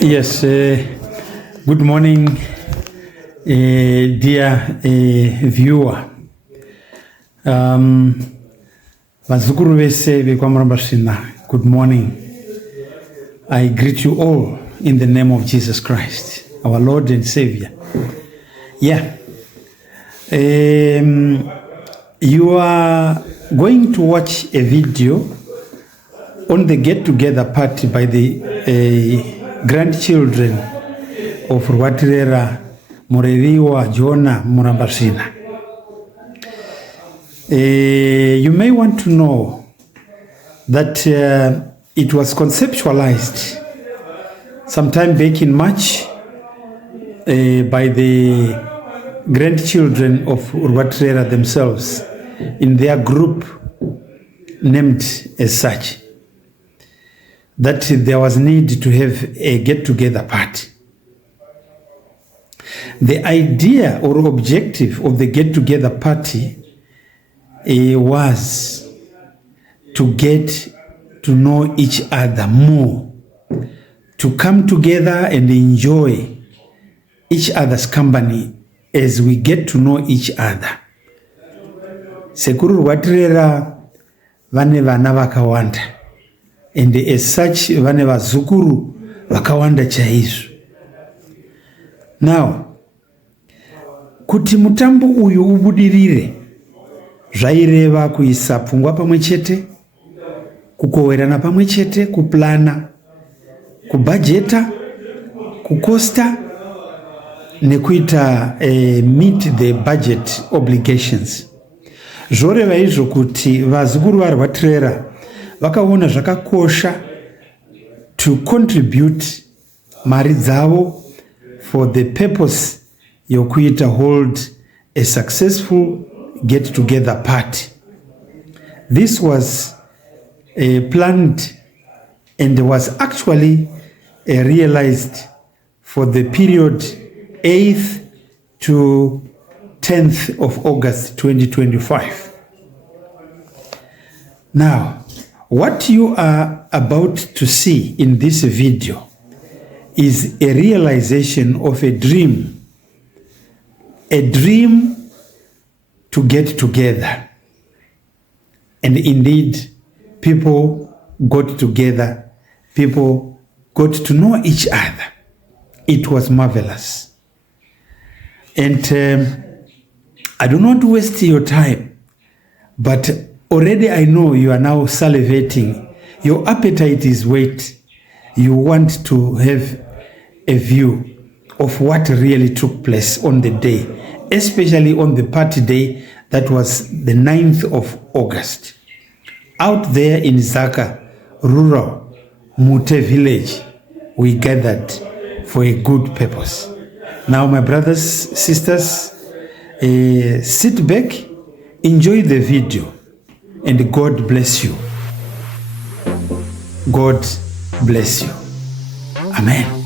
Yes, good morning, dear viewer. Vazukuru vese vekwamurambasvina, good morning. I greet you all in the name of Jesus Christ, our Lord and Savior. Yeah. You are going to watch a video on the get-together party by the grandchildren of Rwatirera Mureriwa Jonah Murambasvina. You may want to know that it was conceptualized sometime back in March by the grandchildren of Rwatirera themselves in their group named as such, that there was need to have a get-together party. The idea or objective of the get-together party was to get to know each other more, to come together and enjoy each other's company as we get to know each other. Sekuru Rwatirera vane vana vakawanda, and as such vane vazukuru vakawanda chaizvo. Now, kuti mutambo uyu ubudirire zvaireva kuisa pfungwa pamwe chete, kukowerana pamwe chete, kuplana, kubajeta, kukosta, nekuita meet the budget obligations. Zvoreva izvo kuti vazukuru vaRwatirera vakaona zvakakosha to contribute mari dzavo for the purpose yokuita hold a successful get-together party. This was planned and was actually realized for the period 8th to 10th of August 2025. Now, what you are about to see in this video is a realization of a dream to get together. And indeed, people got together, people got to know each other. It was marvelous. And I do not waste your time, but already I know you are now salivating. Your appetite is wet. You want to have a view of what really took place on the day, especially on the party day that was the 9th of August. Out there in Zaka, rural Mute village, we gathered for a good purpose. Now, my brothers, sisters, sit back, enjoy the video, and God bless you. God bless you. Amen.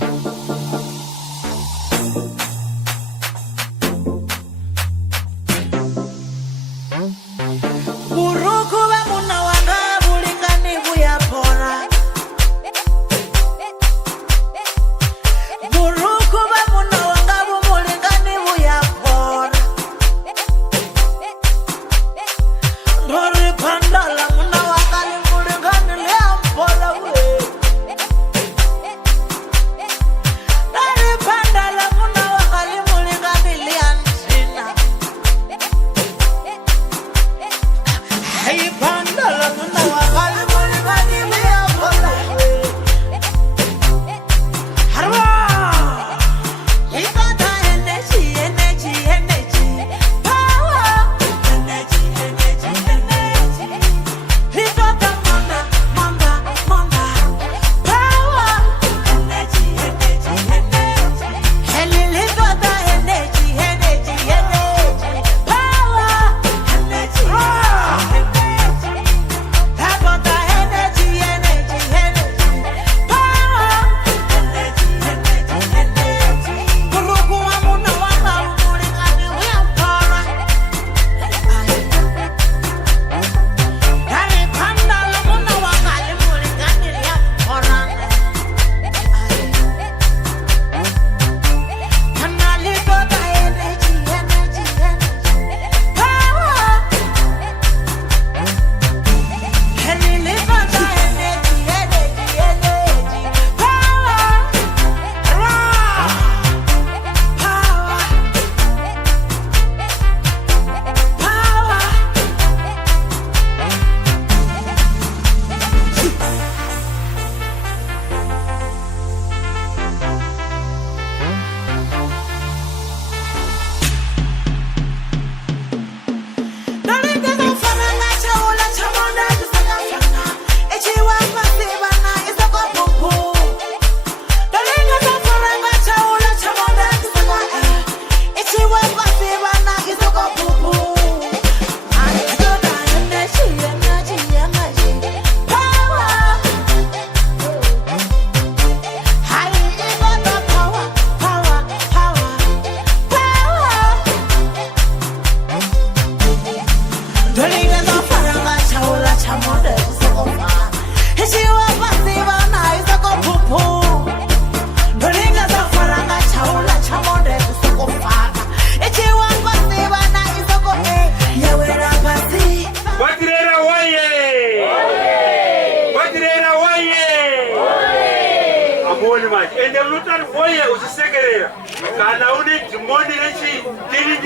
Oye usisekerera kana une dhimoni rechi diri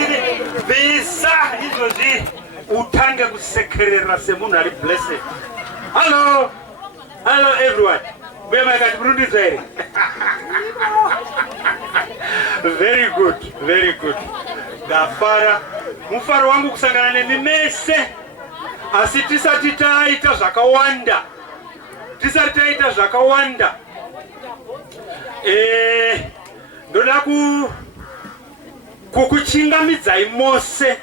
visa izvozvi utange kusekerera semunhu ari blessed. Hello everyone. Where am I going to produce? Very good. Ndafara mufaro wangu kusangana nemi mese, asi tisati taita zvakawanda. Ndoda kukuchingamidzai mose.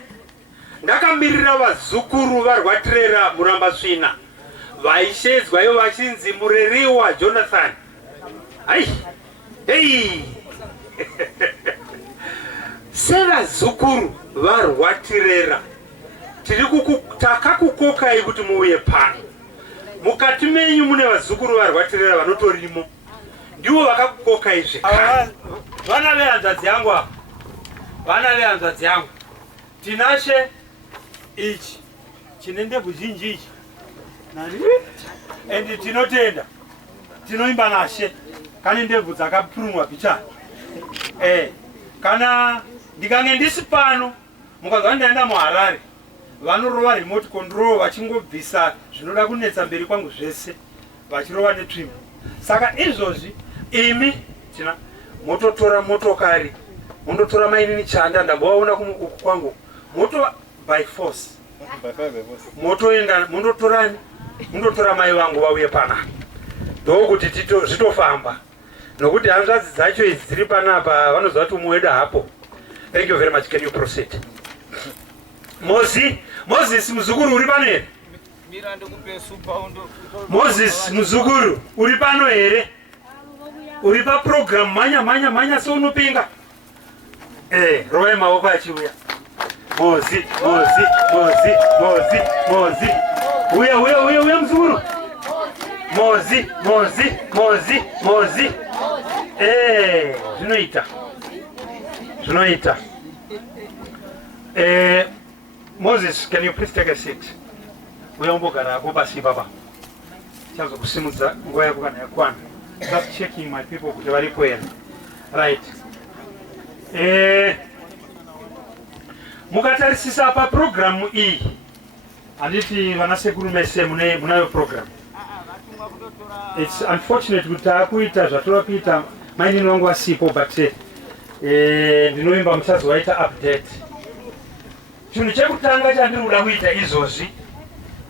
Ndakamirira vazukuru varwatirera murambasvina vaishedzwayo vachinzi mureriwa Jonathan. Hey. Sevazukuru varwatirera takakukokai kuti muuye pano. Mukati menyu mune vazukuru varwatirera vanotorimo, ndivo vakakukokai zvekare. Vana vehanzvadzi yangu tinashe ichi chine ndebvu zhinji ichi and tinotenda tinoimba nashe kane ndebvu dzakapurumwa pichani. Kana ndikange ndisi pano mukazva ndaenda muHarare vanorova remote control vachingobvisa zvinoda kunetsa mberi kwangu zvese vachirova netsvimbo. Saka izvozvi imi mototora motokari mondotora mainini chanda ndambovaona kwangu moto by force motoenda mundotora mai vangu vauye panapa ndokuti zvitofamba nokuti hanzvadzi dzacho idzi dziri panapa vanozva kuti muweda hapo. Thank you very much. Can you proceed? Moses muzukuru uri pano here? Moses muzukuru uri pano here? Uri pa program manya so unopinga. Roe maoko achiuya. Mozi. Uya muzukuru. Mozi. Zvinoita. Moses, can you please take a seat? Uya umbogara apo pasi baba. Chazo kusimudza nguva yako kana yakwana. Just checking my people kuti varipo here. Right. Mukatarisisa pa program iyi. Anditi vanasekuru mese munayo program. It's unfortunate kuti akuita zvatora kuita mainini wangu asipo, but ndinoimba musazi waita update. Chinhu chekutanga chandiri kuda kuita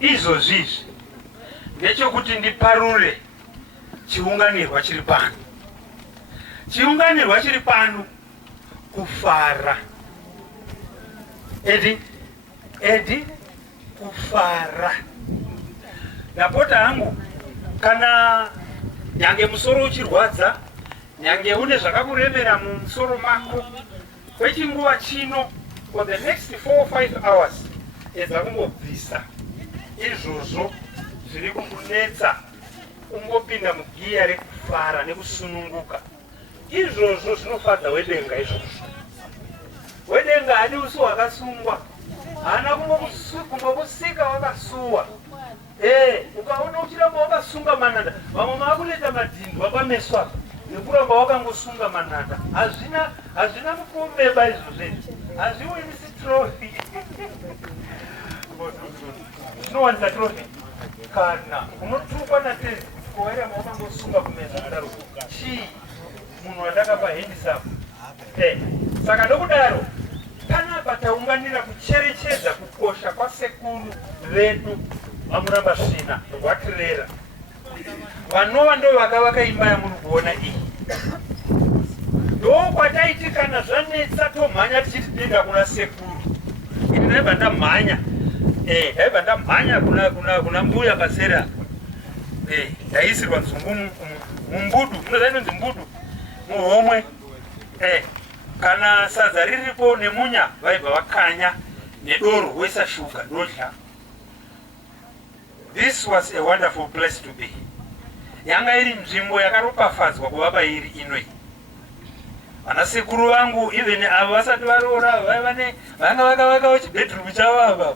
izvozvi ndechekuti ndiparure chiunganirwa chiri pano. Kufara. Edi kufara. Ndapota hangu kana nyange musoro uchirwadza, nyange une zvakakuremera mumusoro mako kwechinguva chino for the next 4 or 5 hours edza kungobvisa izvozvo zviri kukunetsa, ungopinda mugiya rekufara nekusununguka. Izvozvo zvinofadza wedenga. Izvozvo wedenga hadi usu wakasungwa, hana kumbokusika wakasuwa. Ukaona uchiramba wakasunga mananda, vamwe vakuleta madhindwa pameso apa nekuramba wakangosunga mananda, hazvina mukumbeba izvozvo, hazviwinisi trophy. Zvinowanisa trophy kana unotukwa natezi kuwairamba wakangosunga kumeza kudaro. Chii munhu wandakapa handisapo. Saka ndokudaro panapa taunganira kucherechedza kukosha kwasekuru vedu vamurambasvina rwatirera, vanova ndo vakavaka imba yamuri kuona iyi. Ndokwataiti kana zvanetsa tomhanya tichiti tienda kuna sekuru. Ini ndaibva ndamhanya kuna mbuya pasera. Ndaisirwa nzungu mumbudu, munozvainonzi mbudu muhomwe. Kana sadza riripo nemunya vaibva vakanya nedoro wesa shuga ndodya. This was a wonderful place to be. Yanga iri nzvimbo yakaropafadzwa kuva pairi inoi. Vanasekuru vangu even avo vasati varoora vanga vakavakawo chibedroom chavo apa.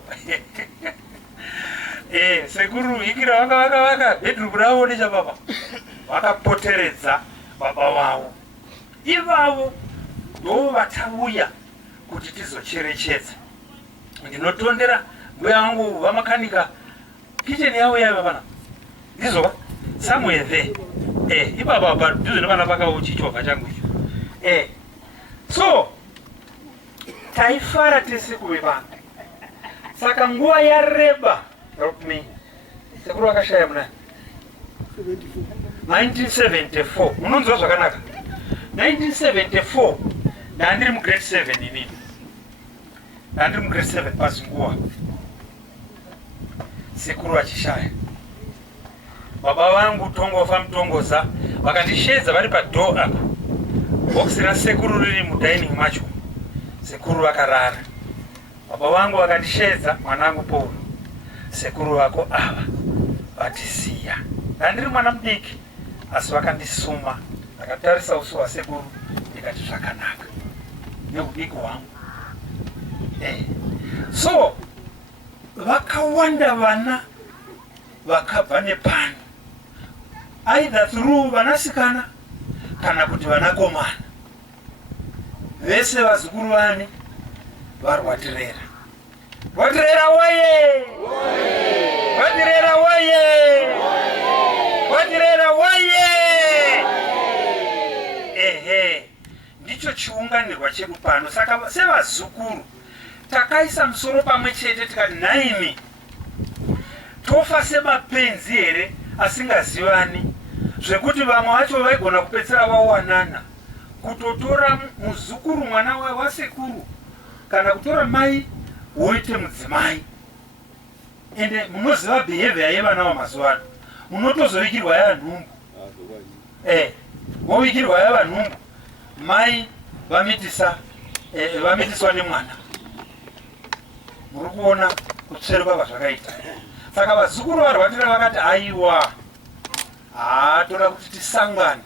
Sekuru ikira vanga vakavaka bedroom ravo nechapapa vakapoteredza baba vavo. ivavo ndo vatauya kuti tizocherechedza. Ndinotondera mbuya wangu vamakanika kicheni yavo yaiva pana ndizova somewhere there ipapa padhuze nevana vakawo chichovha changu icho. So taifara tese kuve pano. Saka nguva yareba, help me, sekuru vakashaya munani 1974, munonzwa zvakanaka. 1974 ndandiri mugrade 7 inini, ndandiri mugrade 7 pasi nguva sekuru vachishaya. Baba vangu tongofa mutongoza vakandishedza vari padhoo apo, bhokisi rasekuru riri mudining macho. Sekuru vakarara. Baba vangu vakandishedza, mwanangu Paul, sekuru vako ava vatisiya. Ndandiri mwana mudiki asi vakandisuma, vakatarisa uso hwasekuru ndikati zvakanaka neudiki hwangu. So vakawanda vana vakabva nepano, either through vanasikana kana kuti vanakomana. Vese vazukuru vane vari Watirera. Watirera waye! Watirera waye! Watirera waye! Ndicho chiunganirwa chedu pano. Saka sevazukuru takaisa musoro pamwe chete tikati naimi tofa semapenzi here asingazivani, zvekuti vamwe vacho vaigona kupedzera vawanana. Kutotora muzukuru mwana wasekuru kana kutora mai woite mudzimai. Ende munoziva behavior yevana vamazuva ano, munotozovikirwa yava nhumbu. Wovikirwa yava nhumbu, mai vamitiswa nemwana. Muri kuona kutsveruka kwazvakaita. Saka vazukuru vari Watira vakati aiwa, toda kuti tisangane.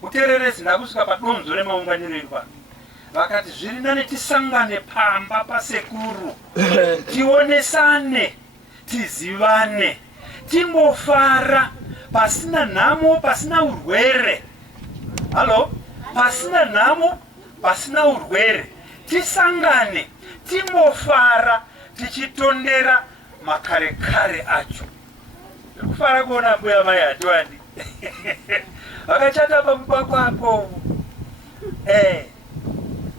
Kutererezi ndakusvika padonzo remaunganiro iri pano. Vakati zviri nani tisangane pamba pasekuru, tionesane, tizivane, timbofara pasina nhamo, pasina urwere. Halo, pasina nhamo, pasina urwere. Tisangane, timbofara, tichitondera makare acho. Kufara kuona mbuya mai hatiwandi. Vakachata pamupakwa apo.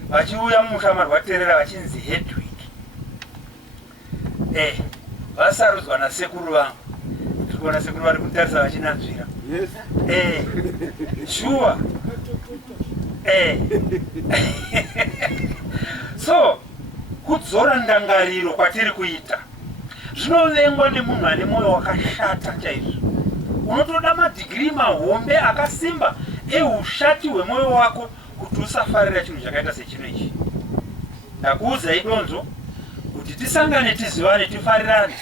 Vachiuya mumusha marwaterera vachinzi Hedwig. Vasarudzwa nasekuru vangu. Tikuona sekuru vari kutarisa vachinanzvira. Sure. So kudzora ndangariro kwatiri kuita zvinovengwa nemunhu ane mwoyo wakashata chaizvo. Unotoda madhigiri mahombe akasimba eushati hwemwoyo wako kuti usafarira chinhu chakaita sechino ichi. Ndakuudzai donzo kuti tisangane, tizivane, tifarirane,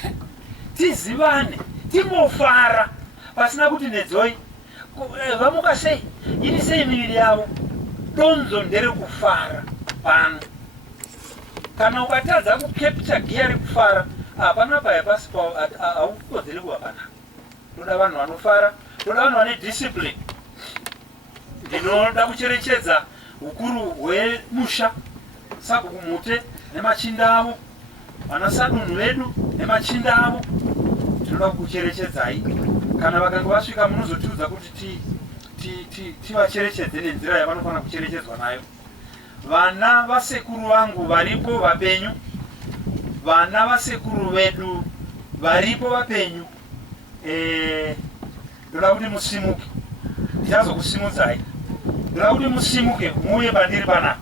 tizivane, timbofara pasina kuti nedzoi vamuka sei, ini sei miviri yavo. Donzo ndere kufara pano. Kana ukatadza kukepcha giya rekufara, hapana paya pasi haukodzeri kuva panapa. Toda vanhu vanofara, toda vanhu vane discipline. Ndinoda kucherechedza ukuru hwemusha, sabhuku mute nemachinda avo, vanasadunhu vedu nemachinda avo. Tinoda kucherechedzai. Kana vakanga vasvika munozotiudza kuti tivacherechedze nenzira yavanofanira kucherechedzwa nayo. Vana vasekuru vangu varipo vapenyu, vana vasekuru vedu varipo vapenyu. Ndoda kuti musimuke, ndichazokusimudzai. Ndoda kuti musimuke muuye pandiri panapa.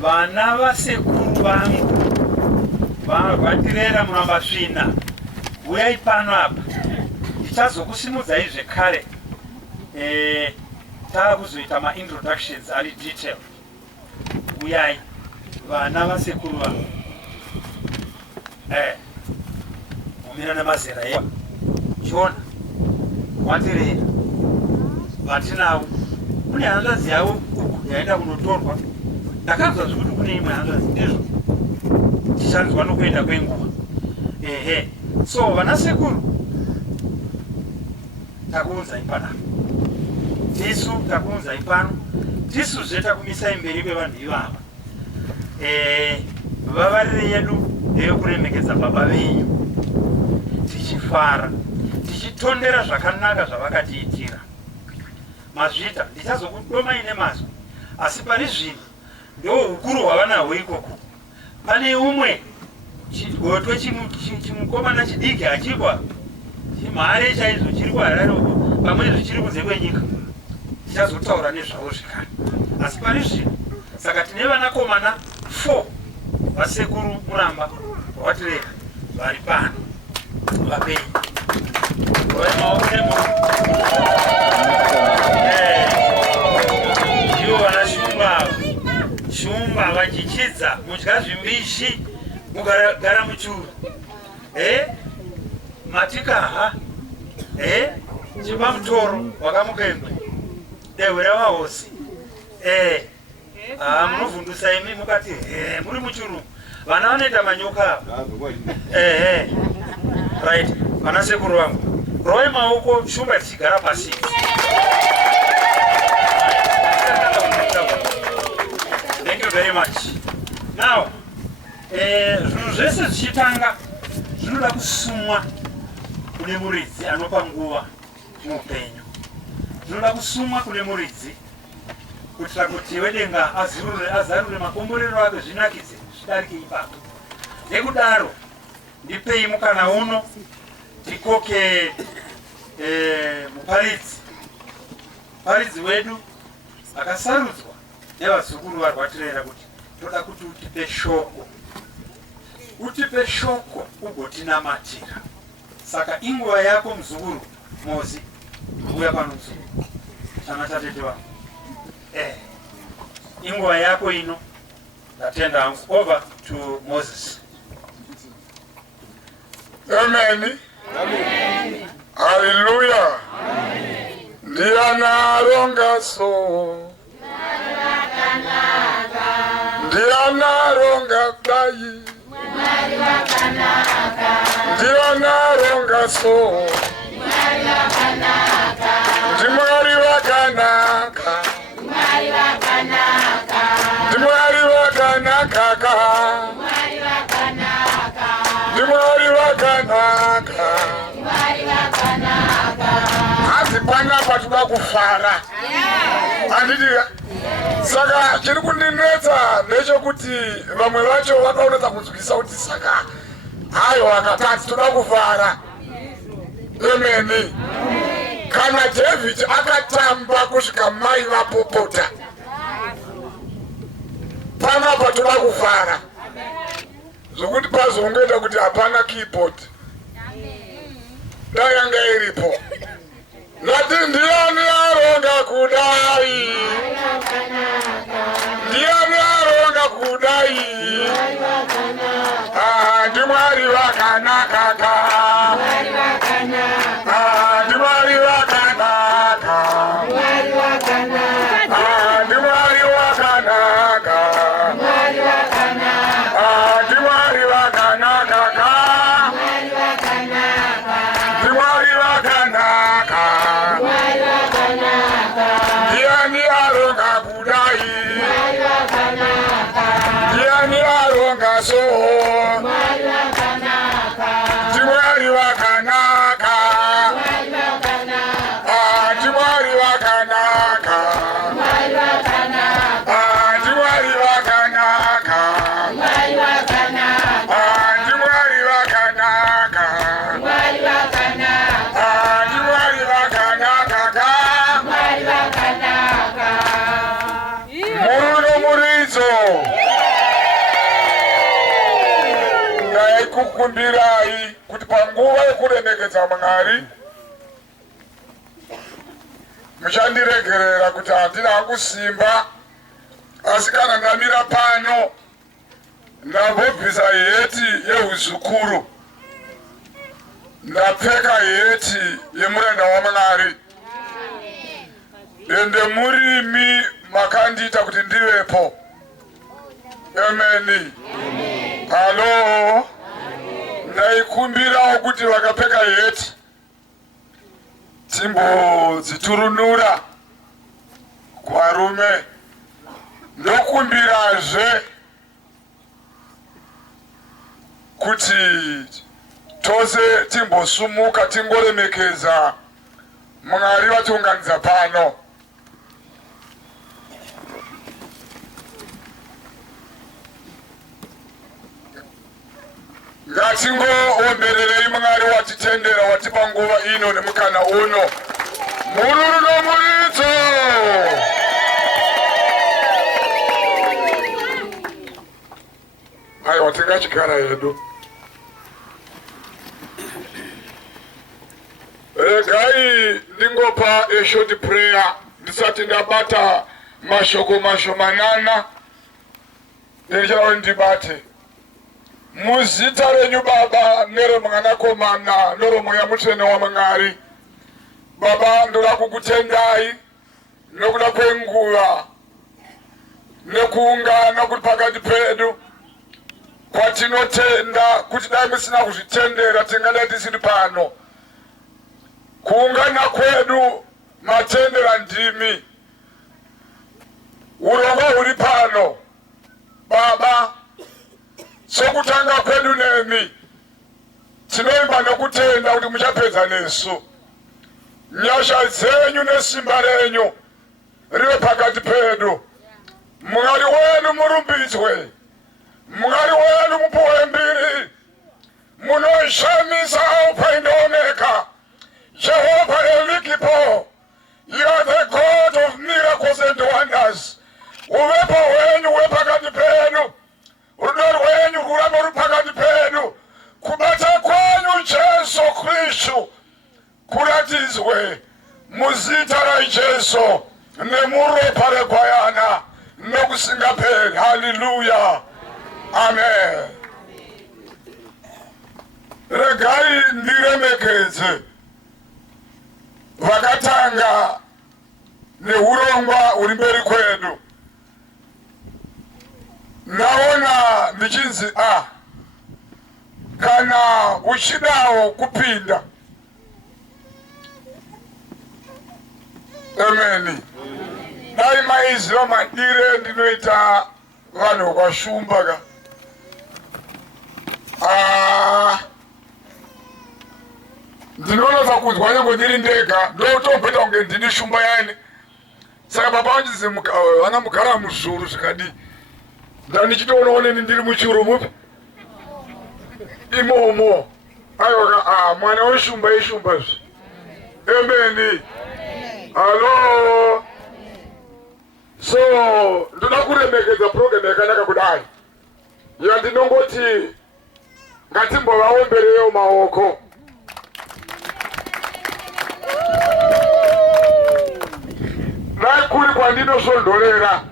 Vana vasekuru vangu Watirera munambasvina, uyai pano apa. Ndichazokusimudzai zvekare. Taakuzoita ma-introductions ari detail. Uyai vana vasekuru vangu. Mumira nemazera ewa Jona, Watirera, vatinavo. Kune hanzvadzi yavo uku yaenda kunotorwa. Ndakanzwa zvekuti kune imwe hanzvadzi, ndizvo tichanzwa nokuenda kwenguva. So vanasekuru, takuudzai panapa. tisu takuunzai pano tisuzve takumisai mberi kwevanhu ivava. Vavarire yedu ndeyokuremekedza baba venyu, tichifara tichitondera zvakanaka zvavakatiitira. Mazvita ndichazokudomai nemazvo, asi pari zvino ndo ukuru hwavanahwo ikoko. Pane umwe chigotwe chimukomana chidiki hachikwa chimhare chaizvo chiri kuhararoko, pamwe zvichiri kunze kwenyika. Tichazotaura nezvavo zvikani, asi pari zvino saka tine vanakomana 4 vasekuru Muramba watireka vari pano vapenyu ivo vana shumba vachichidza mudya zvimbishi mugara muchuru matikaha chipa mutoro wakamukengwe dehwe ravahosi munovhundusa imi mukati muri muchuru vana vanoita manyoka right. Vana sekuru vangu rove maoko shumba tichigara pasi. Thank you very much. Now zvinhu zvese zvichitanga zvinoda kusumwa kune muridzi anopa nguva muupenyu. Zvinoda kusumwa kune muridzi kuitira kuti wedenga azarure makomborero ake zvinakidze zvidarike ipapo. Nekudaro ndipei mukana uno tikoke muparidzi wedu akasarudzwa nevazukuru vari kwatirera kuti toda kuti utipe shoko ugotinamatira. Saka inguva yako muzukuru Mozi, uya pano muzukuru chana tatete vangu. Inguva yako ino ndatenda hangu. Over to Moses. Amen. Amen. Hallelujah. Amen. Ndiana ronga so. Ndiana ronga bayi. Ndiana ronga so. Ndimwari wakanaka. Ndimwari wakanaka. Ndimwari wakanaka. Asi panapa toda kufara. Andidira. Saka chiri kundinetsa ndechekuti vamwe vacho vakaonesa kunzwisa kuti saka hayo wakatati toda kufara. Amen. Kana David akatamba kusvika mai vapopota. Panapa toda kufara. Zvokuti pazongoita kuti hapana keyboard. Dayanga iripo. Nati ndiani aronga kudai. Ndiani aronga kudai. Ndimwari wakanaka. Ndimwari wakanaka. Ndimwari wakanaka. Ndimwari wakanaka. Ndimwari wakanaka. Ndiani aronga kudai. Ndiani aronga so. Ndimwari wakanaka. Ndimwari wakanaka. Ndimwari wakanaka. Ndimwari wakanaka. Ndimwari wakanaka. Muruno muridzo. Ndaikukumbirai kuti panguva yekuremekedza Mwari muchandiregerera kuti handina hangu simba, asi kana ndamira pano ndambobvisa heti yeuzukuru ndapfeka heti yemuranda waMwari. Ende murimi makandiita kuti ndivepo. Amen. Halo. Ndaikumbirawo kuti vakapfeka heti timbodziturunura kwarume ndokumbirazve kuti tose timbosumuka tingoremekeza Mwari vatiunganidza pano. Ngatingoombererei Mwari watitendera watipa nguva ino nemukana uno. Mururu nomuridzo. Aiwa, tingachigara hedu. Regai ndingopa a short prayer ndisati ndabata mashoko mashomanana ndichirawo ndibate. Muzita renyu Baba neromwanakomana noromweya mutsvene waMwari. Baba, ndoda kukutendai nokuda kwenguva nekuungana kuti pakati pedu kwatinotenda kuti dai musina kuzvitendera tingadai tisiri pano. Kuungana kwedu matendera ndimi urongwa huri pano. Baba, sokutanga kwedu nemi tinoimba nokutenda kuti muchapedza nesu. Nyasha dzenyu nesimba renyu rive pakati pedu. Mwari wenu murumbidzwe, Mwari wenu mupuwe mbiri, munoshamisa upaindooneka. Jehovah Elikipo, you are the God of miracles and wonders. Uwepo wenyu uwe pakati pedu, udoro wenyu kuramba uri pakati pedu. Kubata kwenyu Jesu Kristu kuratizwe muzita ra Jesu nemuropa rekwayana nokusingaperi. Hallelujah. Amen. Regai ndiremekeze vakatanga neurongwa uri mberi kwedu. Naona ndichinzi kana uchidawo kupinda. Amen. Dai maiziva madire ndinoita vanhu vashumba ndinonoza kuzwa nyange ndiri ndega ndotobveta kunge ndini shumba yani. Saka baba vanchizi vana mugara muzvuru zvikadi ndandichitoona neni ndiri muchuru mupi imomo. Aiwa mwana weshumba ishumba zve. Amen. Hello. So ndoda kuremekedza program yakanaka kudai. Yandinongoti ngatimbovaombereyo maoko. Dai kuri kwandinosondorera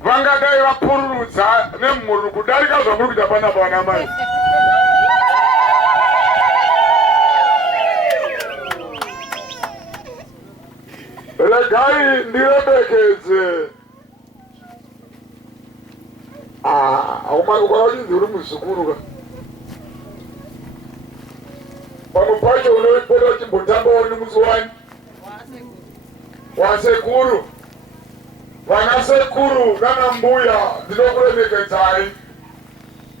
vangadai vapururudza nemhuru kudarika zvamuri kuita panapa vana mai. Regai ndiremekeze aumakwauchinzi uri muzukuru pamwe pacho unoipota uchimbotambawo nemusi wani wasekuru. Vana sekuru nana mbuya ndinokuremekedzai,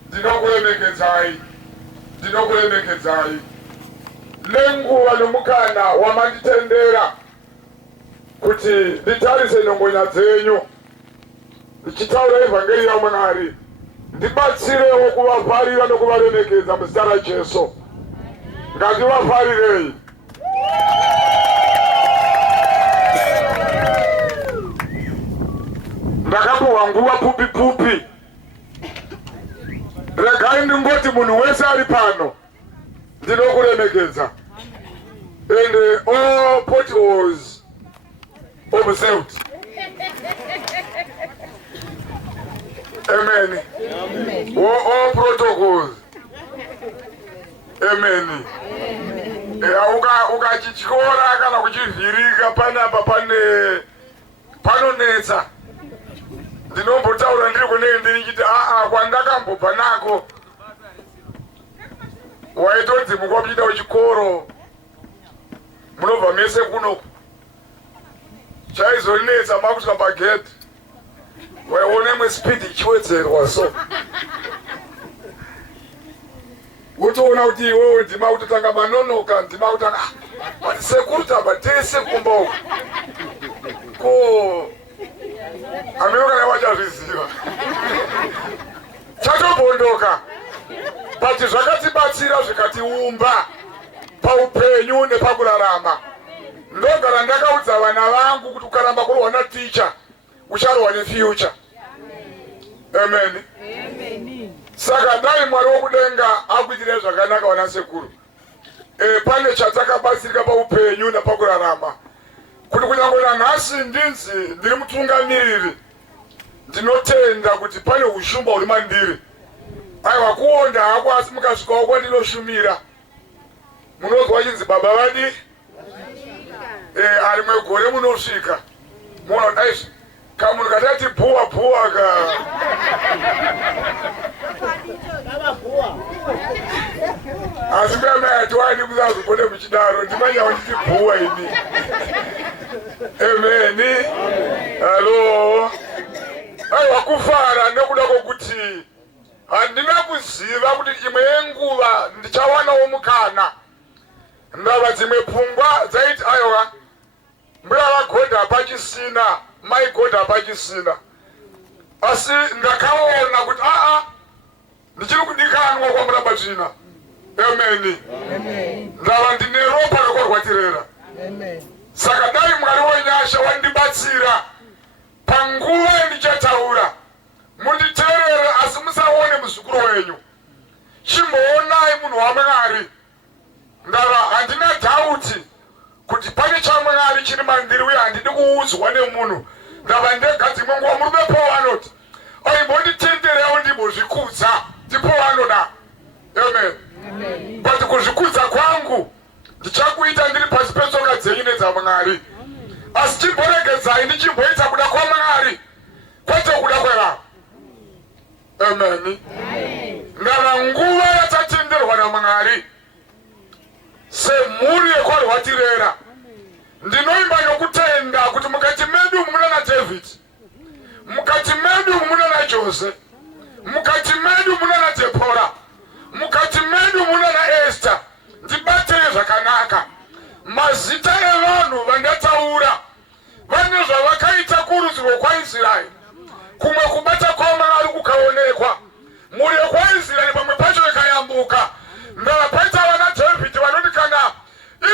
ndinokuremekedzai, ndinokuremekedzai nenguva nomukana wamanditendera kuti nditarise nhongonya dzenyu ndichitaura evhangeri yaMwari. Ndibatsirewo kuvafarira nokuvaremekedza muzita raJesu. Ngativafarirei. Ndakapuhwa nguva pupi pupi. Regai ndingoti munhu wese ari pano ndinokuremekedza. And all potholes observed. Amen. All protocols. Amen. Ukachichikora kana kuchivhirika panapa panonetsa. Ndinombotaura ndiri kunei ndirichiti kwandakambobva nako waitonzi mukwapinda wechikoro munobva mese kuno chaizonetsa makusvika pagedhi waione mwe spidi ichiwedzerwa so utoona kuti iwewe ndima kutotanga manonoka ndima kutanga but sekuru tamba tese kumba uku ko amilokana wachazviziva chatobondoka but zvakatibatsira zvikatiumba paupenyu nepakurarama. Ndogara ndakaudza vana vangu kuti ukaramba kurohwa naticha ucharohwa nefuture. Amen. Amen. Saka dai Mwari wokudenga akuitire zvakanaka vana sekuru. Pane chatakabatsirika paupenyu nepakurarama. Kuti kunyangwe nhasi ndinzi ndiri mutungamiriri, ndinotenda kuti pane ushumba huri mandiri. Aiwa kuonda hako asi mukasvikawo kwandinoshumira. Munozwa chinzi baba vadi ari mwegore munosvika mona dai kamunhu katati bhuwa ka asi mbemayatiwani kusazogone kuchidaro ndimanyawo nditi bhuwa ini. Amen. Halo. Aiwa kufara nekuda kwokuti handina kuziva kuti imwe yenguva ndichawanawo mukana. Ndava dzimwe pfungwa dzaiti aiwa mbuya vagodha hapachisina, mai godha hapachisina. Asi ndakaona kuti ndichiri kudikanwa kwamuramba zvina. Amen. Ndava ndine ropa rakarwatirera. Saka dai Mwari wenyasha wandibatsira panguva yandichataura munditeerere asi musaone muzukuru wenyu. Chimboonai munhu waMwari. Ndava handina dhauti kuti pane chaMwari chiri mandiri uye handidi kuudzwa nemunhu. Ndava ndega dzimwe nguva murume Paul aimbonditenderewo ndimbozvikudza ndipo vanoda. Amen. But kuzvikudza kwangu ndichakuita ndiri pasi petsoka dzenyu nedzaMwari. Asi chimboregedzai ndichimboita kuda kwaMwari kwete kuda kwevanhu. Amen. Ndava nguva yatatenderwa naMwari semhuri yekarwatirera. Ndinoimba nokutenda kuti mukati medu muna naDavid, mukati medu muna naJose, mukati medu muna naDebhora, mukati medu muna naEsther. Ndibatei zvakanaka. Mazita evanhu vandataura vane zvavakaita kurudzi rwekwaIsraeri. Kumwe kubata kwaMwari kukaonekwa. Mhuri yekwaIsraeri pamwe pacho ikayambuka. Ndava paita vana David vanoti kana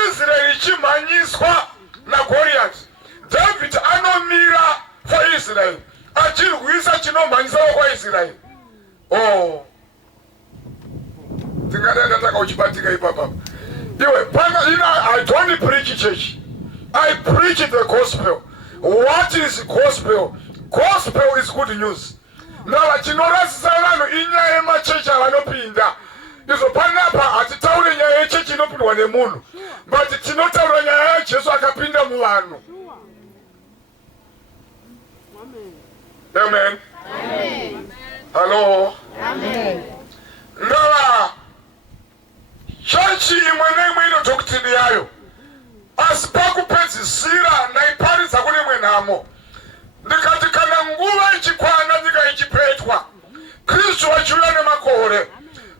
Israeri ichimhanyiswa naGoriathi, David anomira for Israel achirwisa chinomhanyisa kwaIsraeri. Tingadai ndataka uchibatika ipapa. Iwe pana I don't preach church. I preach the gospel. What is gospel? Gospel is good news. Ndava chinorasisa vanhu inyaya yemachechi avanopinda. Izvo panapa hatitauri nyaya yechechi inopindwa nemunhu, but tinotaura nyaya yaJesu akapinda muvanhu. Amen. Hello. Ndava chechi imwe neimwe ine doctrine yayo, asi pakupedzisira ndaiparidza kune imwe nhamo. Ndikati kana nguva ichikwana nyika ichipetwa, Kristu achiuya nemakore,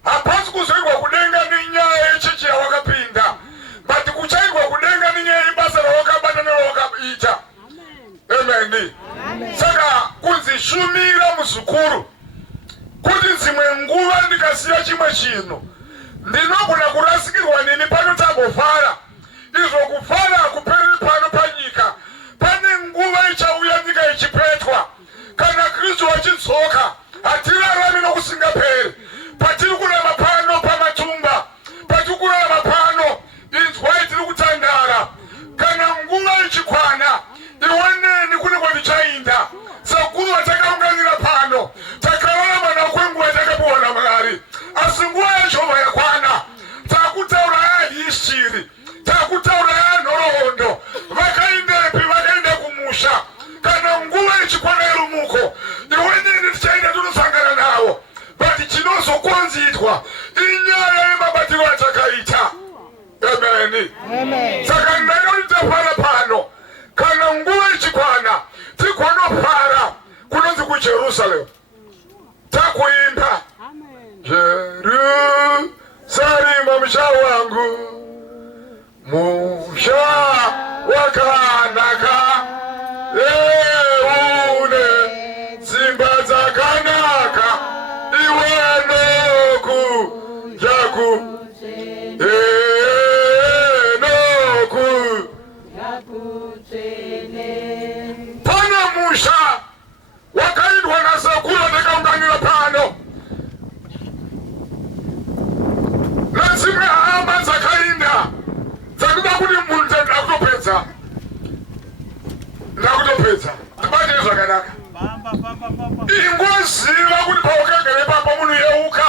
hapasi kuzoigwa kudenga nenyaya yechechi yawakapinda, but kuchaigwa kudenga nenyaya yebasa rawakabata nerawakaita. Amen. Saka kunzi shumira muzukuru, kuti dzimwe nguva ndikasiya chimwe chinhu ndinogona kurasikirwa nini pano tambofara. Izvo kufara hakupereri pano panyika. Pane nguva ichauya nyika ichipetwa. Kana Kristu achidzoka hatirarami nokusingaperi. Patiri kurama pano pamatumba, patiri kurama pano inzwai tiri kutandara. Kana nguva ichikwana ioneni kune kwatichainda. Sakuru vatakaunganira pano takararama nakwenguva takapiwa naMwari. Asi nguva yaJehovha yakwana. Takutaura yahistory, takutaura yanhoroondo. Vakaendepi? Vakaenda kumusha. Kana nguva ichikwana yerumuko ioneni tichaenda tunosangana navo, but chinozokonzitwa inyaya yemabatiro atakaita. Amen. Saka ndakaita pano kana kana nguwa ichikwana tikonofara kunonzi kuJerusalem takuimba Jerusalema musha wangu musha wakanaka une simba dzakanaka iwe noku yaku pana musha wakaindwa nasekuru ndakaunganira pano lazima hamba dzakainda dzakuda kuti munhu ndakutopedza tibatire zvakanaka ingoziva kuti paukagere papo munhu yeuka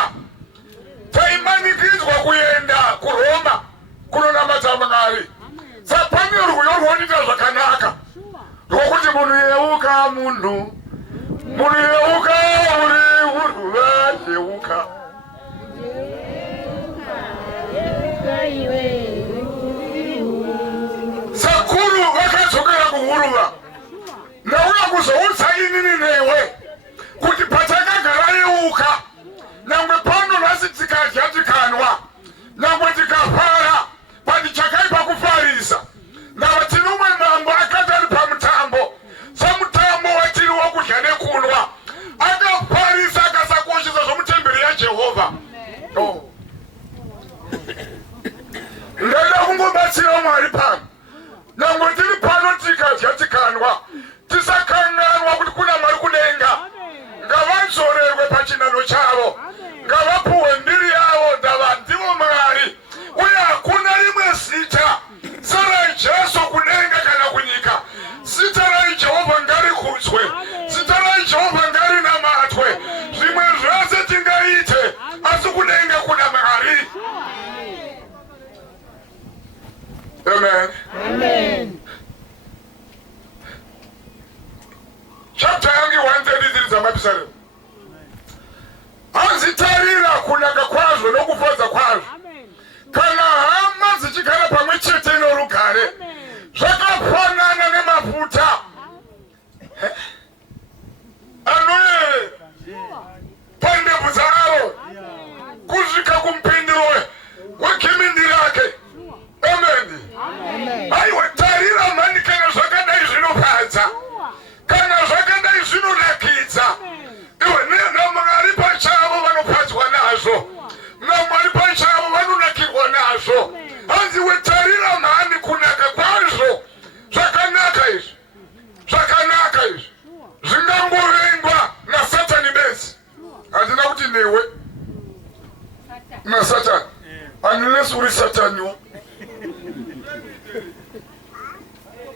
taimanikidzwa kuenda kuRoma kunonamata Mwari sapane rwuyo rwunoita zvakanaka rwokuti munhu yeuka munhu yeuka uri urwa yeuka sakuru vakadzokera kuhuruva nauya kuzoutsa inini newe kuti patakagara yeuka nangwe pano nhasi tikadya tikanwa nangwe tikafara patichakaipa kufarisa ndava tinomwe mambo akati ari pamutambo samutambo watiri wokudya nekunwa akafarisa akasakoshesa zvomutemberi yaJehovha. Ndaida kungobatsira Mwari pano nangwe tiri pano tikadya tikanwa tisakanganwa kuti kuna Mwari kudenga ngavadzorerwe pachinano chavo ngavapuhwe mbiri yavo ndava ndivo Mwari uye hakuna rimwe zita saraJesu kudenga kana kunyika zita raJehovha ngarikudzwe zita raJehovha ngarinamatwe zvimwe zvose tingaite asi kudenga kuna Mwari. Amen. Chapter yangi 133 dzamapisariro anzitarira kunaka kwazvo nokufadza kwazvo kana hama dzichigara pamwe chete norugare zvakafanana nemafuta anoyerera pandebvu dzaro kusvika kumpindiro wegimindi rake. Amen. Aiwa tarira mani kana zvakadai zvinofadza kana zvakadai zvinonakidza iwe naMwari pachavo vanofadzwa nazvo naMwari pachavo vanonakirwa nazvo hanzi wetarira mani kunaka kwazvo zvakanaka izvi zvingangovengwa naSatani besi handina kuti newe naSatani unless uri Sataniwo.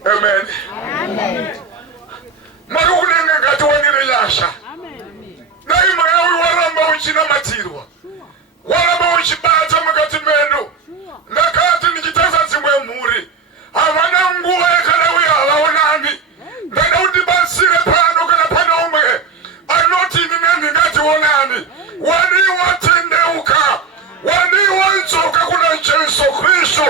Amen. Mwari kudenga ngatiwanire nyasha dai mweya waramba uchinamatirwa waramba uchibata mukati medu ndakati ndichitasa dzimwe mhuri havana nguva yakanauya havaonani ndada kuti basire pano kana pana umwe anoti nini ngationani wani watendeuka wani wadzoka kuna Jesu Kristu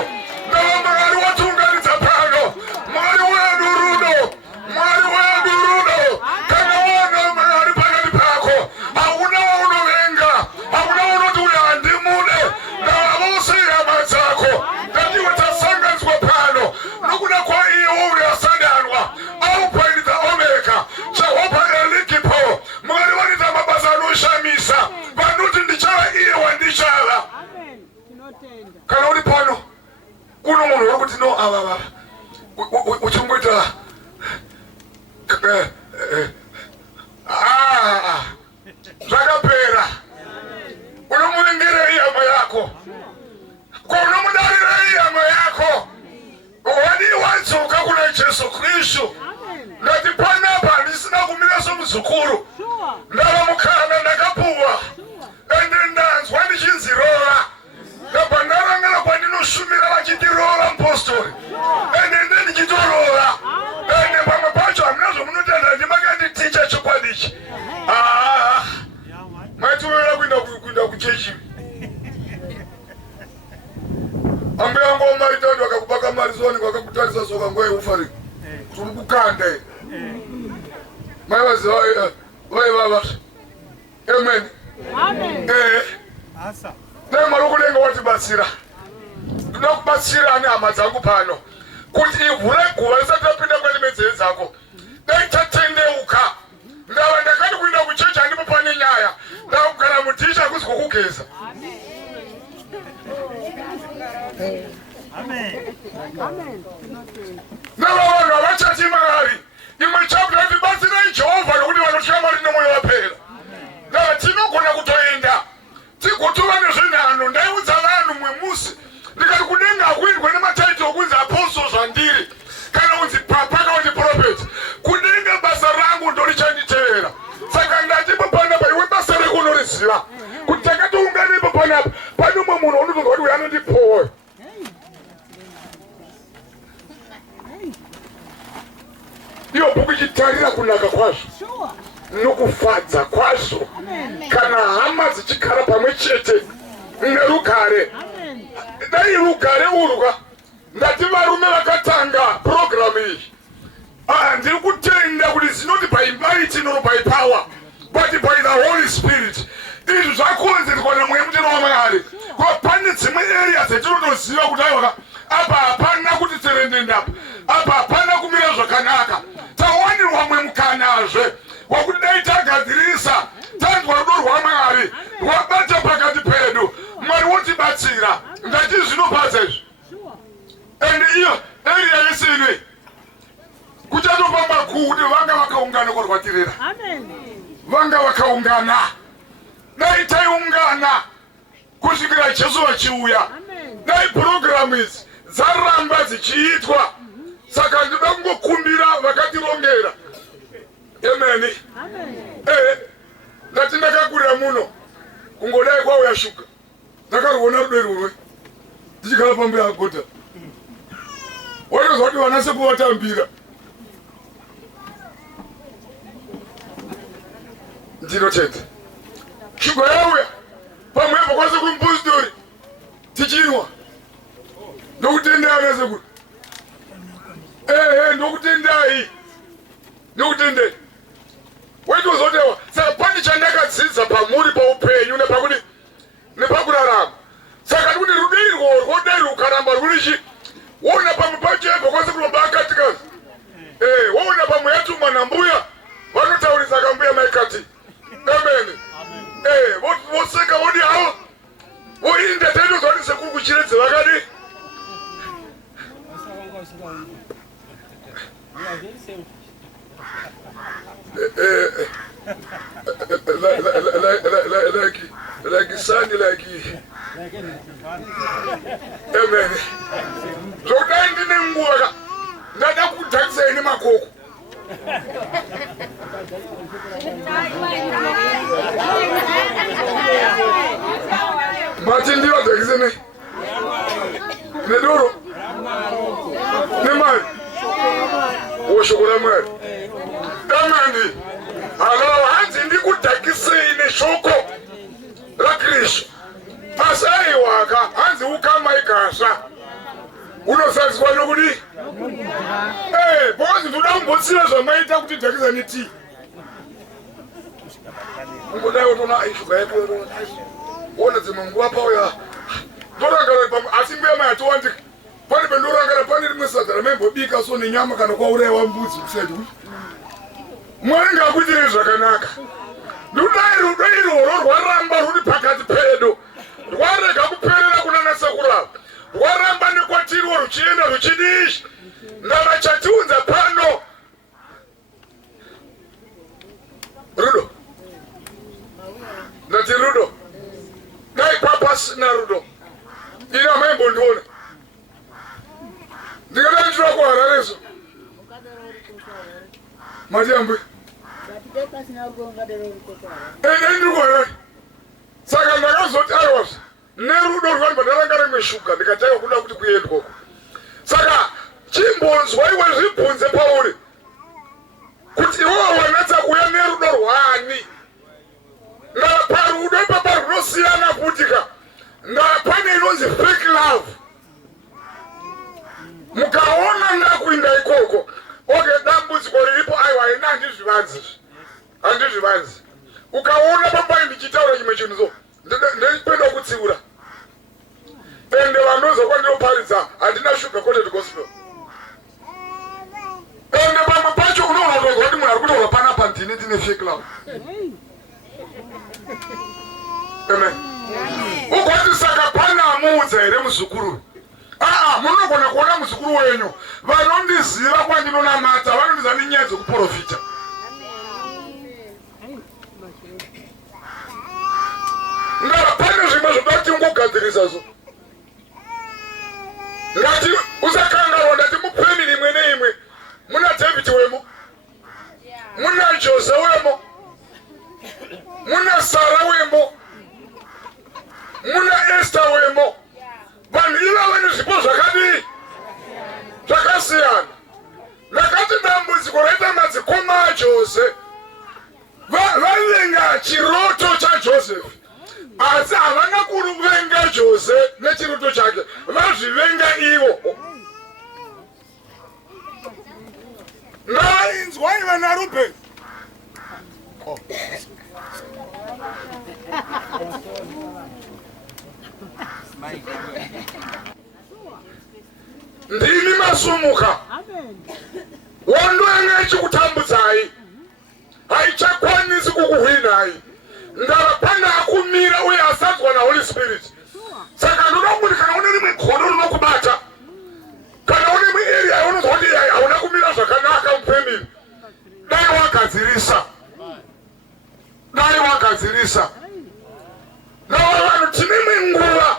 ndava Mwari watiunganidza pano Mwari wedu rudo kana wona Mwari pakati pako hauna waunovenga hauna waunoti uyu handimude ndava vose hama dzako ndatiwe tasanganiswa pano nokuda kwaiye uri asadanwa Alpha and the Omega Jehovha elikipo Mwari wanita mabasa anoshamisa vanoti ndichava iye wandichava. Kana uri pano uno munhu uri kuti no ava uchingoita zvakapera unomuvengera iyama yako unomudarira iyama yako wani wadzoka kuna Jesu Kristu ndati panapa handisina kumira somuzukuru ndava mukana ndakapuwa ende ndanzwa ndichinzirova ndabva ndarangana kwandinoshumira vachindirova mupostori ende ndichitorova ende pamwe pacho hamuna zvomunotenda ndimakanditicha chokwadi ichi maitoera kuenda kuchechi ambuya ngoma itando akakupaka mari zoni kwakakutarisa soka nguva yeufarika turukukande maivazi vaivava amen dai mwari kudenga watibatsira ndoda kubatsira ane hama dzangu pano kuti ivhure guva risati rapinda kwenemedzere dzako dai tatendeuka ndava ndakati kuenda kuchechi handipo pane nyaya ndakugara mudhisha kuzi kwokugeza nava vanhu havachati mari imwe chapta yatibatsirai jehovha nokuti vanotya mwari nemwoyo wapera ndava tinogona kutoenda tigotova nezvenhano ndaiudza vanhu mumwe musi ndikati kudenga hakuindwe nemataiti okunzi apostles zvandiri kana unzi papa kana unzi prophet kudenga basa rangu ndorichanditevera saka ndatipo panapa iwe basa reko unoriziva kuti takatounganipo panapa pane umwe munhu unotonga kuti uyo anondipowe iyo bhuku ichitarira kunaka kwazvo nokufadza kwazvo kana hama dzichigara pamwe chete nerugare dai rugare urwa ndati varume vakatanga programu iyi ndiri kutenda kuti zinoti by might nor by power but by the Holy Spirit izvi zvakonzerwa nemweya mutero waMwari kwa pane dzimwe areas dzatinotoziva kuti aiwaka apa hapana kuti tserendendapa apa hapana kumira zvakanaka tawanirwa mwe mukanazve wakuti dai tagadzirisa tanzwa rudo rwaMwari rwabata pakati pedu Mwari wotibatsira ndati zvinopasa izvi and iyo area yesinwe kuchatopamba kuti vanga vakaungana kwarwatirira vanga vakaungana dai taiungana kusvikira Jesu vachiuya dai programu idzi dzaramba dzichiitwa saka ndinoda kungokumbira vakatirongera amen ndati ndakakurira muno kungodai kwauya shuka ndakarwona rudo irworwe ndichigara pamberi agota waitozva kuti vanase kuvatambira ndinotenda shuka yauya pamwepo kwase kumpositori tichinwa ndokutendai nasekuri ndokutendai ndokutendai waitozotewa saka pane chandakadzidza pamuri paupenyu nepakurarama saka ndikuti rudo irworwo dai rukaramba rurichi woona pamwe pachebva kwase kulomba akatikazi woona pamwe yatumwa nambuya vanotaurisa kambuya maikati amen voseka vodi havo voinda taitozva kuti sekuru kuchiredze vakadi like sunny, like amen. Zodai ndine nguwa ndada kutakisa ine makoko. Mati ndiwa takisa ne. Nedoro. Nemai. Oshokora mwari. Amandi. Alo hanzi ndikutakisa ine shoko. La Kristo. Asai waka hanzi ukama ikasa. Unosazwa nokudi? Bozi ndoda kumbotsira zvamaita kuti takisa neti. Ngoda utona ishuka yepo. Wona dzimanguva pauya. Ndorangara pamwe asi mbuya mai atowandika. Pane pendorangara pane rimwe sadza ramembobika so nenyama kana kwauraiwa mbudzi kusati. Mwari ngakuitire zvakanaka. Ndudai rudo irworwo rwaramba ruri pakati pedu. Rwarega kuperera kunana sekuru avo. Rwaramba nekwatiriwo ruchienda ruchidishi. Ndava chatiunza pano. Rudo. Ndati rudo. Dai papa sina rudo. Ina maimbo ndiona. Ndikada ndichira kuharareso. Matiambwe. Ndikuhara. Saka ndakazoti aiwazve. Nerudo rwani pandaranga rimwe shuga ndikatanga kuda kuti kuendwako. Saka chimbonzwa iwe zvibvunze pauri. Kuti iwewe wanatsa kuuya nerudo rwani. Parudo ipapa runosiyana futika. Pane inonzi fake love. Mukaona ndakuinda ikoko. Okay, ndipenda kutsiura ende vanoza kwandinoparidza handina sugar coated gospel ende pamwe pacho unoona kuti munhu ari kutaura panapa ndini ndine fake love. Amen. Ukwati saka pana amuudza here muzukuru. Munogona kuona muzukuru wenyu vanondiziva kwandinonamata vanondiziva nenyaya dzekuprofita. Ngava pane zvimwe zvoda kuti ngogadzirisa zo. Ngati usakangarwa ndati mufamily imwe neimwe muna David wemo, muna Jose wemo, muna Sarah wemo, muna Esther wemo. Vanhu iva vane zvipo zvakadii zvakasiyana. Nakati dambudziko raita madzikoma aJose vavenga chiroto chaJoseph, asi havana kuvenga Jose nechiroto chake, vazvivenga ivo. Ngavainzwai vana Rubheni. Ndini masumuka wondo yanga ichikutambudzai haichakwanisi kukuhwinai. Ngava pana akumira uye asadzwa naHoly Spirit. Saka ndoda kuti kana une rimwe godo rinokubata, kana une rimwe area yaunozwa kuti hauna kumira zvakanaka mufamily, dai wagadzirisa. Nava vanhu tine imwe nguva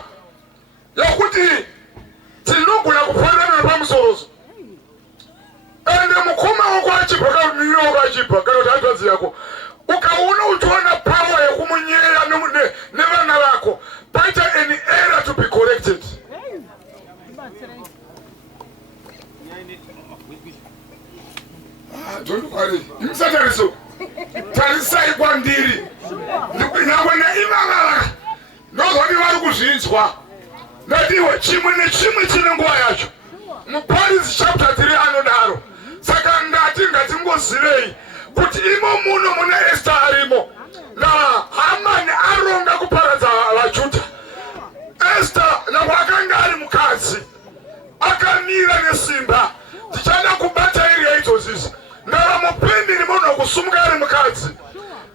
yokuti tinogona kufanana pamusoroso. Ende mukoma wako achibva kana mumiro wako achibva kana kuti hanzvadzi yako ukaona uchiona power yekumunyeya nevana vako, paita an error to be corrected. Imusatariso tarisai kwandiri nyangwe neivavava ndozvati vari kuzvinzwa. Ndatiwe chimwe nechimwe chine nguva yacho. Muparidzi chapter 3 anodaro. Saka ndati ngatingozivei kuti imo muno muna Esther arimo na Hamani aronga kuparadza vaJudha. Esther nakwakanga ari mukadzi akamira nesimba tichada kubata iri idzozisi. Ndava mupembi muno kusumuka ari mukadzi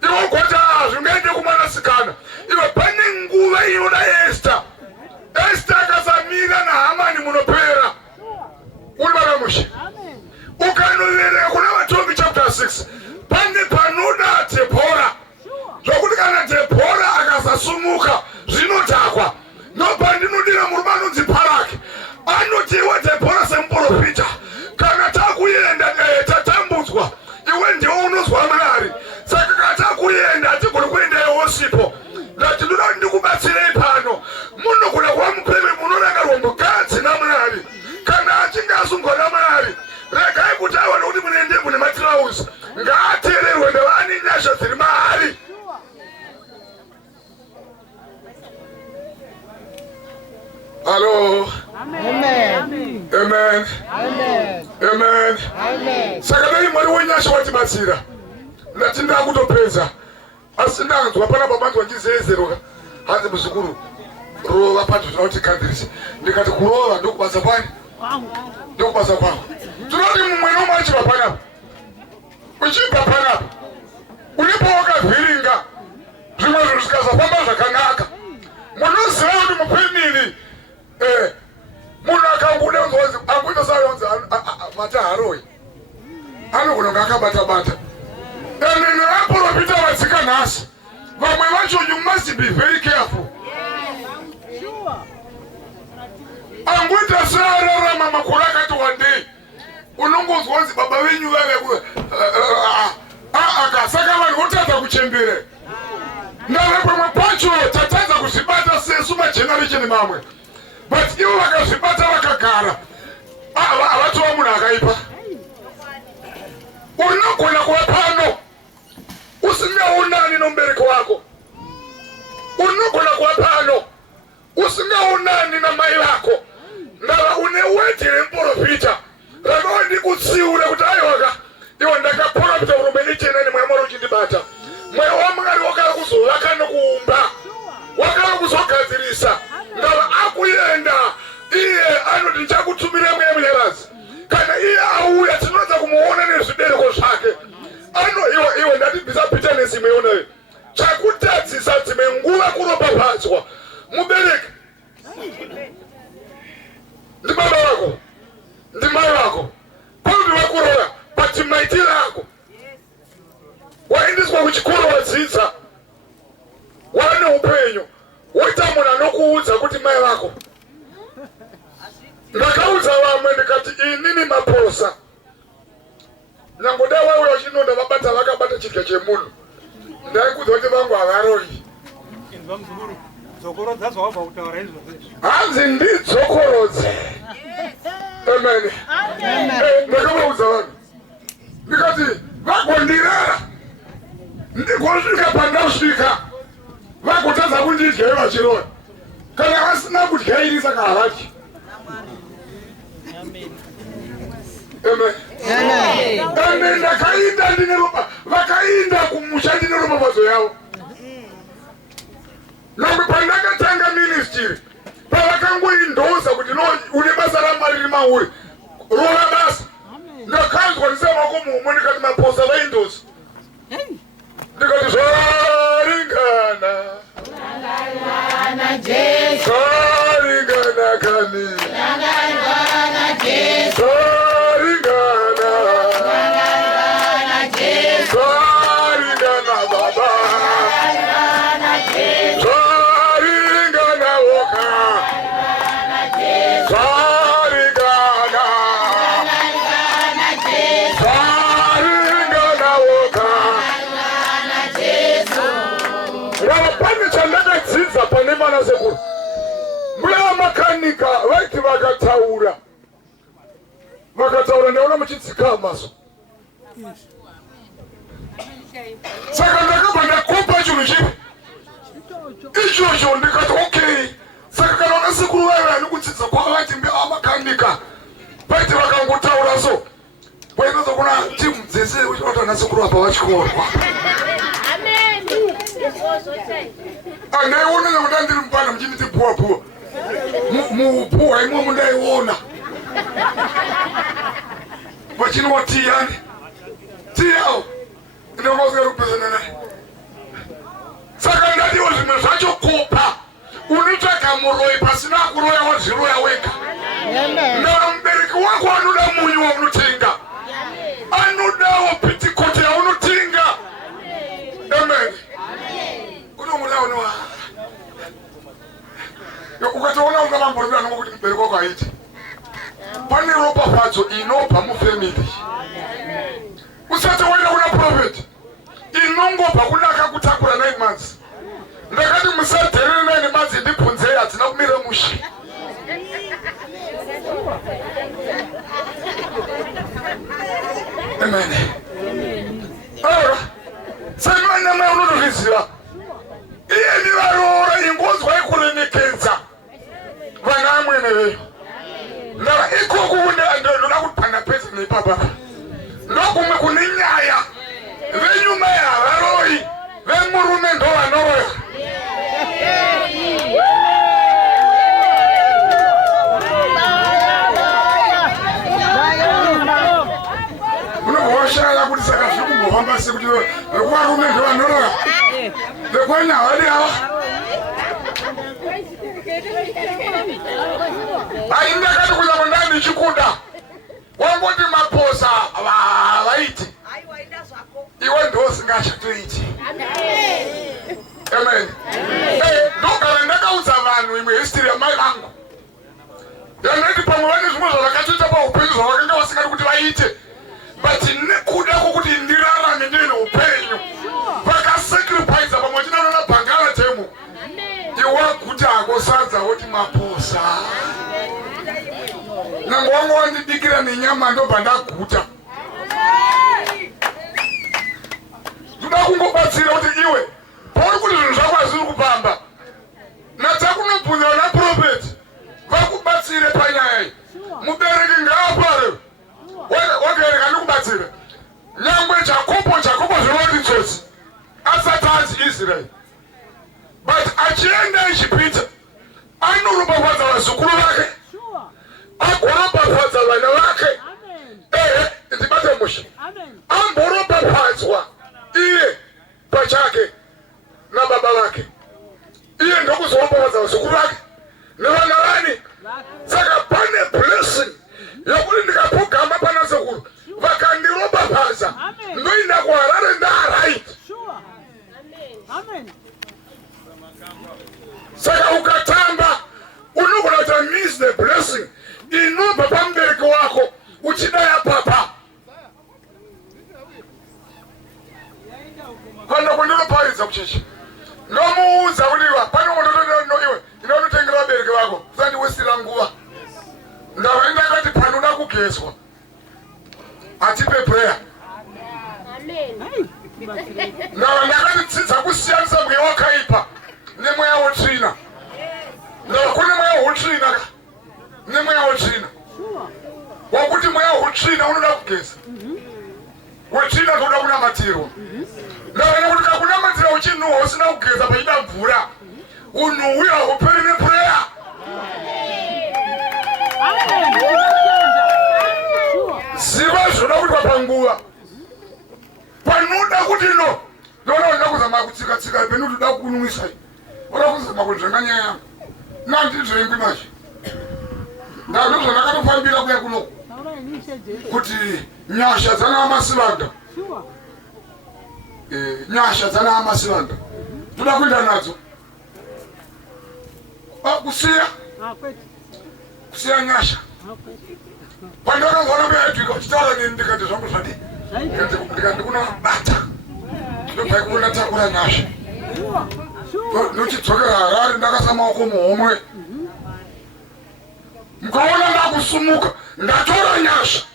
iwo kwata zvingaende kumwanasikana. Iwe pane nguva inoda Esther akasamira naHamani munopera uri varamusha. Ukanovereka kuna Vatongi chapter 6 pane panoda Dhebhora zvokuti kana Dhebhora akasasumuka zvinodhakwa. Nopandinodira murume anonzi Bharaki anotiwa Dhebhora semuprofita. Kana takuenda tatambudzwa iwe ndiwe unozwa Mwari. Saka kana takuenda hatigoni kuendayo sipo. Ndati ndoda kuti ndikubatsirei pano. Munogona kuva mupembe munorangarwa mukadzi naMwari. Kana achinge asungwa naMwari, regai kuti aone kuti munoende kune matirauzi ngaateererwe ndevane nyasha dziri maari. Hello. Amen. Amen. Amen. Amen. Saka dai Mwari wenyasha watibatsira. Ndati ndakutopedza. Asi ndanzwa pana babanzwa ndizezeroka. Hanzi muzukuru rova pacho zvinoti kandirisi. Ndikati kurova ndokubasa pani? Ndokubasa kwangu. Tinoti mumwe nomwe achibva panapa. Uchibva panapa ulipo wakavhiringa zvimwe zvinhu zvikasafamba zvakanaka. Munoziva kuti mufamily munhu akangunenzonzi akuita sayonzi mata haroi anogona kunge akabata-bata. Ende nevaprofita vatsika nhasi vamwe vacho you must be very careful. Angoita seararama makore akati wandei unongozwa kunzi baba venyu vave saka vanhu votadza kuchembere. Ndave pamwe pacho tatadza kuzvibata sesu mageneration mamwe, but ivo vakazvibata vakagara havatova munhu akaipa. Unogona kuva pano usingaonani nomubereki wako. Unogona kuva pano usingaonani namai vako. Ndava une weti remuprofita rakava ndikutsiura kuti aiwaka iwo ndakaprofita urombe nichena nemweya Mwari uchindibata. Mweya waMwari wakava kuzovaka nokuumba. bitterness imeona chakutadzisa dzimenguva kuropafadzwa mubereki ndi baba wako ndi mai wako paundi wakuroya pati maitiro ako waendeswa kuchikoro wadzidza wane upenyu woita munhu anokuudza kuti mai vako ndakaudza vamwe ndikati inini maposa nyangoda wauya uchinonda vabata vakabata chidya chemunhu ndaikudza kuti vangu havaroi hanzi ndidzokorodze amen ndakavaudza vanhu ndikati vagondirera ndikosvika pandasvika vakutadza kundidyai vachiroya kana vasina kudyairi saka havadyi ane ndakainda ndine ropa vakainda kumusha ndine ropafadzo yavo namwe pandakatanga ministry pavakangoindoza kuti no une basa ramwari riri mauri rova basa ndakanzwa ndisemako muhumwe ndikati maposa vaindoza ndikati zvaringana zvaringana kani zvaringana zvaringana baba zvaringana woka zvaringana zvaringana woka rapane chandakadzidza pane mana sekuru mbuya makanika vaiti vakataura ndaona muchitsikama so saka ndakabva ndakopa chinhu chipi ichocho ndikati okay saka kana vana sekuru vaiva nekudzidza kwavo vaiti mbeva makanika vaiti vakangotaura so wainoza kuna timu dzese uchinoti vana sekuru apa vachikorwa andaiona nyangu ndandiri mupana muchinditi puwa mupuwa imwe mundaiona vachinwa tiyani tiyawo ndinonosika kupesana naye saka ndadiwo zvimwe zvacho kopa unotsvaga muroi pasina kuroya wazviroya wega ndara mubereki wako anoda munyu waunotenga anodawo pitikoti yaunotenga amen unomudaonowa ukatoona ungamamborira nongo kuti mubereki wako haiti pane ropafadzo inobva mufamily usati waenda kuna prophet inongobva kuna akakutakura 9 months ndakati musadherere 9 months ndibvunzei hadzina kumira mushe amen saimanyamai unotozviziva iyeni varoora ingonzwai kuremekedza vana amwene veyo ndava ikoko ndoda kupanda pesa neipapa ndokumwe kune nyaya venyuma yavaroi vemurume ndo vanoroya unovoshaya kuti saka zvikungofamba sekuti vekuvarume ndo vanoroya vekwanyavadi ava hai ndakati kunyama ndandichikunda wangoti maposa vaiti iwe ndosingachatoiti amen ndogara ndakaudza vanhu imwe history yamai vangu yandaiti pamwe vane zvimwe zvavakatoita paupenyu zvavakanga vasingati kuti vaite but nekuda kwokuti ndirarame ndive neupenyu vakasacrifice pamwe tinanona bhangara temu iwaguta akosadza woti maposa nangu wangu wandidikira nenyama ndobva ndaguta ndoda kungobatsira kuti iwe pauri kuti zvinhu zvako hazviri kupamba nadzakunobvunzira na prophet vakubatsire panyaya iyi mubereki ngaapare wakereka ndikubatsire nyangwe jakobo zvinoti tsotsi asati azi israeri but achienda ichipita anoropafadza vazukuru vake agoropafadza vana vake ndibate musha amboropafadzwa iye sekuru vake nevana vani. Saka pane blessing yakuti ndikapugama pana sekuru vakandiropafadza ndoenda kuHarare ndaraiti. Saka ukatamba unogona kuti miss the blessing inobva pamubereki wako uchidaya papa. Pano kundinoparidza kuchechi ndomuudza kuti pane iwe inonotengera vabereki vako usandiwisira nguva. Ndakati pano da kugezwa atipe prayer. Ndakatitsitsa kusiyanisa mweya wakaipa nemweya wotsvina. Kune mweya wotsvina nemweya wotsvina wakuti mweya wotsvina unoda kugeza, wotsvina toda kunamatirwa. Ndakana kuti kakunamatira uchinuhwa usina kugeza pachida mvura unhuhwi hahuperi neprayer. Ziva zvoda kuti papanguva panoda kuti ndoda kuda kuzama kutsika penu toda kunwisa oda kuzama kunzvenga nyaya yangu nandizvengwi mazhe ndazvo ndakatofambira kuya kuno kuti nyasha dzana Masivanda nyasha dzana Masivanda toda kuenda nadzo kusiya nyasha. Pandakaona mbeyaitwika uchitaura neni ndikati zvangu zvadi ndikati kunabata ndobva kuona takura nyasha ndochidzokera Harare ndakasa maoko muhomwe. Mukaona ndakusumuka ndatora nyasha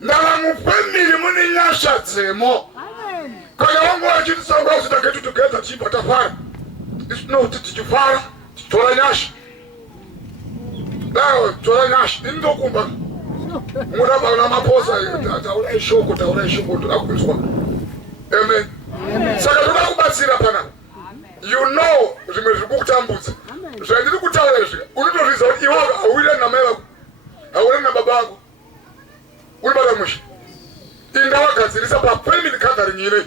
ndava mufamili mune nyasha dzemo. Kana vangu vachitisaura kuti get together tichibva tafara isinoti tichifara tichitora nyasha dawo tora nyasha ini ndokumba muraba namaposa taura ishoko todakunzwa. Amen. Saka toda kubatsira pana you know zvimwe zviri kukutambudza zvandiri kutaura izvi unotoziva kuti iwe hauwiri namai vako hauwiri nababa vako uri bata musha indavagadzirisa pafamily gathering inei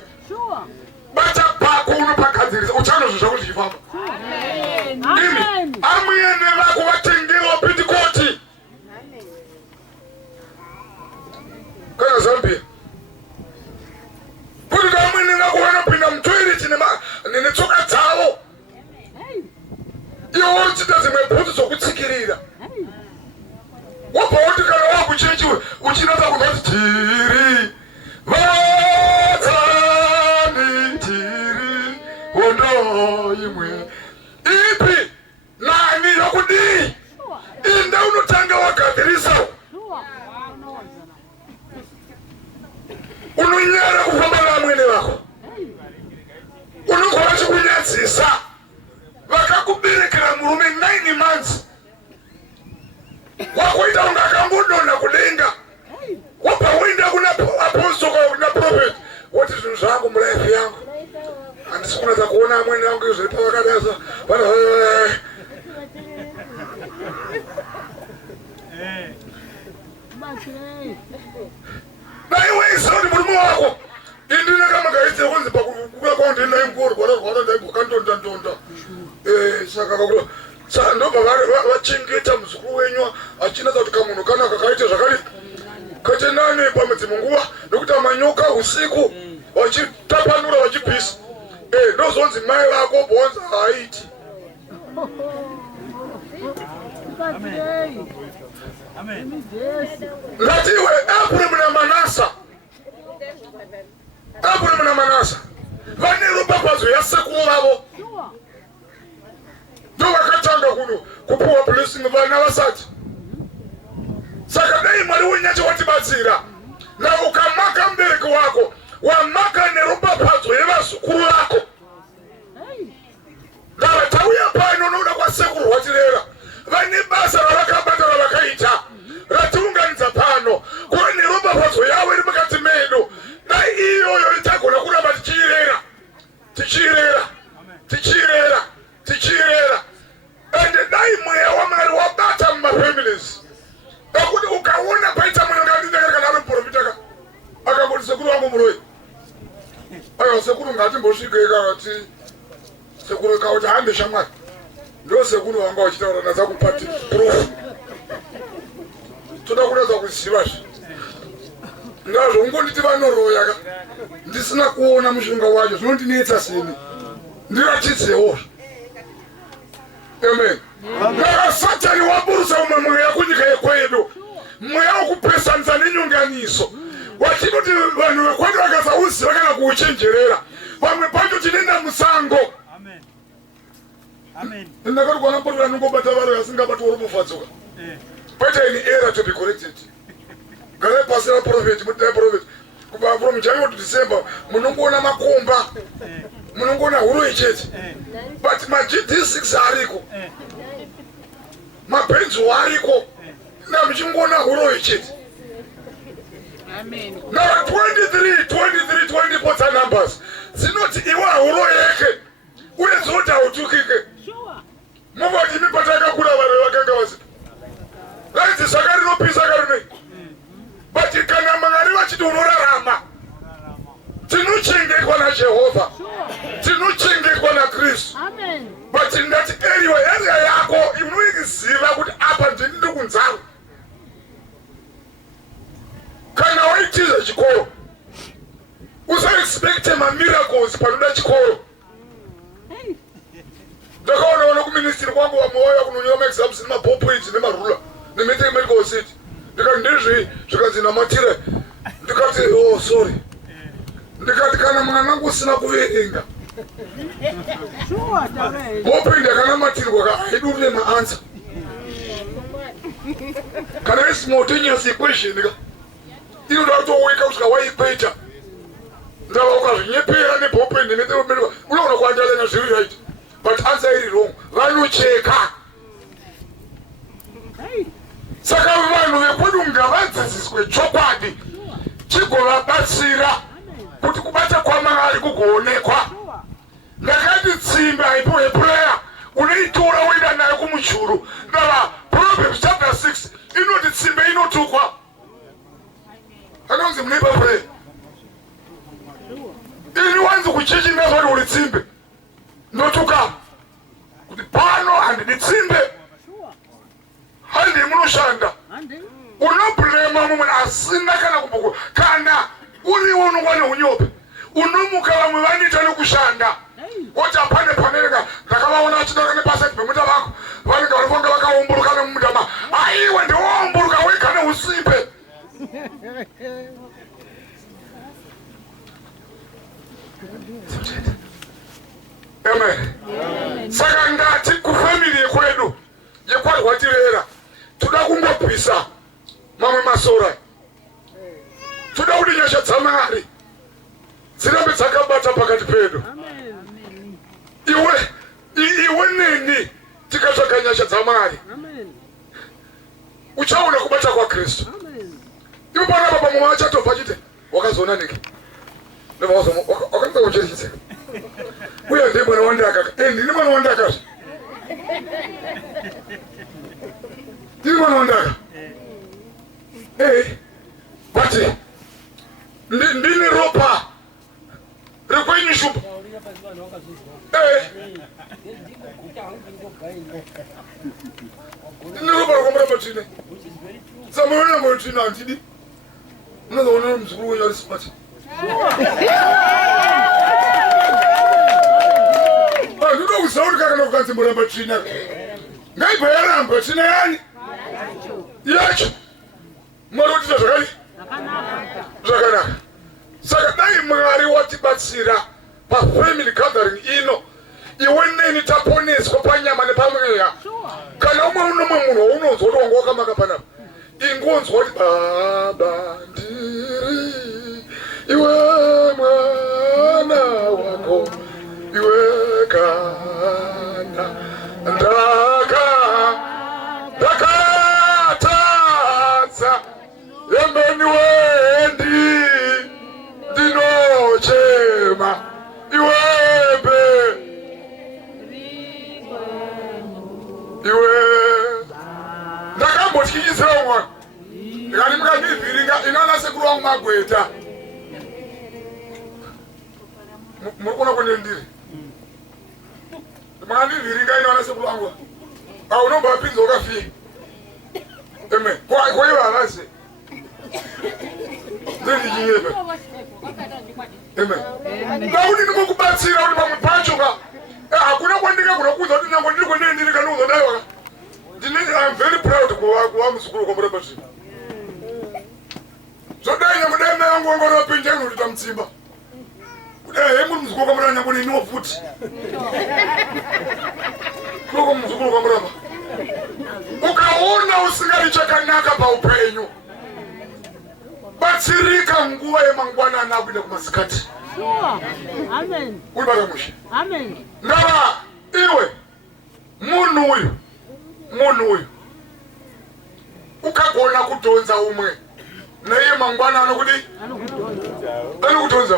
bata pako unopagadzirisa uchanozvo zvako zvichifamba. Ini amuyene vako vatengewa Pentecost kana Zambia kuti amuyene vako vanopinda mutoireti netsoka dzavo iwo uchita dzimwe bhutsu dzokutsikirira wabva woti kana wakuchechi uchinatsa kunzwa kuti tiri vadzani tiri hondo imwe ipi nani yokudii inda unotanga wagadhirisa unonyara kufamba namwene vako unogona chikunyadzisa vakakuberekera murume 9 months wakuita unga akambodonha kudenga wabva woenda kuna apostoka kuna prophet woti zvinhu zvangu muraifu yangu handisi kunatsa kuona amwene angu zviri pavakadasa daiwaisaudi murume wako indinekamakaidzira kunzi pakukura kwangu ndinaimborwararwara ndaimbokantondantonda saka ndobva vachengeta muzukuru wenyu achinatsa kuti kamunhu kana kakaite zvakadii kate nane pamadzimwe nguva nekuti amanyoka usiku vachitapanura vachipisa ndozonzi mai vako bhonza haaiti. Ngati iwe Ephraim na Manasa vane ropapadzo yasekuru vavo ndo vakatanga kuno kupuwa blessing vana vasati. Saka dai Mwari wenyacho watibatsira na ukamaka mbereki wako wamaka neropapadzo yevazukuru vako ndavatauya pano nokuda kwasekuru watirera vane basa ravakabata ravakaita ratiunganidza pano kuva neropapadzo yavo iri mukati medu. Dai iyoyo itagona kuramba tichirera ende dai mweya waMwari wabata mumafamilies akuti ukaona paita munhu ngandinekana ari muprofita akangoti sekuru wangu muroi aiwa sekuru ngatimbosvike ikavati sekuru kauti hambe shamwari ndose kuno wanga wachitaura naza kupati proof toda kuratidza kuziva ngazvo ungonditi vanoroya ka ndisina kuona mushonga wacho zvinondinetsa seni ndiratidzewo. Amen. Ngaka Satani waburusa umwe mweya kunyika yekwedu, mweya wokupesanisa nenyunganiso wachitoti vanhu vekwedu vakasauziva kana kuuchenjerera pamwe pacho tinenda musango. Ndakati kuona mpoti vanongobata varo vasingabati uri kufadzuka paita ini era to be corrected. Gare pasira prophet mutai prophet kubva from January to December munongoona makomba munongoona huro ichete but ma-GD6 ariko mabenzo ariko namuchingoona huro ichete. Now 23 pota numbers zinoti iwe huro yeke uye zoti hautukike muvati mipata yakakura vanhu vakanga vasi raiti zvakarinopisa karunei but kana Mwari vachiti unorarama tinochengetwa naJehovha tinochengetwa naKristu. But ndati area yako unoiziva kuti apa ndiri kunzaro. Kana waitiza chikoro usaexpecte mamiracles panoda chikoro. Ndakaona kuministry kwangu vamouya kunonyoma exams nemapopiti nemarula nemedical city ndikati ndizvi zvikazinamatire ndikati oh sorry ndikati kana mwanangu usina kuverenga popindi akanamatirwa haidurire maansa kana isimotenyasi equation ka inoda kutoweka kusvika waipeta ndava ukazvinyepera nepopindi neteomerwa unoona kuandalena zviri right but answer iri wrong vanocheka. Saka vanhu vekwedu ngavadzidziswe chokwadi chigovabatsira kuti kubata kwaMwari kugoonekwa. Ndakati tsimbe haipo yeplayer unoitora woenda nayo kumuchuru ndava Proverbs chapter 6 inoti tsimbe inotukwa anonzi muneipa prayer ini wanzi kuchechi ndazvati uri tsimbe ndotuka kuti pano handidi tsimbe handi munoshanda unobrema mumwe asina kana kumbuko kana uriwo unongwa neunyope unomuka vamwe vanoita nekushanda kuti apane panereka ndakavaona achidaka nepasati pemuta vako vanenge varifonga vakaumburuka nemumutama aiwe ndiwoumburuka wega neusimbe. Amen. Saka ndati kufamily yekwedu yekwarwatirera toda kungopisa mamwe masora toda kuti nyasha dzaMwari dzirambe dzakabata pakati pedu. Iwe neni tikatsvaga nyasha dzaMwari uchaona kubata kwaKristu. Iwe panapa pamwe vachatobva chite wakazoona niki wakanza kucherechitseka uye ndiye mwana wandakaka ndini mwana wandaka ndiri mwana wandaka bati ndine ropa rekwenyu shumba ndine ropa rekwambura patine samaona motine handidi unozoona muzukuru wenyu ari smart. Ndoda kuziva kana kukanzi muramba tsvina ngaibva yaramba tsvina yani yacho Mwari otita zvakadii zvakanaka. Saka dai Mwari watibatsira pafamily gathering ino iwe neni taponeswa panyama nepamweya kana umwe unomwe munhu waunonzwa kuti wanga wakamaka panapa ingonzwa kuti baba ndiri iwe mwana wako iwe kana ndakatadza yembeni wendi ndinochema iwebe iwe ndakambotyisira umwe ndikati mukandivhiringa inana sekuru wangu Magweta muri kuona kune ndiri Mwani viringa ino wana sekulu wangu. Unomba pinzo kafi. Amen. Kwa hiyo alase. Ndeni jinyebe. Amen. Ndaudi niko kubatsira uri pamupachoka. Hakuna kwandika kuna kuza kuti nyango ndiko ndendiri kanuzo daiwa. I'm very proud kuwa msukuru kwa mrebashi. So dai mudeme wangu ngoro pinjenu litamtsimba. Hemu msukuru kwa mranya ngoni no futi. Kuko msukuru kwa mramba. Ukaona usingali chakanaka pa upenyu. Batsirika nguwa emangwana nakude kumasikati. Amen. Ulibala mushi. Amen. Ngaba iwe munhu uyu ukagona kutonza umwe naye mangwana anokutonza.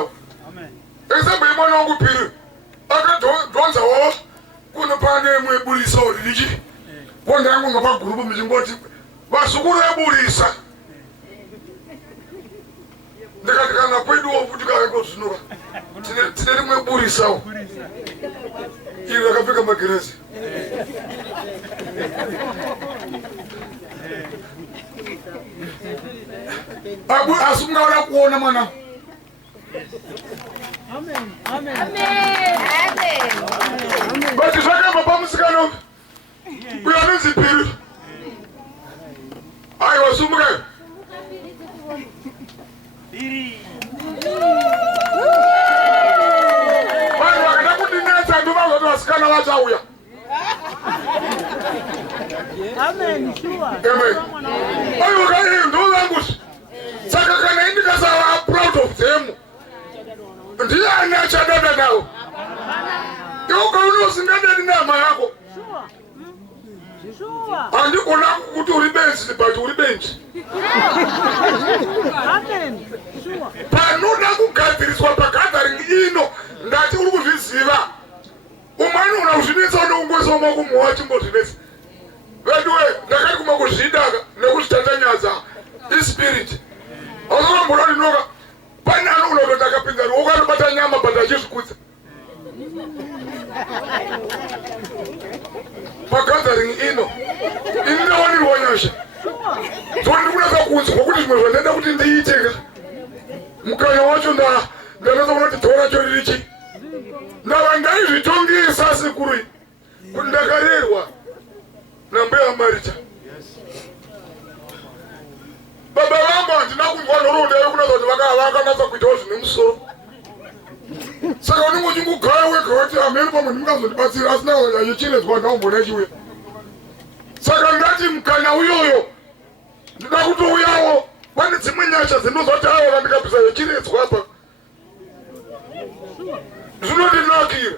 Example imwana wakupiri akadonzawo kuno pane mwebulisa ulilichi konda yangu ngapagrupu michingoti vasukuru ebulisa ndikati kana kweduwo futi kavekozinuka tine rimwe bulisawo iri rakapfeka magirezi. Asi mungaona kuona mwana. Amen. Amen. Amen. Bati zvakamba pamusikano uyo anonzi Piri. Aiwa sumuka. Vanhu vakada kundinetsa ndovazoti vasikana vachauya. Amen. Sure. Amen. Aiwa ndozanguti. Saka kana indikasava proud of them. Ndiani achadada nawo. Iwe ukaona usingadadi nama yako. Andikona kuti uri benzi but uri benzi. Amen. Sure. Panoda kugadziriswa pagathering ino ndati uri kuzviziva. Umani unazvinetsa unoungwesa uma kumuwa chimbozvinetsa. Vediwe ndakati kuma kuzvidaka nekuzvitatanyadza ispirit. Auzokamboda ndinoka pane anokunoto ndakapinza ukanobata nyama but achizvikudza. Pagathering ino ini ndawanirwa nyasha. So ndikunatsa kunzwa kuti zvimwe zvandenda kuti ndiiteka. Mukanya wacho ndanatsa kunoti dhora cho ririchi. Ndava ndaizvitongesa sekuru kuti ndakarerwa nambuya Marita. Baba vangu handina kunzwa nhoroondo yokunatsa kuti vakanatsa kuitawo zvine musoro. Saka unongochingogayo wega kuti amene pamwe ndimukazondibatsira asina achichinetswa ndaombona chiuya. Saka ndati mukanya uyoyo ndida kutouyawo pane dzimwe nyasha dzinozoti avo vandikabvisa yechinetswa apa zvinondinakira.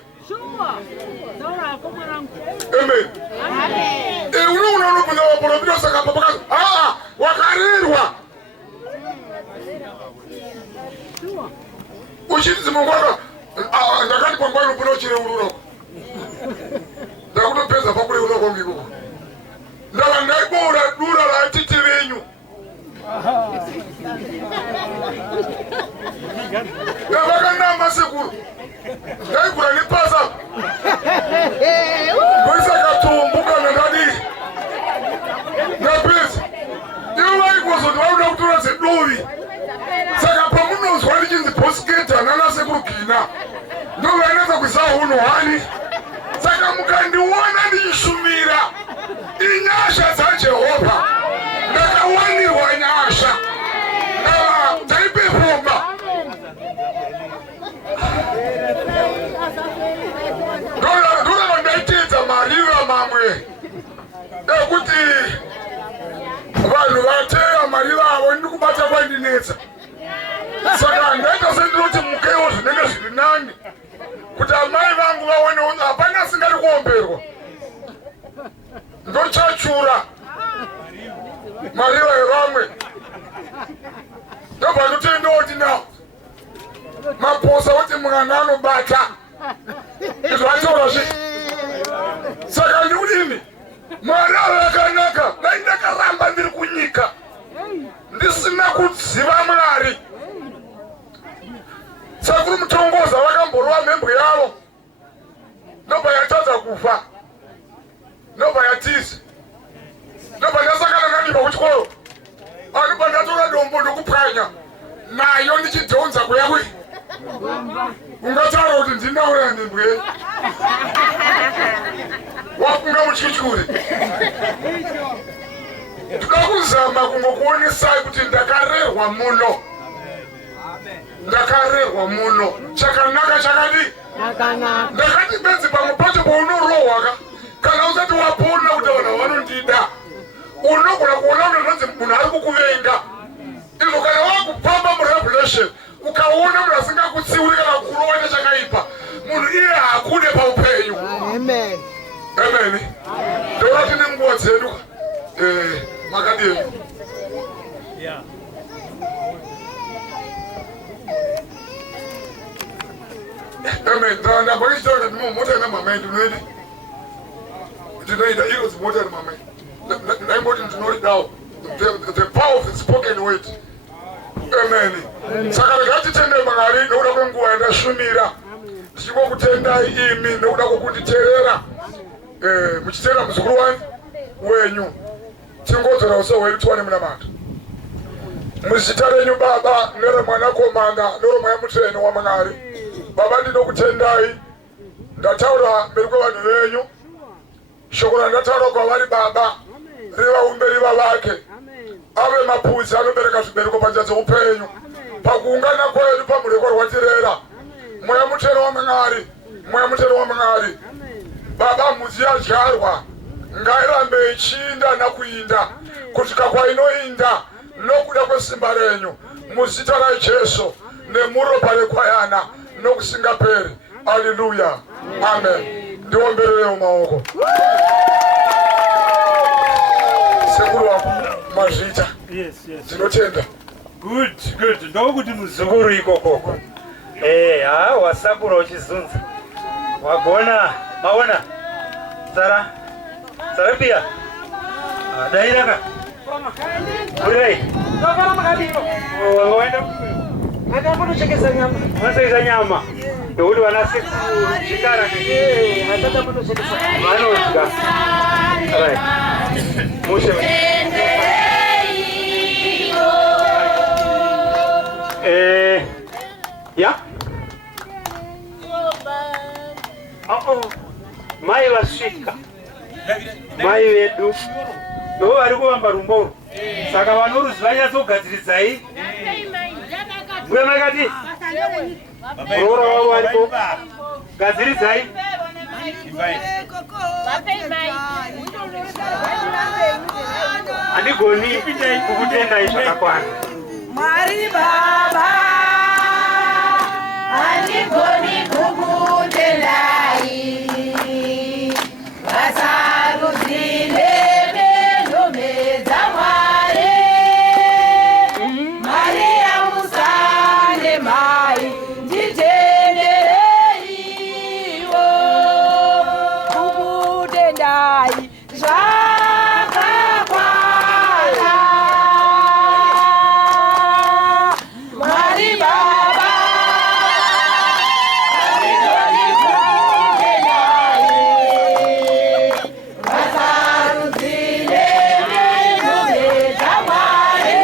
Amen. Unoona unobvunza vaprofita saka apa pakazi wakarerwa uchiti dzimongwaka ndakati kwangwa inopinda uchireurura ndakutopedza pakureurura kwangu ikoko ndava ndaiboora dura ratiti venyu ndavakanamba sekuru ndaigura nepasa ndoisakatombuka ndadii ndapedza ivo vaikozoti vauda kutora zedovi. Saka pamunonzwa ndichinzi bosiketa nana sekuru Gina ndovanatsa kuziva unhwani. Saka mukandiona ndichishumira inyasha dzaJehovha ndakawanirwa nyasha taipepomba. Ndorava ndaiteedza mariva mamwe ekuti vanhu vateya mariva avo ndikubata kwandinetsa. Saka ndaita sendinoti mukewo zvinenge zviri nani kuti amai vangu vaone hapana asingari kuomberwa. Ndochachura mariva evamwe ndobva ndotendoti nawo maposa kuti mwana anobata izvo ataura zvi. Saka ndikudini mwari ava yakanaka dai ndakaramba ndiri kunyika ndisina kuziva Mwari. Saka kuri mutongoza vakamborova mhembwe yavo ndobva yatadza kufa. ndidzidzise ndobva ndasakana nanimba kuchikoro anobva ndatora dombo ndokupwanya nayo ndichidhonza kuya kwi ungataura kuti ndinauraya nembwe wakunga muchityuri ndinoda kuzama kungokuonesai kuti ndakarerwa muno ndakarerwa muno chakanaka chakadi ndakati bedzi pamwe pacho paunorohwaka kana usati wapona kuti vanhu vanondida unogona kuona unonzi munhu ari kukuvenga izvo kana wakupamba murevelation ukaona munhu asingakutsiuri kana kurova nechakaipa munhu iye hakude paupenyu. Amen. Ndoona kuti nenguva dzedu makadini Amen. Ndakwa ichitaura kuti mota namamai ndinoita iyo dzimota namamai ndaimboti ndinoridawo the power of the spoken word. Amen. Saka ngatitende Mwari nekuda kwenguva yandashumira ndichingokutendai imi nekuda kwokunditeerera muchiteera muzukuru wenyu tingodzora uso hwedu tiwane munamata muzita renyu Baba neremwanakomana neremweya wa Mwari. Baba ndinokutendai ndataura mberi kwevanhu venyu shoko randataura kwavari Baba rivaumbe riva vake ave mapudzi anobereka zvibereko panzira dzeupenyu pakuungana kwedu pamureko rwatirera mweya mutero wa Mwari. Baba mudzi yadyarwa ngairambe ichiinda nakuinda kusvika kwainoinda nokuda kwesimba renyu muzita raJesu nemuropa rekwayana nokusingaperi. Haleluya. Amen. Ndiombererewo maoko sekuru wako mazvita. Yes. Tinotenda. Good. Ndokuti muzukuru ikokoko. Wasakura uchizunza. Wagona, maona. Sara pia. Dairaka. Urai. Ndakara makadiko. Waenda Akapono chekesa nyama. Unasaiza nyama. Ndokuti wanasiku chikara. Hatata pono chekesa. Mano chika. Alright. Mushe. Ya? Mai vasvika. Mai vedu. Ndo vari kuvamba rumboro. Saka vanoruzi vanyatsogadziridzai. Mbuya makati? Rora wavo varipo. Gadziridzai. Handigoni kukutendai zvakakwana. Mwari Baba, handigoni kukutendai. Vasaruzire vendomedza Mwari. Maria musande mai, nditendereiwo. Kukutendai zvakakwana. Mwari Baba, handigoni kukutendai. Vasaruzire vendomedza Mwari.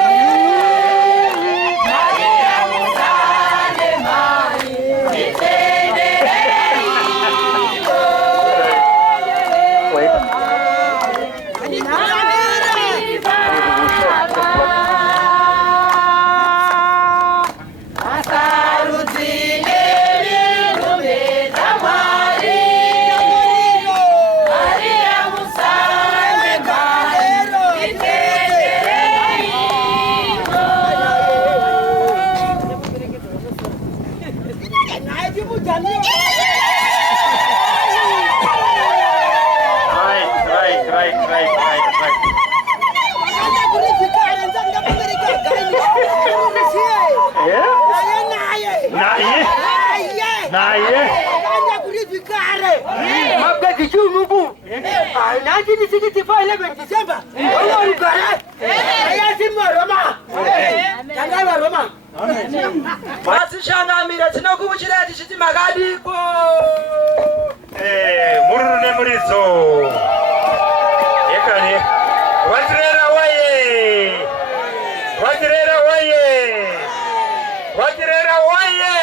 Maria musande mai, nditendereiwo. Right. Naye. Mabeki chumubu. Ai 1965 December. Olo ibara. Ayati Roma. Tanga Roma. Vasishangamira tinokubuchira tichiti makadiko. Mururu nemuridzo. Watirera waye! Watirera waye! Watirera waye!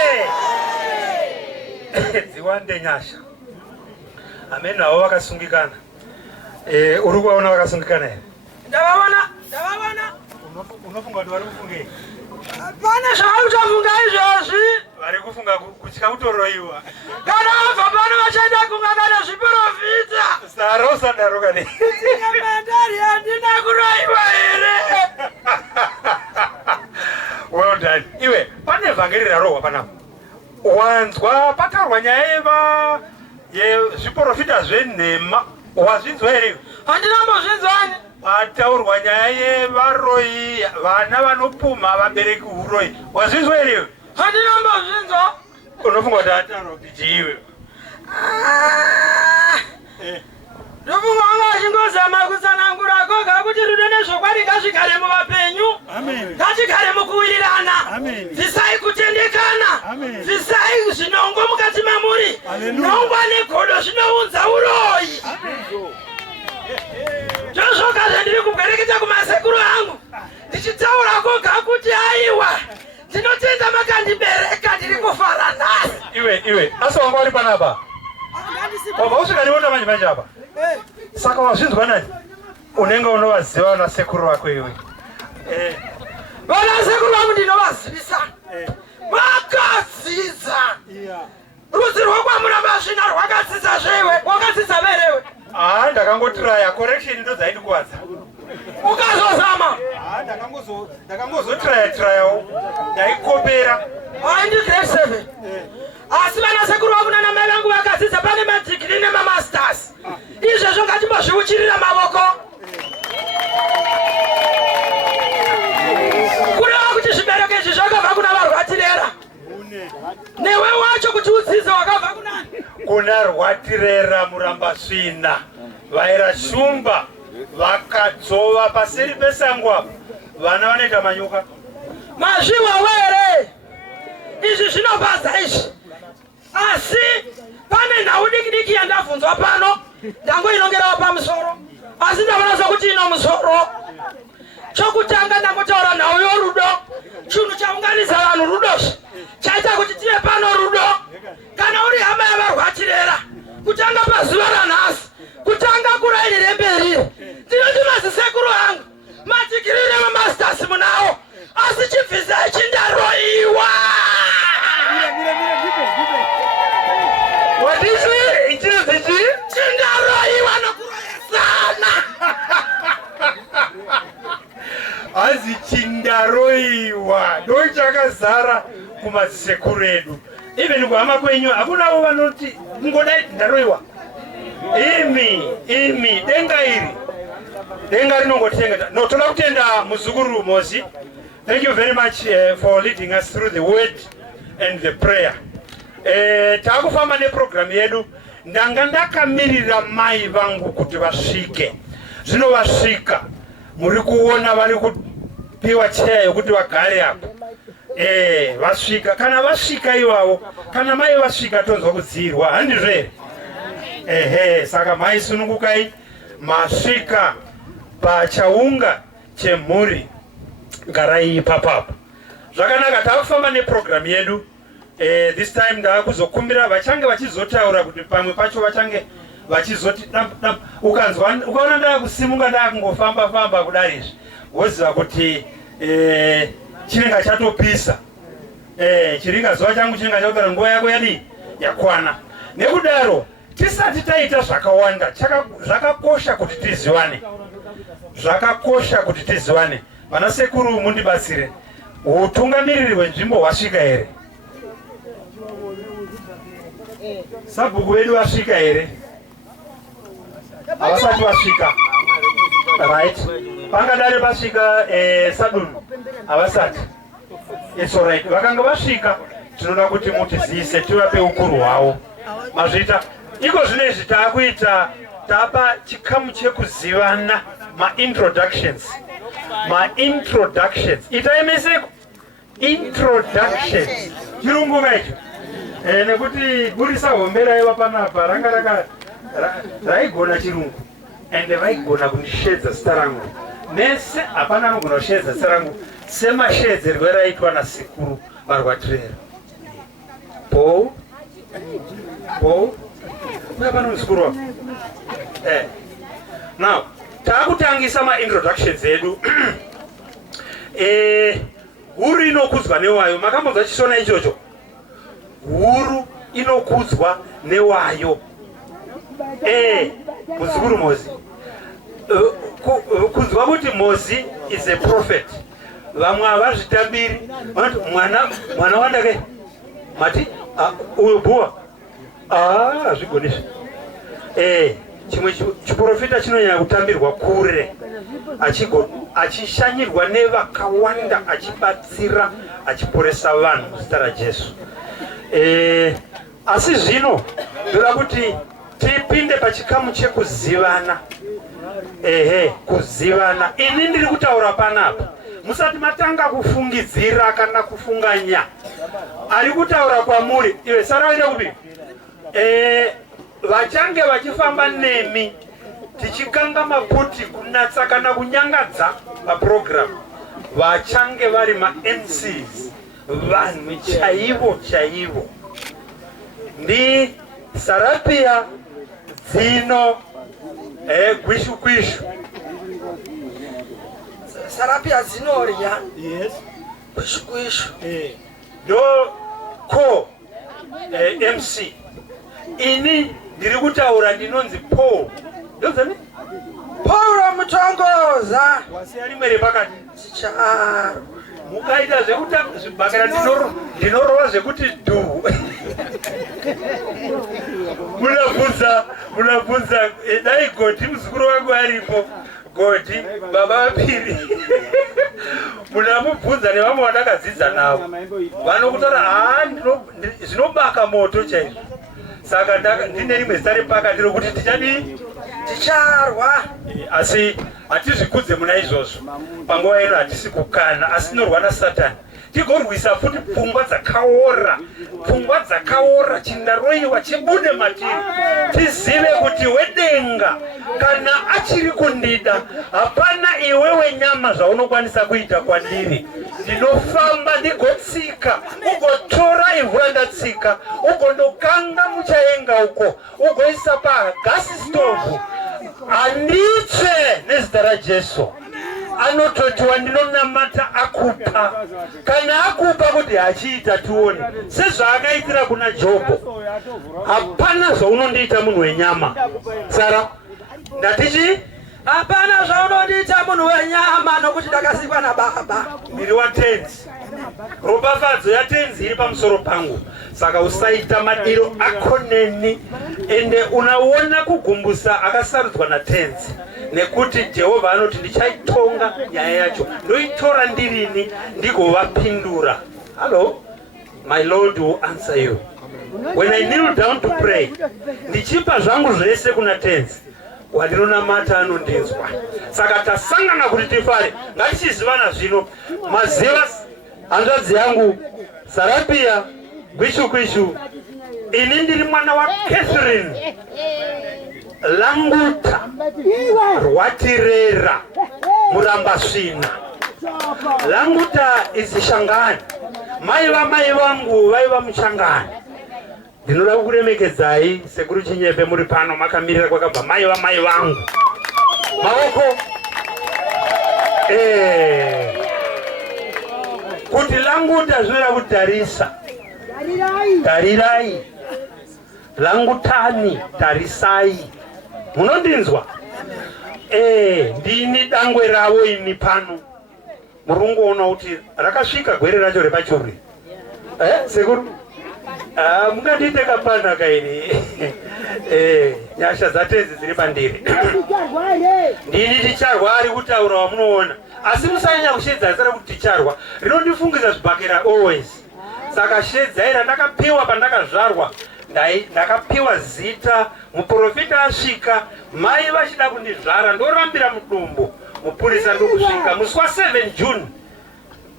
Ziwande nyasha. Amena wao wakasungikana. Uri kuona wakasungikana here? Ndavavona. Unofunga kuti vari kufunge? Pane zvauchafunga izvozvi. Vari kufunga kutya kutoroiwa. Kana vabva pano vachaenda kungangana zviprofita. Sara usadaro kani. Ndari handina kuroiwa here. Well done. Iwe, pane vhangeri rarohwa panapo. Wanzwa pataurwa nyaya yezviprofita zvenhema. Wazvinzwa here? Handina mbozvinzwani. Pataurwa nyaya yevaroi, vana vanopumha vabereki uroi. Wazvinzwa here? Handina mbozvinzwa. Unofunga kuti ataurwa kuti iwe. Ndofunga wanga achingozama kutsanangura koga kuti rudo nezvokwadi ngazvigare muvapenyu. Ngazvigare mukuwirirana. Bvisai kutendekana. Bvisai zvinongo mukati mamuri. Nhongwa negodo zvinounza uroyi. Zvozvoka zvandiri kubwereketa kumasekuru angu. Ndichitaura koga kuti aiwa. Ndinotenda makandibereka ndiri kufara nhasi. Iwe, asa wanga uri panapa. Wabva usvikaniona manje apa. Saka wazvinzwa nani? Unenge unovaziva vanasekuru vako iwe. Vanasekuru vangu ndinovazivisa. Vakadzidza. Rudzi rwokwamurambasvina rwakadzidza zvewe. Wakadzidza verewe. Ndakangotiraya correction ndo dzaindikuwadza. Ukazozama. Ndakangozotiraya-tirayawo. Ndaikopera. Ndi grade 7. Asi vanasekuru vangu nanamai vangu vakadzidza pane madegree nemamasters. Izvezvo ngatimbozviuchirira mavoko. Kureva kuti zvibereko izvi zvakabva kuna varwatirera. Newe wacho kuti udzidze wakabva kunani? Kuna Rwatirera Murambasvina. Vaira shumba vakadzova paseri pesango apa. Vana vanoita manyoka. Mazviwa were. Izvi zvinobvaza izvi. Asi pane nhau diki yandabvunzwa pano. Ndangoinongerawo pamusoro. Asi ndavona sokuti ino musoro. Chokutanga ndangotaura nhau yorudo. Chinhu chaunganidza vanhu rudozvi. Chaita kuti tive pano rudo. Kana uri hama yavarwatirera. Kutanga pazuva ranhasi. Kutanga kuraini remberi. Ndinoti mazisekuru angu. Madegree nemamasters munawo. Asi chibvisai chindaroiwa. Wadisi, ichinozichi? Chindaroiwa nokuroyesana. Azi chindaroiwa. Ndochakazara kumazisekuru edu. Even kuhama kwenyu, hakunawo vanoti kungodai ndaroiwa. Imi, denga iri. Denga rinongotenga. No, toda kutenda muzukuru Mozi. Thank you very much for leading us through the word and the prayer. Takufamba neprogram yedu. Ndanga ndakamirira mai vangu kuti vasvike. Zvino vasvika. Muri kuona vari kupiwa chair yokuti vagare apo. Vasvika. Kana vasvika ivavo, kana mai vasvika tonzwa kudzirwa. Handizve? Saka mai sunungukai masvika pachaunga chemhuri. Garai ipapapo. Zvakanaka takufamba neprogram yedu. This time ndakuzokumbira vachange vachizotaura kuti pamwe pacho vachange vachizoti ukaona ndakusimuka ndakungofamba kudai izvi woziva kuti chinenge chatopisa. Chiringa zuva changu chinenge chakugara nguva yako yadii yakwana. Nekudaro tisati taita zvakawanda zvakakosha kuti tizivane. Zvakakosha kuti tizivane. Vanasekuru mundibatsire. Utungamiriri hwenzvimbo hwasvika here? Sabhuku vedu vasvika here? Havasati vasvika. Right. Pangadare pasvika Sadunu. Havasati. It's all right. Vakanga vasvika. Tinoda kuti mutiziise tivape ukuru hwavo. Mazvita. Iko zvinezvi taakuita tapa chikamu chekuzivana ma-introductions. Itaemeseko? Introductions. Chirungu kaicho. Nekuti burisa hombera iwa panapa ranga raigona chirungu. ende vaigona kundishedza zita rangu. Mese hapana anogona kushedza zita rangu semashedzerwo eraitwa nasikuru varwatirera. Paul uyapano musikuru wako. Now taakutangisa ma-introductions edu. Huru inokudzwa newayo. Makambonzwa chisona ichocho? Huru inokudzwa newayo. Musikuru Mozi. Kudzwa kuti Mozi is a prophet. Vamwe havazvitambiri. Mwana wandake. Mati? Uyo bhuwa. Zvigonizvi. Chimwe chiprofita chinonyanya kutambirwa kure. Achishanyirwa nevakawanda, achibatsira, achiporesa vanhu muzita raJesu. Asi zvino ndoda kuti tipinde pachikamu chekuzivana. Kuzivana. Ini ndiri kutaura panapa. Musati matanga kufungidzira kana kufunganya. Ari kutaura kwamuri. Iwe sara waita kupi? Vachange vachifamba nemi tichikanga maputi kunatsa kana kunyangadza paprogram. Vachange vari ma-MCs. Vanhu chaivo. Ndi Sarapia Dzino Gwishu. Sarapia Dzino ria. Yes. Gwishu. Do ko MC. Ini ndiri kutaura ndinonzi Paul. Ndozani? Paul Mutongoza. Wasi ari mwere pakati. Charo. Mukaita zvekutambakira ndinorova zvekuti du. Munabvunza dai Godi muzukuru wangu aripo. Godi baba vapiri. Munamubvunza nevamwe vandakadzidza navo. Vanokutaura zvinobaka moto chaizvo. Saka ndine rimwe zita repakati rokuti ticharwa. Asi hatizvikudze muna izvozvo. Panguva ino hatisi kukana, asi tinorwa naSatani. Tigorwisa futi pfungwa dzakaora, chindaroiwa chibude matiri. Tizive kuti wedenga kana achiri kundida, hapana iwe wenyama zvaunokwanisa kuita kwandiri. Ndinofamba ndigotsika, ugotora ivhu randatsika, ugondokanga muchaenga uko, ugoisa pagasi stovhu. Anditsve nezita raJesu. Anototi wandinonamata akupa. Kana akupa kuti hachiita tione. Sezvaakaitira kuna Jobho. Hapana zvaunondiita munhu wenyama. Sara, ndatichi? Hapana zvaunondiita munhu wenyama nokuti ndakasikwa naBaba. Ndiri waTenzi. Ropafadzo yaTenzi iri pamusoro pangu. Saka usaita madiro akoneni. Ende unaona kugumbusa akasarudzwa naTenzi. Nekuti Jehovha anoti ndichaitonga nyaya yacho. Ndoitora ndirini ndigovapindura. Hello? My Lord will answer you. When I kneel down to pray, ndichipa zvangu zvese kuna Tenzi. Wandinonamata anondinzwa. Saka tasangana kuti tifare. Ngatichizivana zvino. Maziva hanzvadzi yangu Sarapia Gwishu. Ini ndiri mwana wa Catherine Languta Rwatirera Murambasvina. Languta izishangani. Mai vangu vaiva muchangani. Ndinoda kukuremekedzai sekuru Chinyepe muri pano makamirira kwakabva mai vangu. Maoko. Kuti Languta zvinoda kutarisa. Tarirai. Langutani, tarisai. Munondinzwa? Ndini dangwe ravo ini pano. Murungoona kuti rakasvika gwere racho repachuri. Sekuru? Mungandiite kapanaka ini. Nyasha dzaTenzi dziri pandiri. Ndini ticharwa ari kutaura wamunoona. Asi musanyanya kushedza zita kuti ticharwa. Rinondifungisa zvibhakera always. Saka shedzai randakapiwa pandakazvarwa. Ndakapiwa zita, muprofita asvika, mai vachida kundizvara, ndorambira mudumbu, mupurisa ndokusvika. Musi wa7 June,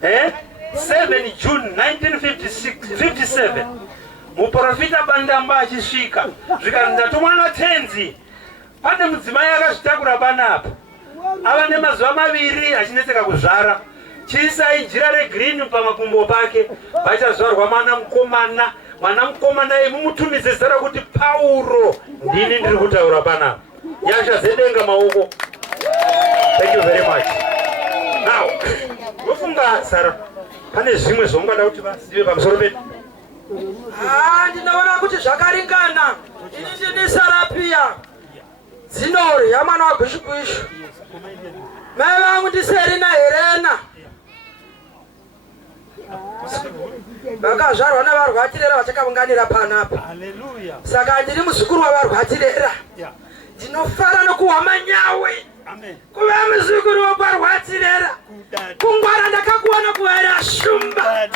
7 June 1957, muprofita Bandamba achisvika, zvikanzi ndatumwa naTenzi pane mudzimai akazvitakura panapa ava nemazuva maviri achinetseka kuzvara. Chiisai jira regirini pamakumbo pake, vachazvarwa mwana mukomana mumutumidze zita kuti Pauro. Ndini ndiri kutaura panapa. Nyasha zedenga maoko. Thank you very much. Now, vofunga Sara, pane zvimwe zvaungada kuti vazive pamusoro pedu? Ndinoona kuti zvakaringana. Ini ndini Sara pia. Zinori yamwana wagwishugwishu. Mai vangu ndiSerina Helena. Vakazvarwa navarwatirera vachakaunganira panapa. Hallelujah. Saka ndiri muzukuru wavarwatirera. Ndinofara nokuhwa manyawe. Amen. Kuva muzukuru wakwarwatirera. Kungwara ndakakuona kuvaira shumba.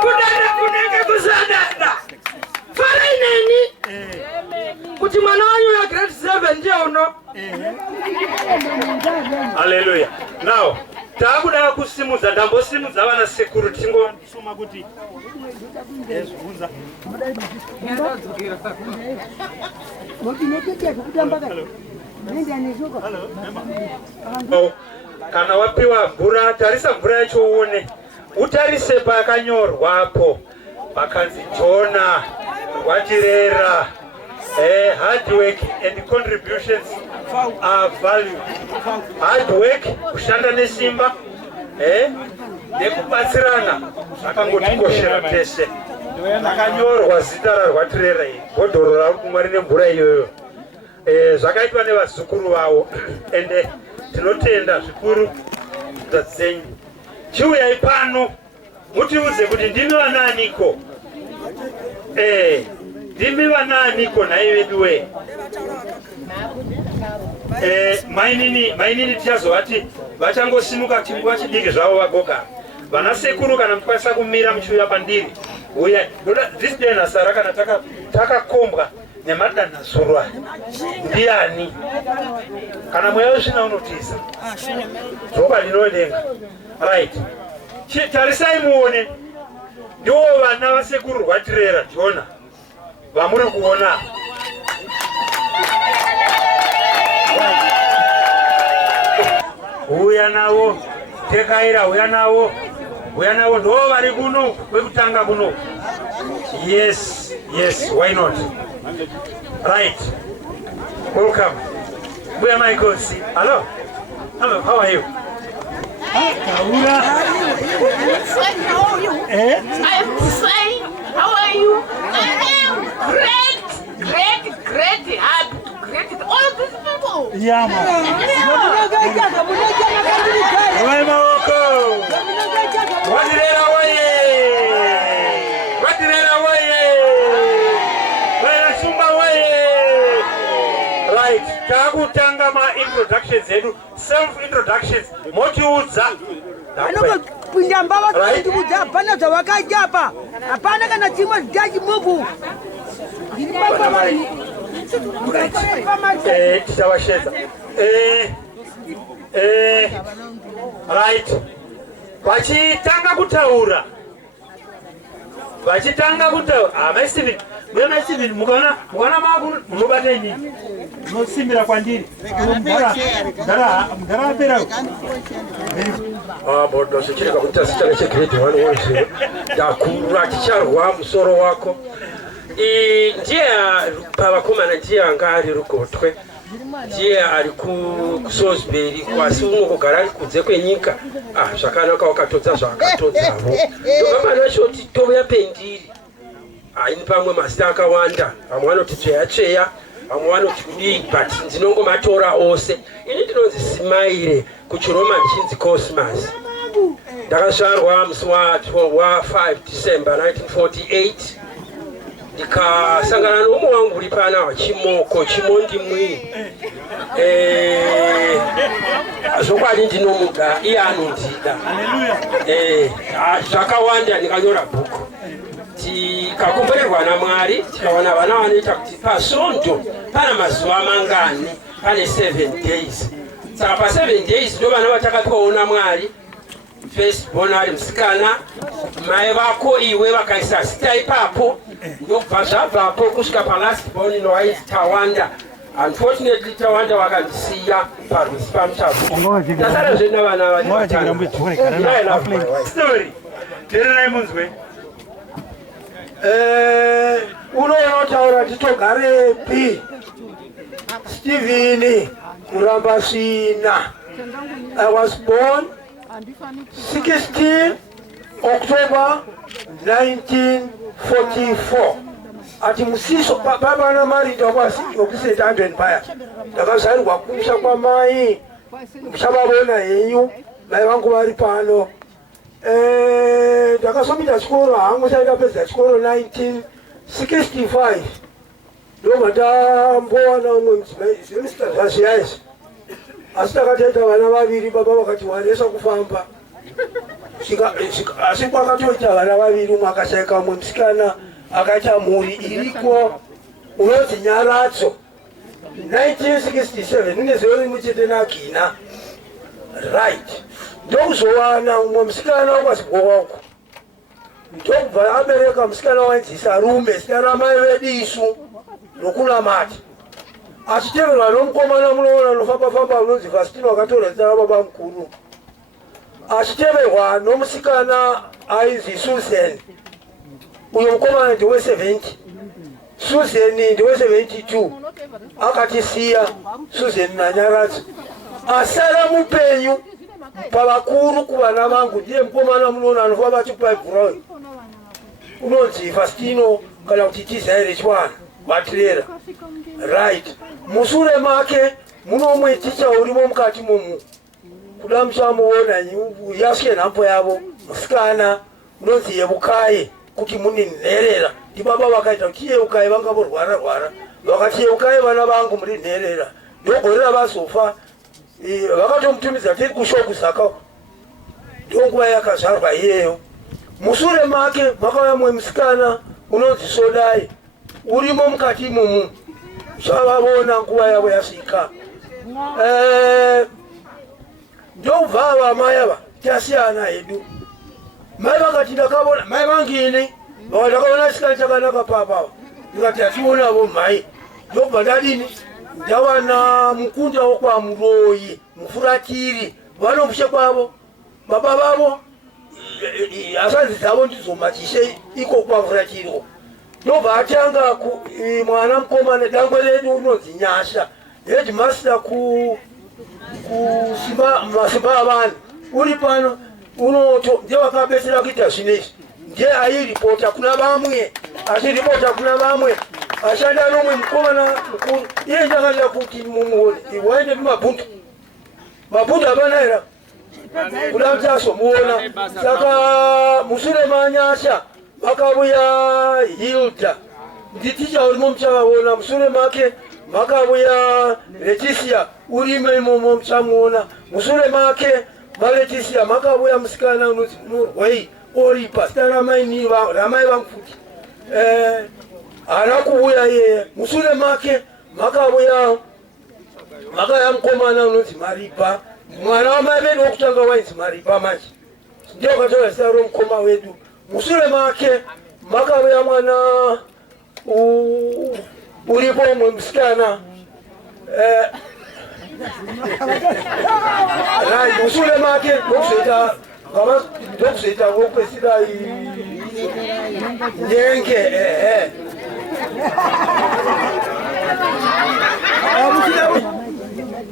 Kudada kunenge kuzadada. Fara ineni. Kuti mwana wanyu ya grade 7 ndiye uno. Hallelujah. Now, takuda kusimudza ndambosimudza vana security tingosuma kuti ezvunza. Kana wapiwa mvura, tarisa mvura yacho uone. Utarise pakanyorwapo. Pakanzi Jona Rwatirera. Hard work and contributions are valued. Hard work, kushanda nesimba, nekubatsirana, zvakangotikoshera tese. Takanyorwa zita raRwatirera bhodhoro rari kumwari nemvura iyoyo. Zvakaitwa nevazukuru vavo, ende tinotenda zvikuru dzenyu. Chiuyai pano, mutiudze kuti ndimi vanaaniko. Ndimi vanaaniko nai vedu we. Mainini tichazovati vachangosimuka chinguva chidiki zvavo vagoga. Vana sekuru kana mukwanisa kumira muchiuya pandiri. Uya, this day nasara kana takakombwa nemadanhazurwa. Ndiani? Kana mweya wezvina unotiza. Dzoka rinodenga. Right. Tarisai muone. Ndiwo vana vasekuru Rwatirera Jona. Vamuri kuona. Uya navo, tekaira uya navo ndo vari kuno kwekutanga kuno. Yes, why not? Right. Welcome. Uya Michaels. Hello, how are you? Kaura. I'm fine. How are you? I am great, happy to greet all these people. Yeah, man. Right. Takutanga ma introductions edu, self introductions. Motiudza. Pinda mbava kuudza hapana zvawakajapa. Hapana kana chimwe jaji mubu. Tichawashedza. Right. Vachitanga kutaura. Mai Steven. Mai Steven, mukaona mubata inini. Nosimbira kwandiri. Mugara apera. Bodo sichirika kuti sichana chegrade 110 ndakura chicharwa musoro wako ndiye pavakomana ndiye anga ari rugotwe ndiye ari kuSalisbury kwasi unogara ari kunze kwenyika zvakanaka wakatodza zvakatodzavo ndokamana shoti toya pendiri ini pamwe mazita akawanda vamwe vanoti tsveya vamwe vanoti kudii but ndinongomatora ose ini ndinonzi Simaire kuchiroma ndichinzi Cosmas. Ndakazvarwa musi wa 5 December 1948 ndikasangana nomwe wangu uri pana wachimoko chimondimwi zvokwadi ndinomuda iye anondida zvakawanda ndikanyora bhuku tikakomborerwa naMwari tikaona vana vanoita kuti pasvondo pana mazuva mangani pane 7 days. Saka pa 7 days ndo vana vatakatoona Mwari. First born ari musikana, mai vako iwe vakaisa zita ipapo, ndobva zvabvapo kusvika pa last born inowaiti Tawanda unfortunately tawanda wakandisiya parwisi pamuchavu tasara zvena vana story tererai munzwe unotaura titogarepi Stephen Murambasina. I was born 16 October 1944 ati musiso baba na mari takwasi okuseta 100 paya ndakazalwa kumsha kwa mai mshababona yenyu mai vangu vari pano ndakasomita chikoro hangu chaikapedza chikoro 1965 ndobva ndambowana umwe semester zvazviyaizvi asi takatoita vana vaviri baba vakati waresa kufamba asi kwakatoita vana vaviri umwe akashayika umwe musikana akaita mhuri iriko unonzi Nyaradzo 1967 une zero rimwe chete naGina right ndokuzowana umwe musikana wakwazigowako ndokubva abereka musikana wainzi Sarume zita ramai vedu isu nokunamata achiteverwa nomukomana munoona nofamba-famba unonzi Fastino akatora zita rababa mukuru achiteverwa nomusikana ainzi Susan uyo mukomana ndiwe 70 Susan ndiwe 72 akatisiya Susan naNyaradzo asara mupenyu pavakuru kuvana vangu ndiye mukomana munoona anofamba chipaibhurauni unonzi Fastino kana kuti Tizaire Chwana matirera right musure make munomwe ticha urimo mukati momu kuda muchamuona yasike nhambo yavo musikana unonzi Yebukaye kuti mune nherera ndibaba vakaita kuti Yebukaye vanga vorwara vakati Yebukaye vana vangu muri nherera ndogorera vazofa vakatomutumidza tiri kushoku saka ndonguva yakazvarwa iyeyo musure make makauya mumwe musikana unonzi Sodai urimo mukati imomu zvavavona nguva yavo yasvika ndobva ava mai ava tasiyana hedu mai vakati ndakavona mai vangini ndakaona chisikana chakanaka papava ndikati atiwonavo mai ndobva ndadini ndawana mukunda wokwaMuroyi mufuratiri vanomutye kwavo baba vavo hasanzi dzavo ndizomachishe iko kwafuratiriwo ndobva atanga mwana mukomana dangwe redu unonzi Nyasha headmaster masimba avanhu uri pano unoto ndiye vakabetsera kuita zvinezvi ndiye airipota kuna vamwe achiripota kuna vamwe ashanda nomwe mukomana mukuru iye ndakanda kuti mumuone waende kumabhundu mabhundu havana era kuda kuti azomuona saka mushure maNyasha makauya Hilda nditicha urimo muchavaona mushure make makauya Leticia urimo imomo muchamuona mushure make maLeticia makauya musikana unonzi Murwei oripa zita ramai vangu futi haana kuuya iye mushure make makauya mukomana unonzi Maripa mwana wamai vedu wokutanga wainzi Maripa manje ndiye wakatora zita romukoma wedu mushure make makauya mwana uripo umwe musikana mushure make ndokuzoita vokwesira Nyenge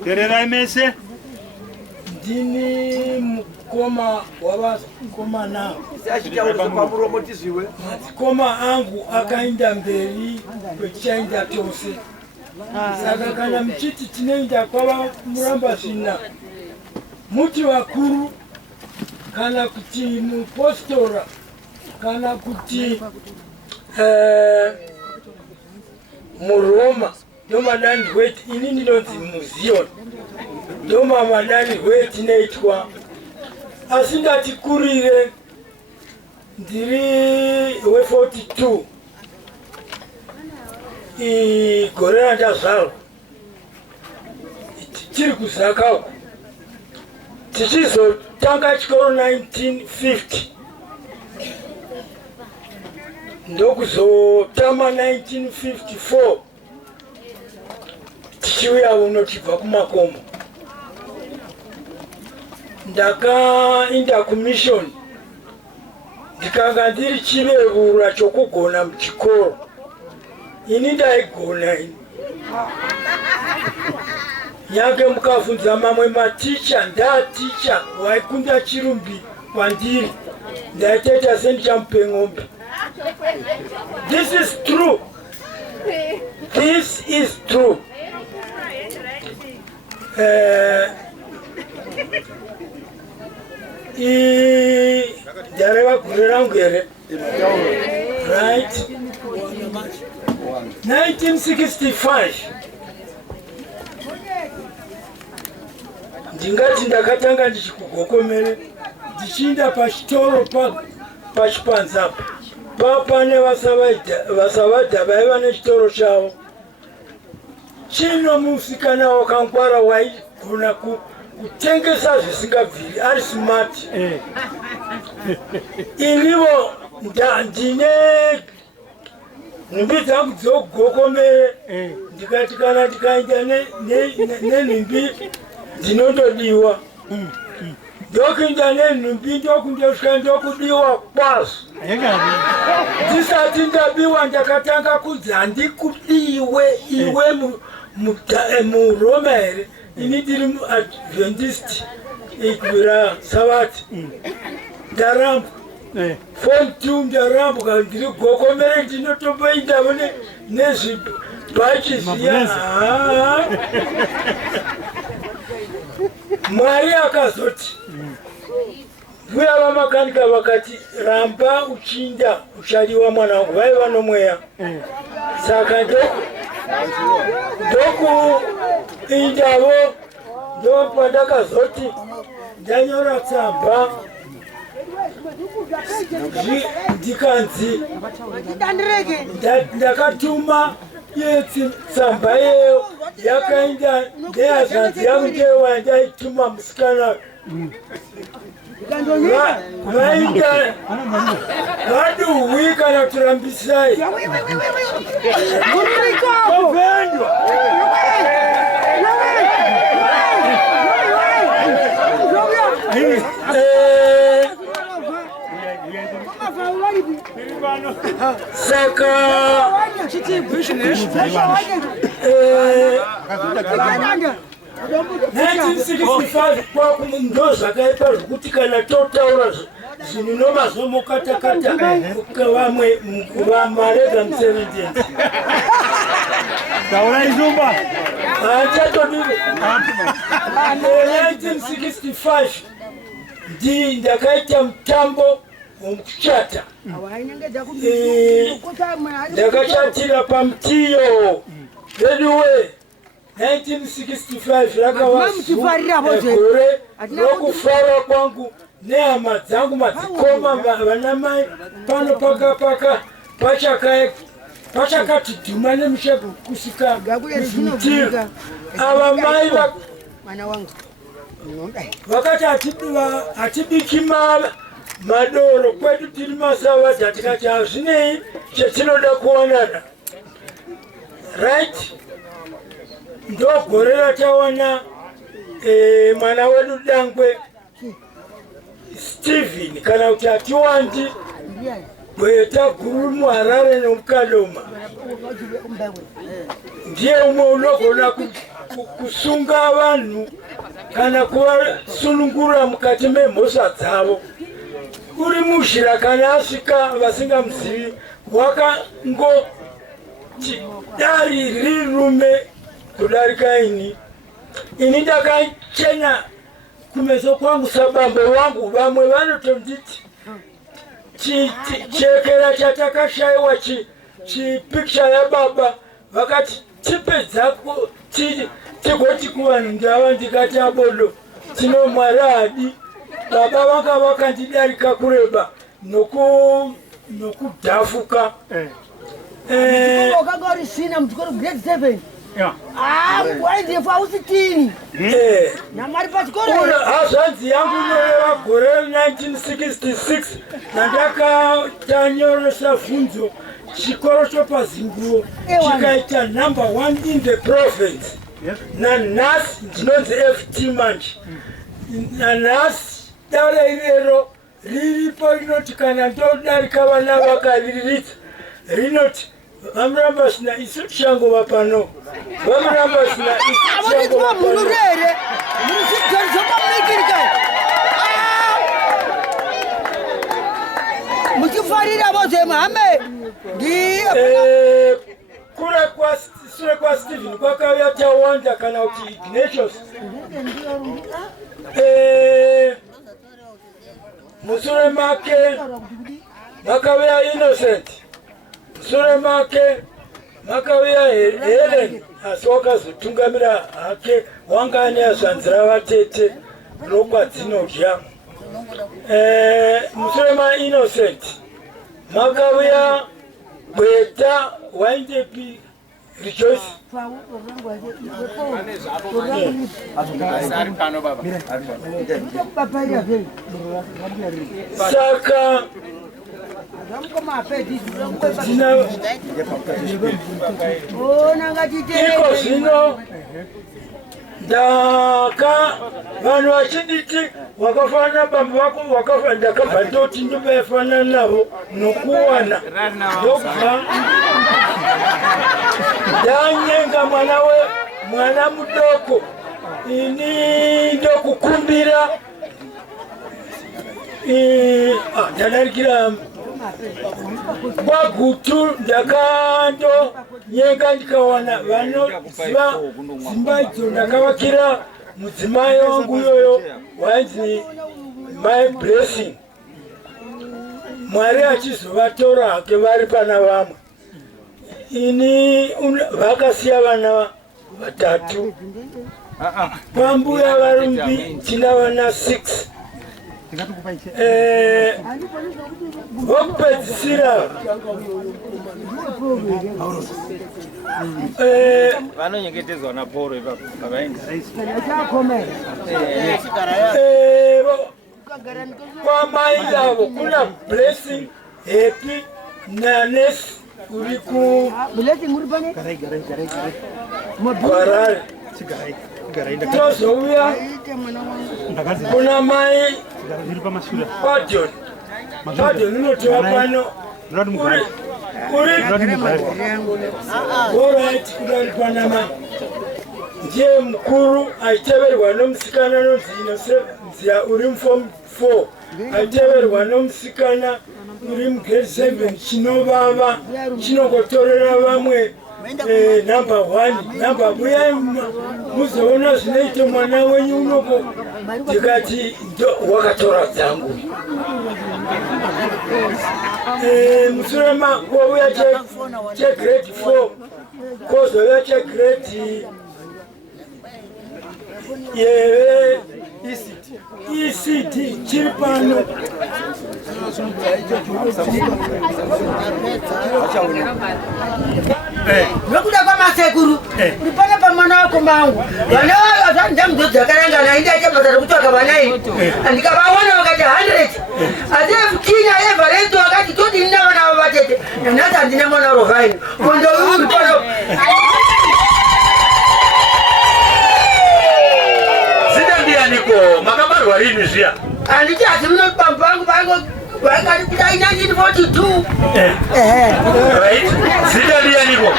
tererai mese ndini mukoma wavakomana madzikoma angu akaenda mberi kwechichaenda tose saka kana muchiti tinoenda kwava Murambasina muti vakuru kana kuti mupostora kana kuti muRoma ndomadani weti ini ndinonzi muzion ndomamadani weti neitwa asi ndatikurire ndiri we42 igore randazvarwa tiri kuZakago tichizotanga chikoro 1950 ndokuzotama 1954 tichiuya uno tibva kumakomo ndakaenda kumishoni ndikanga ndiri chiveurwa chokugona muchikoro ini ndaigona ini nyange mukavhunza mamwe maticha ndaticha waikunda chirumbi kwandiri ndaitoita sendichamupe ng'ombe. This is true. This is true. Jareva kurera ngere. Right? 1965. Ndingati ndakatanga ndichikugokomere ndichienda pachitoro pachipanzapo papane vasavadha vaiva nechitoro chavo chino musikana wakangwara waigona kutengesa zvisingabviri ari smart. Inivo ndine nhumbi dzangu dzokugokomere ndikati kana ndikaenda nenhumbi dzinondodiwa ndokuinda nenhumbi ndokundosvika ndokudiwa kwazo. Ndisati ndabiwa ndakatanga kunzi handikudiwe iwe muroma here ini ndiri muadventist ikwira savati ndaramba form 2 ndaramba ndiri gokomere ndinotomboindawo nezvibhachi zviya. Mwari akazoti mbuya vamakanika vakati ramba uchinda uchadiwa mwana wangu vaiva nomweya saka ndokuindavo ndopandakazoti ndanyora tsamba ndikanzi ndakatuma yetsi tsamba yeyo yakaenda ndeyazvanzi yangu ndewa ndaituma musikana vaita vaduhwi kana kutirambisai kovendwa saka 1965 kwakundo zvakaipa zvokuti kana totaura zvinhu nomazomokatakata vamwe vamarega museventensi haachatodive. 1965 ndakaita mutambo womukuchata ndakachatira pamutiyo veduwe 1965 rakavagore rokufara kwangu nehama dzangu madzikoma vanamai pano pakapaka pachakati dhuma nemushago kusika kuzvimutiro ava mai vakati hatibiki madoro kwedu tiri masavadha tikati hazvinei chetinoda kuonana right. Ndogore ratawana mwana wedu dangwe Stephen kana kuti atiwandi gweta guru muHarare nomukadoma ndiye umwe unogona kusunga vanhu kana kuvasunungura mukati memhosva dzavo. Uri muzhira kana asvika vasingamuzivi wakangoti dari riri rume kudarika ini ndakachena kumeso kwangu sabambo wangu vamwe vanotonditi chekera chatakashaiwa chipikicha yababa vakati tipedzako tigoti kuvanhu ndava ndikati abodo tino Mwari hadi baba vanga vakandidarika kureba nokudhafuka. Wakagorisina mchikoro grade 7. Waidhefu hausitini namari pachikoro hazvanzi yangu noreva gore 1966 nandakatanyoresa bvunzo chikoro chopazinguo chikaita number 1 in the province nanhasi ndinonzi FT manje nanhasi taura irero riripo rinoti kana ndodarika vana vakariridza rinoti vamuramba sina isu tichangova pano vamuramba sina isu tichangova pano muchifarira voze mhame sure kwa Stephen kwakauya tawanda kana kuti Ignatius musure make makauya Innocent musure make makauya Helen asi wakazotungamira hake wangani azvanzira vatete rokwadzinoja musure maInnocent makauya Bweta waindepi Rejoice. Saka iko zvino ndaka vanhu vachiditi wakafana bambo vako wakafa ndakabva ndoti ndinofanana navo nokuwana ndobva ndanyenga mwana mudoko ini ndokukumbira ndadarikira kwagutu ndakandonyenga ndikawana vanoziva dzimba idzo ndakavakira mudzimai wangu iyoyo wainzi my blessing Mwari achizovatora hake vari pana vamwe ini vakasiya vana vatatu pambuya varumbi tina vana 6 vokupedzisira vanonyengetedzwa naporo kwamai avo kuna blessing happy nanesi uri kuGarare tozouya kuna mai Padon unotova pano alright kudari panama ndiye mukuru aiteverwa nomusikana nonzi Inosensia uri muform 4 aiteverwa nomusikana uri mugrade 7 chinovava chinokotorera vamwe number 1 number uyai muzoona zvinoita mwana wenyu unoko ndikati wakatora dzangu mushure makwauya chegrade 4 kozouya chegrade ECT chiri pano nokuda kwamasekuru uripane pamwana wako mangu vana vavo ndamudzodzakarangaa indaichabatara kutsvaka vana iyi andikavaona vakati 100 asi kinya evereto vakati toti ndina vana vavo vatete nanhasi handina mwana rovaini kondouripano zidandianiko makabarwa rini zviya handichazi munobambo vangu vakati kudai 1942 right zidandianiko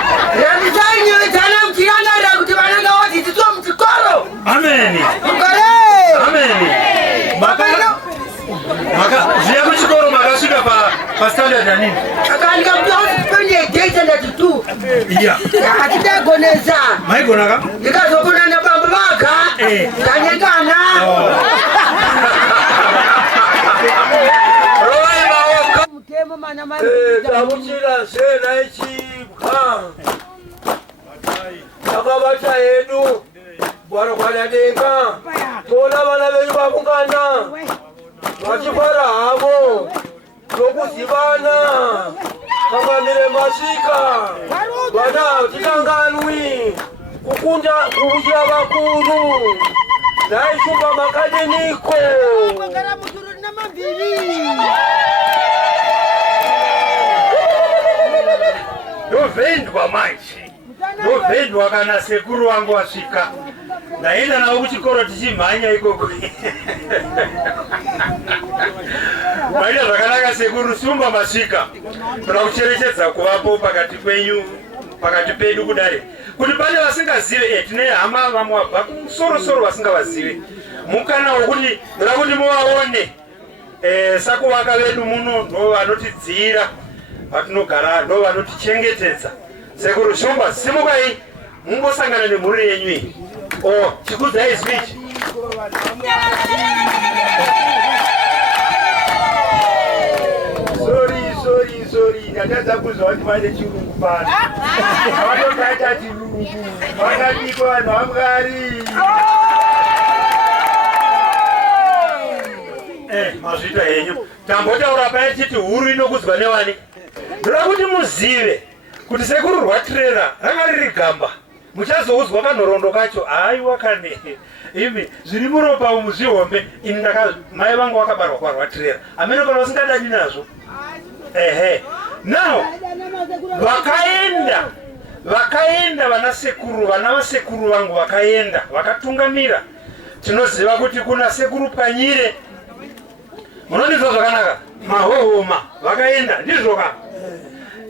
randisainyoedzana muchirangarira kuti vananga vadzidziswa muchikoro ameni mugore ameni zviya kuchikoro makasvika pastandard yanini akandikakuaendedate atidagonesa maigonaka ndikazokonana bambo vaga ndanyengana mutemo mana takuchira zena ichipwa takavata yedu bwarokwanyadenga toona vana venyu vakungana vachifara havo nokuzivana kangamire masvika vana hatikanganwi kukunda kukuchira vakuru naishumba makadeniko yovendwa manje ndobhedwa kana sekuru wangu wasvika. Ndaenda navo kuchikoro tichimhanya ikoko. Maita zvakanaka sekuru, sumba masvika. Toda kucherechedza kuvapo pakati penyu, pakati pedu kudare. Kuti pane vasingazive, tine hama vamwe vabva kumusoro-soro vasingavazive. Mukana wokuti ndoda kuti muvaone. Sakuvaka vedu muno ndo vanotidzira patinogara, ndo vanotichengetedza. Sekuru shumba, simukai mumbosangana nemhuri yenyu iyi. Chikudzai speech. Sorry, ndatadza kuzwa kuti mane chirungu pano. Avanokaita chirungu, vakadiko vanhu vaMwari. Mazvita henyu. Tambotaura paya chiti huru inokudzwa newani. Ndoda kuti muzive kuti sekuru rwatirera ranga riri gamba. Muchazoudzwa kanhorondo kacho, haiwa kane. Imi zviri muropa muzvihombe, ini mai vangu vakabarwa kwarwatirera. Amene kana vasingadani nazvo. Now, vakaenda vana sekuru, vana vasekuru vangu vakaenda, vakatungamira. Tinoziva kuti kuna sekuru Panyire. Munondizwa zvakanaka? Mahohoma vakaenda, ndizvoka.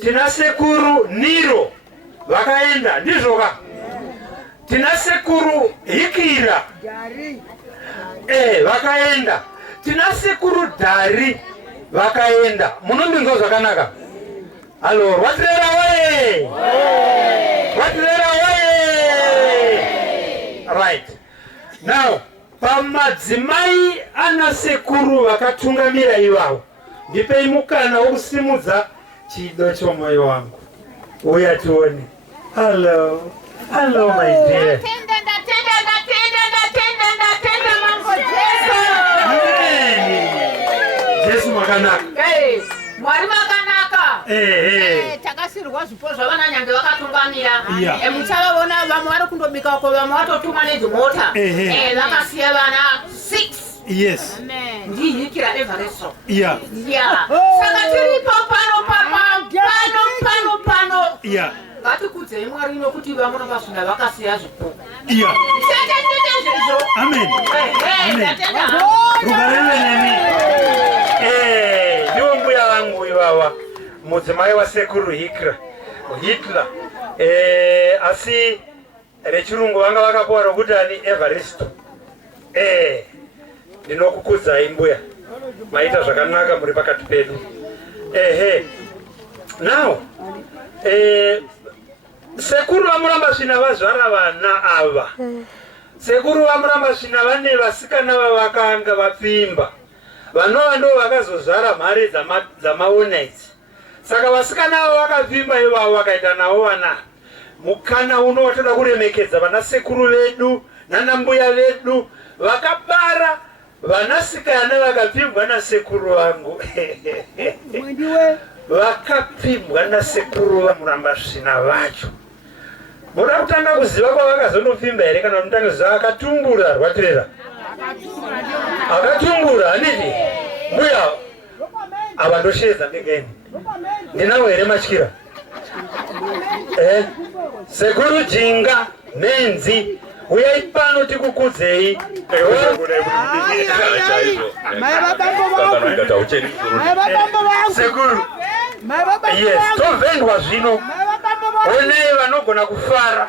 Tina sekuru Niro vakaenda, ndizvoka. Tina sekuru Hikira vakaenda. Tina sekuru Dhari vakaenda. Munondinzwa zvakanaka? Halo, Rwatirera waye! Rwatirera waye! Right. Now, pamadzimai ana sekuru vakatungamira ivavo, ndipei mukana wokusimudza chido chomwoyo wangu. Uya tione. Hello my dear. Jesu makanaka. Mwari makanaka. Takasirwa zvipo zvavana nyange vakatungamira. Muchavona vamwe vari kundobika uko, vamwe vatotuma nedzimota. Vakasiya vana 6. Yes. Ndihikira Everesto. Yeah. Saka tiripo pano. Yeah. Ngatikudzei Mwari nokuti vamwe vakasunda vakasiya zvipo. Yeah. Amen. Rugareme nemi. Ndiwo mbuya vangu ivava. Mudzimai wasekuru Hitler. Asi rechirungu vanga vakapuwa rokuti ani Everesto. Ndinokukudzai mbuya. Maita zvakanaka muri pakati pedu. Now, sekuru vamuramba zvina vazvara vana ava. Sekuru vamuramba zvina vane vasikana vavakanga vapfimba. Vanova ndo vakazozvara mhare dzamaonaizi. Saka vasikana ava vakapfimba ivavo vakaita navo vana. Mukana uno watoda kuremekedza vana sekuru vedu nana mbuya vedu vakabara vanasikana vakapfimbwa nasekuru vangu. Vakapfimbwa nasekuru vamuramba zvina vacho. Muda kutanga kuziva kwavakazondopfimba here kana mutanga kuziva akatumbura Rwatirera? Akatumbura handiti? Mbuya ava ndoshedza ndegeni. Ndinawo here matyira? Sekuru Jinga Nenzi, uyai pano tikukudzei. Sekuru. Yes, tovendwa zvino. Onei vanogona kufara.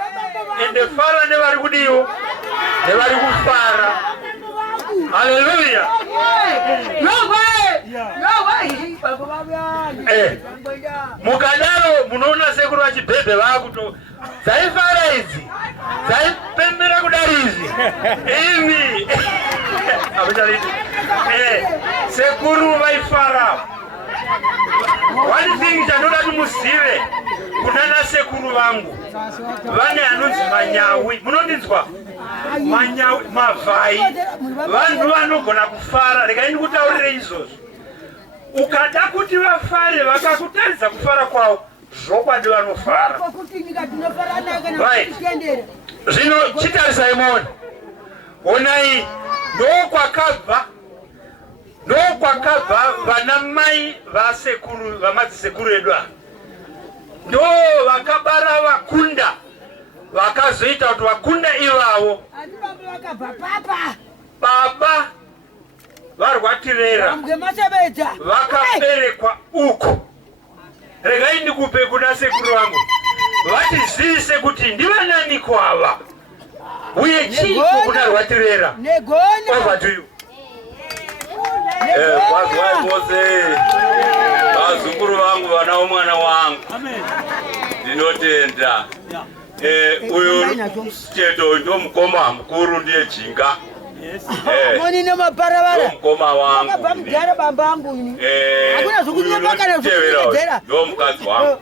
Ende fara nevari kudiwo. Nevari kufara. Hallelujah. Mukadaro munoona sekuru vachibhebhe vakuto dzaifara idzi dzaipembera kudari izvi imi amuchariti sekuru vaifara. One thing chandoda kuti muzive kunana sekuru vangu vane anonzi manyawi. Munondinzwa? Manyawi, mavhai, vanhu vanogona kufara. Regai ndikutaurire izvozvo. Ukada kuti vafare vakakutaridza kufara kwavo, zvokwadi vanofara. Right. Zvino chitarisai muone. Onai ndokwakabva vana mai vasekuru vamadzisekuru edu ava. Ndo vakabara vakunda vakazoita kuti vakunde ivavo baba varwatirera vakaberekwa uko. Regai ndikupe kuna sekuru wangu vatizivise kuti ndivanani kwava uye chiko kuna rwatirera. Over to you. Kwazwai mose vazukuru vangu vana vomwana wangu ndinotenda. Uyu cheto ndo mukoma mukuru ndiye Jinga. Mukoma wangu ndo mukadzi wangu.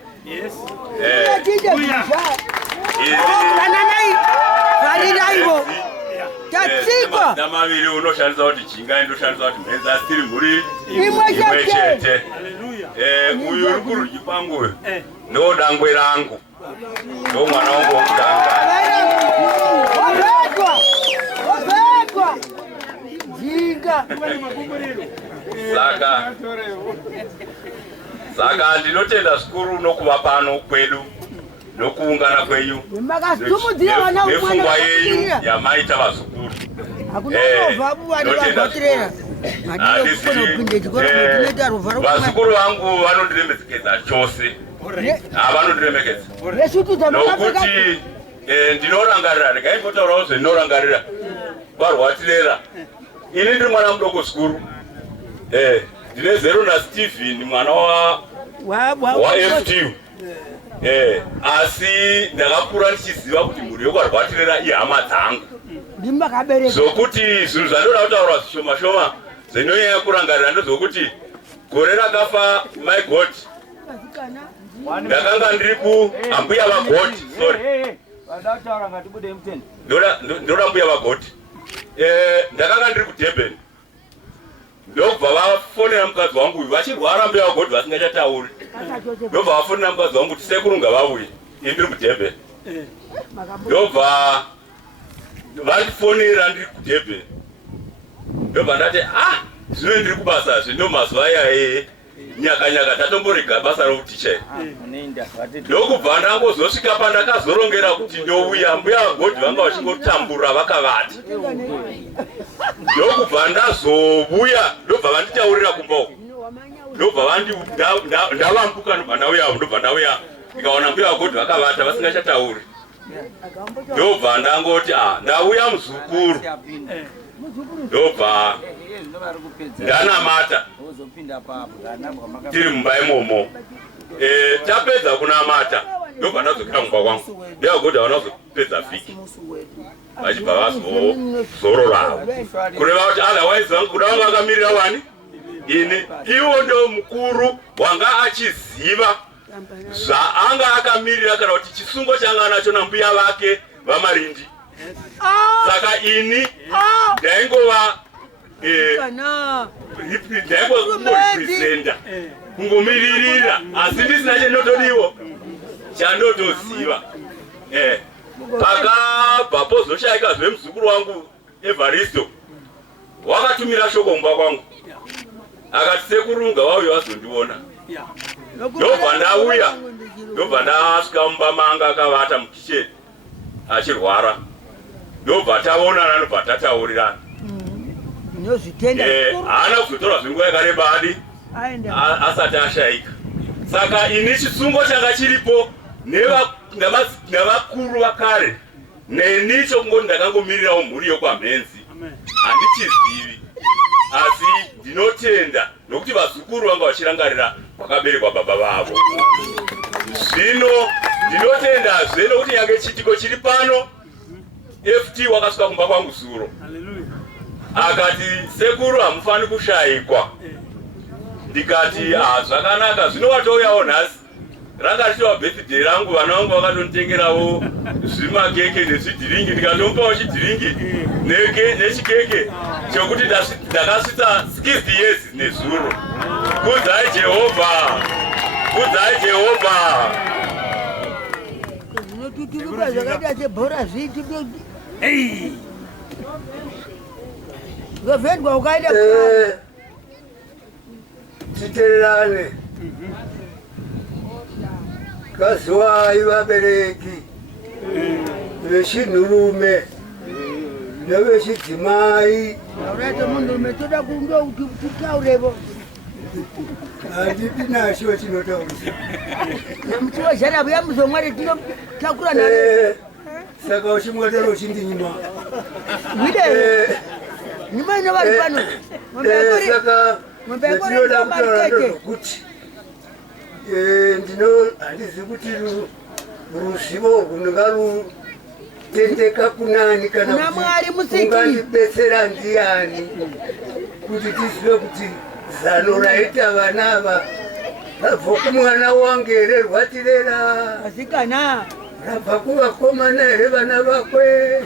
Namaviri unoshandisa kuti Jinga indoshandisa kuti mhenza asiri mhuri imwe chete. Uyu uri kurudyi kwangu uyu ndo dangwe rangu, ndo mwana wangu wokutanga. Saka ndinotenda zvikuru nokuva pano kwedu nokuungana kwenyu nefungwa yenyu yamaita vazukuru. Vazukuru vangu vanondiremedzekedza chose, vanondiremekedza nokuti ndinorangarira. Regai mbotaurawo zvendinorangarira varwatirera. Ini ndiri mwana mudoko zvikuru, ndine zero naStephen mwana wa FTU. Asi ndakakura ndichiziva kuti mhuri yokwarwatirera ihama dzangu, zokuti zvinhu zvandoda kutaura zvishoma shoma zvinonyanya kurangarira ndozvokuti gore rakafa my god ndakanga ndiri kuambuya vagoti. Sorry, ndoda mbuya vagoti. Ndakanga ndiri kuDurban, ndobva vafonera mukadzi wangu uyu vachirwara mbuya vagoti vasingachatauri. Ndobva vafonera mukadzi wangu kuti sekuru ngavauye, ndiri kuDurban. Ndobva vachifonera ndiri kuDurban. Ndobva ndati zvino ndiri kubasa zvino mazuva aya nyaka tatomborega basa routicha. Ndokubva ndangozosvika pandakazorongera kuti ndouya, mbuya vagodi vanga vachingotambura vakavata. Ndokubva ndazouya, ndobva vanditaurira kumba uko, ndobva ndavambuka, ndobva ndauya, ndobva ndauya ndikaona mbuya vagodi vakavata vasingachatauri. Ndobva ndangoti ndauya muzukuru, ndobva ndanamata tiri mumba imomo. Tapedza kunamata ndobva ndadzokera mumba kwangu. Ndevagodi havana kuzopedza vhiki vachibva vazororavo kureva kuti otherwise kuda vanga vakamirira wani ini. Iwo ndo mukuru wanga achiziva zvaanga akamirira kana kuti chisungo changa nacho nambuya vake vaMarindi. Saka ini ndaingova representa kungomiririra, asi ndisina chendotodiwo chandotoziva. Pakabva pozoshaika zve muzukuru wangu Evaristo wakatumira shoko mumba kwangu akati sekuru ngavauye vazondiona. Ndobva ndauya, ndobva ndasvika mumba manga akavata mukicheni achirwara. Ndobva taonana, ndobva tataurirana. Haana kuzotora zvenguva yakareba adi asati ashaika. Saka ini chisungo changa chiripo nevakuru vakare neni chongoti ndakangomirirawo mhuri yokwamhenzi. Handichizivi, asi ndinotenda nokuti vazukuru vanga vachirangarira vakaberekwa baba vavo. Zvino ndinotendazve nokuti yange chitiko chiri pano FT wakasvika kumba kwangu zuro akati sekuru hamufani kushayikwa. Ndikati zvakanaka, zvino watouyawo nhasi. Ranga richiva birthday rangu, vana vangu vakatonditengerawo zvimakeke nezvidhiringi. Ndikatomupawo chidhiringi nechikeke chokuti ndakasvitsa 60 years nezuro. Kudzai Jehovha, kudzai Jehovha. Titererane kaswai vabereki vechinhurume nevechidzimai. Aurete munhurume toda kundo utaurevo. Handipi nacho chinotaurisa. Nemuchiwa zhara buya muzomwari tino takura nare. Saka uchimwatara uchindinyima. Wide. Nyima ino vari pano. Saka ndinoda kutaura kuti handizi kuti ruzivo rungarutendeka kunani kana ungandibetsera ndiani kuti tizive kuti zano raita vana ava rabva kumwana wangu here rwatirera asikana rabva kuvakomana here vana vakwe.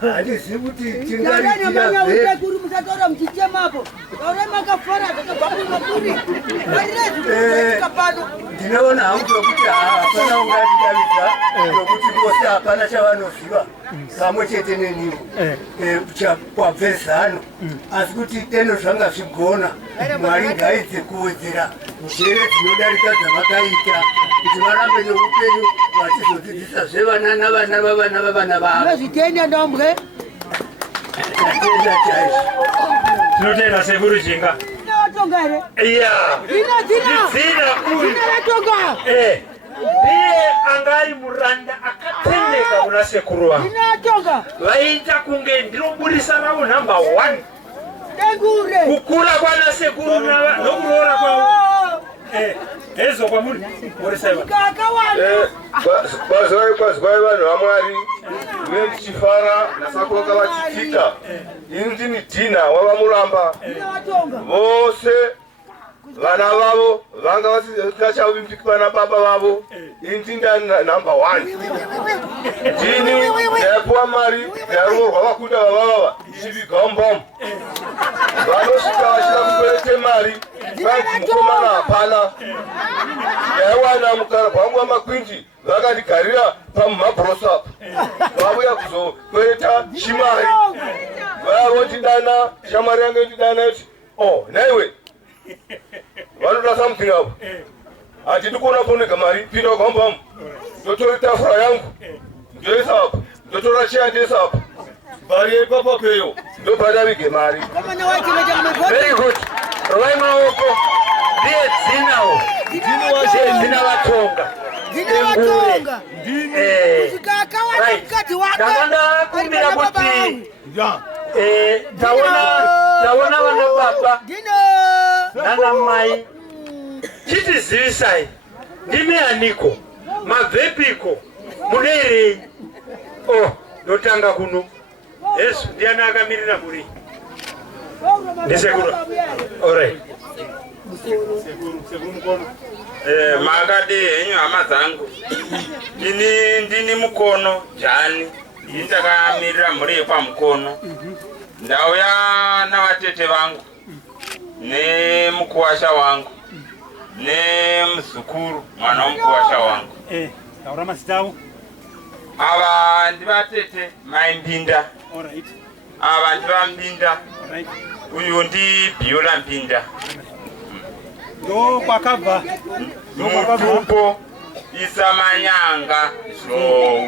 Handizi kuti tingaritira vheri kuri musataura muchichemapo aure makafara takabvamuma kuri varirezvika pano. Ndinoona hangu kuti hapana ungatidavidza nokuti vose hapana chavanoziva pamwe chete nenimo kwabvezano, asi kuti deno zvanga zvigona Mwari ngaidze kuwedzera njere dzinodarika dzavakaita kuti varambe neupenyu vachizodzidzisa zvevana navana vavana vavana vavo. Zvitenda ndombwe tatenda chaizvo. Tinotenda sekuru Jinga. Ndinawatonga here. Iya. Dzina ratonga. Ndiye angari muranda akatendeka kuna sekuru wangu. Ndinawatonga. Vaita kunge ndinoburisa ravo number 1. Dengure. Kukura kwana sekuru nokuroora kwavo. Ezo kwa muri. Morisaiva. Kakawanda. Kwazwai vanhu vaMwari vechifara nasakoka vachitika. Ini ndini Dina wavamuramba. Vose vana vavo vanga vasingachavimbi vana baba vavo. Ini ndinda number 1. Ndini ndaipuwa mari ndaruo rwavakunda vavava ichivigawo mbomu. Vanosvika vachida kuperete mari vanzi mukomana hapana. Ndaiwana mukara kwangu wamakwindi vakandigarira pamumabhurosap vauya kuzokwereta chimari. Vavotidana shamwari yange ndidana iti naiwe vanoda something avo hatidi kuona ponega mari pinda kwambamu ndotora tafura yangu ndoisa apa ndotora cheya ndoisa apa mari yeipapa peyo ndobhadavige mari. Very good. Rovai maoko ndiye Dzinawo Dzina vatonga Ndinawatonga. Usikakawana mukati wake. Ndakanda kumbira kuti taona vana baba nana mai chitizivisai ndimi aniko mabvepiko muneirei. Ndotanga kuno Yesu ndiani akamirira muri ndisekuru. Alright. Sekuru mukono. Makadi henyu hama dzangu. Ndini mukono Jani. Ndakamirira muri yepamukono. Ndauya navatete vangu nemukuwasha wangu nemuzukuru mwana womukuwasha wangu. Taura mazita avo. Ava ndivatete mai Mpinda. Alright. Ava ndivambinda. Alright. Uyu ndi Biola Mpinda. Ndo kwakabva. Mutupo Isamanyanga Zhou.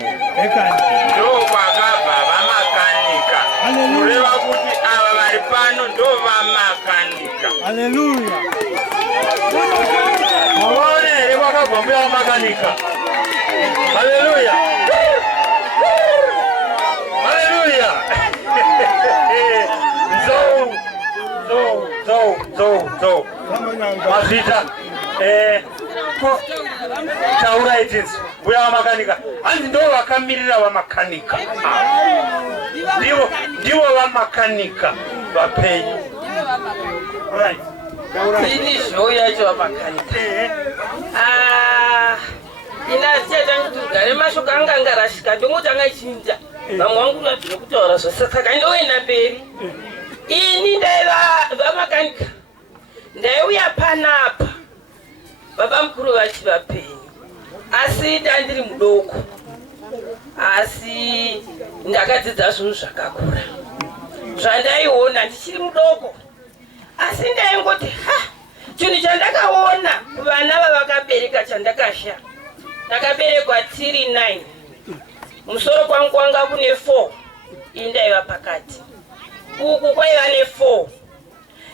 Ndo kwakabva vamakanika. Kureva kuti ava vari pano ndo vamakanika. Haleluya. Maone here kwakabva mbuya vamakanika. Haleluya. Haleluya. Zo. Mazita. Taura itinzi mbuya vamakanika. Hanzi ndo vakamirira vamakanika. Ndivo vamakanika vapenyu. Right. Ini zhou yacho vamakanika. Inaziya tangu tugare mashoko anga angarashika ndongoti angachinja. Vamwe vangu vabvire kutaura zvose saka ndoenda mberi. Ini ndaiva vamakanika. Ndaiuya panapa. Baba mukuru vachi vapenyu. Asi ndandiri mudoko. Asi ndakadzidza zvinhu zvakakura. Zvandaiona ndichiri mudoko. Asi ndaingoti chinhu chandakaona vana vavakabereka chandakasha. Ndakaberekwa tiri 9. musoro kwangu kwanga kune 4 indaiva pakati uku kwaiva ne4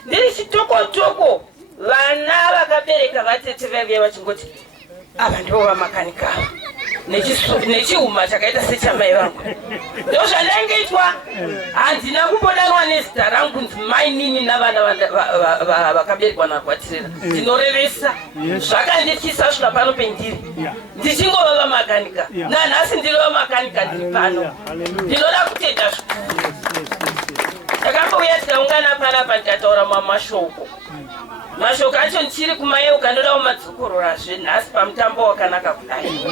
ndiri chitoko vana vakabereka vatete vaive vachingoti ava ndivo vamakanika nechihuma chakaita sechamai vangu ndo zvandaingeitwa. Handina kumbodanwa nezita rangu nzi mai nini navana vakaberekwa narwatirera. Ndinorevesa zvakandityisa svika pano pendiri ndichingova vamakanika nanhasi ndiri vamakanika ndiri pano ndinoda kutenda zvikuru. Ndakambouya tikaungana panapa ndikataura mamashoko acho ndichiri kumayeuka ndodawo madzokororazve nhasi pamutambo wakanaka kudai.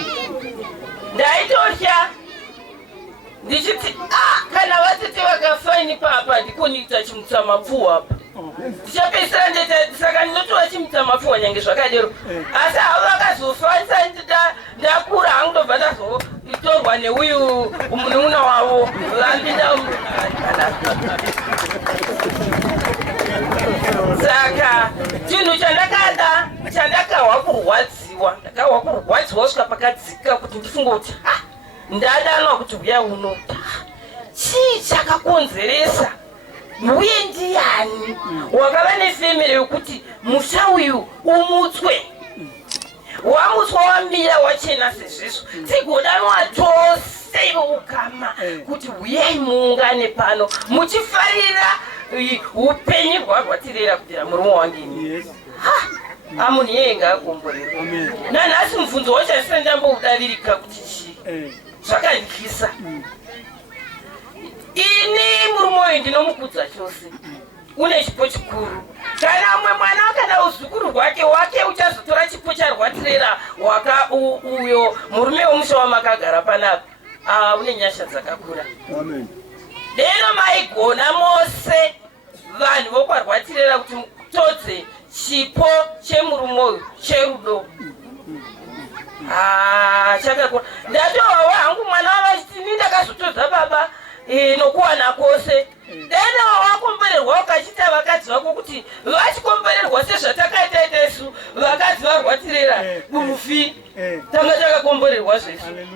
Ndaitotya ndichiti kana vatete vakafaini papa ndikoniita chimutamapfuwa apa ndichapedzisira saka ndinotova chimutamapfuwa nyange zvakadero asi avo vakazofanisa ndakura hangu ndobva ndazotorwa neuyu munun'una wavo vambinda saka chinhu chandakahwa kurwadziwa kusvika pakadzika kuti ndifunge kuti ndadanwa kuti uya uno chii chakakonzeresa uye ndiani wakava nefemere yokuti musha uyu umutswe wamutswa wamira wachena sezvizvo tigodanwa tose ivo ukama kuti uyai muungane pano muchifarira upenyu hwarwatirera kudira murume wangeni amunhu yenga akomborera nanhasi mubvunzo wachasisa ndamboudavirika kuti chii zvakandikyisa. Ini murume uyu ndinomukudza chose une chipo chikuru. Kana umwe mwana akada uzukuru wake uchazotora chipo charwatirera uyo murume womusha wamakagara panapa une nyasha dzakakura. Lero maigona mose vanhu vokwarwatirera kuti mutodze chipo chemurume uyu cherudo. Chakakura ndatovawo hangu mwana wavachitini ndakazotodza baba nokuwana kwose. Dena wakomborerwa ukachita vakadzi vako kuti vachikomborerwa sezvatakaita itesu vakadzi varwatirera burufi tanga takakomborerwa zvese.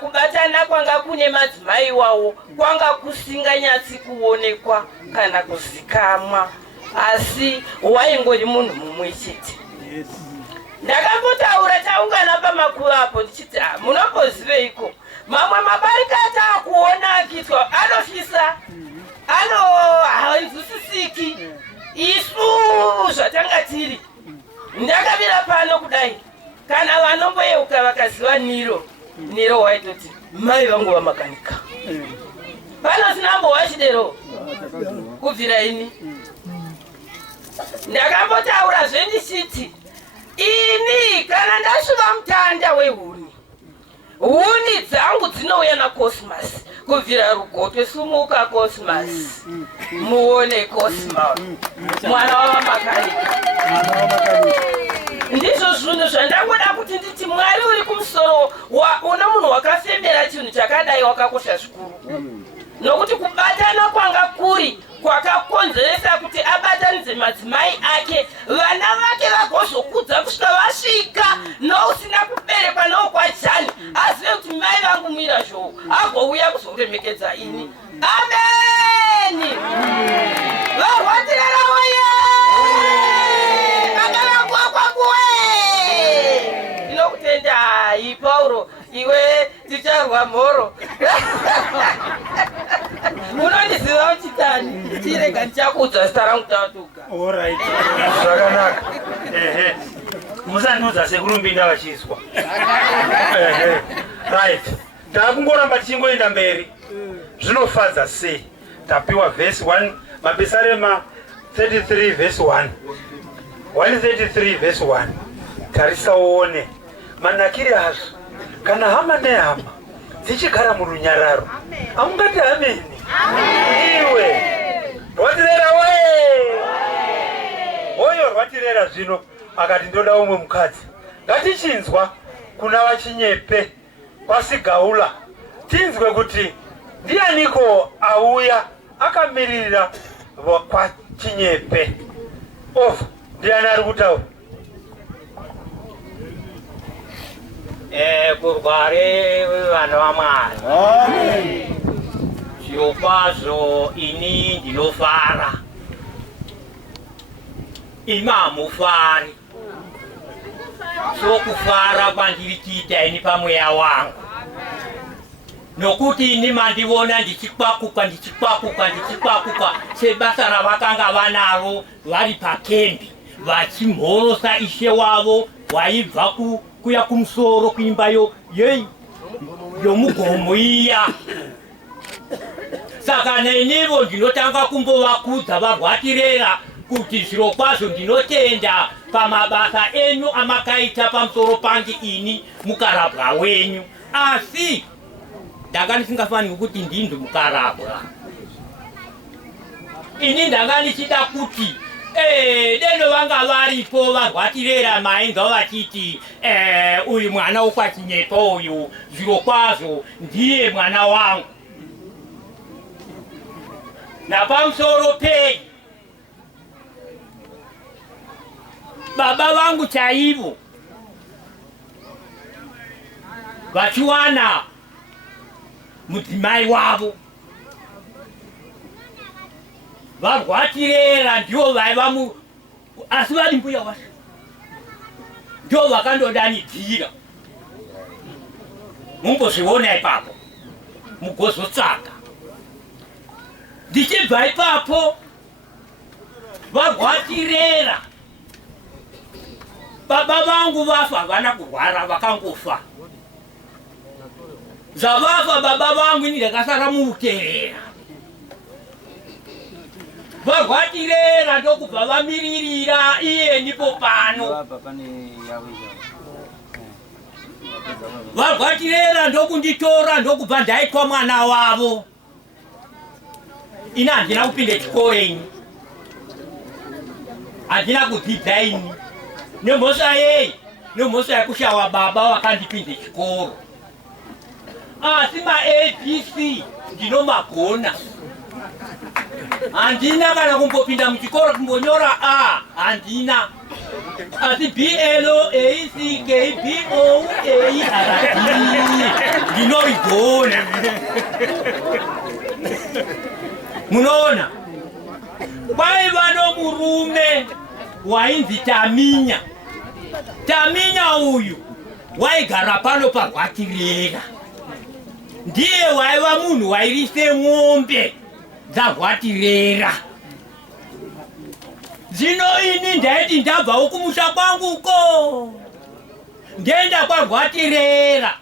Kubatana kwanga kune madzimai wawo kwanga kusinganyatsi kuonekwa kana kuzikamwa asi waingori munhu mumwe chete. Ndakambotaura taungana pamakuru apo ndichiti munomboziveiko mamwe mabarika atakuona akiitwa anofisa hanzwisisiki isu zvatanga tiri. Ndakamira pano kudai kana vanomboyeuka vakaziva Niro waitoti mai vangu vamakanika pano sinambowachidero kubvira ini. Ndakambotaura zvendichiti ini kana ndashuva mutanda wehuni dzangu dzinouya naCosmas kubvira Rugotwe sumuka Cosmas muone Cosmas mwana wavamakanika. Ndizvo zvinhu zvandangoda kuti nditi Mwari uri kumusoro una munhu wakafemera chinhu chakadai wakakosha zvikuru nokuti kubatana kwanga kuri kwakakonzeresa kuti abatanidze madzimai ake vana vake vagozokudza kusvika vasvika nousina kuberekwa nokwajani azive kuti mai vangu mwira zvowo agouya kuzoremekedza ini. Ameni. Varwatirera woye vakavanguwa kwanguwe inokutenda Pauro iwe ticharwa mhoro unondiziva uchitani tirega ndichakudza zita rangu tatuka. Alright. Zvakanaka. Musandiudza sekurumbinda vachizwa. Right. Takungoramba tichingoenda mberi. Zvinofadza sei. Tapiwa verse 1 Mabesarema 33 verse 1. 133 verse 1. Tarisa uone manakiri azvo kana hama nehama dzichigara murunyararo amungati ameni. Iwe rwatirera oyo rwatirera zvino akati ndoda umwe mukadzi ngatichinzwa kuna vachinyepe kwasigaula tinzwe kuti ndianiko auya akamirira kwachinyepe ndiani ari kutaura kurware vana vaMwari. Amen. Zvirokwazvo ini ndinofara. Imi hamufari. So kufara kwandiri kuita ini pamweya wangu. Nokuti ini mandivona ndichikwakuka sebasa ravakanga vanaro vari pakembi vachimhorosa ishe wavo waibva kuya kumusoro kuimba yomugomo iya. Saka nenivo ndinotanga kumbovakudza varwatirera kuti zvirokwazvo ndinotenda pamabasa enyu amakaita pamusoro pangu ini mukarabwa wenyu. Asi ndanga ndisingafaniri kuti ndinzwe mukarabwa. Ini ndanga ndichida kuti deno vanga varipo varwatirera mainga vachiti uyu mwana wokwachinyepo uyu zvirokwazvo ndiye mwana wangu. Napamusoro pei baba vangu chaivo vachiwana mudzimai wavo varwatirera ndio vaiva asi vari mbuya washo ndio vakandodanidzira. Mungozviona ipapo mugozotsaka. Ndichibva ipapo varwatirera baba vangu vafa, havana kurwara, vakangofa. Zvavafa baba vangu ini ndakasara muuterera. Varwatirera ndokubva vamiririra iye ndipo pano. Varwatirera ndokunditora ndokubva ndaitwa mwana wavo. Ina handina kupinda chikoro ini. Handina kudzidza ini. Nemhosa yei? Nemhosa yekushawa baba wakandipinda chikoro. Asi ma-ABC ndinomagona. Handina kana kumbopinda muchikoro kumbonyora A, handina. Asi BLOACKBOA handina. Ndinoigona. Munoona? Kwaiva nomurume wainzi Taminya. Taminya uyu waigara pano parwatirera. Ndiye waiva munhu wairise mwombe dzarwatirera. Zvino ini ndaiti ndabvawo kumusha kwanguko ndienda kwarwatirera.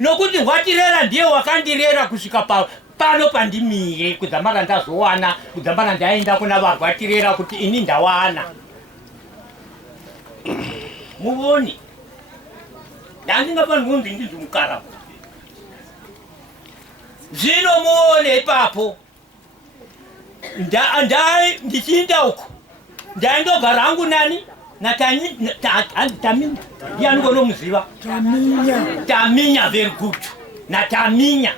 Nokuti rwatirera ndiye wakandirera kusvika pano pandimire, kudzamara ndazowana, kudzamara ndaenda kuna varwatirera kuti ini ndawana. Muvoni ndandingafanirwa kunzi ndinzi mukarabwa. Zvino muone ipapo ndichiinda uko ndaindogara hangu nani Taminya. Ndiani ngonomuziva? Taminya very good. Taminya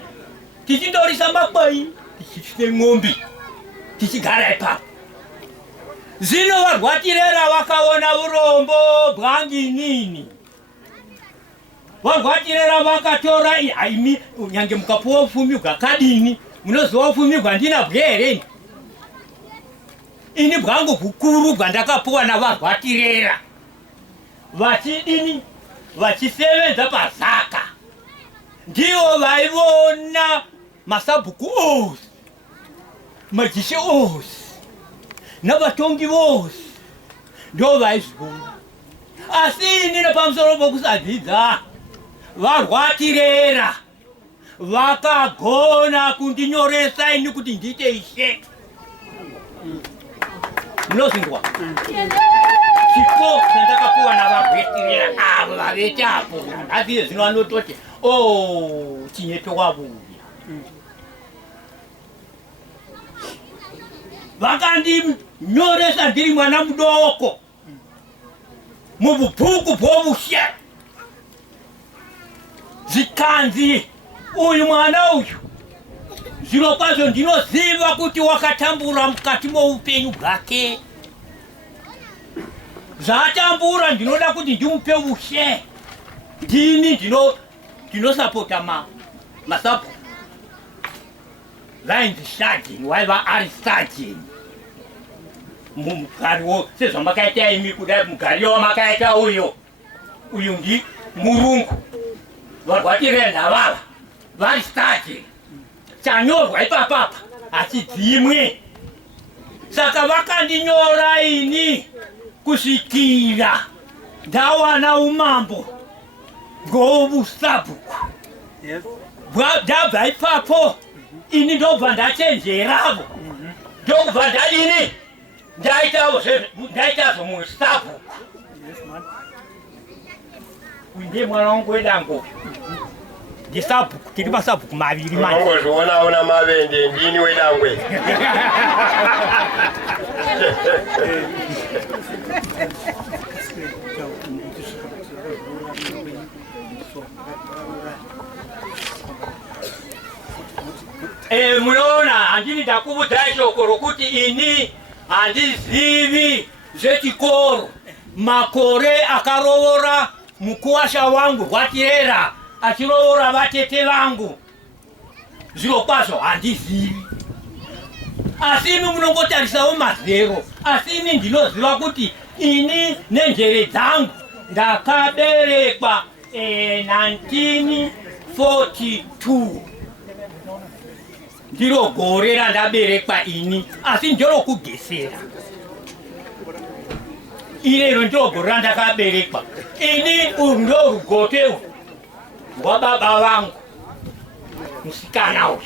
tichindorisa makwai tichifite ng'ombe tichigara ipapo. Zvino varwatirera vakaona urombo bwangi nini. Varwatirera vakatora haimi nyange mukapuwa upfumi hwakadini munoziva upfumi hwandina bwere. Ini bwangu bhukuru bwandakapuwa navarwatirera. Vachidini vachisevenza pazaka. Ndivo vaivona masabhuku ose, majishe ose, navatongi vose. Ndo vaizviona. Asi ini nepamusoro pokusadzidza varwatirera vakagona kundinyoresa ini kuti ndiite ishe. Munozindwa? Chiko chandakapuwa navarwatirera avo vavete apo. Asi zvino vanototi chinyepe wavuya. Vakandinyoresa ndiri mwana mudoko mubhuku bwovushe. Zvikanzi uyu mwana uyu zvirokwazvo ndinoziva kuti wakatambura mukati moupenyu bwake. Zvatambura ndinoda kuti ndimupe ushe. ndini ndinosapota masapo vainzi Sergeant waiva ari Sergeant mugariwo sezvamakaita imi kudai mugari wamakaita uyu ndi murungu varwatirei ndavava vari Sergeant chanyorwa ipapapa achidzimwe saka vakandinyora ini kusvikira ndawana umambo ngovusabhuku ndabva ipapo ini ndobva ndachenjeravo ndobva ndadini ndaitazvo musabhuku uinde mwana wangu wedango ndisabhuku tiri masabhuku maviri mangozviona una mavende ndini wedangwe munoona handini ndakubudzai shoko rokuti ini handizivi zvechikoro makore akaroora mukuwasha wangu Rwatirera achiroora vatete vangu zviro kwazvo handizivi asi imi munongotarisawo mazero asi ini ndinoziva kuti ini nenjere dzangu ndakaberekwa 1942 ndiro gore randaberekwa ini asi ndorokugesera irero ndiro gore randakaberekwa ini urwu ndo rugote rwababa vangu musikana uyu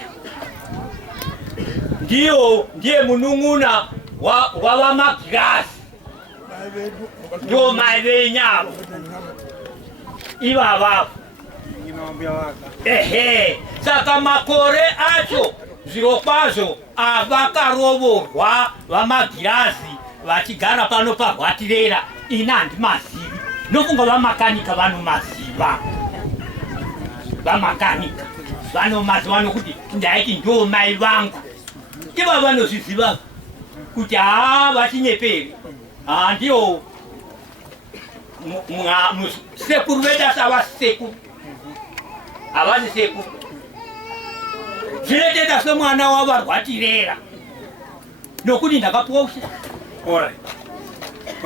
ndiye munun'una wavamagirasi ndo mai venyavo ivavavo saka makore acho zviro kwazvo avakarovorwa vamagirazi vachigara pano paRwatirera ina handimazivi nofunga vamakanika vanomaziva vamakanika vanomaziva nokuti ndaiti ndo mai vangu iva vanozviziva kuti vachinyeperi ndiyo sekuru vedu asava sekuru havasi sekuru zvinotenda semwana wavaRwatirera nokuti ndakapuwa ushira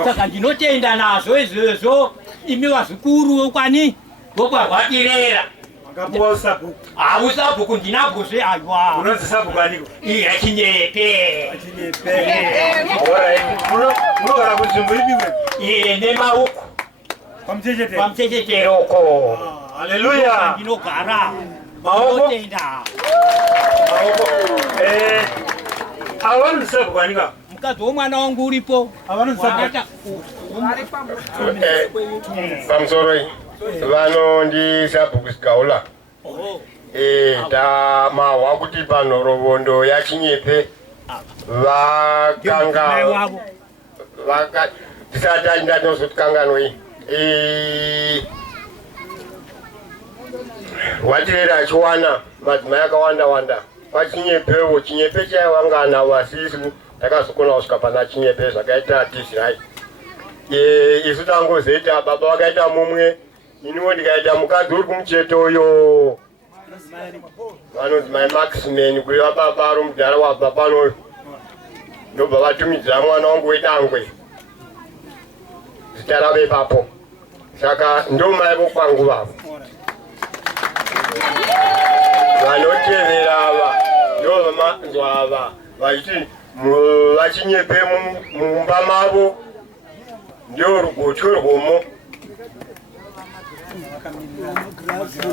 saka ndinotenda nazvo izvozvo imi vazukuru vokwani vokwaRwatirera usabhuku ndinabvozve aiwa unonzi sabhuku aniko chinyepe munogara kunzvimbo ipiwe nemaoko pamuchecheteroko haleluya ndinogara maoko ndinotenda ava vanonzi sabhuku anika mukadzi womwana wangu uripo pamusoro vano ndi sabhuku sikaula tamahwa kuti panhorovondo yachinyepe vakanga tisati andinozotikanganwei Rwatirera achiwana madzimai akawanda wanda pachinyepewo chinyepe chaivangana vasisu takazokona kusvika pana chinyepe zvakaita tizrai isu tangozoita baba vakaita mumwe iniwo ndikaita mukadzi uri kumucheto uyo vanonzi mai Maximeni kuiva baba aro mudhara wabva panoyo ndobva vatumidzira mwana wangu wedangwe zita ravo ipapo saka ndo mai vokwangu vavo vanotevera ava ndo vamanzwa ava vachiti vachinyepe mumba mavo ndio rugocho rwomo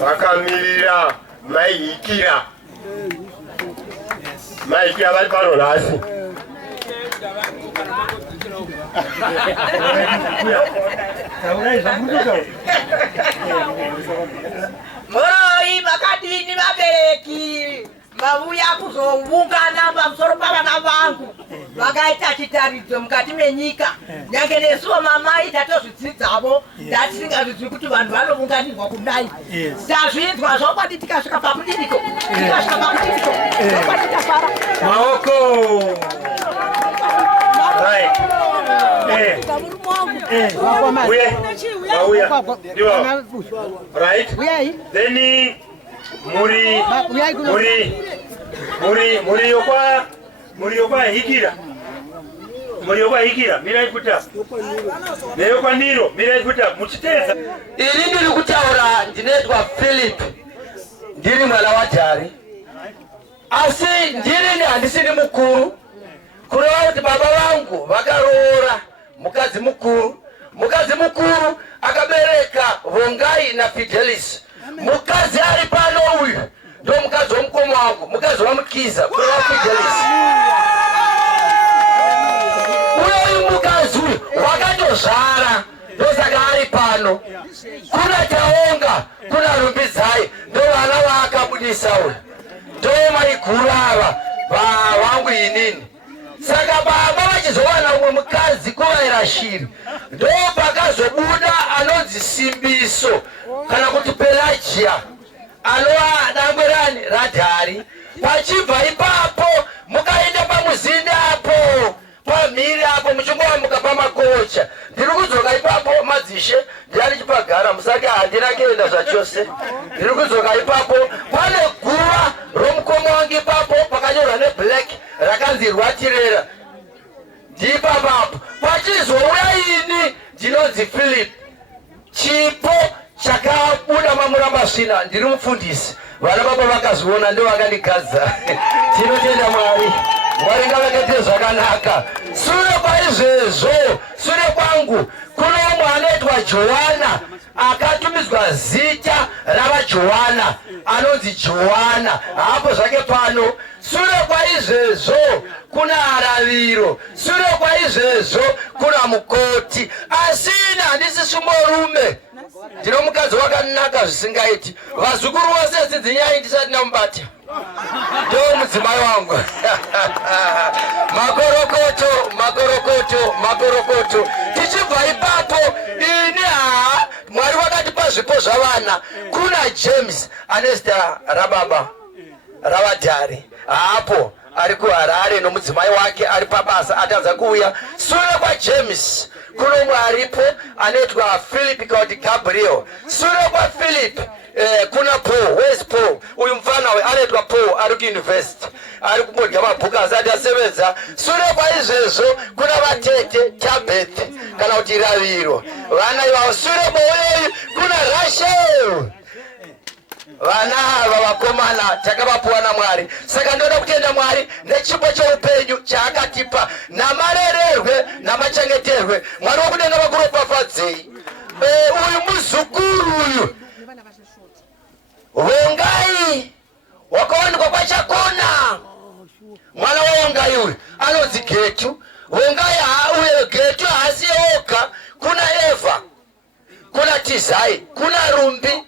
vakamirira maihikira vari pano nhasi moroi vakadini vabereki vavuya kuzoungana pamusoro pavana vangu vakaita chitaridzo mukati menyika nyange nesuwo mamai tatozvidzidzavo ndatisingazvidzwi kuti vanhu vanounganirwa kudai tazvinzwa zvokwadi tikasvika pakudiniko zvokwadi tafara maoko vauya ndivo right then muri yokwa hikira mirai kuta neyokwa ndiro mirai kuta muchitedza ini ndiri kutaura ndinoitwa Philip ndiri mwana waDhari asi ndiri handisini mukuru kureva kuti baba vangu vakaroora mukadzi mukuru akabereka Vongai naFidelis. Mukadzi ari pano uyu ndo mukadzi womukoma wangu, mukadzi wamukiza kureva Fidelis. Uyu mukadzi uyu wakatozvara ndosaka ari pano. Kuna Taonga, kuna Rumbidzai ndo vana vaakabudisa uyu, ndo maiguru ava vangu inini. Saka baba vachizowana umwe mukadzi kuvaira shiri ndo pakazobuda anonzi Simbiso kana kuti Pelagia anova dangwerani raDhari. Pachibva ipapo mukaenda pamuzinda apo pamhiri apo muchingowamuka pamakocha. Ndiri kudzoka ipapo madzishe ndiyani chipagara musake handina kuenda zvachose. Ndiri kudzoka ipapo pane guva romukoma wangu ipapo pakanyorwa neblack rakanzi Rwatirera. Ndipapapo pachizouya ini ndinonzi Philip. Chipo chakabuda mamurambasvina ndiri mufundisi. Vana baba vakaziona ndo vakandigadza. Tinotenda Mwari. Mwari ngavakaite zvakanaka. Sure kwaizvezvo, sure kwangu kuno umwe anoitwa Joana akatumidzwa zita ravaJohana anonzi Joana. Hapo zvake pano. Sure kwaizvezvo kuna Araviro, sure kwaizvezvo kuna Mukoti. Asina handisi sumborume. Ndino mukadzi wakanaka zvisingaiti. Vazukuru vose dzidzinyai ndisati ndamubata. Ndo mudzimai wangu. Makorokoto. Tichibva ipapo ini Mwari wakatipa zvipo zvavana. Kuna James ane zita rababa ravaDhari. Hapo ari kuHarare nomudzimai wake ari pabasa atanza kuuya. Sure kwa James kuno umwe aripo anoitwa Philip kuti Gabriel. Sure kwa Philip kuna Paul. Where's Paul? Uyu mfana we anoitwa Paul ari kuuniversity. Ari kumodya mabhuku asati asevenza. Sure kwa izvezvo kuna vatete Tabeth kana kuti Raviro. Vana ivavo sure kwaoyoyu kuna Rachel. Vana ava vakomana takavapuwa naMwari. Saka ndoda kutenda Mwari nechipo cheupenyu chaakatipa namarererwe namachengeterwe. Mwari wokudenga vakuropafadzei. Uyu muzukuru uyu Vongai wakawanikwa pachakona. Mwana waVongai uyu anonzi Getu. Vongai uye Getu haasi oga. Kuna Eva, kuna Tizai, kuna Rumbi,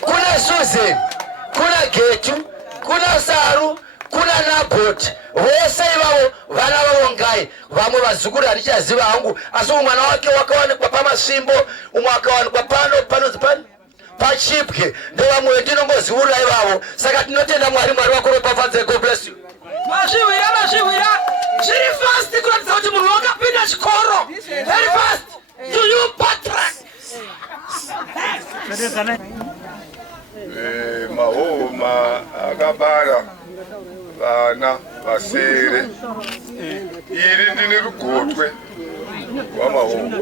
kuna Susan, kuna Getu, kuna Saru, kuna Nabot. Vose ivavo vana vaVongai. Vamwe vazukuru handichaziva hangu, asi mwana wake wakawanikwa pamasvimbo, umwe akawanikwa panonzi Pachipke. Ndo vamwe ndinongoziurira ivavo. Saka tinotenda Mwari. Mwari wakuropafadze. God bless you. Mazviwira zviri fast kuratidza kuti munhu wakapinda chikoro. Very fast. To you Patrick. Mahoma akabara vana vasere. Iri ndini rugotwe rwamahoma.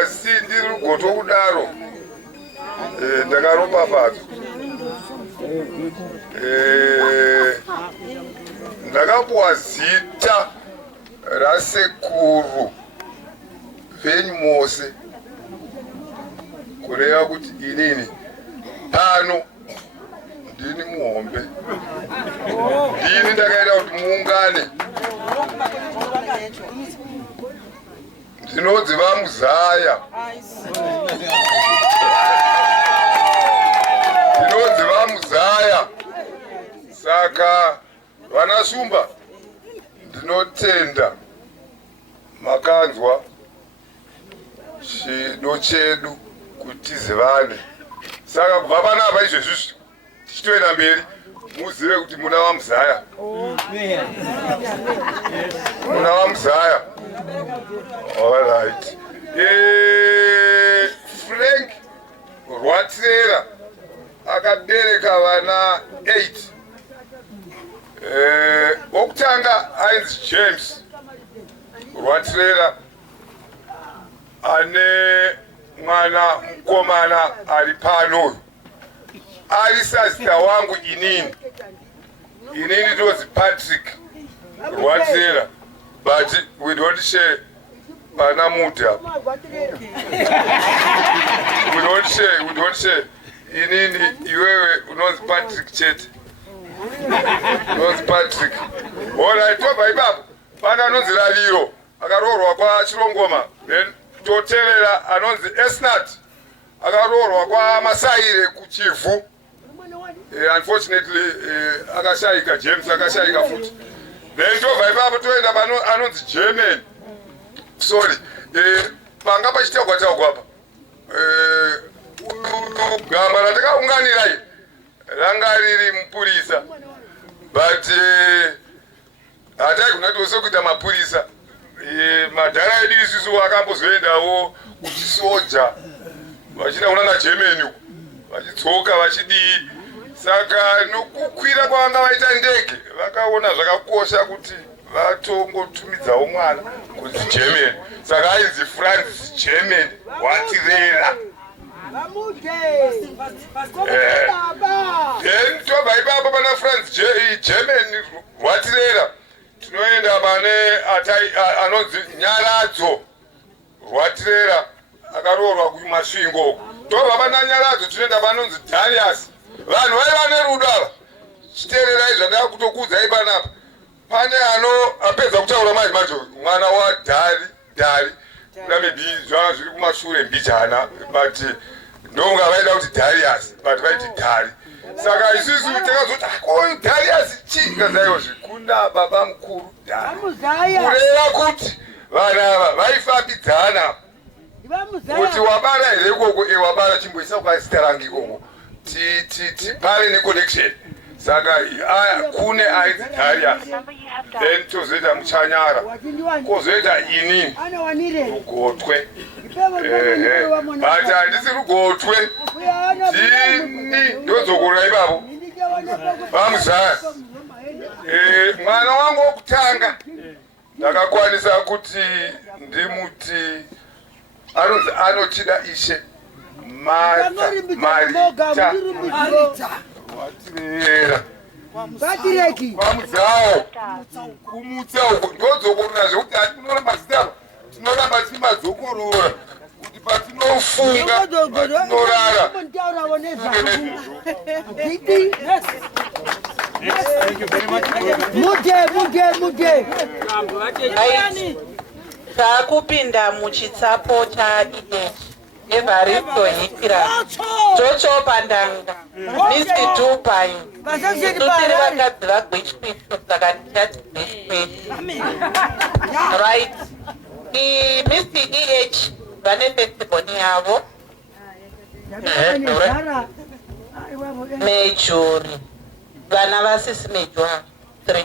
Asi ndiri rugotwe kudaro ndakaropafadzwa. Ndakapuwa zita rasekuru venyu mose kureva kuti inini pano ndini muhombe. Ndini ndakaita kuti muungane. Ndinonzi vaMuzaya. Ndinonzi vaMuzaya. Saka vana Shumba ndinotenda makanzwa chido chedu kuti tizivane. Saka kubva panapa izvezvi tichitoenda mberi muzive kuti muna vaMuzaya. Muna vaMuzaya. All right. Frank Rwatsera akabereka vana 8. Okutanga ainzi James Rwatsera ane mwana mukomana ari pano ari sazita wangu inini tozi Patrick Rwatsera, but we don't share Panamuta. We don't share. Inini iwewe unozi Patrick Chete. Unozi Patrick. Ora itoba ibabu. Pana anonzi Laliro. Akarorwa kwa Chirongoma. Then totelera anonzi Esnat. Akarorwa kwa Masaire kuchifu. Unfortunately, akashaika James akashaika futi. Then toba ibabu toenda pano anonzi German. Sorry. Panga pachitagwa hapa. Gamba nataka unganira hii. Rangariri mpulisa. But ataki kunatoso kuita mapulisa. Madhara edu isusu wakambozoendawo kuchisoja. Vachida kunanga Germany. Vachitsoka vachidii. Saka nokukwira kwavanga vaita ndege vakaona zvakakosha kuti vatongotumidzawo mwana kunzi German. Saka ainzi Franz German Rwatsera. Then toba ipapo pana Franz German Rwatsera tinoenda pane anonzi Nyaradzo Rwatsera akarorwa kumasvingo. Toba pana Nyaradzo tinoenda panonzi Darius. Vanhu vaiva nerudo ava chiteererai zvandava kutokuudzai panapa. Pane apedza kutaura manje mwana waDhari maybe zvanga zviri kumashure mbijana, but ndonga vaida kuti Darius, but vaiti Dhari. Saka isusu takazoti koyu Darius chingazaiwo zvikunda baba mukuru Dhari. Kureva kuti vanhu ava vaifambidzana kuti wabara here ikoko wabara chimboisa kwazita rangu ikoko tipare neconnection. Saka kune ainzi Darius, then tozoita Muchanyara, kozoita inini Rugotwe. But handisi Rugotwe, ndini ndozokura ipapo vamuzaya. Mwana wangu wokutanga ndakakwanisa kuti ndimuti anonzi anochida Ishe Marita Rwatsera. Vamudzawo kumutsa uko ndozokorora zvekuti hatinoramba zita tinoramba timadzokorora kuti patinofunga patinorara. Mude. Takupinda muchitsapo chaIDH Evaristo Hikira Jocho Pandanga Misi Dubai Tutiri vakadzi vagwechikwiso saka ndichati gwechikwiso. Right. Misi EH vane festivoni yavo Mejuri vana vasisi Mejuri 3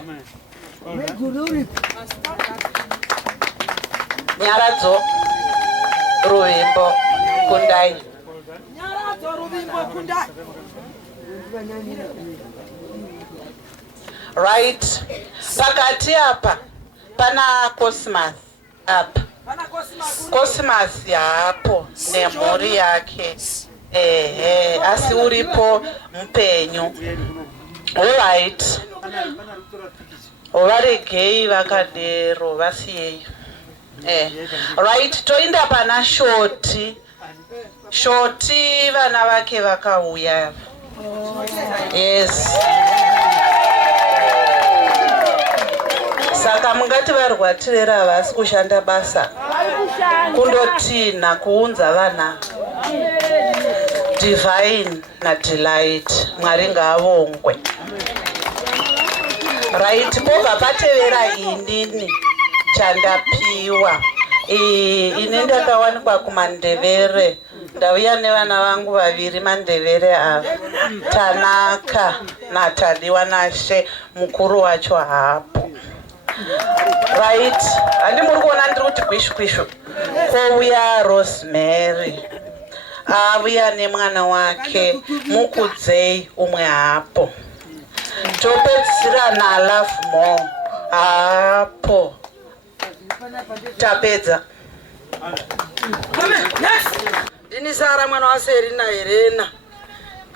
Nyaradzo Ruvimbo Kundai. Right. Pakati apa pana Cosmas apa. Cosmas yapo nemhuri yake. Asi uripo mupenyu. Alright. Varegei vakadero vasiyei. Right, toinda pana Shoti vana vake vakauya. Yes. Saka mungati vaRwatsera havasi kushanda basa kundotina kuunza vana. Divine na Delight Mwari ngaavongwe. Right, pobva patevera inini chandapiwa. Ini ndakawanikwa kuMandevere. Ndauya nevana vangu vaviri Mandevere ava. Tanaka naTadiwa Nashe mukuru wacho hapo. Right. Handimuri kuona ndiri kuti kwishu kwishu. Kouya Rosemary. Auya nemwana wake Mukudzei umwe hapo. Topedzisira na Love More hapo. Tapedza. Ndini Sara mwana wa Serina Helena.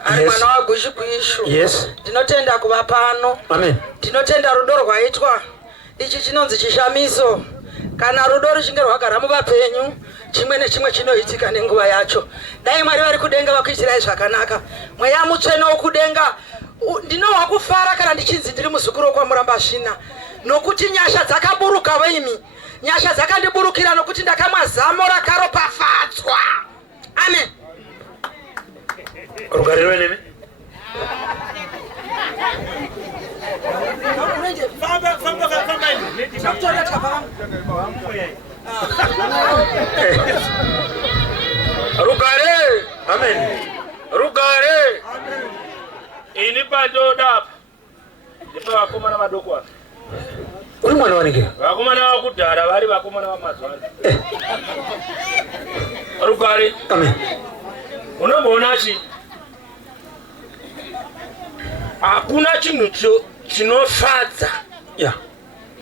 Ari mwana wa Gushi Kwishu. Yes. Ndinotenda kuva pano. Amen. Ndinotenda rudo rwaitwa. Ichi chinonzi chishamiso. Kana rudo ruchinge rwagara muvapenyu, chimwe nechimwe chinoitika nenguva yacho. Dai Mwari vari kudenga vakuitirai zvakanaka. Mweya mutsvene wokudenga ndinowa kufara kana ndichinzi ndiri muzukuru kwaMurambashina. Nokuti nyasha dzakaburuka weimi. Nyasha dzakandiburukira nokuti ndakamwa zamo rakaropafadzwa. Amen. Rugariro nemi? Rugare. Amen. Rugare. Ini padoda. Ndipo vakomana vadoko ava. Uri mwana wanike? Vakomana vakudhara vari vakomana vamazuva. Rugare. Amen. Unomboona chi? Hakuna chinhu chinofadza. Yeah.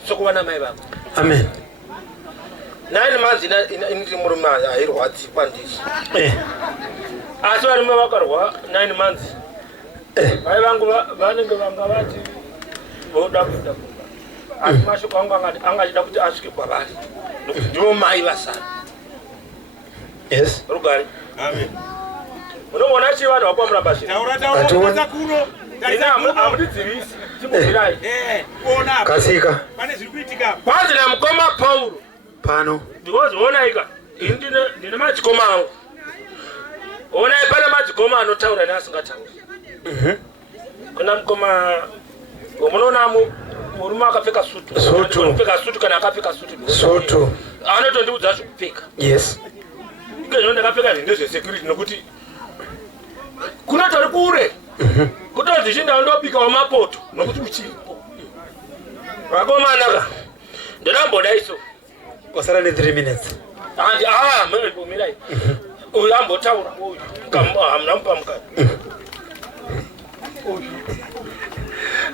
Sokuva namai vako. Amen. 9 months ine murume hairwadzi kwandisi. Asi varume vakarwa 9 months. Mai vangu vanenge vanga vati voda kuita kumba. Asi mashoko angu angachida kuti asvike kwavari. Nokuti ndivo mai vasara. Yes. Rugare. Amen. Unoona chi vanhu vakwamurambashira? Taura kuno. Ina hamudidzivisi. Chimubirai. Ona. Kasika. Pane zviri kuitika. Kwanzi namukoma Paulo. Pano. Ndikozoona ndine madzikoma angu. Onai pane madzikoma anotaura neasingatauri. Kuna mukoma munoona murume akapfeka sutu. Akapfeka sutu kana akapfeka sutu. Sutu. Anotondiudza zvekupfeka. Yes. Ikezvo ndakapfeka zvinhu zvesekurity nokuti kunotori kure. Kutonzi chinda ndobikawo mapoto nokuti uchiripo. Vakomanaka. Ndinamboda iso. Wasara ne 3 minutes. Andi mmirai. Uyu ambotaura uyu. Hamuna mupa mukati.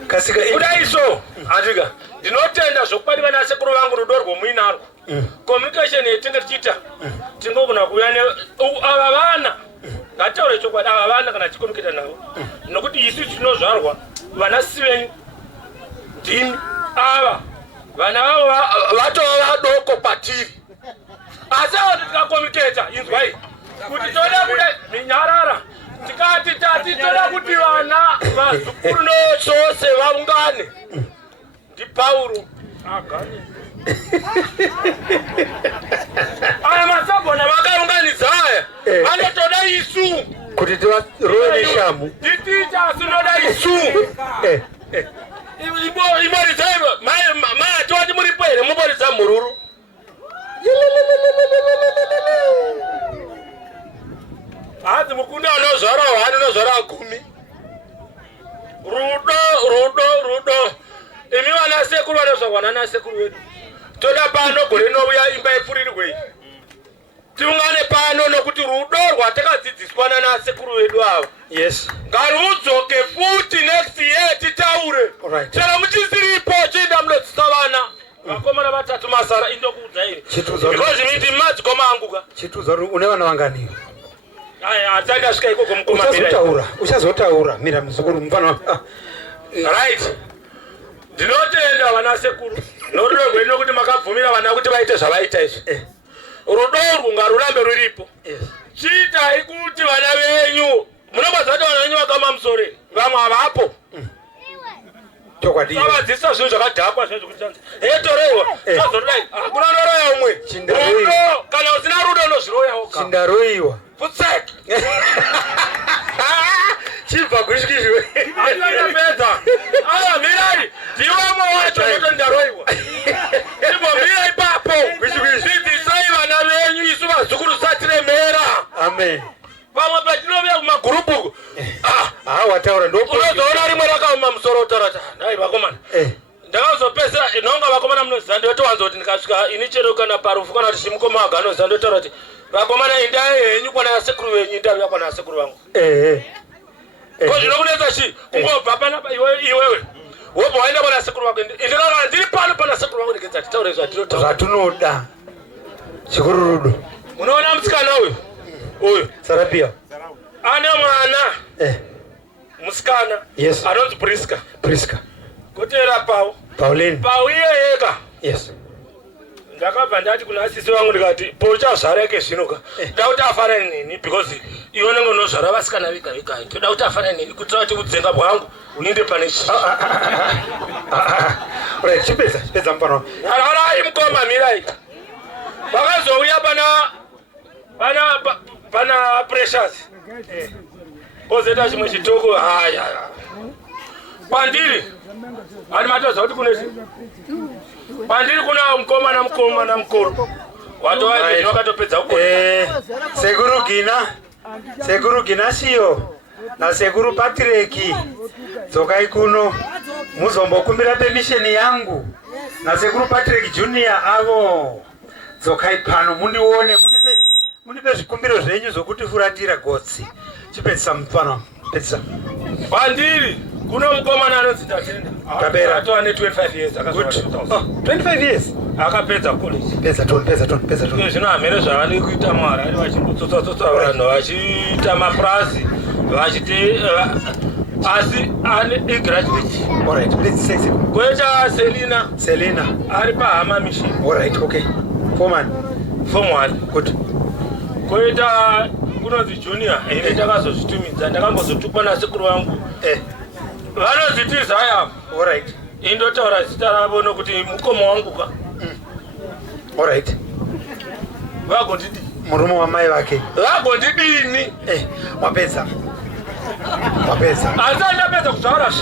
Kasika kudai iso. Andika. Ndinotenda zvokupadiwa nasekuru vangu rudo rwomuinarwo. Communication yetinge tichiita. Tingogona kuuya ava vana. Ngataure chokwadi ava vana kana tichikomukita navo. Nokuti isu tinozvarwa vana sivenyu. Ndimi ava. Vana vavo vatova vadoko patiri. Asi avo tikakomuketa inzwai. Kuti toda kuda minyarara. Tikati toda kuti vana vazukuru nosose vaungane. Pauro agane. Aya masabona vakaunganidza aya. Vanotoda isu. Kuti tivarowe neshamu. Titicha asinoda isu. Imboridzaiva. Mai toti muripo here mumboridza mururu. Hadzi mukunda unozvara 1 unozvara 10. Rudo. Imi vana sekuru vanozvarwa nasekuru vedu. Toda pano gore rinouya imba ipfurirwe. Tiungane pano nokuti rudo rwatakadzidziswa nasekuru vedu ava. Yes. Ngarudzoke futi next year titaure. Chero muchisiripo chinda munodzisa vana. Vakomana vatatu masara indokuudza iri. Because miti madzikoma angu ka. Chitudzo une vana vangani? Aya atanga svika ikoko mukoma mira. Uchazotaura. Mira muzukuru mfano. Right. Ndinotenda vana sekuru. Norudo rwenyu kuti makabvumira vana kuti vaite zvavaita izvi. Rudo urwu ngarurambe ruripo. Chiitai kuti vana venyu munobaza kuti vana venyu vakama musore. Vamwe avapo. Chokwadi. Vavadzisa zvinhu zvakadhakwa zvekuti tanzi. Toreiwa. Tazodai. Hakuna noroya umwe. Rudo kana usina rudo unozviroyawo. Chindaroiwa. Futsek. Chibva kushikizwe. Andinopedza. Aya mirai. Ndiwamo wacho notondaroiwa. Chibva ipapo. Zvidzisai vana venyu isu vazukuru satiremera. Amen. Vamwe patinovea mumagurupu. Wataura ndopo. Unozoona rimwe rakauma musoro utarata. Dai vakomana. ndakazopesa inonga vakomana munoziva ndotowanza kuti ndikasvika ini chero kana parufu kana kuti chimukoma waga anoziva ndotaura kuti vakomana indai henyu kwana sekuru venyu indauya kwana sekuru vangu ko zvinokunetsa chii kungobva panapa iwewe wobva waenda kwana sekuru vako ndikaka ndiri pano pana sekuru vangu ndikedza titaure zvatinoda chikururudo. Unoona musikana uyu Sarapia ane mwana musikana anonzi Priska kutera Pauline pauiye yeka ndakabva ndati kuna asisi vangu ndikati pochazvara yake zvinoka ndoda kuti afanane neni because iwe unenge unozvara vasikana vega vega ndoda kuti afanane neni kuitira kuti udzenga bwangu uinde pane chipedza mupano arai mukoma mirai vakazouya pana pressures pozoita chimwe chitoko pandiri ani matoza kuti kuneti pandiri kuna mukomana mukuru watovaeni wakatopedza kukona sekuru Gina siyo na sekuru Patrick dzokai kuno muzombokumbira permission yangu na sekuru Patrick Junior avo dzokai pano mundione munipe zvikumbiro zvenyu zvokuti furatira gotsi chipedzisa mupano pedzisa pandiri kuno mukomana anonzi Tatenda atova ne 25 years 25 years akapedza college pedza ton zvino hamere zvavali kuita mwari ari vachimbotsotsa vanhu vachiita mapurasi vachiti asi ane graduate koita Selina ari paHama Mission form 1 good koita kunonzi Junior ine takazozvitumidza ndakambozotukwa nasekuru vangu vanoziti Zayam indotaura zita ravo nokuti mukoma wangu ka vagondidi murume wamai vake vagondidini wapedza asi andapedza kutaura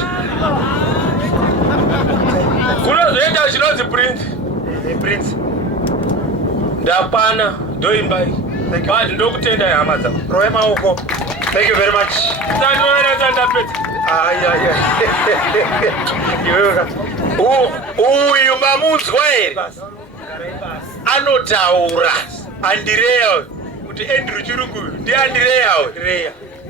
kunozoenda chinonzi Prince ndapana ndoimbai but ndokutendai hama dzako roe maoko. Thank you very much. Uyu mamunzwa here anotaura Andrea kuti Andrew Chirungu ndi Andrea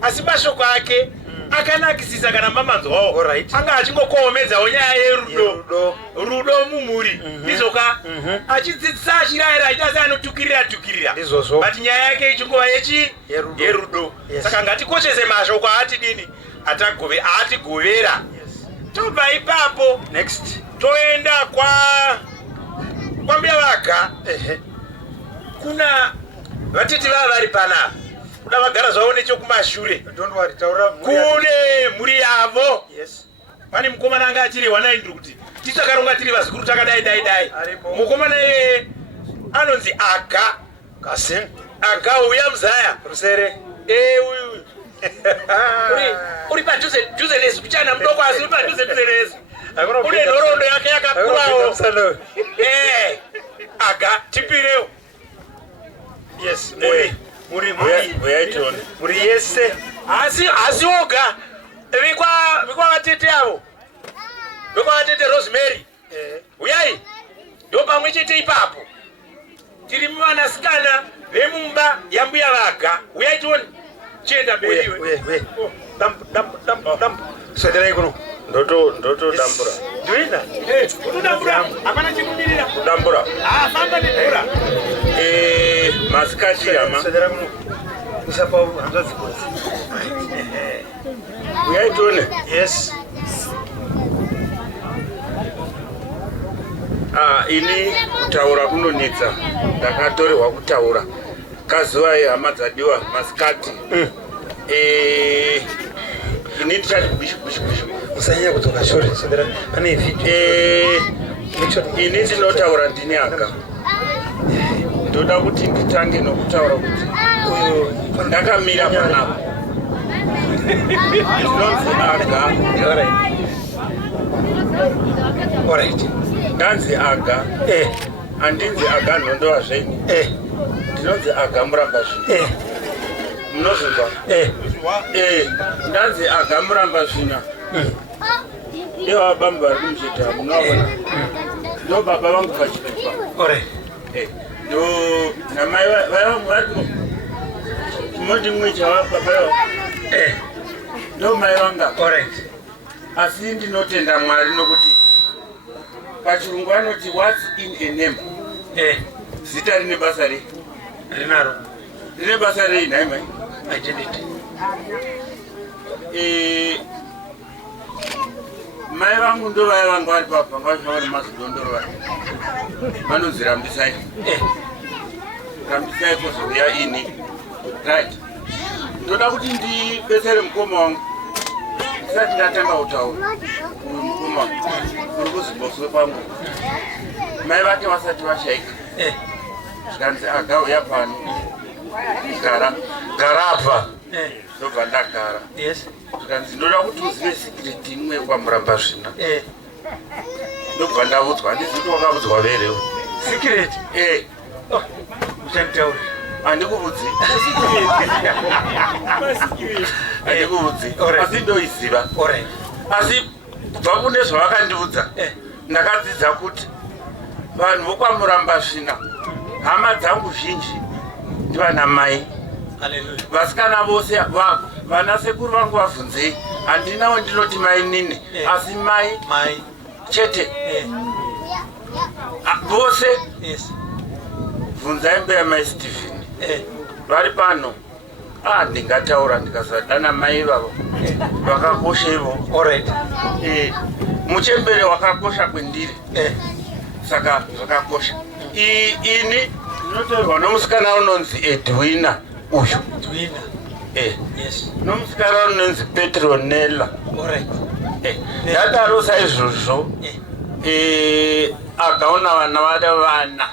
asi mashoko ake akanakisisa kana mamanzwawo anga achingokohomedzawo nyaya yerudo mumhuri ndizoka achidzidzisa achirayira achitasi anotukirira but nyaya yake ichingova yerudo saka ngatikoshese mashoko aatidini aatigovera tobva ipapo next toenda kwambuya vaga kuna vatiti vava vari panapa kuda vagara zvavo nechokumashure kune mhuri yavo pane mukomana anga achirehwa naindiri kuti tisakaronga tiri vazukuru takadai mukomana iye anonzi Aga uya muzaya rusere uyu uri padhuze nesu kuchana mudoko asi uri padhuze nesu une nhoroondo yake yakakurawo Aga tipirewo yes muri yese asi oga vikwavatete avo vikwavatete Rosemary uyai ndo pamwe chete ipapo tiri muvanasikana vemumba yambuya vaga uyai tione chienda mberiwe swederai kuno ndotodambura ndoenda kutodambura hapana chikumirira kudambura famba nedhura masikati hama swederai kuno usapa hanzva dzikosi uyai tione yes ini kutaura kunonetsa ndakatorerwa kutaura kazuva hama dzadiwa masikati ini ndichati bishi musanyanya kudzoka shure swederai pane video ini ndinotaura ndini Aga ndoda kuti nditange nokutaura kuti uyu ndakamira panapa ndinonzi Aga ndanzi Aga handinzi Aga nhondova zvenyu ndinonzi Aga muramba zvina munozvinzwa ndanzi Aga muramba zvina ndio bamba vari kumucheta munoona ndo baba vangu pachipepa ndo namai vangu vari chimoti mwe chava baba ndo mai vanga asi ndinotenda Mwari nokuti pachirungu anoti what's in a name zita rine basa rei rinaro rine basa rei nhai mai identity mai vangu ndo vaya vangu vari papa ngavashava nemazidondoro vari vanonzi rambisai rambisai kozoya ini right ndoda kuti ndibetsere mukoma wangu ndisati ndatanga kutaura uyu mukoma uri kuzimboswe pangu mai vake vasati vashaika zvikanzi agauya pano gara apa ndobva ndagara zvikanzi ndoda kuti uzive sikiriti imwe kwamurambazvina ndobva ndavudzwa handisi kuti wakavudzwa verewo sikiriti uchanditaura handikuvudzi handikuvudzi asi ndoiziva asi kubva kune zvavakandiudza ndakadzidza kuti vanhu vokwamurambazvina hama dzangu zhinji ndivana mai vasikana vose vana sekuru vangu vabvunzei handinawo ndinoti mai nini asi mai chete vose bvunzai mbeya mai Stephen vari pano ndingataura ndikasadana mai vavo vakakosha ivo muchembere wakakosha kwendiri saka zvakakosha ini ndinotorwa nomusikana unonzi Edwina uyu nomusikana unonzi Petronella ndadaro saizvozvo akaona vana vana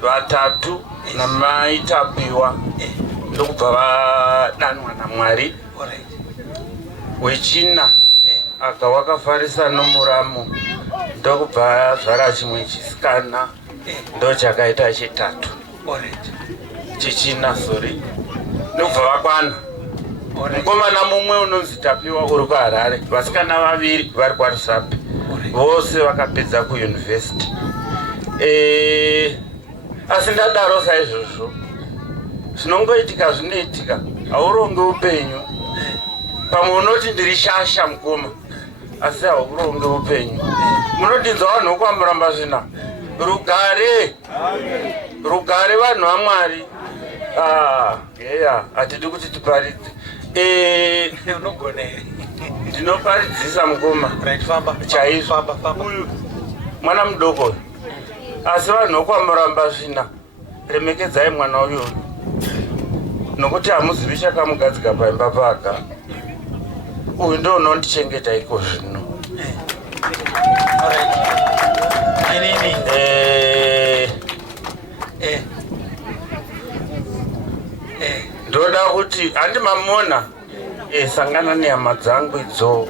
vatatu namaitapiwa ndokubva vadanwa naMwari wechina akawakafarisa nomuramo ndokubva zvara chimwe chisikana ndo chakaita chitatu chichina sorry ndokubva vakwana mukomana mumwe unonzi Tapiwa uri kuHarare vasikana vaviri vari kwaRusape vose vakapedza kuyunivhesiti asi ndadaro saizvozvo zvinongoitika zvinoitika hauronge upenyu pamwe unoti ndiri shasha mukoma asi hauronge upenyu munodinza vanhu vokwamurambazvina rugare vanhu vaMwari hatidi kuti tiparidze ndinoparidzisa mukoma chaizvo uyu mwana mudoko asi vanhu vokwamurambazvina remekedzai mwana uyu nokuti hamuzivi chakamugadzika paimba paka uyu ndo unondichengeta iko zvino ndoda kuti handimamona sangana nehama dzangu idzo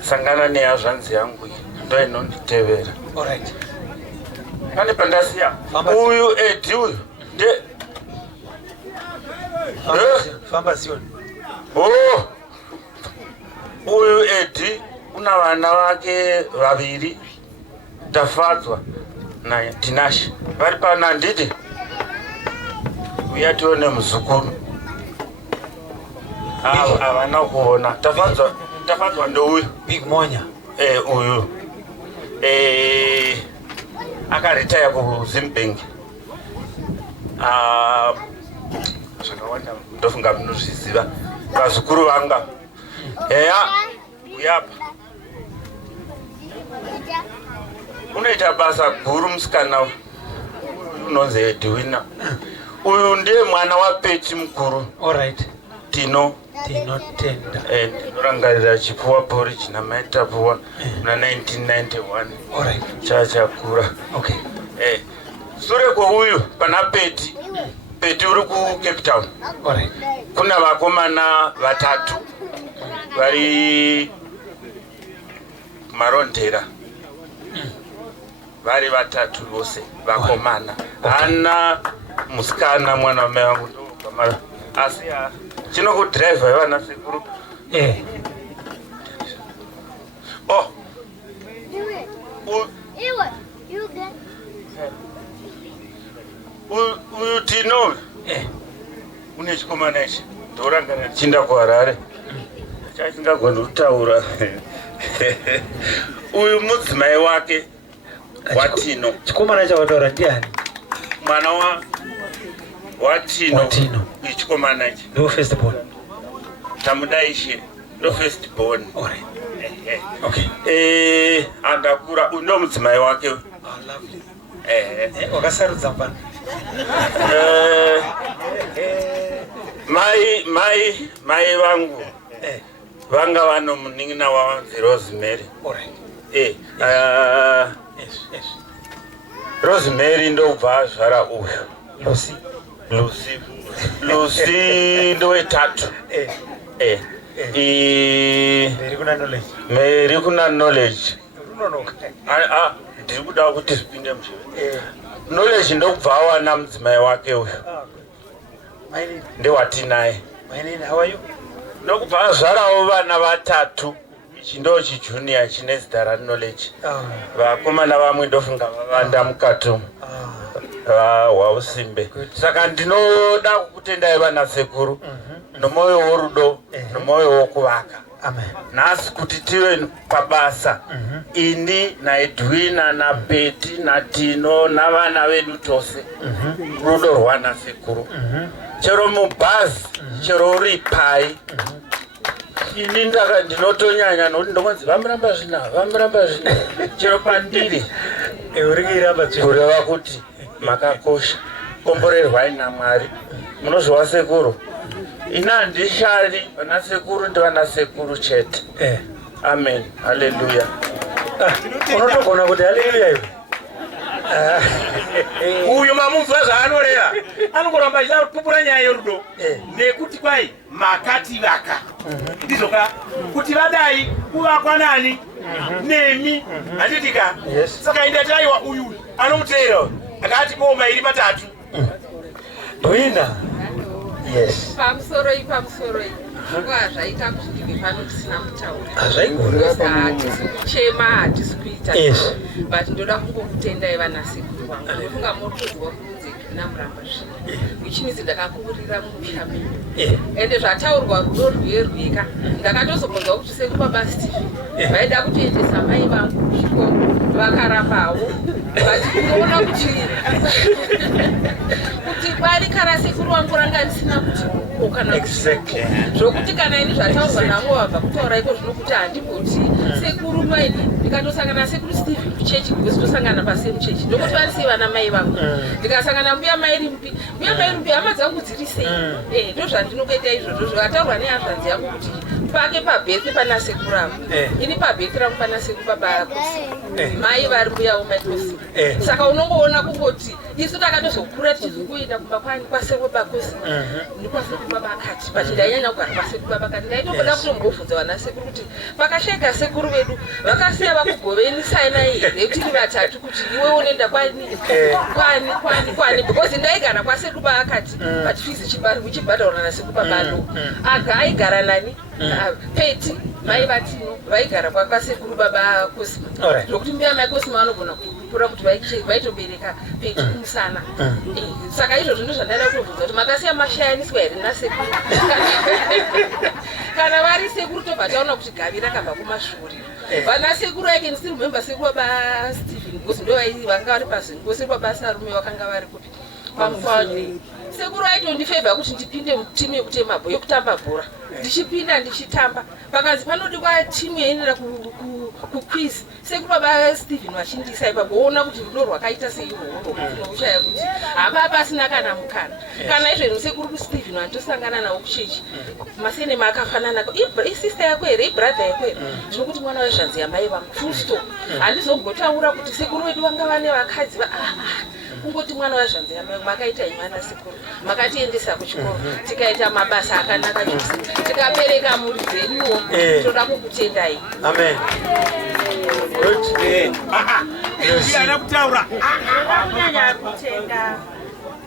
sangana nehazvanzi yangu ndo inonditevera pane pandasiya uyu Edi uyu uyu Edi una vana vake vaviri Tafadzwa naTinashe vari pano handiti uya tione muzukuru havana kuona Tafadzwa ndouyu Big Monya uyu akaritaya kuZimbank zvakawanda ndofunga munozviziva vazukuru vanga uyapa unoita basa guru musikana unonzi Edwina uyu ndiye mwana wapeti mukuru tinotenda ndinorangarira chipuwa porridge namaitapuwa muna 1991 chachakura sure kweuyu pana peti uri kuCape Town kuna vakomana vatatu vari Marondera vari vatatu vose vakomana hana musikana mwana wamai vangu ndokamara asi chinokudhiraivha ivana sekuru Uyu Tino une chikomana ichi ndorangana chinda kuHarare chasingagoni kutaura. Uyu mudzimai wake waTino. Chikomana chawataura ndiani? Mwana waTino. Chikomana ichi ndo first born. Tamudaishi ndo first born. Okay. Andakura uno mudzimai wake. Lovely. Wakasarudza pana. Mai vangu vanga vano munin'ina wavanzi Rosemary. Rosemary ndobva azvara uyu Lucy ndowetatu. Mary kuna knowledge. Ndiri kuda kuti zvipinde muchive. Knowledge ndobva awana mudzimai wake uyu ndewatinaye. How are you? Ndokubva azvarawo vana vatatu. Ichi ndo chijunior chine zita raKnowledge. Vakomana vamwe ndofunga vavanda mukati wausimbe. Saka ndinoda kukutendai vana sekuru nomwoyo worudo nomwoyo wokuvaka. Nhasi kuti tive pabasa ini naEdwina naBetty naTino navana vedu tose rudo rwana sekuru. Chero mubhazi chero uri pai ini ndinotonyanya nokuti ndokunzi vamuramba zvina chero pandiri kureva kuti makakosha komborerwai naMwari. Munozviwa sekuru, ina handishari vana sekuru ndivana sekuru chete. Amen. Hallelujah. Unotogona kuti haleluya iwe. Uyu mamumva zvaanoreva anongoramba achipupura nyaya yorudo nekuti kwai makativaka ndizoka kuti vadai kuvakwa nani nemi handitika. Saka indataiwa uyu anomuteera akati boma iri matatu. Dwina. Yes. Pamusoro zvaita kuti ndive pano tisina kutaura. Zvaigona. Hatisi kuchema, hatisi kuita. But ndoda kungokutendai vana sekuru vangu. Ndofunga motodzwa kunzi namuramba zvino. Which means ndakakurira mushami. Ende zvataurwa rudo rweka. Ndakatozobvunzwa kuti sekuru baba Steve vaida kutoendesa mai vangu kuchikoro vakarambawo. Vachikuona kuti pari kana sekuru wangu ranga risina kuti kana zvokuti kana ini zvataurwa navo vabva kutaura iko zvinokuti handimboti sekuru maini ndikatosangana sekuru Steve kuchechi because tosangana pasemu chechi ndokuti varisiye vana mai vangu ndikasangana mbuya Mairimpi hama dzangu dziri sei ndo zvandinokuita izvozvo zvakataurwa nehazvanzi yangu kuti pake pabhethi pana sekuru avo ini pabhethi rangu pana sekuru baba akosi mai vari mbuya womaikosi. Saka unongoona kungoti isu takatozokura tichizongoenda kumba kwasekuru bakosi ndikwasekuru baba akati but ndainyanya kugara kwasekuru baba akati ndaitogoda kutombobvunza vana sekuru kuti vakasheka sekuru vedu vakasiya vakugoveni sainai here tiri vatatu kuti iwe unoenda kwani because ndaigara kwasekuru baba akati but fizi uchibhadhaura nasekuru babano aigara nani Peti mai vatino vaigara kwasekuru baba Cosima zvokuti mbuya mai Cosima vanogona kupura kuti vaitobereka Peti kumusana. Saka izvozvo ndo zvandaida kutovhunza kuti makasiya mashayaniswa here nasekuru kana vari sekuru tobva taona kuti gavi rakabva kumashure. Vana sekuru I can still remember sekuru baba Stephen because ndo vanga vari pazingo sekuru baba Sarume vakanga vari kupi pamufani. Sekuru aitondifevha kuti ndipinde mutimu yekutamba bhora ndichipinda ndichitamba pakanzi panodikwa timu yainera kuquiz sekuru baba Stephen vachindisa ipapo woona kuti rudo rwakaita seirworwo unokushaya kuti hapa pasina kana mukana kana izveno sekuru Stephen vanditosangana nawo kuchechi masenema akafanana isister yako here ibrother yako here zvinokuti mwana wezvanzi yamai vangu full stop. Handizombotaura kuti sekuru vedu vanga vane vakadzi kungoti mwana wazvanzi yamai makaita imwana sekuru makatiendesa kuchikoro tikaita mabasa akanaka chose tikabereka mhuri dzeduwo toda kukutendai. Amen. Ana kutaura kunyanya kutenda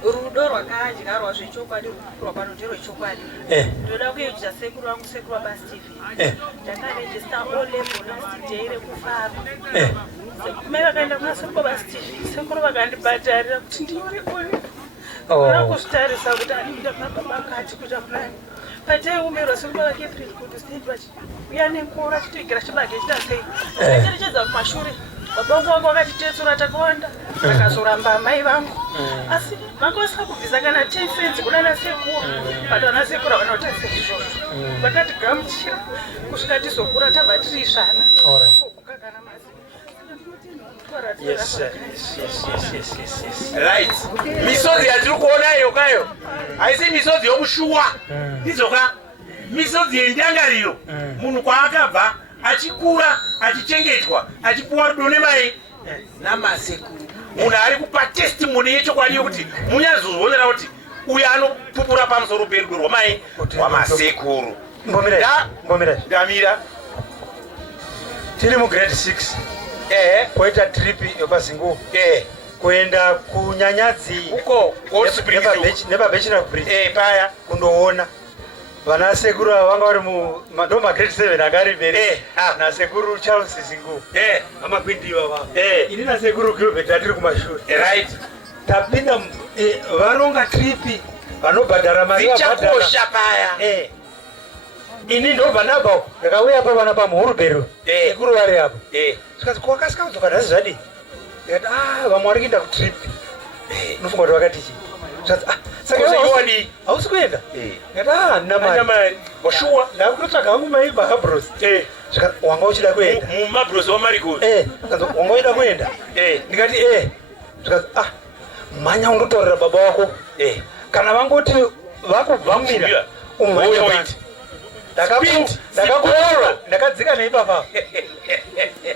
rudo rwakadyarwa zvechokwadi rwapano nderwechokwadi. Ndoda kuyeudzisa sekuru vangu sekuru vabaStephen. Ndakarejista O level last day rekufara. Mai vakaenda kuna sekuru vabaStephen. Sekuru vakandibhadharira kuti ndione oyo. Vakuzvitarisa kuti andida mababa akati kuti amai. Pataiumbirwa sekuru vaCatherine kuti stage vachiuya nenkora achitoigara chibage chitasei. Akacherechedza kumashure. Baba vangu vakatitetsura takawanda. Vakazoramba mai vangu. Asi vakosaka kubvisa kana 10 cents kunana sekuru. But vana sekuru vanotarisa izvozvo. Vakatigamuchira kusvika tizokura tabva tiri zvana. Yes. Right. Misodzi yatiri kuona iyo kayo. Haisi misodzi yokushuwa. Izoka misodzi yendangariro. Munhu kwaakabva achikura, achichengetwa, achipuwa rudo nemai namasekuru. Munhu ari kupa testimony yechokwadi yokuti munyazozonera kuti uyu anopupura pamusoro perudo rwamai wamasekuru. Ndamira. Tiri mu grade 6. Poita trip yopazingu. Kuenda kunyanyadzi uko neba bachelor bridge. Paya kundoona. Vana sekuru vanga vari ndo grade 7 agari mberi. Na sekuru Charles Zingu. Amakwindiwa vavo. Ini na sekuru Gilbert atiri kumashuri. Right. Tapinda varonga trip vanobhadhara mari vabhadhara. Vichakosha paya. Ini ndobva nabva ndakauya pa vana pamuhurubhero. Sekuru vari apo. Zvikazi kwakasika kudzoka nhasi zvadi. Ndikati vamwe vari kuenda kutrip. Unofunga kuti vakati chii? Saka iwadi hausi kuenda. Ndikati ndina mari. Washuwa ndakutotsvaga vangu mai vahabros. Zvikazi wanga uchida kuenda. Mumabros wamarikuru. Wanga uchida kuenda. Ndikati zvikazi mhanya undotaurira baba wako. Kana vangoti vakubvamira umhanya waiti. Ndakakuora ndakadzika neipapa.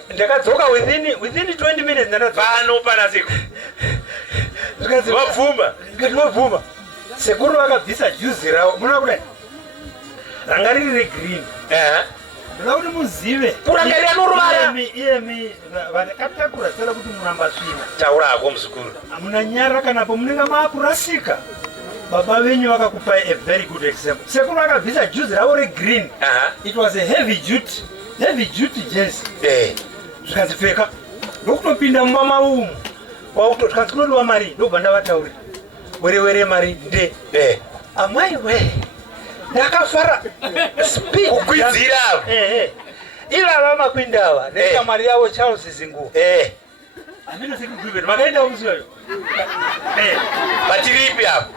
Ndakadzoka within 20 minutes pano pana sekuru. Zvikazi wabvuma. Ndikati wabvuma. Sekuru vakabvisa juice rawo. Muna kudai. Ranga riri regreen. Ndoda kuti muzive. Kurangarira noruvara. Iyemi vakatakura tsara kuti muramba svina. Taura hako muzukuru. Hamuna nyara kana pamunenge maakurasika. Baba venyu vakakupai a very good example. Sekuru vakabvisa juice rawo regreen. It was a heavy duty jersey. Zvikazipfeka ndokutopinda mumama umu kwakutotka tinodiwa mari ndobva ndavataurira were mari nde amai we ndakafara speed kukwidzira ivava makwindava nekamari yavo Charles Zingu amino sekugwibet makaenda umusiwayo patiripi apo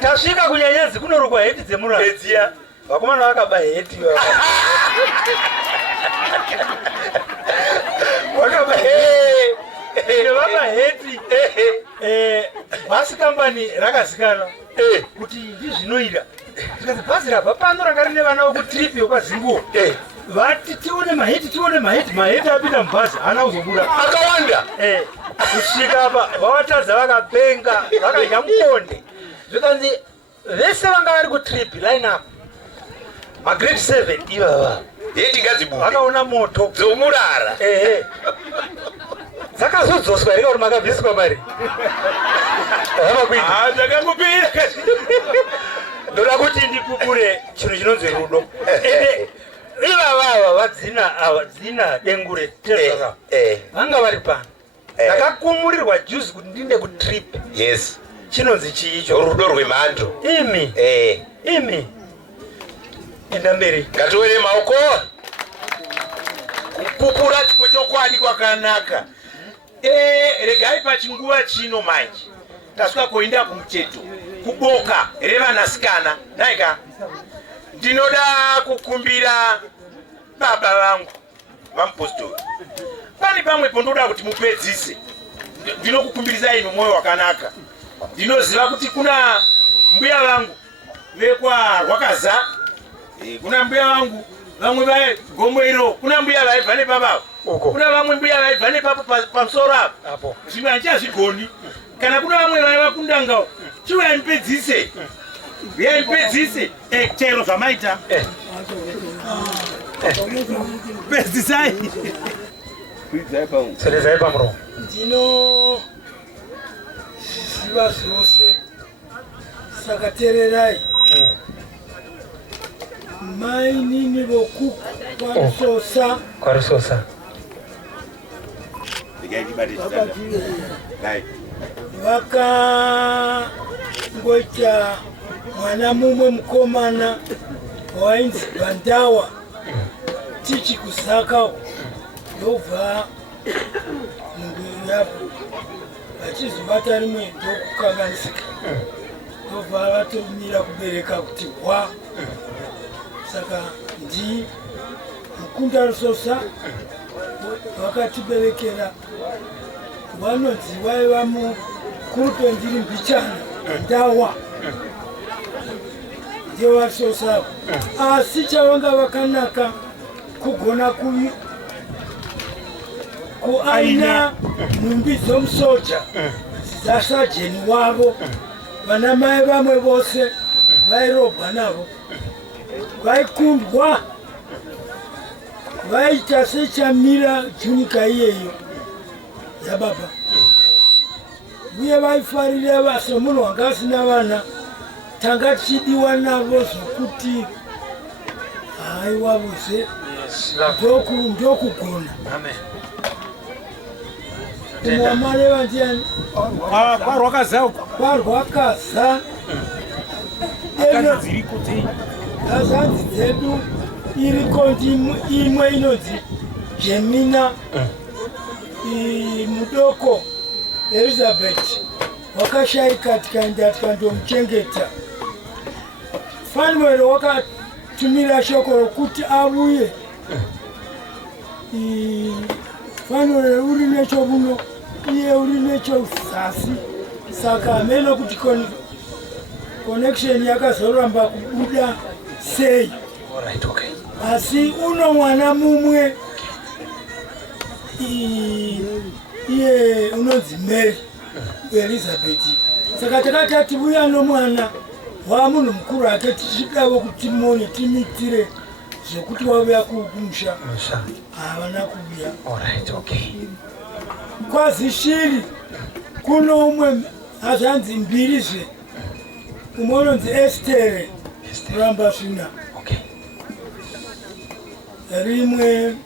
tasvika kunyanyadzi kunorukwa heti dzemuradziya vakomana vakaba heti wakaba heti basi kambani rakazikanwa kuti ndizvinoita zvikati bhazi rabva pano ranga rine vana vokutripi yokwazinguo vati tione maheti apinda mubhazi haana kuzobuda akawanda kusvika apa vavatadza vakapenga vakadya mukonde zvikanzi vese vanga vari kutripi line up magrade 7 ivava heti ngadzibude vakaona moto dzomurara dzakazodzoswa here kuti makabviswa mari ndakangopira ndoda kuti ndipupure chinhu chinonzi rudo ende ivavava vadzina dengure tezvaka vanga vari pano ndakakumurirwa juice kuti ndinde kutrip chinonzi chiicho rudo rwemhando imi enda mberi ngatiwere maoko kupupura chiko chokwadi kwakanaka regai pachinguva chino manje tasvika kuenda kumucheto kuboka revanasikana naika ndinoda kukumbira baba vangu vamupostori pane pamwepo ndoda kuti mupedzise ndinokukumbirisai nomwoyo wakanaka ndinoziva kuti kuna mbuya vangu vekwa Rwakaza kuna mbuya vangu vamwe vaGomwero kuna mbuya vaibva nepapavo kuna vamwe mbuya vaibva nepapo pamusoro apo zvimwe handichazvigoni kana kuna vamwe vaiva kundangao chiuya nipedzise nipedzise chero zvamaita pedzisai serezai pamuromo ndino ziva zvose sakatererai mai nini vokuku kwarisosa vakangoita mwana mumwe mukomana wainzi Bandawa tichi kusakawo ndobva mungu yapo vachizobata rimwe ndokukanganisika ndobva vatomira kubereka kuti hwa. Saka ndi Mukunda Rusosa vakatiberekera vanonzi vaiva mukurupe ndiri mbichana Ndawa ndio Vasosa. Asi chavanga vakanaka kugona kuaina nhumbi dzomusoja dzasajeni wavo. Vana mai vamwe vose vairobwa navo, vaikundwa, vaita sechamira junika iyeyo yababa, uye vaifarira basa munhu wanga asina vana tanga tichidiwa navo zvokuti haiwa vose ndokugona. Kumwamareva ndiani? Kwarwakaza azanzi dzedu iriko imwe inonzi Jemina mudoko Elizabeth wakashayika tikaenda tikandomuchengeta. Fanuel wakatumira shoko rokuti abuye. Fanuel uri necho buno iye uri necho sasi. Saka ameno kuti connection yakazoramba kubuda sei. Alright, okay. Asi uno mwana mumwe iye unonzi Mary Elizabeth. Saka takati buya no mwana wa munhu mukuru ake tichidavo kuti mone timitire zvokuti wauya kumusha havana kubuya. Alright, okay. Kwazi shiri kuno umwe azanzi mbirizve umwe unonzi Estere Rambasvina. Okay. Rimwe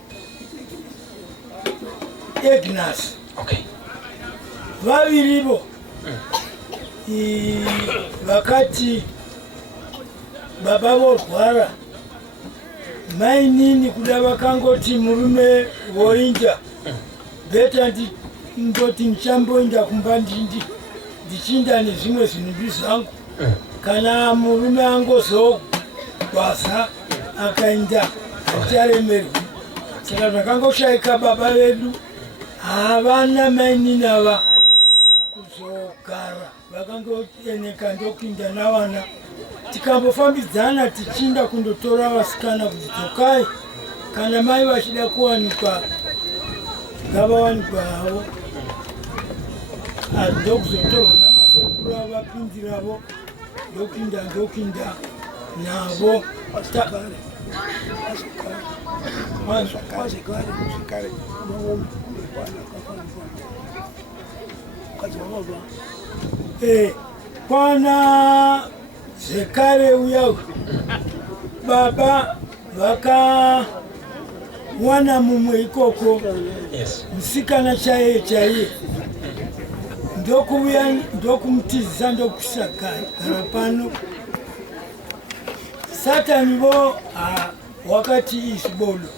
Agnes. Okay. Vavirivo vakati baba vorwara mai nini kuda vakangoti murume voinja beta ndoti nchamboinda kumba ndichinda nezvimwe zvinhu zvangu kana murume angozogwaza akainda acharemerwa. Saka zvakangoshayika baba vedu havana mai nini ava kuzogara, vakangoeneka ndokuinda navana. Tikambofambidzana tichinda kundotora vasikana kuti dzokai, kana mai vachida kuwanikwa ngavawanikwa havo. Asi ndokuzotorwa namasekuru avo vapindiravo ndokuinda navo. Kwana Zekare uya baba vakawana mumwe ikoko musikana chaiye ndokuuya ndokumutizisa ndokusagara pano. Satani vo wakati isibolo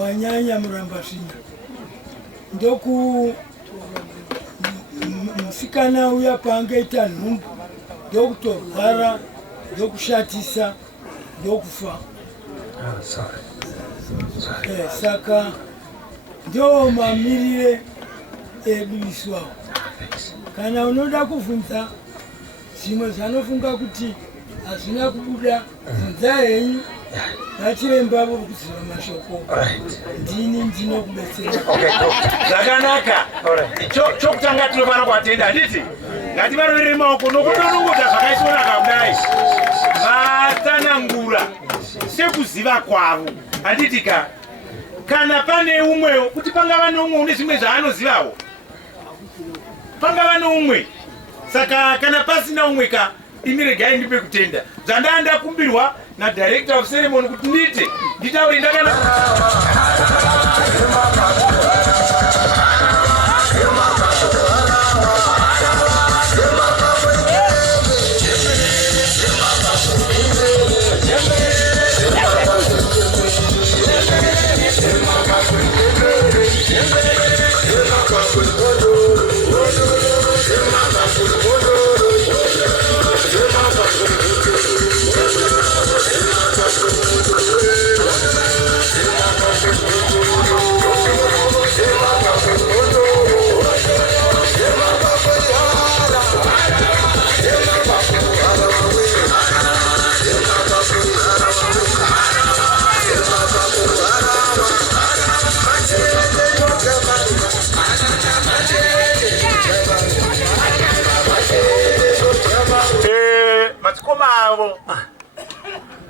wanyanya Murambasvina ndoku musikana uya paangaita nhumbu ndokutorwara ndokushatisa ndokufa. Saka ndo mamirire edu iswawo. Kana unoda kubvunza zvimwe zvanofunga kuti hazvina kubuda, bvunza henyu vachiremba vo kuziva mashoko. Ndini ndinokubetsera. Zvakanaka. Chokutanga tinofana kuatenda handiti ngativaroverere maoko nokudonongodza zvakaisonaka kudai vatsanangura sekuziva kwavo handitika. Kana pane umwewo kuti pangava neumwe une zvimwe zvaanozivawo, pangava neumwe. Saka kana pasina umwe ini regai ndipe kutenda zvandanda kumbirwa na director of ceremony kuti ndite nditauri ndakana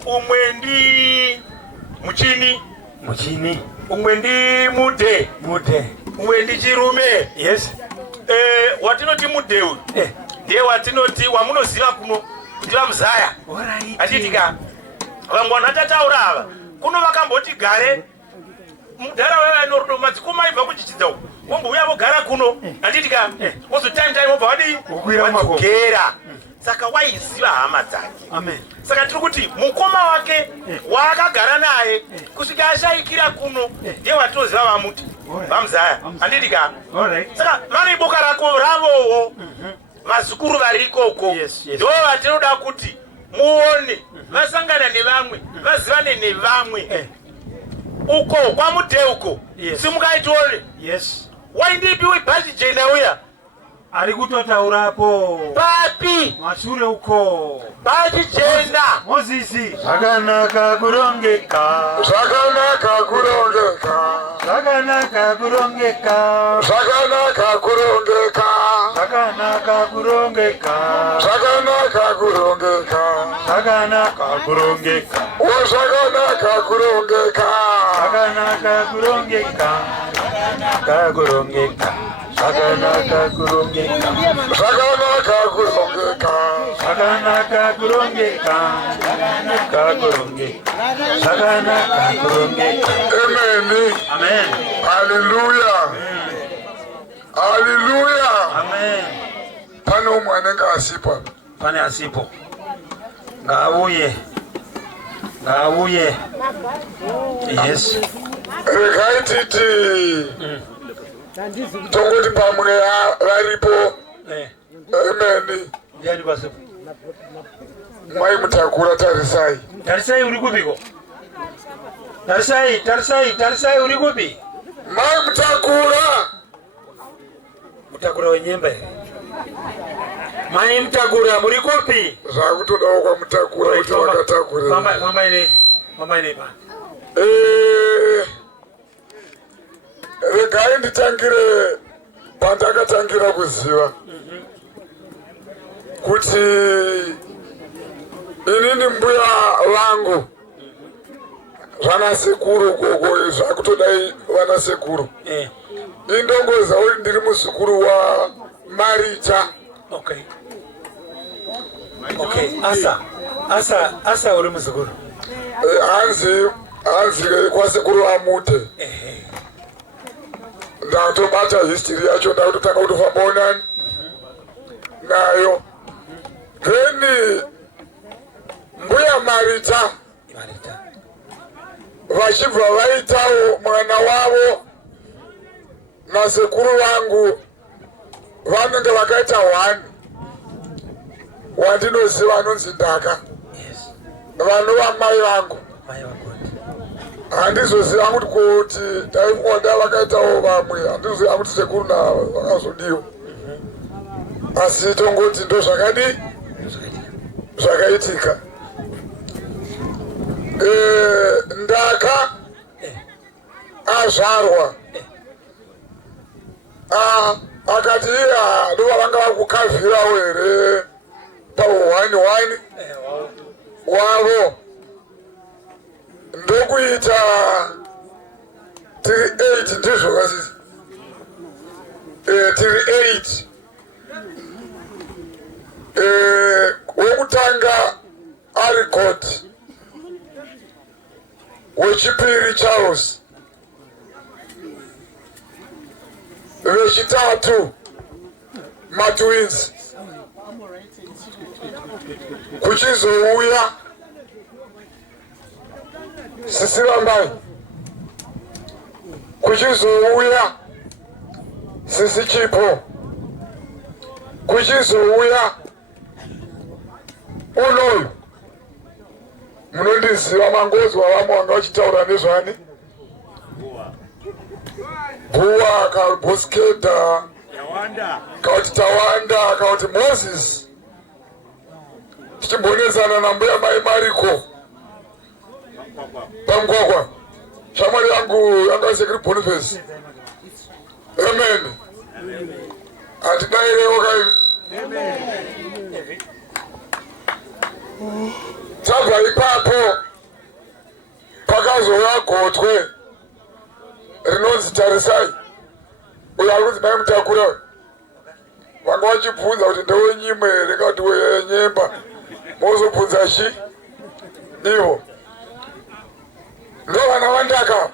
umwe ndi muchini umwe ndi mude umwe ndi chirume yes watinoti mude uyu ndiye watinoti wamunoziva kuno kuti vamuzaya achiitika vamwe vanhu vatataura ava kuno vakamboti gare mudhara vanorudo madzikoma aibva kuchichidza uku wombouya vogara kuno achiitika ozo time obva vadii wadzokera saka waiziva hama dzake saka tiri kuti mukoma wake waakagara naye kusvika ashaikira kuno ndiye watinoziva vamuti vamuzaya handitika saka vane boka rako ravowo vazukuru vari ikoko ndo vatinoda kuti muone vasangana nevamwe vazivane nevamwe uko kwamude uko simungaitione waindipi webhaji jena uya ari kutotaurapo papi mashure uko bhaji jena mozisi zvakanaka kurongeka zvakanaka kurongeka zvakanaka kurongeka zvakanaka kurongeka zvakanaka kurongeka zvakanaka kurongeka zvakanaka kurongeka zvakanaka kurongeka zvakanaka kurongeka zvakanaka kurongeka zvakanaka kurongeka zvakanaka kurongeka zvakanaka kurongeka zvakanaka kurongeka zvakanaka kurongeka amen amen hallelujah hallelujah amen pane umwe anenge asipo pane asipo ngauye ngauye yes regai titi tongoti pamwe varipo amen mai mutakura tarisai uri kupiko tarisai uri kupi mai mutakura wenyemba here mai mutakura muri kupi zvakutodawo kwamutakura kuti wakatakura famba ine pana regai nditangire pandakatangira kuziva kuti inini mbuya vangu vanasekuru koko zvakutodai vanasekuru indongoza uri ndiri muzukuru wa marita asa uri muzukuru hanzi kwasekuru amute ndatobata history yacho ndakutotanga kutofambawo nani nayo then mbuya marita vachibva vaitawo mwana wavo nasekuru vangu vanenge vakaita 1 wandinoziva anonzi ndaka vanova mai vangu handizoziva kuti taifonda vakaitawo vamwe handizoziva kuti sekuru na vakazodiwa asi tongoti ndo zvakadi zvakaitika ndaka azvarwa akati iya ndo vanga vakukavhirawo here pauhwani wavo ndokuita tiri 8 ndizvo kasisi tiri 8 wokuti Vechipiri Charles, vechitatu matwins, kuchizouya Sisivambai, kuchizouya Sisichipo, kuchizouya unoyu munondiziva mangozi wavamwe wanga vachitaura nezvani Guwa kaBoskeda kauti Tawanda kauti Moses tichimbonezana nambuya mai Mariko pamugwagwa shamwari yangu yanga Sekiri Boniface. Amen. Atidairewo kai. Tabva ipapo pakazouya gotwe rinonzi Tarisai, uyo ari kunzi mai Mutakura. Vanga vachibvunza kuti ndewenyimwe here kana kuti wenyemba, mozobvunza shi ivo. Ndo vana vandaka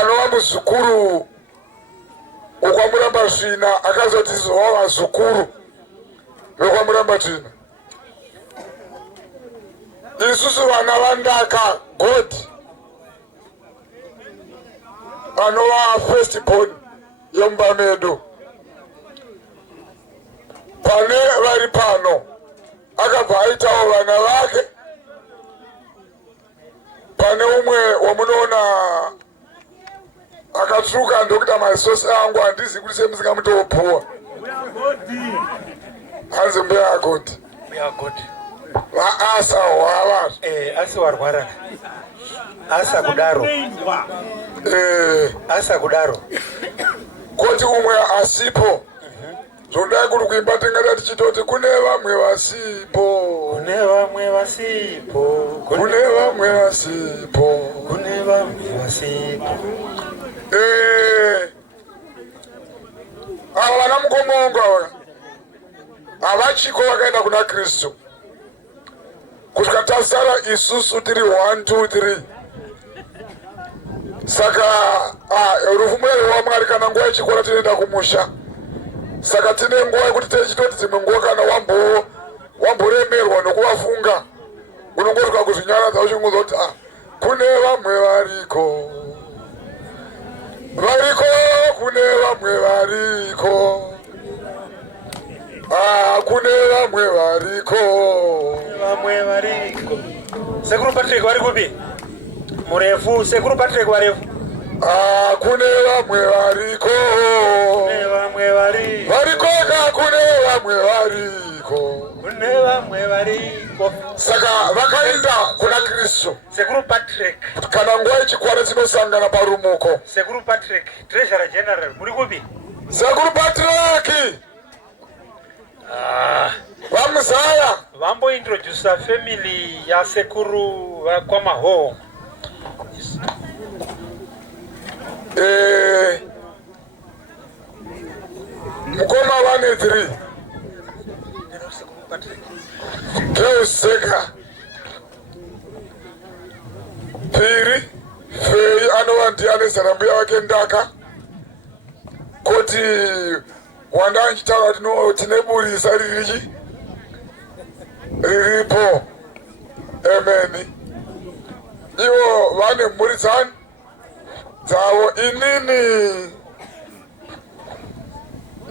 anova muzukuru wekwamurambasvina akazoti zova vazukuru vekwamurambasvina. Isusu vana vandaka God anova first born yomba medu pane vari pano akabva aitawo vana vake. Pane umwe wamunoona akatsvuka ndokuti masosi angu handizi kuti semusingamutopuwa hanzi mbuya agoti vaasa hwava asi warwara asa kudaro kuti umwe asipo zvodai kuti kuimba tingada tichitoti kune vamwe vasipo, kune vamwe vasipo, kune vamwe vasipo, kune vamwe vasipo. Ava vana mukomongo ava havachiko vakaenda kuna Kristu kusvika tasara isusu tiri 1 2 3. Saka rufumureri waMwari kana nguva yechikora tinoenda kumusha. Saka tine nguva yekuti tichitoti dzimwe nguva kana wamboremerwa nokuvafunga unongosvika kuzvinyaradza uchinguzoti kune vamwe variko, kune vamwe variko, kune vamwe variko. Sekuru Patrick vari kupi? Murefu, Sekuru Patrick warefu. Kune vamwe variko, kune vamwe variko, kune vamwe variko, kune vamwe variko. Saka vakaenda kuna Kristu. Sekuru Patrick, kana nguva yechikwara dzinosangana parumuko. Sekuru Patrick, Treasurer General, muri kupi? Sekuru Patrick vamuzaya vambointroduce family ya Sekuru vakwamaho. Mukoma vane 3 Keuseka Piri Fei anova ndiye anezera mbuya wake Ndaka kuti wanda nchitaura kuti tine burisa riripo. Amen. Ivo vane mhuri dzavo. Inini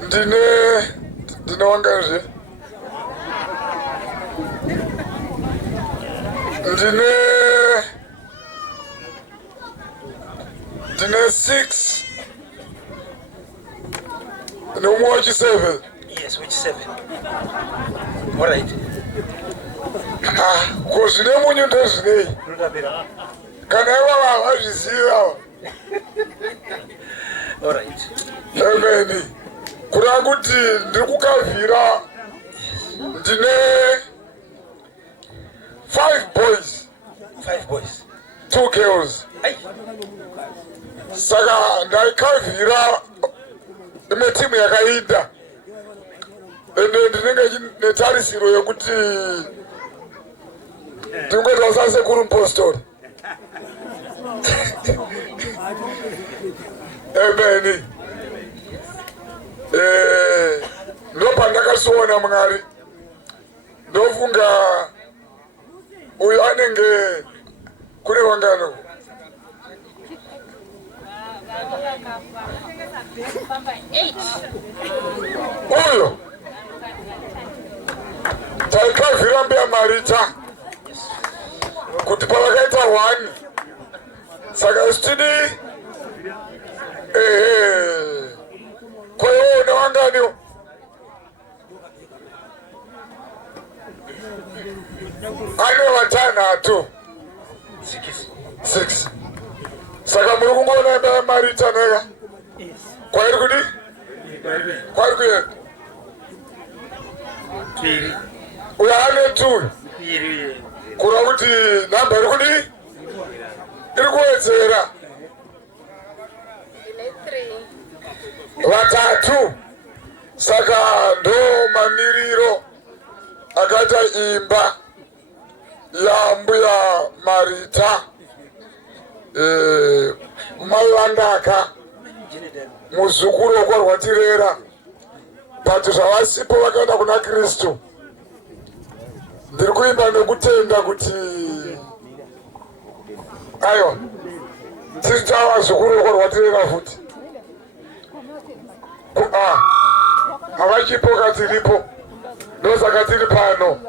ndine wangazve ndine 6 nomwe wachi7. Yes, which 7? All right. Ko zvine munyu ndezvinei kana iva havazviziva. All right. Amen. Kureva kuti ndiri kukavhira ndine 5 boys. 2 girls. Saka ndaikavhira imwe timu yakainda ende ndinenge netarisiro yekuti Tingoita sasekuru mupostori. Amen. Ndopandakasiona Mwari. Ndofunga uyu anenge kune wangano. Uyo taikavhira mbea Marita kuti pavakaita 1 saka stidi kwayo newanganiwo ane vatanhatu 6 saka muri kungoona mbea Marita neka kwairi kudi kwairi kuenda uyo ane 2 kura kuti namba iri kudi iri kuwedzera 3 saka ndo mamiriro akaita imba yambuya Marita mai Vandaka muzukuru wokwarwatirera pati zvavasipo vakaenda kuna Kristu. Ndiri kuimba nekutenda kuti aiwa tiri tava zukuru wokwarwatirera futi havachipo tiripo ndosaka tiri pano.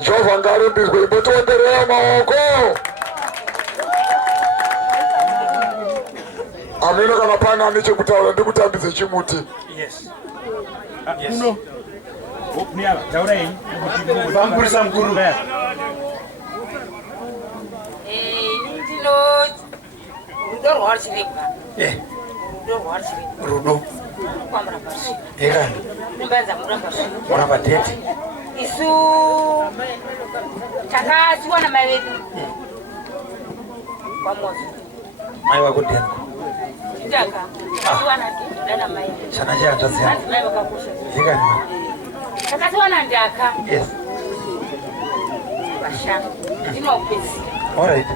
Jehovha ngarumbirwe. Imbotondera maoko. Amina. Kana pana nechekutaura ndikutambidze chimuti. Yes. Uno. Opniala, taura yenyu. Vamburisa mkuru. Ndino rudo rwachireba. Rudo rwachireba. Rudo. Kwamra pashi. Eka. Nimbanza muramba pashi. Mwana patete. Isu takasiwa na mai vedu. Pamoja. Mai wako tena. Ndaka. Takasiwa na dana mai. Sana cha atazia. Mai wakakusha. Eka ni. Takasiwa na ndaka. Yes. Basha. Ndino upesi. All right.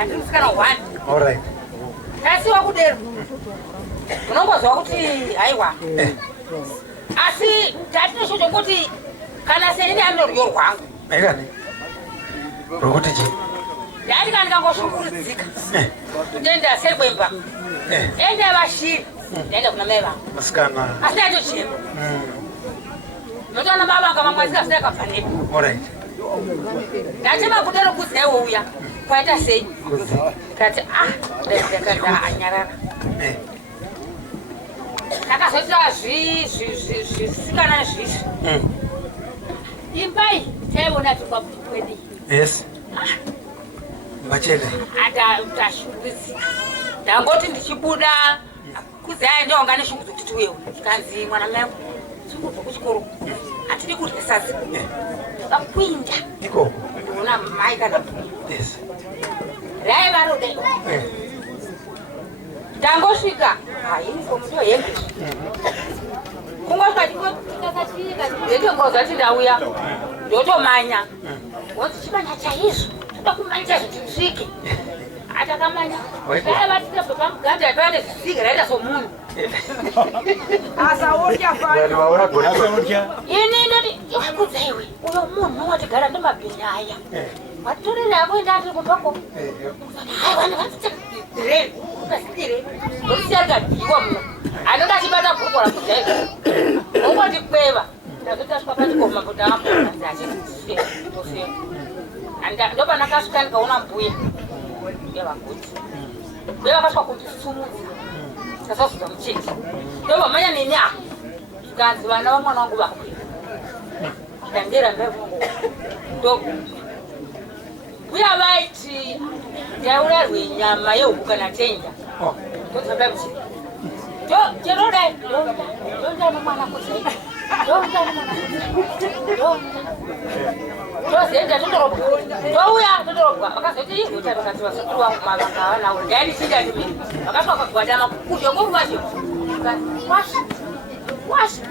Andisikana 1. All right. Takasiwa kudero. Unongozwa kuti haiwa. Asi tatinosho kuti kana seni anoryo rwangu. Eka ni. Rokuti chi. Ndati kana ngoshukurudzika. Ndenda sekwemba. Enda vashiri. Ndenda kuna mai vangu. Masikana. Asi ndatochema. Notana baba kama mwazika sika kafanepo. All right. Ndachema kudero kuzewo uya. Kwaita sei. Kati ndakanda anyarara. Takazota zvisikana zvizvi. Imbai taiona tukapwedi. Yes. Machele. Ndashungurudzi. Ndangoti ndichibuda kuzaya ndongane shungudzo kuti wewe. Kanzi mwana wangu chikubva kuchikoro. Atidi kurya sadza. Ndakapinda. Iko. Ndona mai kana. Yes. Rai varode. Ndangosvika. Uniform ndio yembe. Kungosvika tikasachika. Ndio ngoza ndauya. Ndotomanya. Woti chimanya chaizvo. Toda kumanya zvitisvike. Atakamanya. Dai vatikapo pamuganda pane zvisika raita somunhu. Asaorya fana. Wali waona gona saorya. Ini ndoti wakudzaiwe. Uyo munhu watigara ndemabhinya aya. Watorera yako ndati kumbako. Hai vana vatire. Pasitire. Usiyaka diwa munhu. Anoda chibata bhukora kudzaiwe. Ongoti kweva. Ndazota swapati koma kuti apo ndachi. Tofia. Anda ndoba nakasvika ndikaona mbuya. Yavakuti. Beva kasva kuti sumudza. Sasa kuda muchechi. Ndoba manya nini a. Kanzi vana vamwana wangu vakwe. Ndandera mbevu. Ndoba. Buya vaiti yaurarwe nyama yehuku kana tenda. Ndotsamba muchechi. Jeroda. Ndonda mwana kuzeika. Ndonda mwana kuzeika. Ndonda. Ndozenda totoropa. Ndouya totoropa. Vakazoti izvo vakati vasukuru vangu mavanga nawo. Ndani chida ndimini. Vakasva vakagwadama kudya ngoruvazhe. Washa.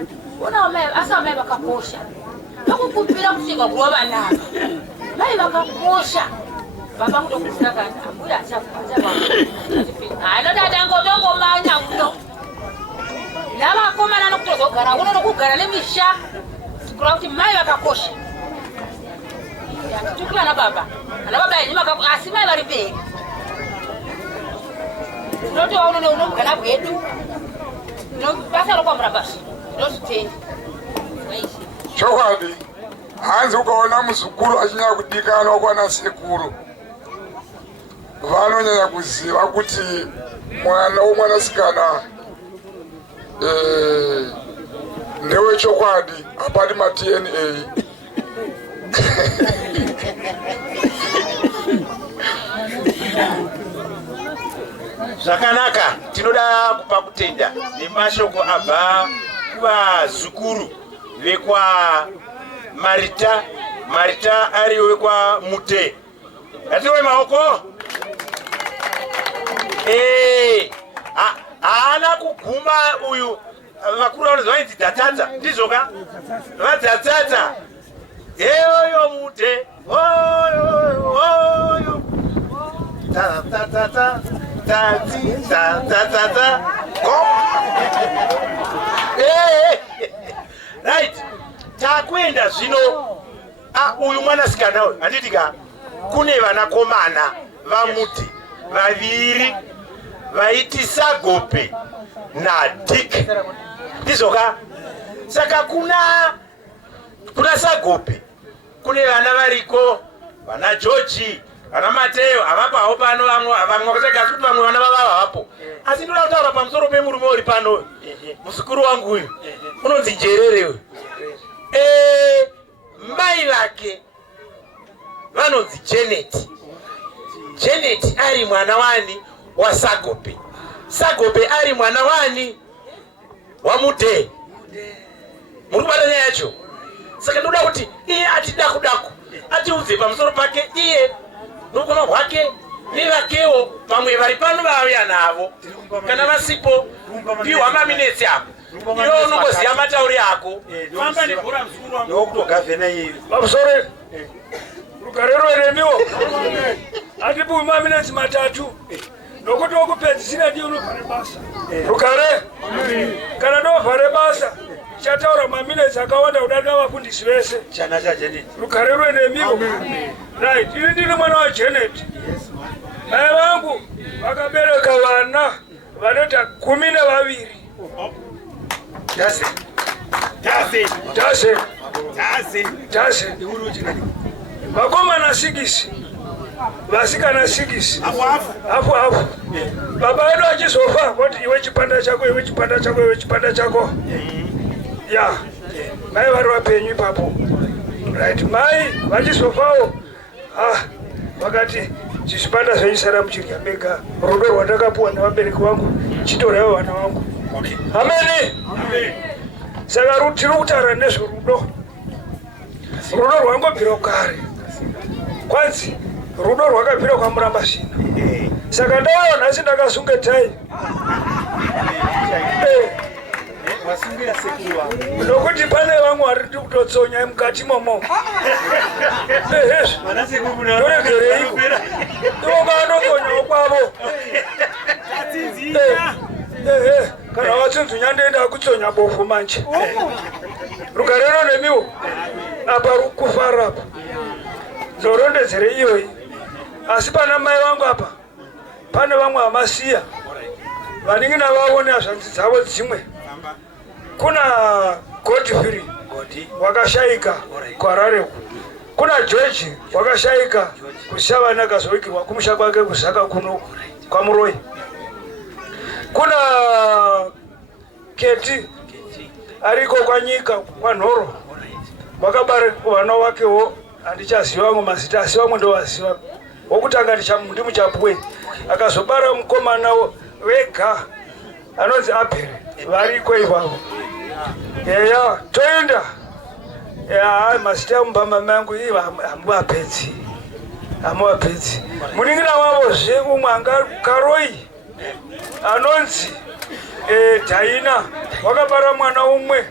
Ona mai asa mai vakakosha. Ndokukupira kusvika kurova navo. mai vakakosha baba kutokusira kana ambuya achakupacha ana dada ngotongomanya uno navakomana nokutozogara uno nokugara nemisha sikura kuti mai vakakosha tukula na baba asi mai vari mberi tinotiwa uno neunogara bwedu basa rokwamura basi ndozvitendi chokwadi hanzi ukaona muzukuru achinyanya kudikanwa kwana sekuru vanonyanya kuziva kuti mwana womwanasikana ndewechokwadi hapadi ma-DNA. Zvakanaka, tinoda kupa kutenda nemashoko abva kuvazukuru vekwa Marita ari wekwa Mute. Ngatiwe maoko. Haana kuguma uyu vakuru vanozva kuti dzatata ndizoka vadzatata eyoyo Mute oyo tatata right takwenda zvino uyu mwanasikana uyu handitika kune vanakomana vaMuti vaviri vaiti Sagope naDick ndizoka saka kuna Sagope kune vana variko vana George vana Mateo avapawo pano vamwe vakataka kuti vamwe vana vava hapo asi ndoda kutaura pamusoro pemurume uri pano muzukuru wangu uyu unonzi Jerere uyu mai vake vanonzi Janet ari mwana wani wa Sagope ari mwana wani wa Mute. Muri kubata nyaya yacho saka ndoda kuti iye ati daku atiudze pamusoro pake iye nokoma hwake nevakewo pamwe vari pano vauya navo kana vasipo piwa maminetsi ako iwe unongoziva matauri ako famba nebhora muzukuru wangu nokutogavhena iye pamusoro rugare rweremiwo atipiwi maminetsi matatu nokuti wokupedzisira ndiye unovhare basa rugare kana ndovhare basa chataura maminetsi akawanda kudarika vafundisi vese rugare rwenemiwo right ini ndiri mwana waJanet mai vangu vakabereka vana vanoita 12 vakomana 6 vasikana 6 hafu baba vedu achizofa kuti iwe chipanda chako ya mai vari vapenyu ipapo right mai vachizofawo vakati chizvipanda zvachisara muchirya bega rudo rwandakapuwa nevabereki vangu chitorevo vana vangu ameni saka tiri kutaura nezverudo rwangobvira kare kwanzi rudo rwakabvira kwamurambazvina saka ndava nhasi ndakasunga tai nokuti pane vamwe vari kutotsonya mukati momo toregereiko ivokaanotsonya kwavo kana vatsinzunya ndoenda kutsonya bofu manje rugarero nemiwo apa rukufara apa zorondedzere iyoyi asi pana mai vangu apa pane vamwe vamasiya vanenge navavona zvanzi dzavo dzimwe kuna Godfrey wakashayika kwarareko kuna George wakashayika kushavana kazoikirwa kumusha kwake kuzaka kuno kwaMuroi kuna Keti ariko kwanyika kwanhoro wakabara vana wakewo handichaziva vamwe mazita asi vamwe ndovaziva wokutanga ndimuchapwe akazobara mukomana wega anonzi Abhere variko ivavo eya toenda mazita emubhama mangu hamuvapedzi muningira wavozve umwe anga Karoi anonzi Dhaina wakabara mwana umwe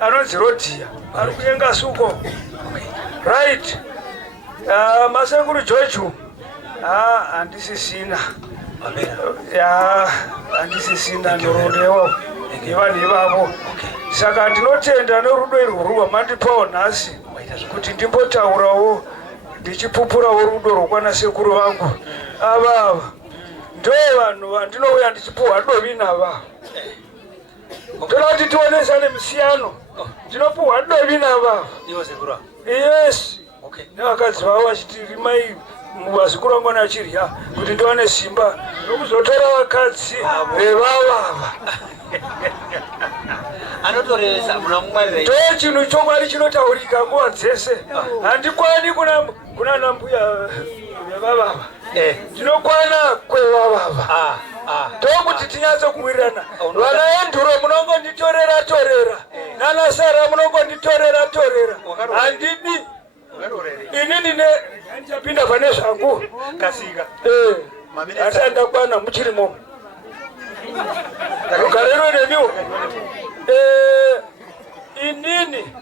anonzi Rodhiya ari kuenga suko right masekuru Joju handisisina handisisina norudewo nevanhu ivavo saka ndinotenda norudo irworwu rwamandipawo nhasi kuti ndimbotaurawo ndichipupurawo rudo rwokwana sekuru vangu avava ndo vanhu vandinouya ndichipuhwa dovi navavo toda kuti tionesane musiyano ndinopuhwa dovi navavo yes nevakadzi vavo vachiti rimai vazukuru vangu vanachirya kuti ndiwane simba nokuzotora vakadzi vevavava ndo chinhu chomwari chinotaurika nguva dzese handikwani kuna nambuya vevavava ndinokwana kwevavava ndokuti tinyatso kumwirirana vana enduro munongonditorera nanasara munongonditorera handidi ini ndine ndichapinda pane zvangu kasika asi handakwana muchirimo ugarero nemiwo inini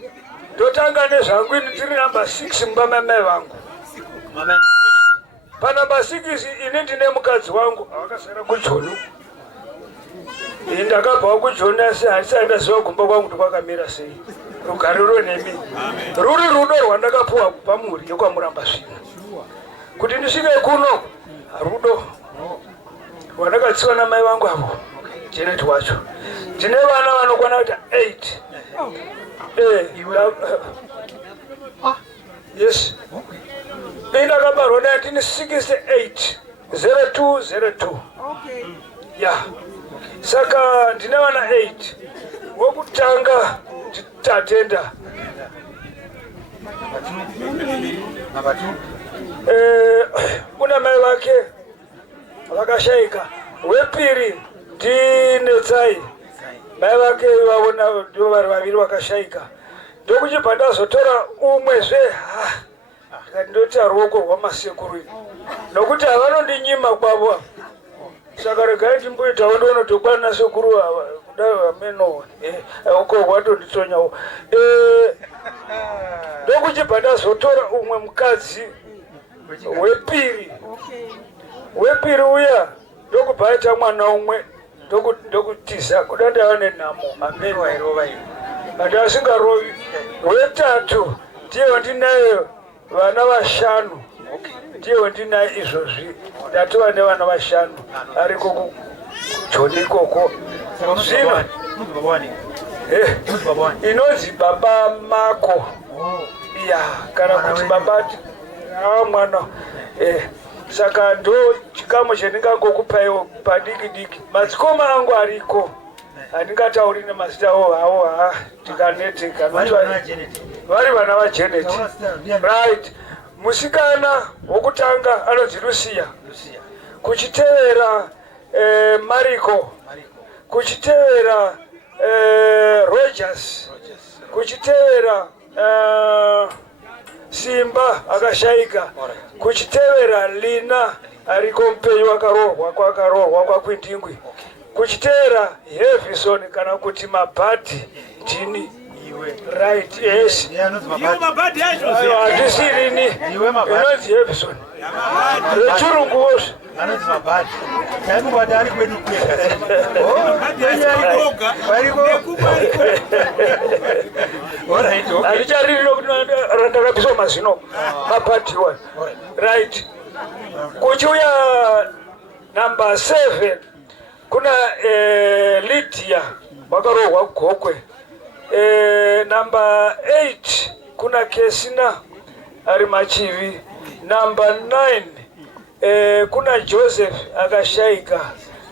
ndotanga nezvangu ini tiri namba 6 mubamamai vangu panamba 6 ini ndine mukadzi wangu avakasara kujonu ndakabvawo kujoni asi handisati ndaziva kumba kwangu kuti kwakamira sei rugariro nemi ruri rudo rwandakapuwa kubva muri yekwamuramba zvino kuti ndisvike kuno rudo rwandakatsiwa namai vangu avo jeneti wacho ndine vana vanokwana kuti 8 yes ndakabarwa 1968 0202 ya saka ndine vana 8 wokutanga nditatenda kuna mai vake vakashayika wepiri ndinetsai mai vake vavona ndo vari vaviri vakashayika ndokuchibva ndazotora umwezve ndikati ndoti ruoko rwamasekuru nokuti havanondinyima kwavo saka regai ndimboitawo ndonotokwana sekuru ava kudai vameno uko hwatonditsonyawo ndokuchibva ndazotora umwe mukadzi wepiri uya ndokubva aita mwana umwe ndokutiza kuda ndava nenhamo ameno but asingarovi wetatu ndiye wandinaye vana 5 ndiye wandinaye izvozvi ndatova nevana 5 ariko kujoni ikoko zvino inonzi baba mako ya kana kuti baba mwana saka ndo chikamu chendingangokupaio padiki diki madzikoma angu ariko handingatauri nemazita hawo tikaneteka vari vana vajeneti right musikana wokutanga anonzi Lucia kuchitevera Mariko kuchitevera Rogers kuchitevera Simba akashayika kuchitevera Lina ariko mpenyu wakarohwa kwakwindingwi kuchitevera Hevison kana kuti mabhadhi ndini right yes handisirini inonzi Hevison rechirungu wozve handichariri nokuti randakapiswa mazino mabhadhi one right kuchiuya namba 7 kuna Lydia wakarohwa kugokwe namba 8 kuna Kesina ari machivi namba 9 kuna Joseph akashayika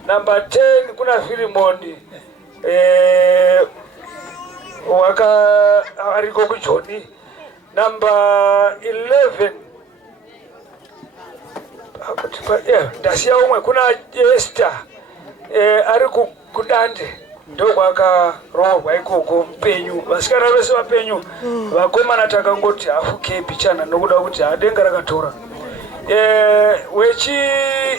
namba 10 kuna Filimoni ariko kujoni namba 11 ndasiya umwe kuna Esther ari kudande ndokwakarohwa ikoko mpenyu vasikana vese vapenyu vakomana takangoti hafu kepi chana nokuda kuti hadenga rakatora wechi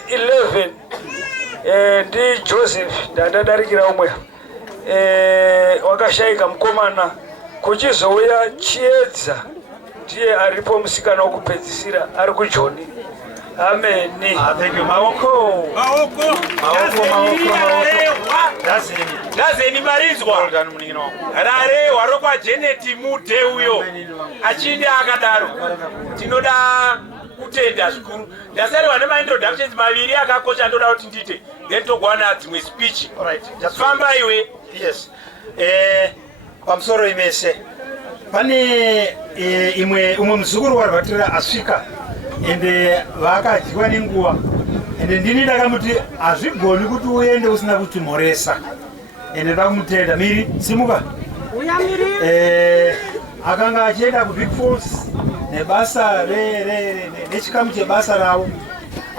11 ndi Joseph ndandadarikira umwe wakashayika mukomana kuchizouya Chiedza ndiye aripo musikana wokupedzisira ari kujoni. Ameni. Thank you. Maoko. Ndazeni marizwa. Rare warokwa Janet Mude uyo. Achinde akadaro. Tinoda kutenda zvikuru. Ndasari wane ma introductions maviri akakosha ndoda kuti ndite. Then togwana dzimwe speech. All right. Just famba iwe. Yes. Pamusoro imese. Pane umwe muzukuru warvatira asvika. Ende vakadyiwa nenguva. Ende ndini ndakamuti hazvigoni kuti uende usina kutimhoresa. Ende ndakumutenda Miri simuka. Akanga achienda kuBig Falls nebasa nechikamu chebasa ravo.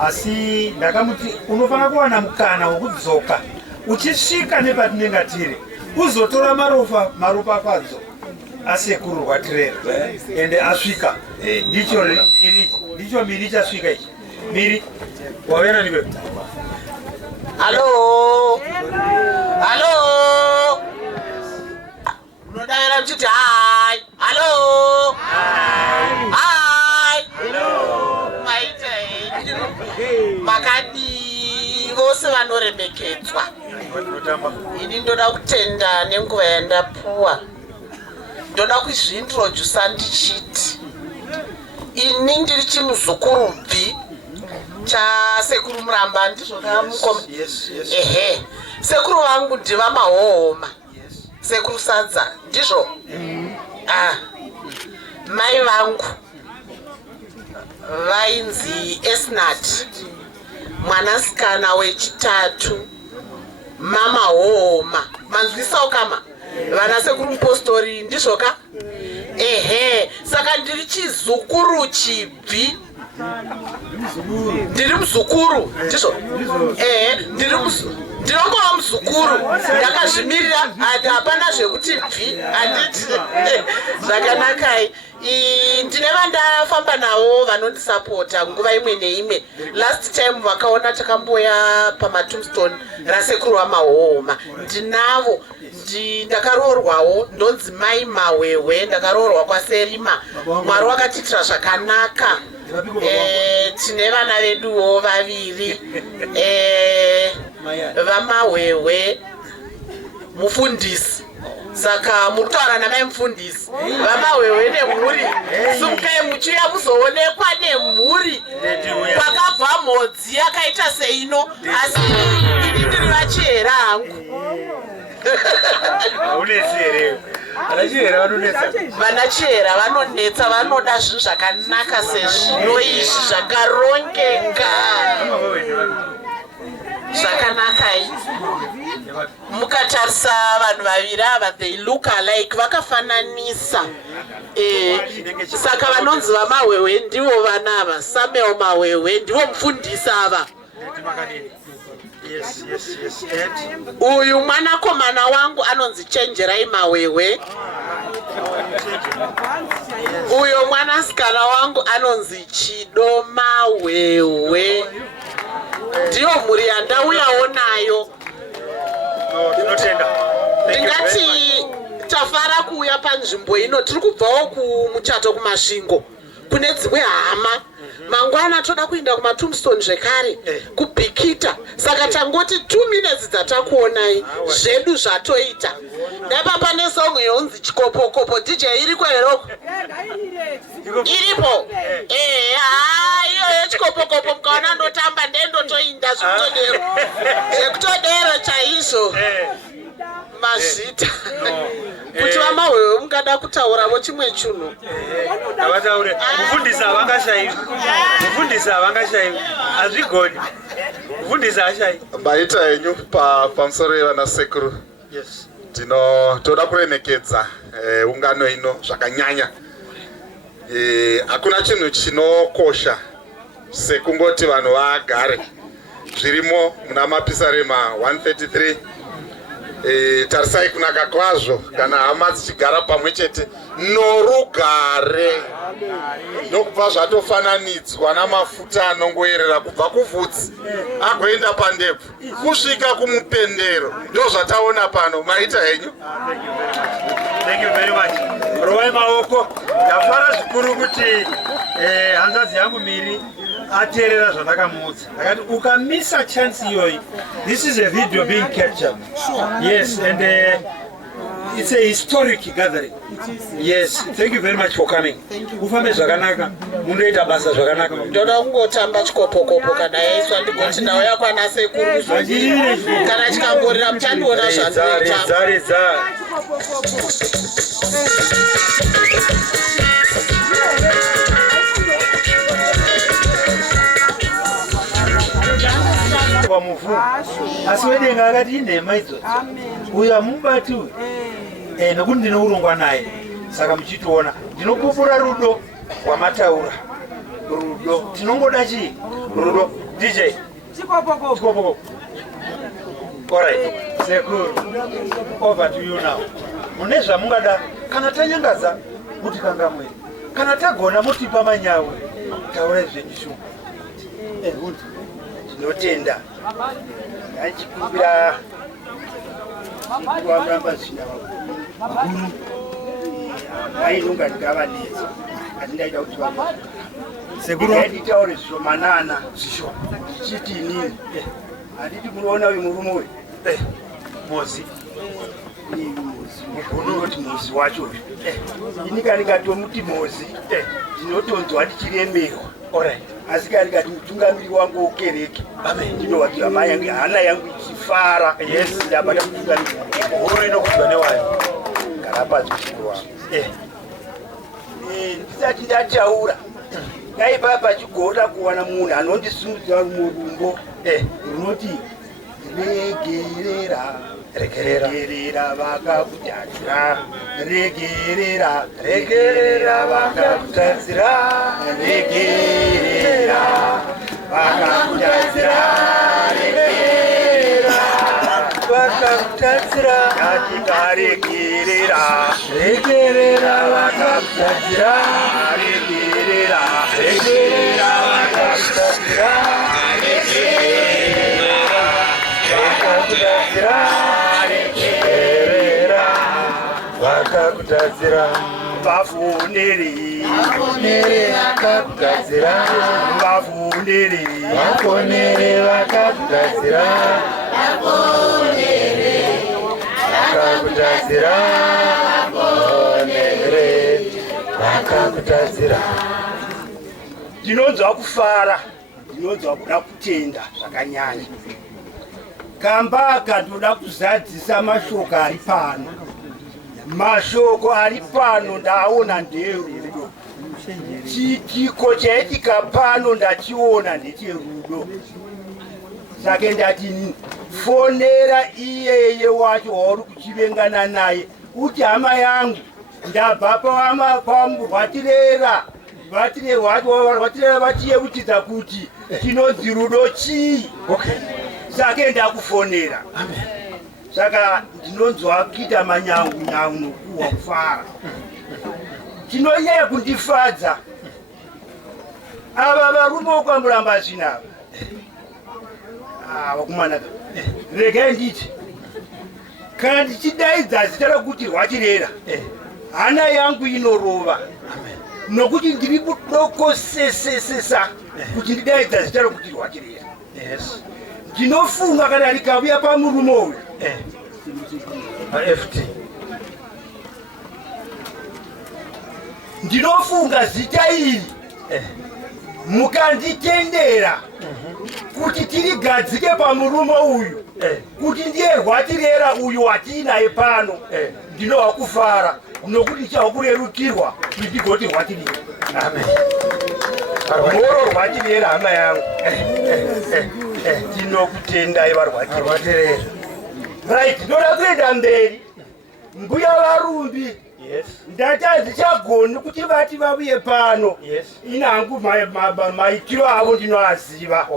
Asi ndakamuti unofana kuwana mukana wokudzoka. Uchisvika nepatinenge tiri. Uzotora maropa padzo. Asekuru watirera. Ende asvika. Ndicho Miri chasvika ichi. Miri wavena niwe. Hello. Unodavira mchiti hi. Hello. Hi. Maite. Makadi vose vanoremekedzwa. Ini ndoda kutenda nenguva yandapuwa. Ndoda kuzviintroduce ndichiti ini ndiri chimuzukurubvi chasekuru Muramba ndizvo kamukoma. Ehe, sekuru vangu ndiva Mahohoma. Sekuru Sadza ndizvo. Mai vangu vainzi Esnat, mwanasikana wechitatu maMahohoma. Manzwisawo kama vana sekuru Mupostori ndizvoka. Ehe, saka ndiri chizukuru chibvi. Ndiri muzukuru ndizvo. Ndinongova muzukuru ndakazvimirira. Hapana zvekuti bvi handiti. Zvakanakai. Ndine vandafamba navo vanondisapota nguva imwe neimwe. Last time vakaona takamboya pamaTombstone rasekuru waMahohoma. Ndinavo. Ndakaroorwawo ndonzi Mai Mawewe. Ndakaroorwa kwaSerima. Mwari wakatitira zvakanaka. Tine vana veduwo vaviri. VaMawewe mufundisi. Saka muritaura namai mufundisi. VaMawewe nemhuri. Sumukai muchiuya muzoonekwa nemhuri. Kwakabva mhodzi yakaita seino. Asi ini ndiri vachihera hangu. Vanachihera vanonetsa, vanoda zvinhu zvakanaka sezvino izvi zvakarongeka. Zvakanakai. Mukatarisa vanhu vaviri ava, they look alike, vakafananisa. Saka vanonzi vaMawewe ndivo vana ava. Samuel Mawewe ndivo mufundisi ava. Uyu mwanakomana wangu anonzi Chenjerai Mawewe. Uyo mwanasikana wangu anonzi Chido Mawewe. Ndiyo mhuri yandauyawo nayo. Ndingati tafara kuuya panzvimbo ino. Tiri kubvawo kumuchato kumasvingo kune dzimwe hama. Mangwana toda kuenda kumaTombstone zvekare kubhikita. Saka tangoti 2 minutes dzatakuonai zvedu zvatoita. Ndapa pane song yonzi Chikopokopo. DJ iriko heroko? Iripo? Iyo yechikopokopo mukaona ndotamba ndendotoinda zvekutodero. Zvekutodero chaizvo. Mazvita. Kuti vaMawewe mungada kutaurawo chimwe chinhu. Avataure. Mufundisi havangashaiwi. Mufundisi havangashaiwi. Hazvigoni. Mufundisi hashaiwi. Maita henyu pamusoro yevanasekuru. Yes. Toda kuremekedza ungano ino zvakanyanya. Hakuna chinhu chinokosha sekungoti vanhu vagare. Zvirimo muna mapisarema 133 tarisai kunaka kwazvo kana hama dzichigara pamwe chete norugare ndokubva zvatofananidzwa namafuta anongoerera kubva kuvhudzi agoenda pandebvu kusvika kumupendero ndo zvataona pano. Maita henyu. Thank you very much. Rovai maoko. Ndafara zvikuru kuti hanzvadzi yangu Miri ateerera zvandakamuudza. Ndakati ukamisa chance iyoyi. This is a video being captured. Yes, and it's a historic gathering. Yes, thank you very much for coming. Ufambe zvakanaka, munoita basa zvakanaka. Ndoda kungotamba chikopokopo kana yaiswa ndigoti nawo yakwana sekuru kana chikangorira muchandiona zvanoita. Wamufu asi wedenga akati inhema idzodzo uyo amubati uyu nekuti ndinourongwa naye saka muchitoona ndinopupura rudo rwamataura. Rudo tinongoda chii? Rudo. DJ chikopoko. Alright, sekuru, over to you now. Mune zvamungada kana tanyangadza muti kangamwe kana tagona mutipa manyawe taura zvenyishuwa. Tinotenda achikumbira kuamramba zvinhu vakuru ainonga ndikavanetsa asi ndaida kuti sekuru zvishomanana zvishoma ndichiti inini handiti munoona uyu murume uyu mozi unoti mozi wacho uyu ini kani katomuti mozi ndinotonzwa ndichiremerwa. Asi kari kati mutungamiri wangu ukereke ndinowati hama yangu hana yangu ichifara ndabata mutungamiri horo inokudwa newayo karapadzi chikuru wangu ndisati ndataura daipa pachigoda kuwana munhu anondisumudza murumbo runoti regerera vakakutadzira regerera vakakutadzira regerera vakakutadzira katika regerera vakakutadzira regerera vakakutadzira vakakutadzira vafundiri vakakutadzira vafundiri vakakutadzira vakakutadzira. Ndinonzwa kufara, ndinonzwa kuda kutenda zvakanyanya. Kamba kandoda kuzadzisa mashoko ari pano. Mashoko ari pano ndaona ndeerudo. Chitiko chaitika pano ndachiona ndecherudo. Saka ndati fonera iyeye wacho wauri kuchivengana naye uti hama yangu ndabva pamurwatirera rwatirera vachiyeuchidza kuti chinonzi rudo chii. Saka ndakufonera. Saka ndinonzwa kuita manyangu nokuwa kufara. Chinonyanya kundifadza ava varume vokwamuramba zvinava vakumana regai nditi kana ndichidaidza zita rokuti rwatirera hana yangu inorova nokuti ndiri kudokosesesa kuti ndidaidza zita rokuti rwatirera. Ndinofunga kana rikavuya pamurume uyu FT ndinofunga zita iri mukanditendera kuti tirigadzike pamurume uyu kuti ndiye rwatirera uyu watinaye pano ndinova kufara nokuti ndichava kurerukirwa kuti ndigoti rwatirera. Moro rwatirera hama yangu tinokutendai varwatirera. Right, ndoda kuenda mberi. Mbuya varumbi ndati hadzichagoni kuti vati vavuye pano inangu maitiro avo ndinoaziva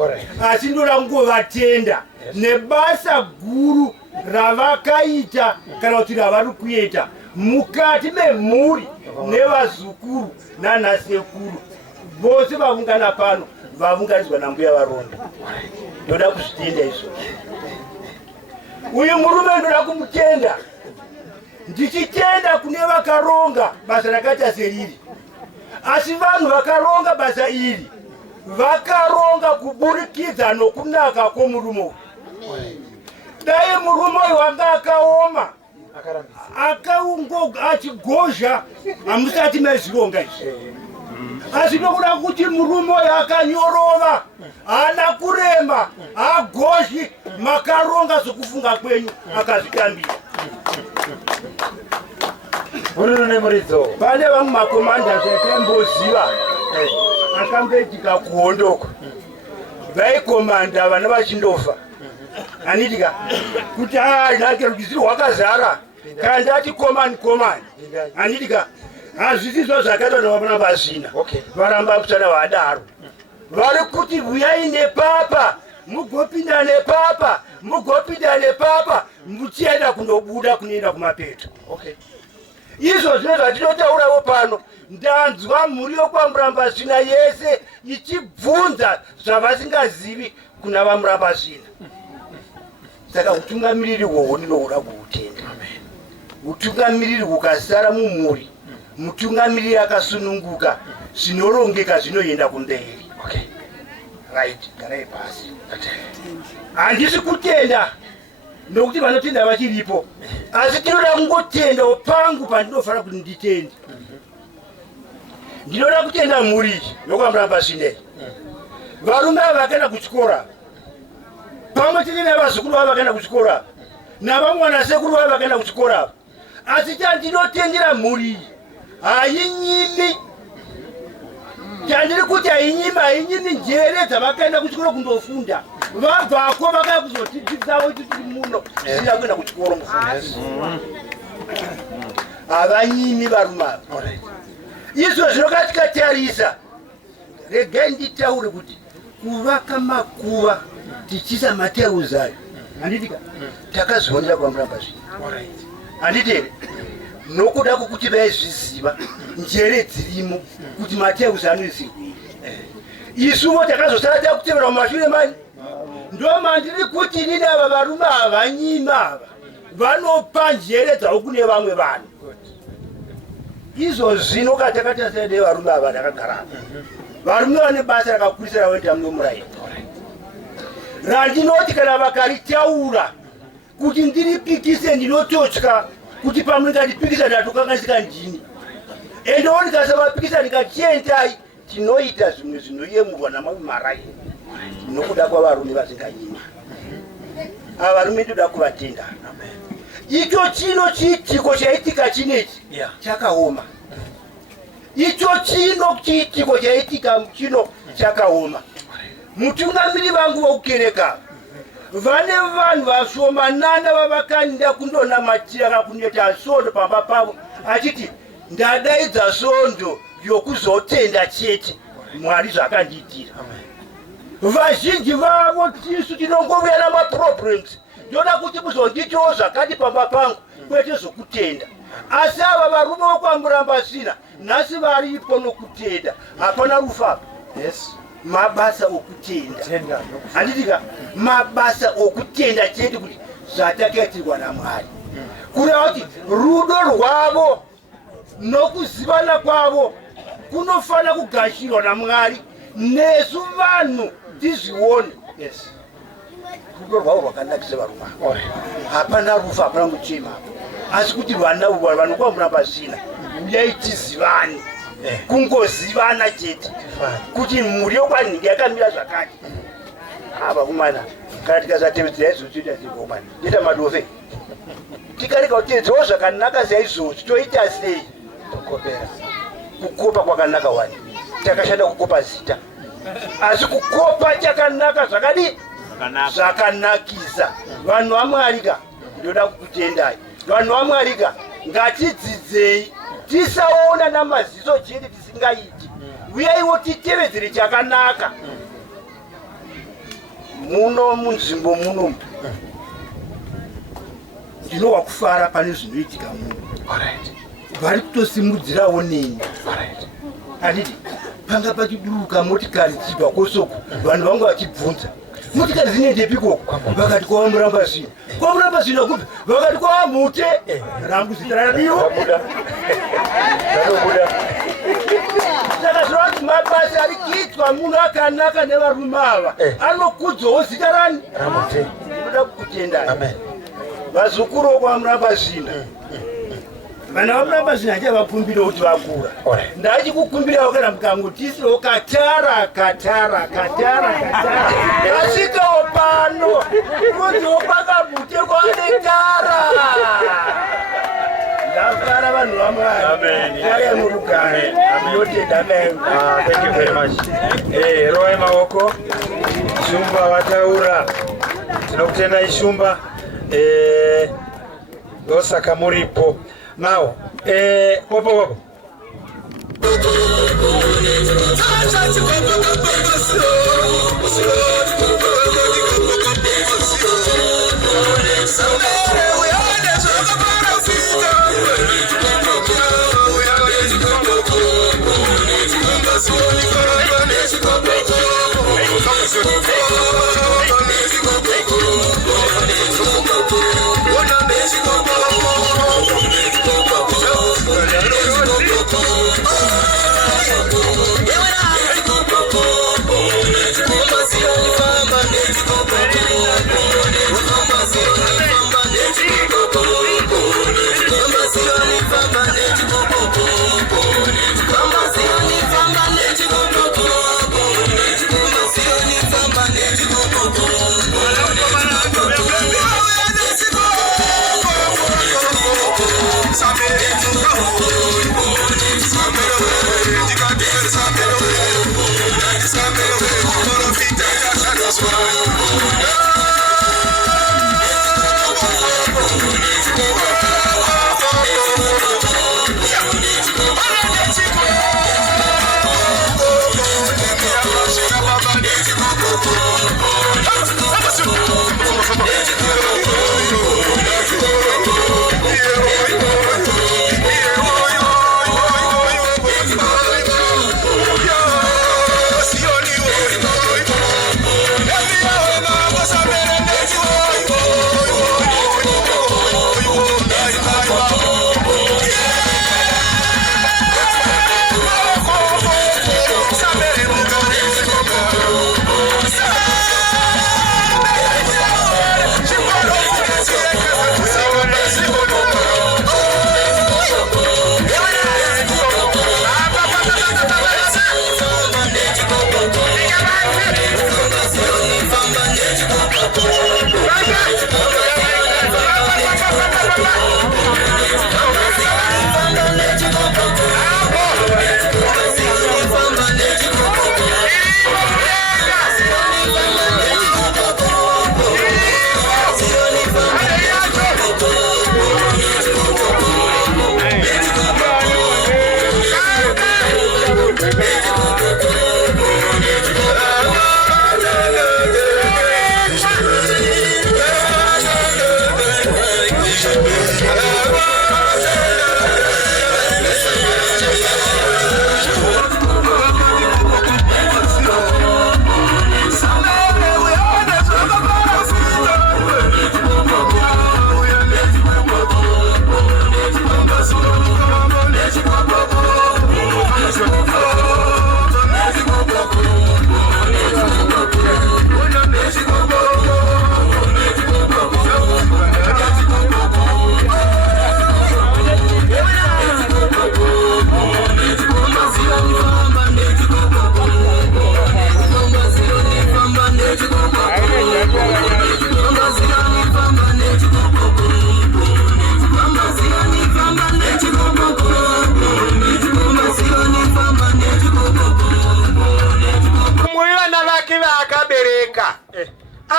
asi ndoda kungovatenda nebasa guru ravakaita kana kuti ravari kuita mukati memhuri nevazukuru nanasekuru vose vavungana pano vavunganidzwa nambuya varonda. Ndoda kuzvitenda izvozvo. Uyu murume ndoda kumutenda, ndichitenda kune vakaronga basa rakaita seriri. Asi vanhu vakaronga basa iri vakaronga kuburikidza nokunaka kwomurume uyu. Dai murume uyu wanga akaoma achigozha hamusati mezvironga izvi. Asi ndokuda kuti murume uyu akanyorova, haana kurema, hagozhi, makaronga sokufunga kwenyu akazvitambira. Pane vamwe makomanda zvakamboziva akamboitika kuhondoko vaikomanda vana vachindofa anitika kuti nake rwizi rwakazara kana ndati komani anitika hazvisizvo zvakaitwa navana vazvina varamba kusana vadaro vari kuti vuyai nepapa mugopinda nepapa muchienda kundobuda kunoenda kumapeto. Izvo zvino zvatinotaurawo pano ndanzwa mhuri yokwamurambazvina yese ichibvunza zvavasingazivi kuna vamurambazvina. Saka utungamiriri hwohwo ndinohuda kuhutenda. Utungamiriri hukasara mumhuri, mutungamiriri akasununguka, zvinorongeka zvinoenda kumberi. Right, garai pasi. Handisi kutenda nokuti vanotenda vachiripo, asi tinoda kungotenda pangu pandinofanira kuti nditende. Ndinoda kutenda mhuri yokwamurambazvina. Varume vakaenda kuchikora pamwe chete nevazukuru vavo vakaenda kuchikora navamwe vanasekuru vavo vakaenda kuchikora, asi chandinotendera mhuri hainyimi. Chandiri kuti hainyimi njere dzavakaenda kuchikoro kundofunda, vabvako vakaya kuzotidzidzavo tiri muno zvisina kuenda kuchikoro. Havanyimi varume ava. Izvo zvinokatikatarisa, regai nditaure kuti kuvaka makuva tichisa mateuzi ayo handitika takazionera kwamurambazvina. Handitere nokuda kwokuti vaizviziva njere dzirimo kuti mateuzi anoisirwei. Isuvo takazosara takutevera mumashure mani. Ndo mandiri kuti inini ava varume havanyima ava vanopa njere dzavo kune vamwe vanhu. Izvo zvino katakatarisana nevarume ava ndakagara varume vane basa rakakurisa ravoita munomuraini randinoti kana vakaritaura kuti ndiripikise ndinototya kuti pamwe ndikandipikisa ndatokanganisika ndini endewo ndikasavapikisa ndikatiendai tinoita zvimwe zvinoyemurwa namamwe maraini nokuda kwavarume vasinganyima. Ava varume ndoda kuvatenda. Icho chino chiitiko chaitika chinechi chakaoma. Icho chino chiitiko chaitika chino chakaoma. Mutungamiri vangu vokukereka vane vanhu vashomanana vavakaenda kundonamatira kana kuneta svondo pamba pavo achiti ndadaidza svondo yokuzotenda chete Mwari zvakandiitira. Vazhinji vavo tisu tinongovuya namaproblems, ndoda kuti muzonditiwo zvakati pamba pangu kwete zvokutenda. Asi ava varume vokwamurambazvina nhasi varipo nokutenda, hapana rufa. Mabasa okutenda. Handitika mabasa okutenda chete kuti zvatakaitirwa naMwari. Kureva kuti rudo rwavo nokuzivana kwavo kunofanira kugashirwa naMwari nesu vanhu tizvione. Rudo rwavo rwakanakisa varume. Hapana rufa, hapana muchema. Asi kuti vana vanokwamurambazvina uyai tizivane. Kungozivana chete kuti mhuri yokwanhingi yakamira zvakati. Ava kumana kana tikasatevedzera izvozvo toita sekomana toita madove. Tikareka kutevedzerawo zvakanaka saizvozvo toita sei? Tokopera. Kukopa kwakanaka wani. Takashanda kukopa zita. Asi kukopa chakanaka zvakadi zvakanakisa. Vanhu vaMwarika ndoda kukutendai. Vanhu vaMwarika ngatidzidzei tisaona namaziso chete tisingaiti uyaiwo titevedzere chakanaka muno munzvimbo muno ndinowa kufara pane zvinoitika muno vari kutosimudzirawo neni handiti panga pachiduruka motikari chibva kosoko vanhu vangu vachibvunza motikari dzinendepikoko vakati kwava murambazvina kwava murambazvina kubva vakati kwava mute rangu zita radiwo saka zvinoti mabasa ari kuitwa munhu akanaka nevarume ava anokudzawo zita rani inoda kukutendai vazukuru kwava murambazvina vana vamurambazvina achavakumbira kuti vakura ndachikukumbirawo kana mukangotisiwo katara asvikawo pano kuziwo kwakabute kwane tara ndafara vanhu vamwari aya murugare yotenda roe maoko shumba vataura tinokutendai shumba ndosaka muripo now wapo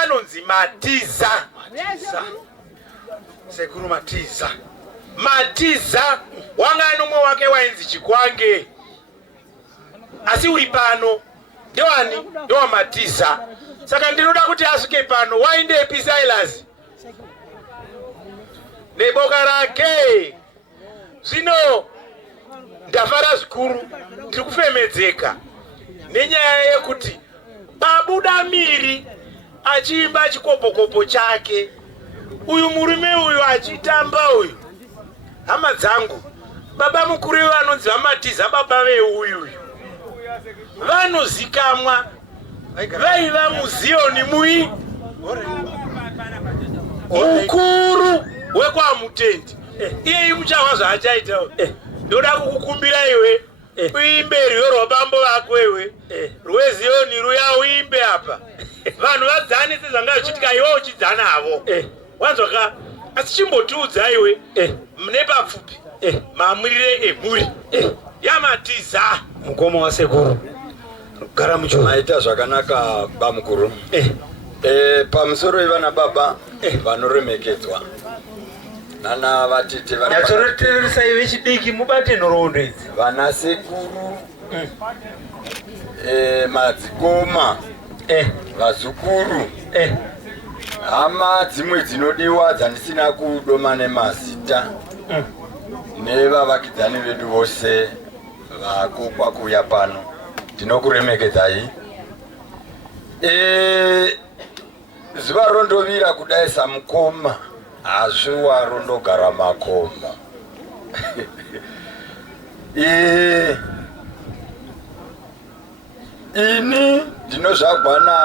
anonzi Matiza sekuru Matiza Matiza wanga nomwe wake wainzi Chikwange asi uri pano ndewani ndewa Matiza saka ndinoda kuti asvike pano wainde Silas neboka rake zvino ndafara zvikuru ndiri kufemedzeka nenyaya yekuti pabuda miri achiimba chikopokopo chake uyu murume uyu achitamba uyu hama dzangu baba mukuru vanonzi vaMatiza baba veuyu vanozikamwa vaiva muziyoni mui mukuru wekwaMutendi iye muchawa zvaachaita ndoda kukukumbira iwe uimbe rwiyo rwabambo vako iwe rweziyoni ruya uimbe apa vanhu vadzanise zvanga zvichiitika iwe uchidzana havo wanzwaka asi chimbotiudza iwe mune papfupi mamwirire emhuri yaMatiza mukoma wasekuru gara mucho maita zvakanaka bamukuru pamusoro ivana baba vanoremekedzwa nana vatete yatsoroteresa ive chidiki mubate nhoroondo idzi vana sekuru madzikoma vazukuru hama dzimwe dzinodiwa dzandisina kudoma nemazita nevavakidzani vedu vose vakokwa kuuya pano ndinokuremekedzai zuva rondovira kudai samukoma hazviwa rondogara makoma ini ndinozvagwana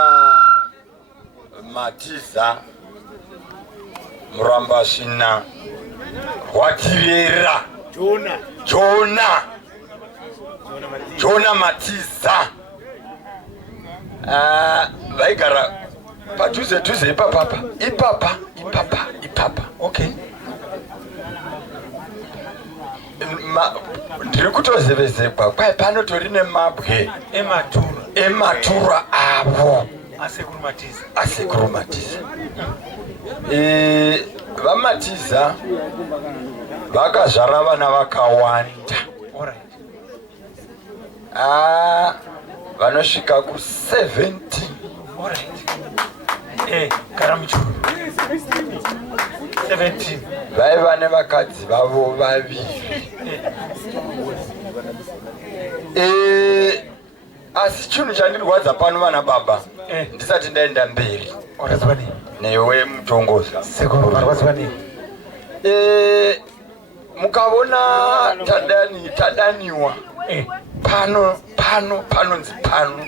Matiza Murambashina Rwatirera Jona Matiza vaigara padhuze ipapa okay ndiri kutozevezekwa kwai panotori nemabwe ematura avo asekuru Matiza vaMatiza vakazvara vana vakawanda vanosvika ku17 vaiva nevakadzi vavo vaviri asi chinhu chandirwadza pano vana baba ndisati ndaenda mberi newe mutongozi mukavona tadaniwa panonzi pano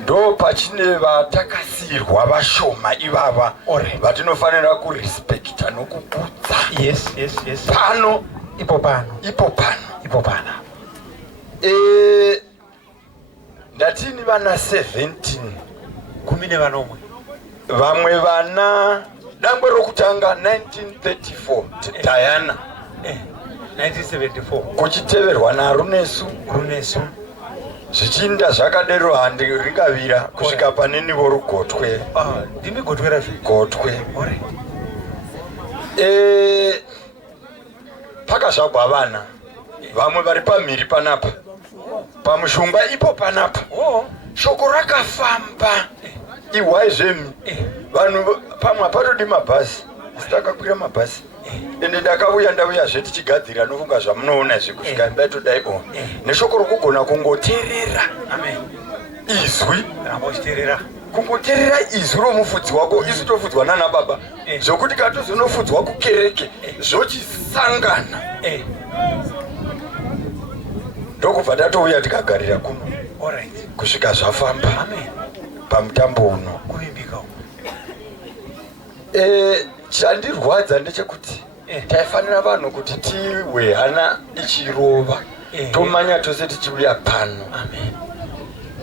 ndo pachine vatakasirwa vashoma ivava vatinofanira kurespekta nokukudza pano ipo pano ndatini vana 17 vamwe vana dangwe rokutanga 1934 Diana 1974 kuchiteverwa naRunesu zvichinda zvakadero handi ringavira kusvika pane nivo rugotwe ndimi gotwe pakazvagwa vana vamwe vari pamhiri panapa pamushumba ipo panapa shoko rakafamba ihwaizvemi vanhu pamwe patodi mabhazi sitakakwira mabhazi ende ndauya zvetichigadzira nofunga zvamunoona zvekusvika mbatodai neshoko rokugona kungoteerera izwi kungoteerera izwi romufudzi wako isu tofudzwa nana baba zvokuti katozonofudzwa kukereke zvochisangana ndokubva tatouya tikagarira kuno kusvika zvafamba pamutambo uno chandirwadza ndechekuti taifanira vanhu kuti tiwe hana ichirova tomanya tose tichiuya pano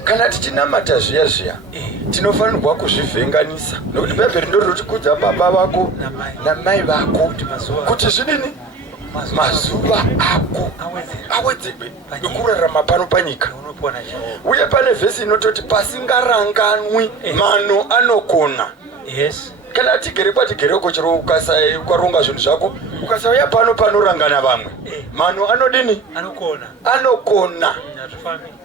kana tichinamata zviya tinofanirwa kuzvivhenganisa nokuti bhaibheri ndorotikudza baba vako namai vako kuti zvidini mazuva ako awedzerwe ekurarama pano panyika uye pane vhesi inototi pasingaranganwi mano anokona kana tigere patigereko chero ukasai ukaronga zvinhu zvako ukasauya pano panorangana vamwe mano anodini anokona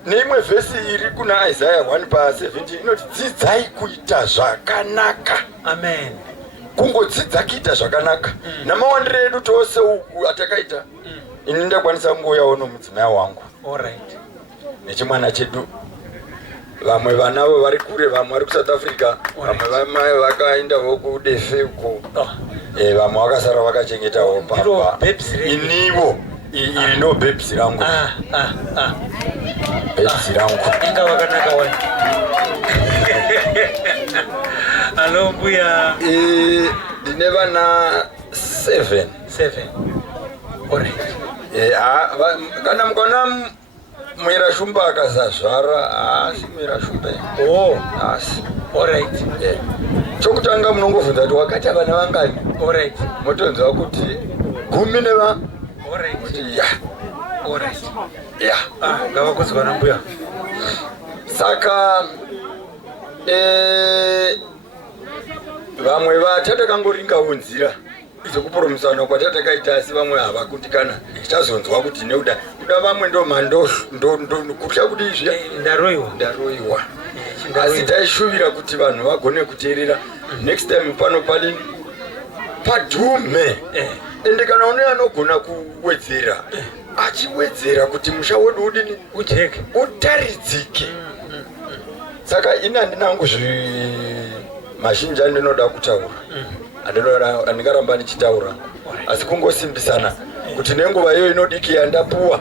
neimwe vhesi iri kuna Isaiah 1:17 inoti dzidzai kuita zvakanaka. Amen. Kungodzidza kuita zvakanaka namawandire edu tose uku atakaita ini ndakwanisa kungoyawo nomudzimai wangu nechimwana chedu. Vamwe vanavo vari kure, vamwe vari kuSouth Africa, vamwe vamai vakaendawo kuDefe uko, vamwe vakasara vakachengetawo papa. Inivo iri ndo bebsi rangu. Bebsi rangu inga wakanaka wani. Alo mbuya. Ndine vana 7. Alright. Kana mukona Mwera shumba akasazvara asi mwera shumba. Asi. Alright. Chokutanga munongovhunza kuti wakati vana vangani? Alright. Motonzwa kuti 10 neva. Alright. Ya. Alright. Ya. Ngavakudzwa nambuya. Saka vamwe vatatakangoringawo nzira dzekupurumisana kwatatakaita asi vamwe havakundikana tichazonzwa kuti neuda kuda vamwe ndo mando kutya kuti izvi ndaroiwa asi taishuvira kuti vanhu vagone kuteerera next time pano palini padhume ende kana une anogona kuwedzera achiwedzera kuti musha wedu udini ujeke utaridzike. Saka ina ndinangu mazhinji andinoda kutaura andingaramba ndichitaura asi kungosimbisana kuti nenguva iyo inodiki yandapuwa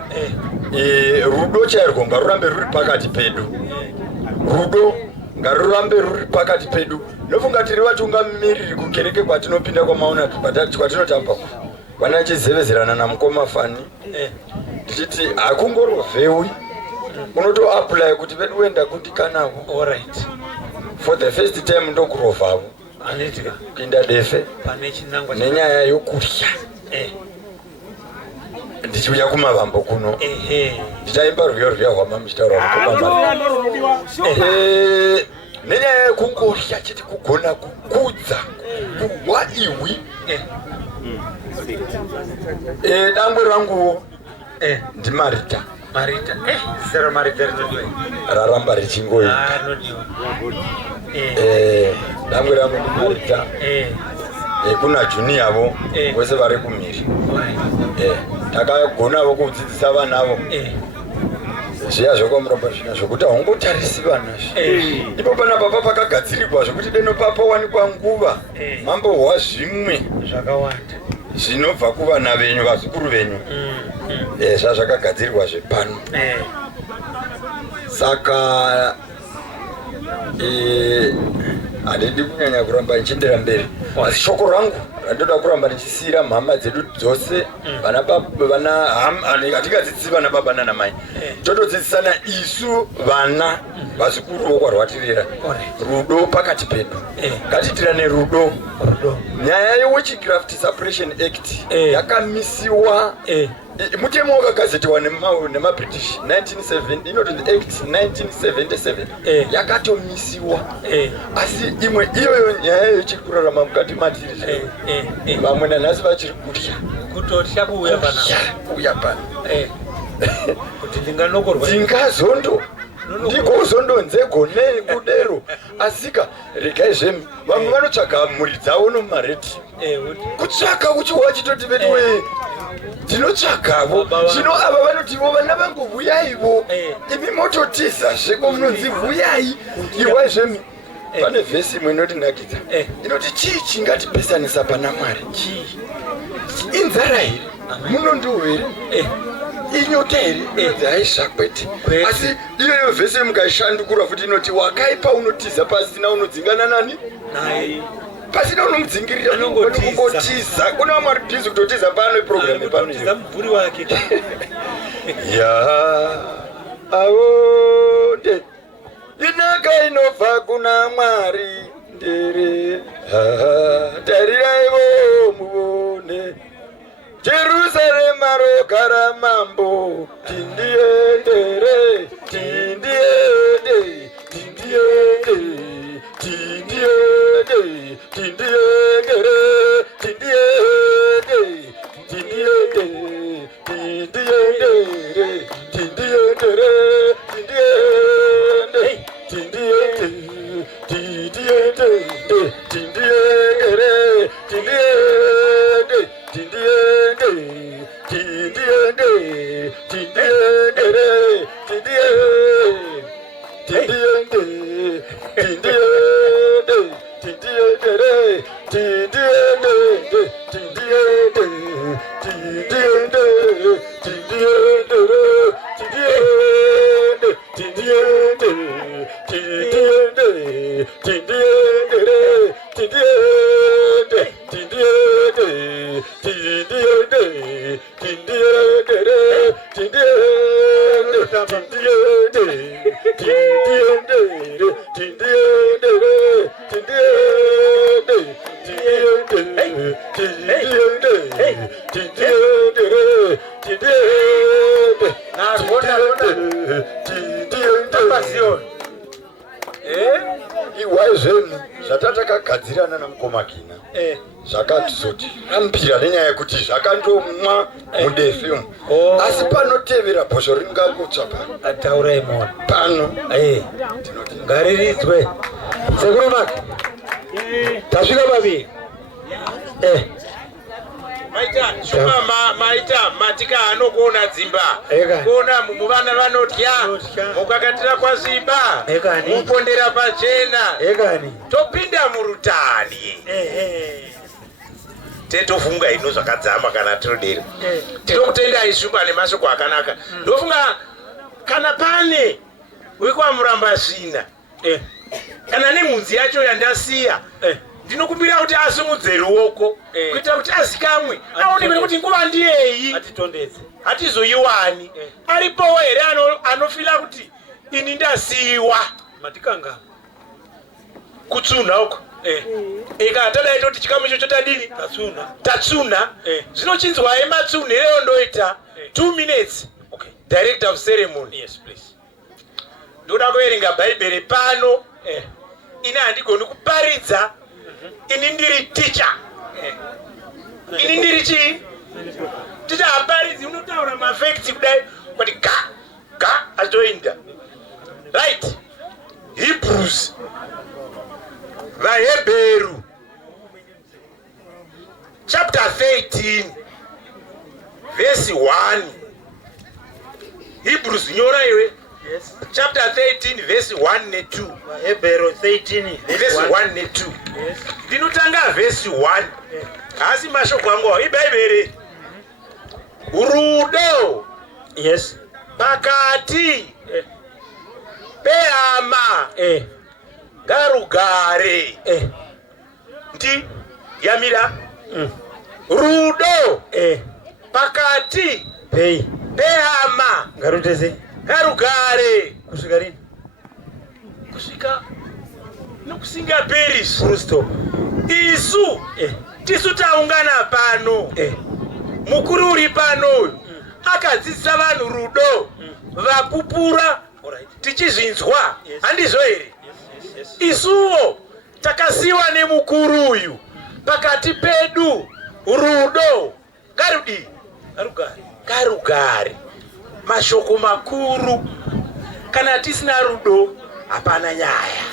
rudo chairwo ngarurambe ruri pakati pedu. Rudo ngarurambe ruri pakati pedu. Nofunga tiri vatungamiriri kukereke kwatinopinda kwamaona kwatinotamba vana chizevezerana namukoma Fani tichiti hakungorovhewi unotoapply kuti vedu wenda kundikanavo. Alright. For the first time ndokurovhavo kuinda Defe nenyaya yokurya ndichiuya kumavambo kuno ndichaimba rwiyo rwamamuchitaura nenyaya yekungorya chiti kugona kukudza kuhwa iwi. Dangwe ranguwo ndiMarita. Zero Marita raramba richingoita. Dangwe rangu ndiMarita. Kuna juniorvo vose vari kumhiri. Takagonavo kudzidzisa vanavo zviya zvokwamuramba zvina zvokuti haungotarisi vana ipo pana papa pakagadzirirwa zvokuti deno papawanikwa nguva mambohwa zvimwe zvakawanda zvinobva kuvana venyu vazukuru venyu zvazvakagadzirirwa zvepano. Saka handidi kunyanya kuramba ndichiendera mberi asi shoko rangu randoda kuramba ndichisiyira mhama dzedu dzose hatingadzidzisi vana baba nanamai totodzidzisana isu vana vazukuru vokwarwatirera rudo pakati pedu. Ngatiitirane rudo. Nyaya yewitchcraft suppression act yakamisiwa mutemo wakagazetiwa nemabritish 1970 inoti act 1977 yakatomisiwa asi imwe iyoyo nyaya ichiri kurarama mukati matiri vamwe nanhasi vachiri kutya kutotya kuuya pana kuti ndingazondo ndikozondonzego kudero asika regai zvemi vamwe vanotsvaga mhuri dzavo nomumaredhi kutsvaka uchiwa chitoti vedu tinotsvagavo zvino ava vanotivo vana vangu vuyaivo imi mototiza zveko munonzi vuyai iwa zvemi. Pane vhesi imwe inotinakidza inoti chii chingatipesanisa pana Mwari? Inzara here munondiwo here inyota here dzaisvakwete asi iyoyo vhesi mukaishandukura futi inoti wakaipa unotiza pasina unodzingana nani pasina unomudzingirira unongotiza kuna Mwari bhizi kutotiza pano iprogramu pano mubvuri wake aonde inaka inobva kuna Mwari ndere tariraivo muvone Jerusalema rogara mambo tindiendere tindiende tindiende tindiende tindiendere tindiende tindiende tindiendere tindiendere tindiende tindiende tindiende tindiendere tindiende tindiende tindiende tindiendere tindiende tindiende tindiendere tindiende tindiende tindiende tindiendere tindiende tindiende tindiendere tindiende tindiende tindiende tindiendere tindiende tindiende tindiendere tindiendere tindiende tindiende tindiendere tindiende iwaizvenu zvatatakagadzirana namukomakina zvakatizoti ambira nenyaya yekuti zvakandomwa mudefimu asi panotevera bhosho ringakutsva pano ataurai mona pano ngariridzwe sekurumaka tasvika paviri maita shuma maita matika anokuona dzimba kuona muvana vanotya mukakatira kwazimba mupondera pachena topinda murutani tetofunga ino zvakadzama kana tinodera tinokutendai shumba nemashoko akanaka ndofunga kana pane wekwamurambasvina kana nemhunzi yacho yandasiya ndinokumbira kuti asimudze ruoko kuita kuti azikamwe aonekwe kuti nguva ndiyeyi hatizoiwani aripowo here anofila kuti ini ndasiyiwa matikanga kutsunha uko eka tadai toti chikamu icho chotadini tatsuna zvinochinzwai matsunhireyo ndoita 2 minutes director of ceremony. Yes, please. Ndoda kuverenga bhaibheri pano ine handigoni kuparidza ini ndiri teacher ini ndiri chii teacher haparidzi unotaura mafacts kudai kuti ga achoinda right. Hebrews vaHebheru chapter 13 verse 1. Hebrews nyora iwe. Yes. Chapter 13 verse 1 and 2. Hebrew 13 verse 1 and 2. Yes. Ndinotanga verse 1. Asi mashoko angu iBhayibheri. Rudo. Yes. Pakati. Pehama. Garugare. Ndi yamira. Rudo. Pakati. Pehama. Garutese. Garugare. Kusvika rini? Kusvika nokusinga Paris. Full stop. Isu tisu taungana pano. Mukuru uri pano akadzidzisa vanhu rudo vapupura tichizvinzwa handizvo here? Isuwo takasiwa nemukuru uyu pakati pedu rudo garudi garugare mashoko makuru. Kana tisina rudo hapana nyaya.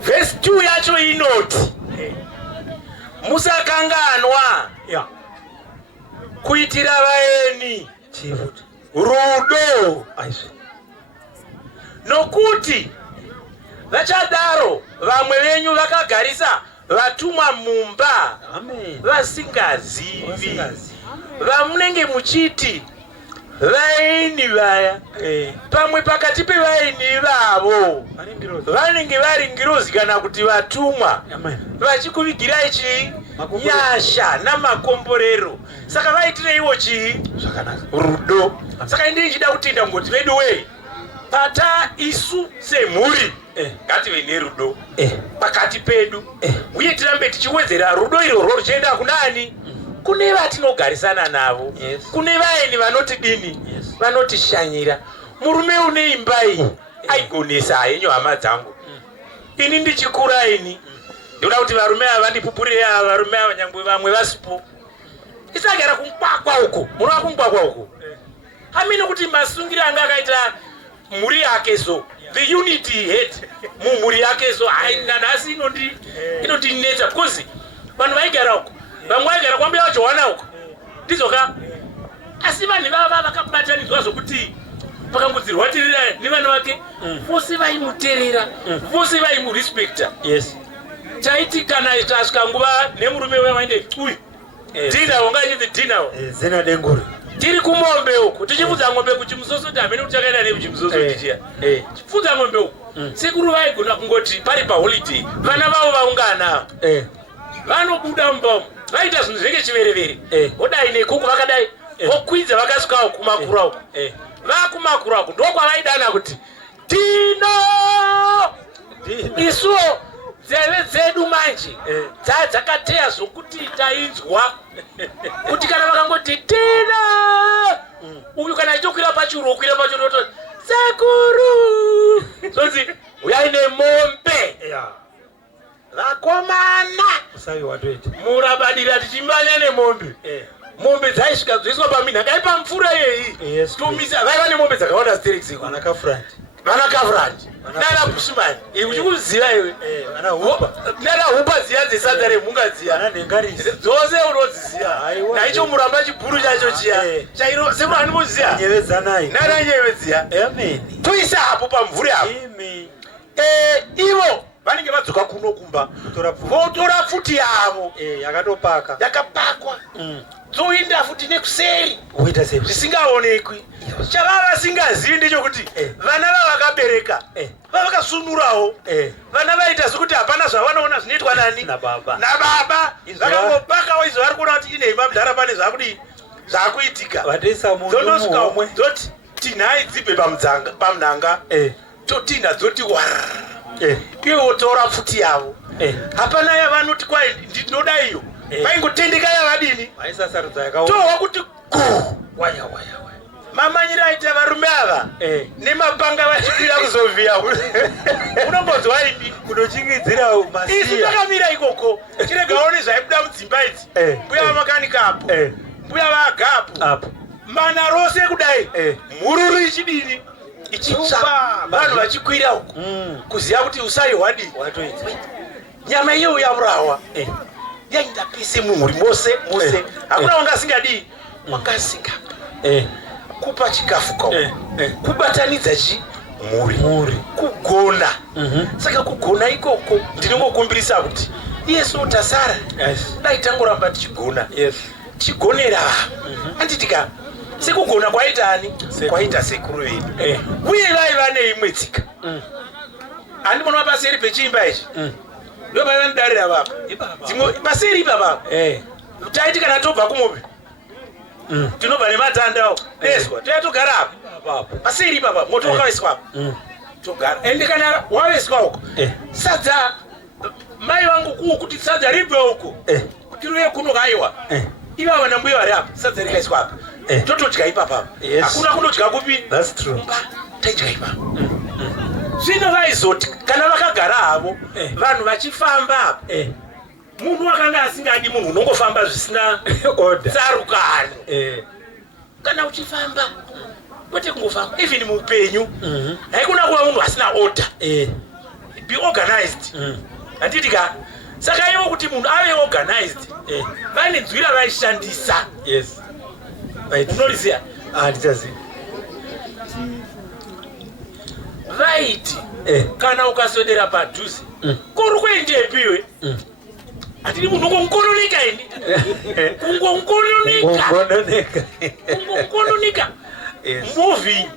Verse 2 yacho inoti musakanganwa kuitira vaeni rudo nokuti vachadaro vamwe venyu vakagarisa vatumwa mumba vasingazivi vamunenge muchiti vaeni vaya pamwe pakati pevaeni vavo vanenge vari ngirozi kana kuti vatumwa vachikuvigirai chii nyasha namakomborero. Saka vaitiraiwo chii rudo. Saka ndiri chida kutenda ngoti vedu we pata isu semhuri ngative nerudo pakati pedu uye tirambe tichiwedzera rudo irorwo ruchienda kunani? Kune vatinogarisana navo, kune vaeni vanoti dini, vanoti shanyira. Murume une imba iyi aigonesa henyu hama dzangu. Ini ndichikura ini ndoda kuti varume ava vandipupurire ava varume ava nyangwe vamwe vasipo isagara kumkwakwa uko munova kumkwakwa uko amini kuti masungiro anga akaita mhuri yake so the unity head mumhuri yake so nanhasi inondinetsa because vanhu vaigara uko vamwe vaigara kwambuya vajohana uko ndizoka asi vanhu vava vakabatanidzwa zvokuti pakambodzirwatirira nevana vake vose vaimuteerera vose vaimurespekta taiti kana tasvika nguva nemurume wevainde uyu dhina wangaiti dhina zena denguru tiri kumombe uko tichifudza ng'ombe kuchimusoso tamene kuti takaenda nekuchimusoso tichiya chifudza ng'ombe uko sekuru vaigona kungoti pari paholiday vana vavo vaungana vanobuda mumba vaita zvinhu zvenge chiverevere vodai nekuku vakadai vokwidza vakasvikawo kumakura uko vakumakura uko ndokwavaidana kuti tino isuwo nzeve dzedu manje dzakateya zvokuti tainzwa kuti kana vakangoti tino uyu kana ichokwira pachuru okwira pachuru oto sekuru zonzi uyai nemombe vakomana murabadira tichimbanya nemombe mombe dzaisvika dzoiswa paminha kaipa mvura yeyi tomisa vaiva nemombe dzakawanda sterexi vana kafurandi nana bushman uchikuziva iwe nana hupa ziya dzesadza remhunga dziya dzose unodziziya naicho muramba chibhuru chacho chiya chairo sekuru handimoziya nana nyevedziya toisa hapo pamvura hapo ivo vanenge vadzoka kuno kumba votora futi yavo yakapakwa dzoinda futi nekuseri zvisingaonekwi chavava vasingazivi ndechokuti vana vavakabereka vavakasunurawo vana vaita sekuti hapana zvavanoona zvinoitwa nani nababa vakangopakawo izvo vari kuona kuti inei pamudhara pane zvakudi zvakuitika dzondosvika umwe dzoti tinhai dzibve pamunhanga totinha dzoti wara iwe wotora futi yavo hapana yavanoti kwai ndinoda iyo vaingotendeka yavadini tohwa kuti mamanyira aita varume ava nemapanga vachikwira kuzovhiya unombonzwa ini kunochingidzira isu takamira ikoko chiregaone zvaibuda mudzimba idzi mbuya vamakanika apo mbuya vaagapo mana rose kudai mhururu ichidini ichitsva vanhu vachikwira uko kuziva kuti usaihwadi nyama iyo yaurawa yainda pese mumhuri mose hakuna wanga asingadii wanga asinga kupa chikafu kwao kubatanidza mhuri kugona saka kugona ikoko ndinongokumbirisa kuti yesu tasara dai tangoramba tichigona tichigonera anditika sekugona kwaitani kwaita sekuru vedu uye vaiva neimwe tsika handimona paseri pechiimba ichi ndo vaivandarira vapa dzimwe paseri ipapa taiti kana tobva kumobe tinobva nematandawo eswa taitogara apa paseri ipapa moto wakaiswa apa togara ende kana waiswa uko sadza mai vangu kuwo kuti sadza ribve uko kuti rive kunokaiwa ivava nambuye vari apa sadza rikaiswa apa totodya ipapa hakuna kundodya kupi taidya ipapa zvino vaizoti kana vakagara havo vanhu vachifamba apa munhu wakanga asingadi munhu unongofamba zvisina tsarukani kana uchifamba kwete kungofamba even muupenyu haikuna kuva munhu asina order be organized handitika saka ivo kuti munhu ave organized vane nzwira vaishandisa unoriziya vaiti kana ukaswedera padhuze kuri kuendepiwe hatiri munhu kungononika ini kungononika moving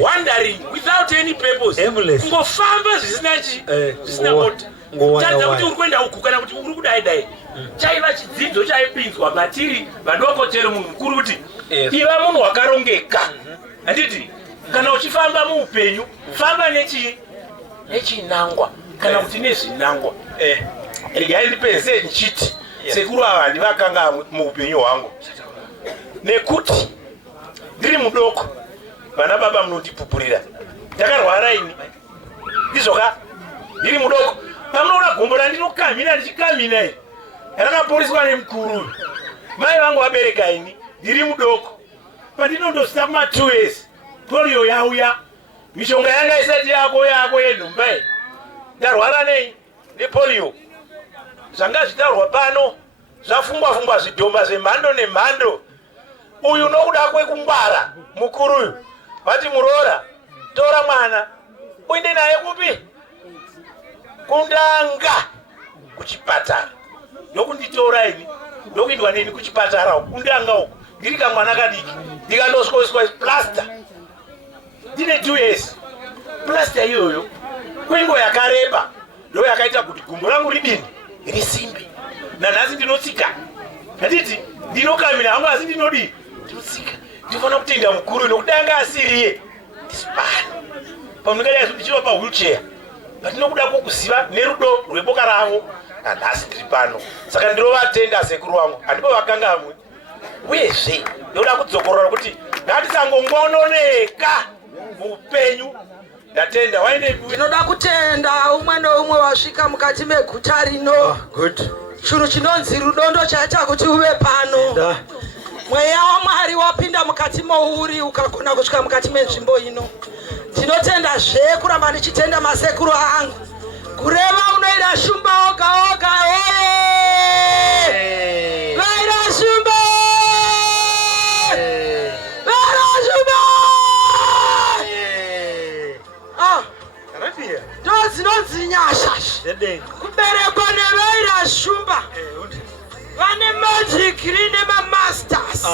wandering without any purpose kungofamba zvisina order tadza kuti uri kuenda uku kana kuti uri kudai chaiva chidzidzo chaipinzwa matiri vadoko chero munhu mukuru kuti iva munhu wakarongeka handiti kana uchifamba muupenyu famba nechinangwa kana kuti nezvinangwa regai ndipense ndichiti sekuru ava ndivakanga muupenyu hwangu nekuti ndiri mudoko vana baba munondipupurira ndakarwara ini izvoka ndiri mudoko pamunoona gombo randinokamhina ndichikamhina iri rakaporiswa nemukuru mai vangu vabereka ini ndiri mudoko pandinondosvika kuma 2 years polio yauya mishonga yanga isati yako yenhumba iyi ndarwara nei nepolio zvanga zvitaurwa pano zvafungwa zvidhomba zvemhando nemhando uyu nokuda kwekungwara mukuru uyu vati Muroora tora mwana uende naye kupi kundanga kuchipatara ndokunditora ini ndokuindwa neni kuchipatara kundanga uku ndiri kamwana kadiki ndikandosvoswa plaster ndine 2 years plaster iyoyo kwenguva yakareba ndo yakaita kuti gumbo rangu ridini risimbe nanhasi ndinotsika handiti ndinokamira hangu asi ndinodii ndinotsika ndinofanira kutenda mukuru nokudanga asiriye ndisipano pamunenge ndichiva pawheelchair patinokuda kukuziva nerudo rweboka ravo nanhasi ndiri pano saka ndirovatenda sekuru wangu handipo vakangamwe uyezve ndoda kudzokorora kuti ngatisangongwononeka muupenyu ndatenda waine ndinoda kutenda umwe noumwe wasvika mukati meguta rino chinhu chinonzi rudo ndo chaita kuti uve pano mweya waMwari wapinda mukati mouri ukagona kusvika mukati menzvimbo ino ndinotendazve kuramba ndichitenda masekuru angu kureva unoida shumba oga oga vaida shumba ndo dzinonzi nyasha kuberekwa nevaira shumba vane madigiri nemamasters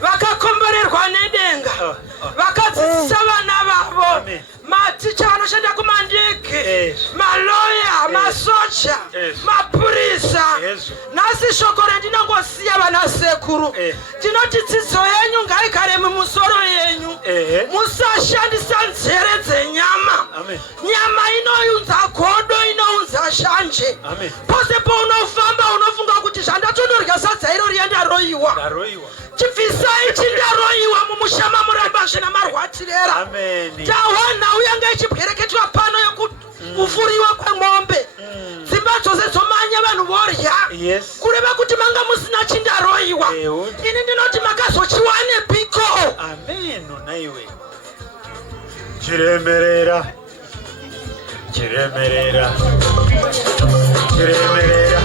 vakakomborerwa nedenga vakadzidzisa vana vavo maticha anoshanda kumandege maloya masoja mapurisa nhasi shoko rendinongosiya vana sekuru ndinoti dzidzo yenyu ngaigare mumusoro yenyu musashandisa nzere dzenyama nyama inounza godo inounza shanje pose paunofamba unofunga kuti zvandatondorya sadza iro riya ndaroyiwa chibvisai chindaroyiwa mumushama murambazve namarwatirera tawana uyanga ichibwereketwa pano yekufuriwa kwemombe dzimba dzose dzomanya vanhu vorya kureva kuti manga musina chindaroyiwa ini ndinoti makazochiwane piko ameno naiwe chiremerera chiremerera chiremerera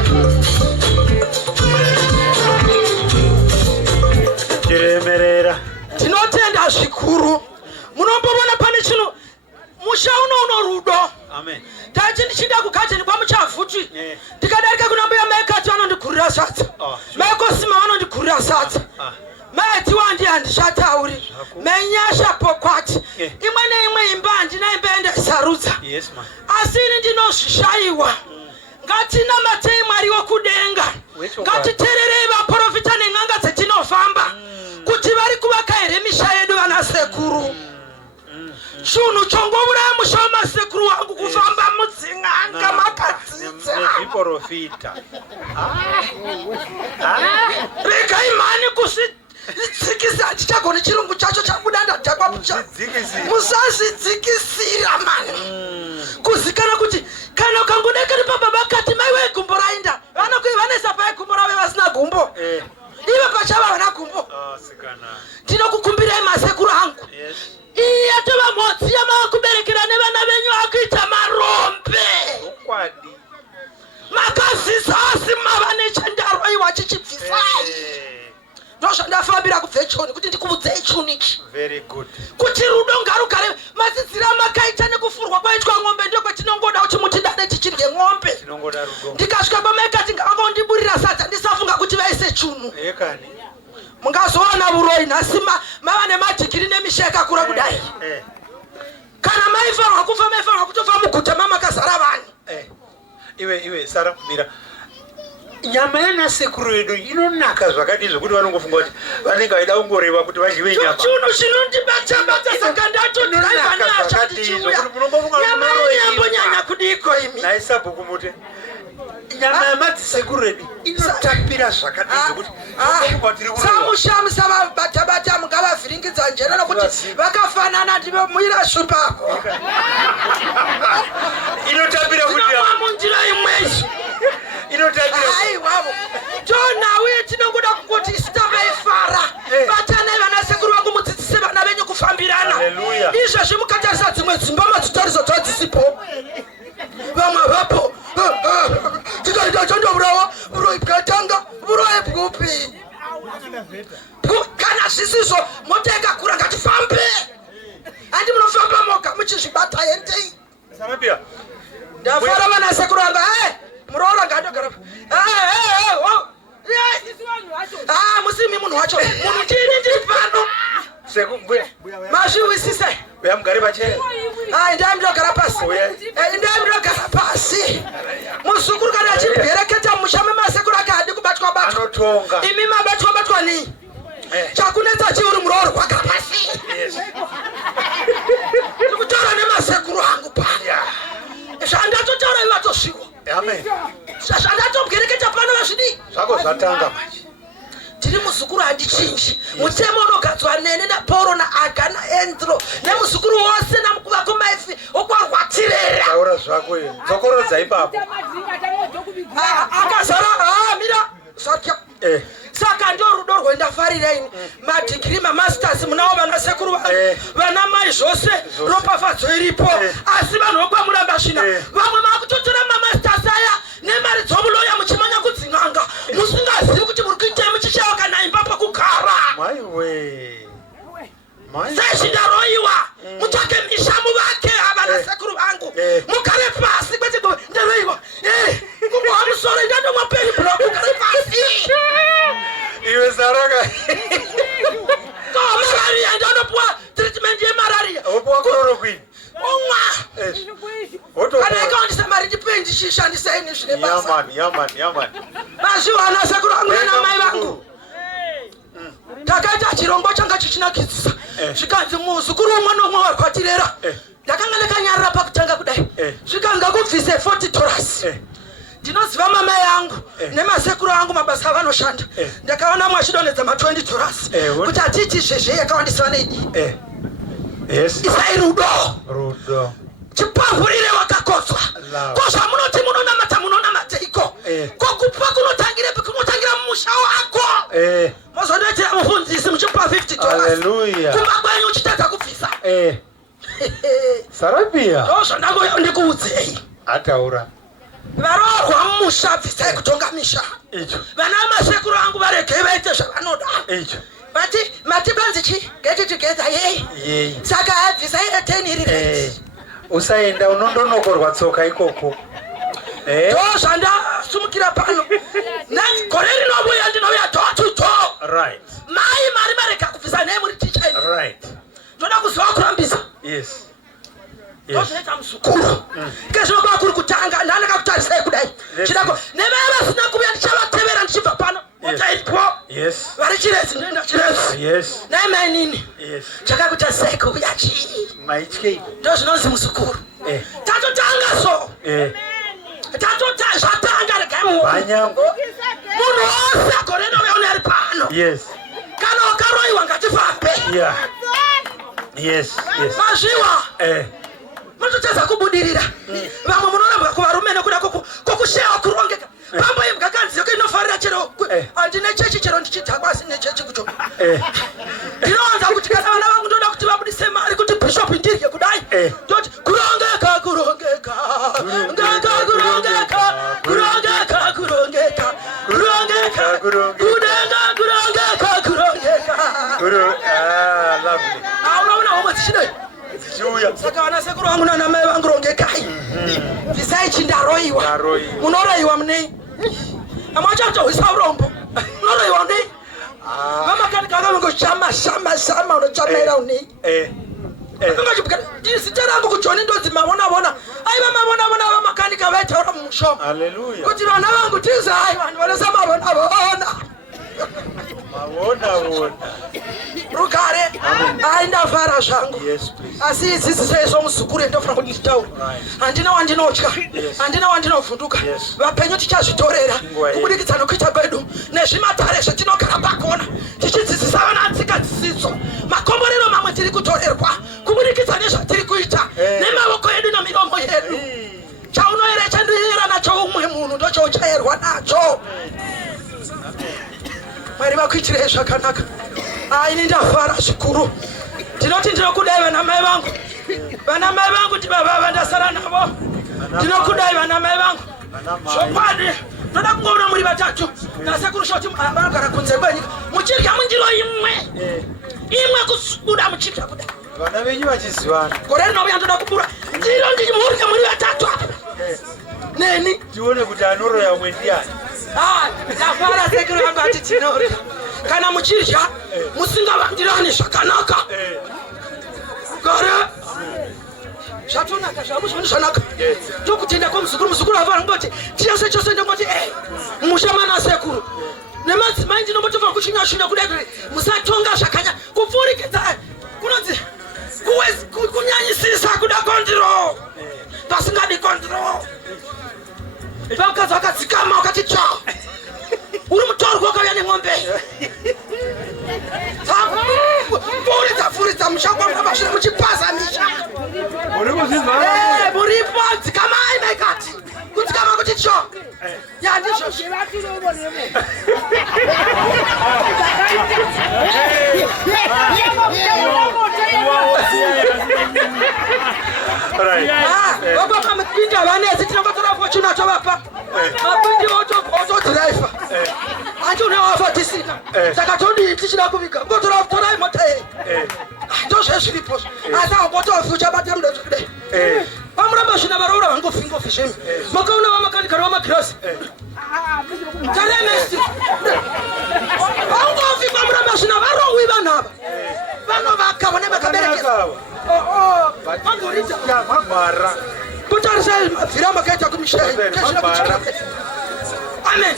chiremerera tinotenda zvikuru munombovona pane chinhu musha uno rudo tati ndichida kukateni kwamuchavhuti ndikadarika kuna mbuya maikati vanondigurira sadza maikosima vanondigurira sadza maiti wandi handishatauri menyasha pokwati imwe neimwe imba handina imba yandisarudza asi ini ndinozvishayiwa ngatinamatei Mwari wokudenga ngatitererei vaprofita nen'anga dzetinofamba kuti vari kuvaka here misha yedu vana sekuru chinhu chongouraya musha wamasekuru wangu kufamba mudzin'anga makadzidza regai mhani kuzvidzikisa hatichagoni chirungu chacho chabuda ndadhakwapucha musazvidzikisira mani kuzikana kuti kana ukangodekani pababa kati maiwe gumbo rainda vanokuivanesa pai gumbo rave vasina gumbo ive pachava vana gumbo ndinokukumbirai masekuru angu iyi yatova mhodzi yamavakuberekera nevana venyu akuita marombe makazizasi mava nechendaroiwa chichibvisai ndozvandafambira kubvechoni kuti ndikuudzei chunichi kuti rudo ngarugare madzidzira makaita nekufurwa kwaitwa ng'ombe ndokwetinongoda kuti mutidade tichirye ng'ombe ndikasvika pamaikati ngavangondiburira sadza ndisafunga kuti vaise chunu mungazoona uroi nhasi mava nemadhigiri nemisheka kura kudai kana maifanwa kufa maifanwa kutofa muguta mamakazara vanhu iwe Sara mira nyama yanasekuru yedu inonaka zvakadii zvokuti vanongofunga kuti vanenge vaida kungoreva kuti vadyiwe nyama chinhu chinondibata saka ndatodhiraivanaachatichiuya nyama inyambonyanya kudiko imi naisabhuku mute nyama yamadzisekuredi inotapira zvakadii kuti samushamisa vabatabata mungavavhiringidza njera nokuti vakafanana ndive muira svipako inotapira munjira imwezvo aiwavo tonauye tinongoda kungoti isitavaifara vatanai vanasekuru vangu mudzidzise vana venyu kufambirana izvezvi mukatarisa dzimwe dzimba madzitariso dzadzisipo vamwe vapo tikaita chondovurawa vuroi bwatanga vuroi bwupi kana zvisizvo mota ikakura ngatifambe handi munofamba moga muchizvibata hendei ndafara vanasekuru vanga muroora ngandogara musimi munhu wacho munhu chini ndiri pano mazviwisise uyamugare pachee ndamndogara pasi ndamndogara pasi muzukuru kana achibwereketa musha memasekuru ake hadi kubatwa imi mabatwa nii chakunetsa chiuri murooro rwagara pasi ndiri kutaura nemasekuru angu paya zvandatotaura ivatosviwa zvandatobwereketa pano vazvidii zvako zvatanga manje tiri muzukuru handichinji mutemo unogadzwa nene napauro naaga naendro nemuzukuru wose namukuvako maifi okwarwatirera taura zvako iyo dzokorodza ipapo akazara mira satya saka ndo rudo rwendafarira ini madhigiri mamasters munavo vanasekuru vana mai zvose ropafadzo iripo asi vanhu vokwamurambasvina vamwe makutotora mamasters aya nemari dzomuloya muchimanya kudzin'anga musingazivi kuti muri kuitai muchishawa kana imba pakugara sezvindaroyiwa mutsvake misha muvake havanasekuru vangu mugare pasi kwete ndaroyiwa kungowa musoro indanomwa peri block ugare pasi iwe zaraka malaria ndanopuwa treatment yemararia opuwa chloroquine omwa kana ikaondisa mari ndipendi shishandisaini zvine basa mazviwana sekuru vangu nanamai vangu takaita chirongwa changa chichinakidzisa zvikanzi muzukuru umwe nomwe warwatirera ndakanga ndakanyarira pakutanga kudai zvikanga kubvise $40 ndinoziva mamai yangu nemasekuru angu mabasa avanoshanda ndakaona mwachidonedza $20 kuti hatiti zvezve yakawandisiva neidi isai rudo chipavhurire wakakodzwa kozvamunoti munonamata iko kokupa kunotangirepi kunotangira mumusha wako mozondoitira mufundisi muchipa $50 kumba kwenyu uchitadza kubvisa sarapia ndozvandangoyo ndikuudzei ataura varoorwa mumusha bvisai kutonga misha vana masekuru angu varegei vaite zvavanoda vati matibanzichi get together yei saka abvisai 10 iri usaenda unondonokorwa tsoka ikoko ndo zvandasumukira pano gore rinovuya ndinouya door mai mari marega kubvisa nei muri ticha ndoda kuziva kurambisa ndozvinoita muzukuru kezvinogova kuri kutanga ndanakakutarisai kudai chidako nevaya vasina kuuya ndichavatevera ndichibva pano otairipo vari chirezi ndoenda chirezi naimai nini chakakutarisai kuuya chii ndozvinonzi muzukuru tatotanga so zvatanga regai munhu wose gore nouya une ari pano kana wakaroyiwa ngatifambe mazviwa munototedza kubudirira vamwe munorambwa kuvarume nekuda kokushewa kurongeka pambo imgakanziyo inofarira chero handine chechi chero ndichidhakwa asi nechechi kucho ndinowanza kuti kana vana vangu ndoda kuti vabudise mari kuti bishop ndirye kudai ndoti kurongeka unaona homwe dzichinei saka vanasekuru vangu nanamai vangu rongekai bvisai chindaroyiwa munoroyiwa munei amachatohwisa urombo munoroyiwa unei vamakanika vakavangoshamashama unochamaira unei zita rangu kujoni ndodzi mavonavona aiva mavonavona vamakanika vaitaura mumushomo kuti vana vangu tizai vanhu vanesa mavonavona rugare ndavhara zvangu asi idzidziso izvo muzukuru ndofana kuti nditaura handina wandinotya handina wandinovhunduka vapenyu tichazvitorera kubudikidza nokuita kwedu nezvimatare zvetinogara pakona tichidzidzisa vana tsika dzisidzo makomborero mamwe tiri kutorerwa kubudikidza nezvatiri kuita nemavoko edu nemiromo yedu chaunoerechandirira nacho umwe munhu ndochauchaerwa nacho. Mwari vakuitirei zvakanaka. Ini ndavhara zvikuru. Ndinoti ndinokudai vanamai vangu. Vanamai vangu ndibaba vandasara navo. Ndinokudai vanamai vangu. Zvokwadi ndoda kungoona muri vatatu nasekuru shoti vanogara kunze kwenyika muchirya mundiro imwe kusuda muchirya kudai. Vana venyu vachizivana. Gore rinouya ndoda kubura ndiro ndimurya muri vatatu apa. Neni tione kuti anoroya umwe ndiani. Ndavhara sekuru vangu ati tinorya. Kana muchirya musingavandirani zvakanaka. Gore zvatonaka zvamuzvoni zvanaka. Ndokutenda kwamuzukuru avhara ngoti tiyese chose ndongoti mushamana sekuru. Nemadzimai ndinombotova kuchinyashunya kudai kuti musatonga zvakanya kupfurikidza kunonzi kunyanyisisa kuda kondiro pasingadi kondiro. Vakadzi vakadzikama wakati cha uri mutorwa wakauya nemwombe furidza mushango mavashiri muchipazamisha muripo dzikamai maikati kudzikama kuti cho yandizvozvo vapapa mapindi avanezi tinongotora fochuna tovapa mapindi otodziraifa andi unewafa tisina saka todii tichida kuviga ngotorai mota yei ndozvezviripo asi aungotofi uchabata mudo zvekudai pamuramba zvina varoora vangofingofi zvemi makaona vamakanikana vamagirasi taremesi vaungofi pamuramba zvina varowi vanhava vanovaka vane vakaberekesa magwara kutarisai mabvira makaita kumishai amen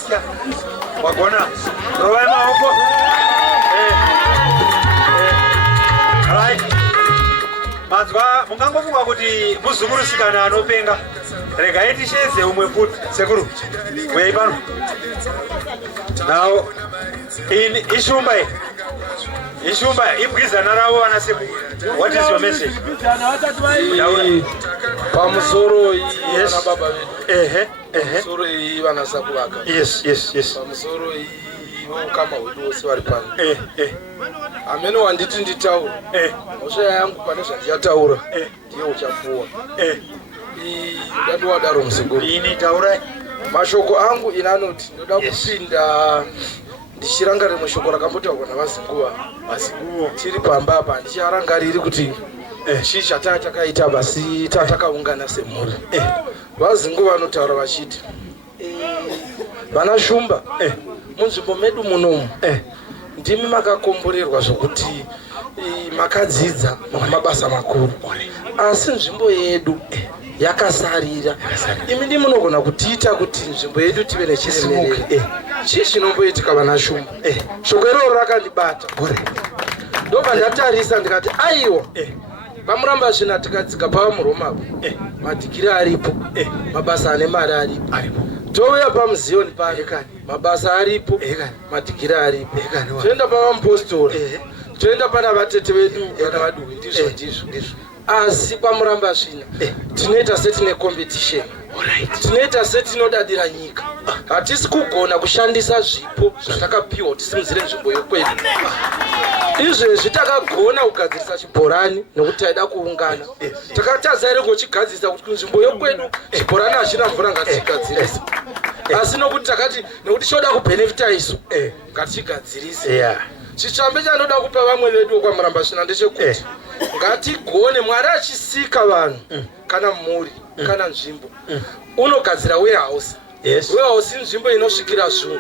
wagona rovai maoko manzwa mungangofunga kuti muzumurusikana anopenga regai tishedze umwe futi sekuru uyai pano now ishumba ibwizana ravo vana sekuru. What is your message? Pamusoro yana baba vedu. Pamusoro vana sakuvaka. Yes. Pamusoro kama wedu wose vari pano. Amene wanditi nditaura. Mhosva yangu pane zvandiyataura ndiye uchafuwa. Ndatowadaro musekuru. Ini taurai. Mashoko angu inanoti ndoda kupinda ndichirangarira mushoko rakambotaurwa navazinguva tiri pamba apa ndicharangariri kuti chii chataa takaita basi tatakaungana semhuri. Vazinguva vanotaura vachiti vana shumba munzvimbo medu munomu ndimi makakomborerwa zvokuti makadzidza mabasa makuru asi nzvimbo yedu yakasarira. Imi ndimi munogona kutiita kuti nzvimbo yedu tive nechiremerere. Chii chinomboitika vana shumba? Shoko iroro rakandibata ndobva ndatarisa ndikati aiwa pamuramba zvina tikadzika pavamuroma madhigiri aripo mabasa ane mari aripo touya pamuzioni pale mabasa aripo madhigiri aripo toenda pavamupostora toenda pana vatete vedu vana vaduwi ndizvo asi pamuramba zvina tinoita setine competition tinoita setinodadira nyika hatisi kugona kushandisa zvipo zvatakapiwa tisimudzire nzvimbo yokwedu. Izvezvi takagona kugadzirisa chibhorani nokuti taida kuungana takatadza ere kuchigadzirisa kuti nzvimbo yokwedu chibhorani hachina mvura ngatichigadzirisa asi nokuti takati nokuti choda kubhenefita isu ngatichigadzirise. Chichambe chanoda kupa vamwe vedu kwamuramba zvina ndechekuti ngatigone Mwari achisika vanhu kana mhuri kana nzvimbo unogadzira warehouse. Warehouse inzvimbo inosvikira zvinhu.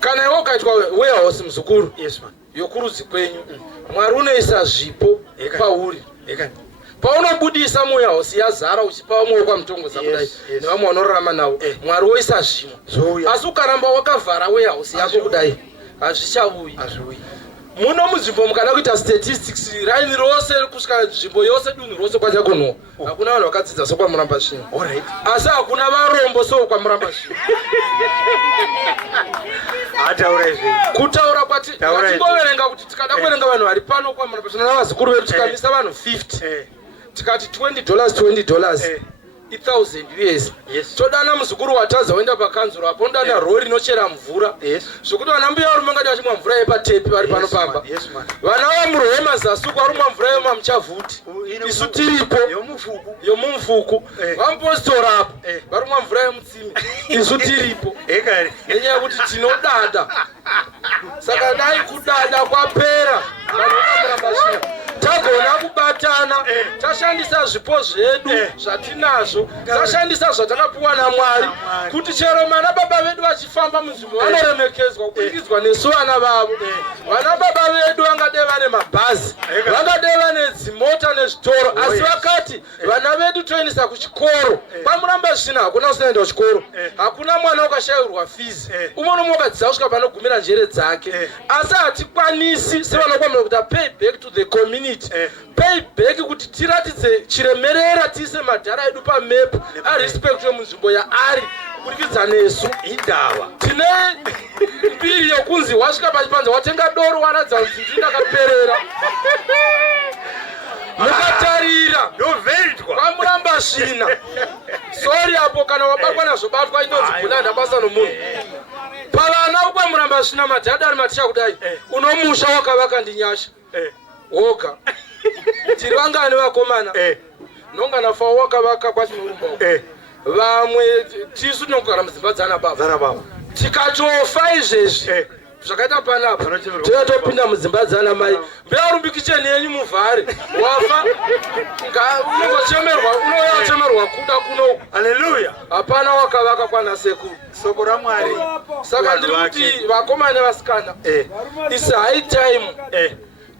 Kana iwe ukaitwa warehouse muzukuru yokurudzi kwenyu Mwari unoisa zvipo pauri paunobudisa muwarehouse yazara uchipa vamwe kwamutongodza kudai nevamwe vanorarama navo Mwari woisa zvimwe asi ukaramba wakavhara warehouse yako kudai hazvichauyi. muno muzvimbo mukada kuita statistics raini rose kusvika nzvimbo yose dunhu rose kwachakunhuwa hakuna vanhu vakadzidza sokwamurambasvina asi hakuna varombo sokwamurambasvina kutaura kwatingoverenga kuti tikada kuverenga vanhu vari pano kwamurambasvina navazukuru vedu tikamisa vanhu 50 tikati $20 $1,000 US. Todana muzukuru wataza wenda pakanzuro apo ndana rori inochera mvura. Zvokuti vana mbuya varume ngati vachimwa mvura yepatepi vari pano pamba. Vana vamurohema zasuku varumwa mvura yomamchavhuti. Isu tiripo yomumfuku. Vamupositora apo varumwa mvura yemutsime. Isu tiripo. Nenyaya yekuti tinodada. Saka dai kudada kwapera. Tagona kubatana, tashandisa zvipo zvedu zvatinazvo, tashandisa zvatakapiwa naMwari kuti chero mana baba vedu vachifamba munzvimbo vanoremekedzwa kuburikidza nesu vana vavo. Vana baba vedu vangade vane mabhazi, vangade vane dzimota nezvitoro, asi vakati vana vedu toendesa kuchikoro. Kwamurambasvina hakuna usaenda kuchikoro, hakuna mwana wakashayirwa fees, umwe nomwe wakadzidza kusvika panogumira njere dzake. Asi hatikwanisi sevanokwamira kuti pay back to the community. Pay back kuti tiratidze chiremerera tise madhara edu pamepu arespect munzvimbo yaari kuburikidza nesu indava tine mbiri yokunzi wasvika pachipanza watenga doro waratidza kuti ndindakaperera mukatarira kwamurambasvina sori apo kana wabatwa nazvobatwa inonzi bulanda basa nomunhu pavana ukwamurambasvina madhadha ari maticha kudai unomusha wakavaka ndinyasha woga tiri vangani vakomana nongana fa wakavaka kwachimurumba vamwe tisu tinogara mudzimba dzana baba tikatofa izvezvi zvakaita panapa tinotopinda mudzimba dzana mai mbearumbikicheni yenyu muvhare wafa unoyachemerwa kuda kuno haleluya hapana wakavaka kwana sekuru soko raMwari saka ndiri kuti vakomana vasikana is high time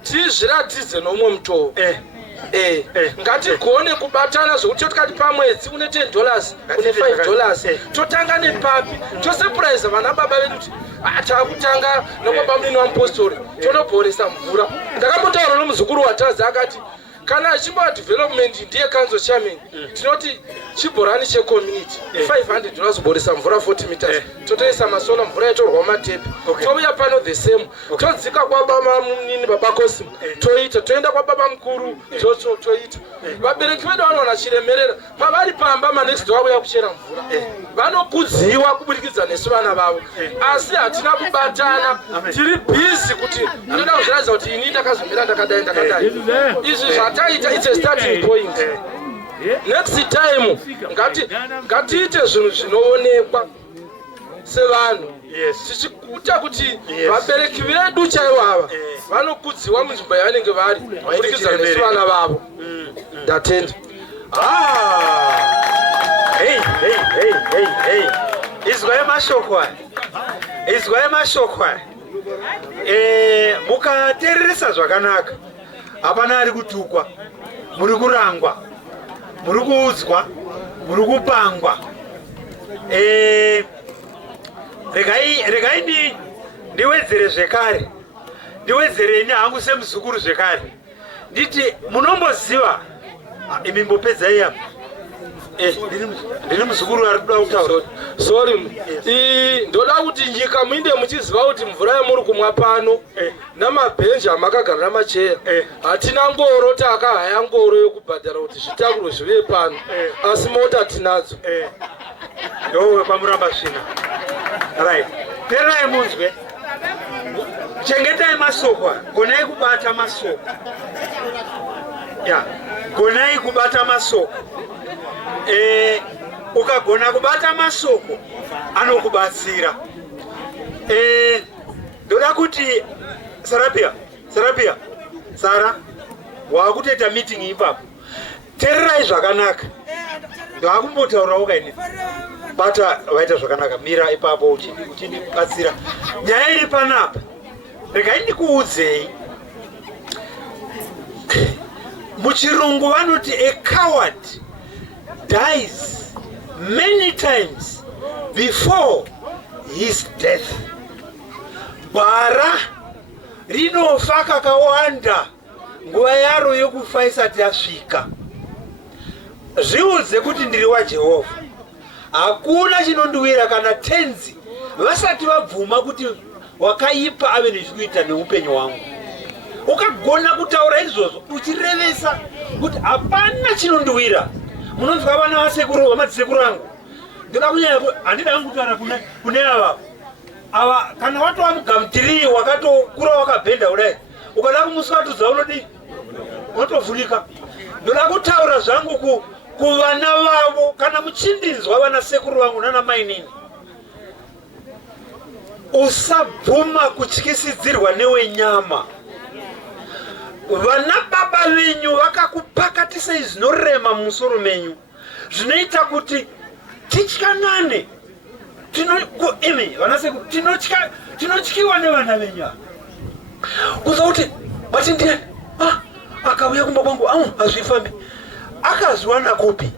tizviratidze nomwe mutoo ngatigone kubatana zvokuti tikati pamwedzi une $10 une $5 totanga nepapi tosepuraiza vana baba vedu kuti takutanga nobaba munini wamupostori tonobhoresa mvura. Ndakambotaura nomuzukuru wataza akati kana achimbova development ndiye council chairman tinoti chibhorani checommunity $500 kuboresa mvura 40 meters totoisa masola mvura yatorwa matepi touya pano the same todzika kwababa munini baba Cosimo toita toenda kwababa mukuru toita vabereki vedu vanowana chiremerera pavari pamba manext vauya kuchera mvura vanokudziwa kuburikidza nesu vana vavo asi hatina kubatana tiri busy kuti ndoda kuzviratidza kuti ini ndakazomira ndakadai izvi zvataita it's a starting point. Next time ngatiite zvinhu zvinoonekwa sevanhu tichikuta kuti vabereki vedu chaivo ava vanokudziwa munzvimbo yavanenge vari kuburikidza nesu vana vavo. Ndatenda. Izwai mashoko aya mukateeresa zvakanaka hapana ari kutukwa, muri kurangwa, muri kuudzwa, muri kupangwa. Regai ndiwedzere zvekare, ndiwedzereni hangu semuzukuru zvekare nditi munomboziva imi mbopedzai apa ndini muzukuru ari kuda kutaura sorry ndoda kuti nyika muinde muchiziva kuti mvura yamuri kumwa pano namabhenji amakagara namacheya hatina ngoro takahaya ngoro yokubhadhara kuti zvitakuro zvive pano asi mota tinadzo ndowe kwamurambasvina. Right, teerai munzwe, chengetai masoko, gonai kubata masoko. Gonai kubata masoko. Ukagona kubata masoko anokubatsira. Ndoda kuti Sara wakutoita meeting ipapo teererai zvakanaka ndakumbotaura ukaini bata waita zvakanaka mira ipapo uchindibatsira nyaya iri panapa. Regai ndikuudzei muchirungu vanoti a coward dies many times before his death. Gwara rinofa kakawanda nguva yaro yokufa isati yasvika. Zviudze kuti ndiri waJehovha. Hakuna chinondiwira kana tenzi vasati vabvuma kuti wakaipa ave nezvikuita neupenyu hwangu. Ukagona kutaura izvozvo uchirevesa kuti hapana chinondiwira. Munonzwa vana vasekuru vamadzsekuru angu. Ndoda kunyanya handida hangu kutaura kune ava kana watova mugamutiri wakatokura wakabhenda kudai ukada kumuswatudza unodii unotovhurika. Ndoda kutaura zvangu kuvana vavo kana muchindinzwa vana sekuru vangu nana mainini. Usabvuma kutyisidzirwa newenyama. Vana baba venyu vakakupakatisai zvinorema mumusoro menyu zvinoita kuti tityanane. Tinotyiwa nevana venyu. Kuza kuti bati ndiani akauya kumba kwangu hazvifambi. Akazwana kupi?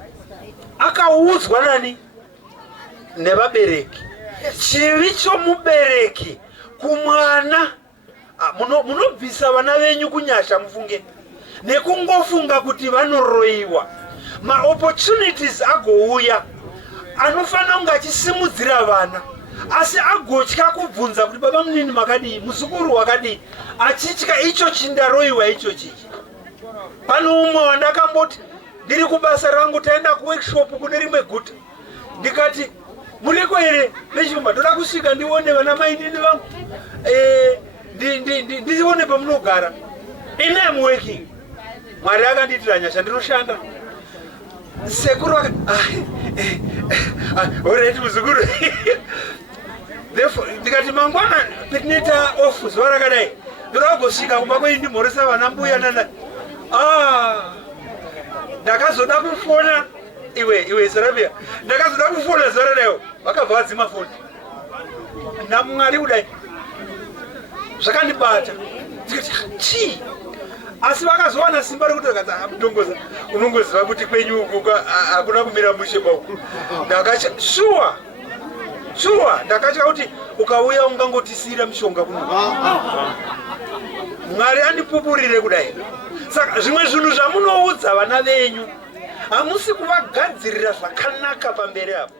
Akaudzwa nani? Nevabereki. Chivi chomubereki kumwana. Munobvisa vana venyu kunyasha mufunge nekungofunga kuti vanoroiwa. Maopportunities agouya anofanira kunge achisimudzira vana asi agotya kubvunza kuti baba munini makadii, muzukuru wakadii, achitya icho chindaroiwa icho chichi. Pano umwe wandakamboti ndiri kubasa rangu taenda kuworkshop kune rimwe guta ndikati muriko here nechimba ndoda kusvika ndione vana mainini vangu ndione pamunogara. Ine am working. Mwari akandiitira nyasha ndinoshanda. Sekuru alright muzukuru. Therefore ndikati mangwana petinoita off zuva rakadai ndoda kugosvika kumba kweini ndimhoresa vana mbuya nana. Ndakazoda kufona iwe Sarabia. Ndakazoda kufona zuva radaiwo vakabva vadzima foni. Namwari kudai zvakandibata ndikati chii asi vakazowana simba rekuti vakati mutongoza unongoziva kuti kwenyu uku hakuna kumira mushe pauku. Ndakatya shuwa ndakatya kuti ukauya ungangotisira mishonga kuno. Mwari andipupurire kudai. Saka zvimwe zvinhu zvamunoudza vana venyu hamusi kuvagadzirira zvakanaka pamberi apo.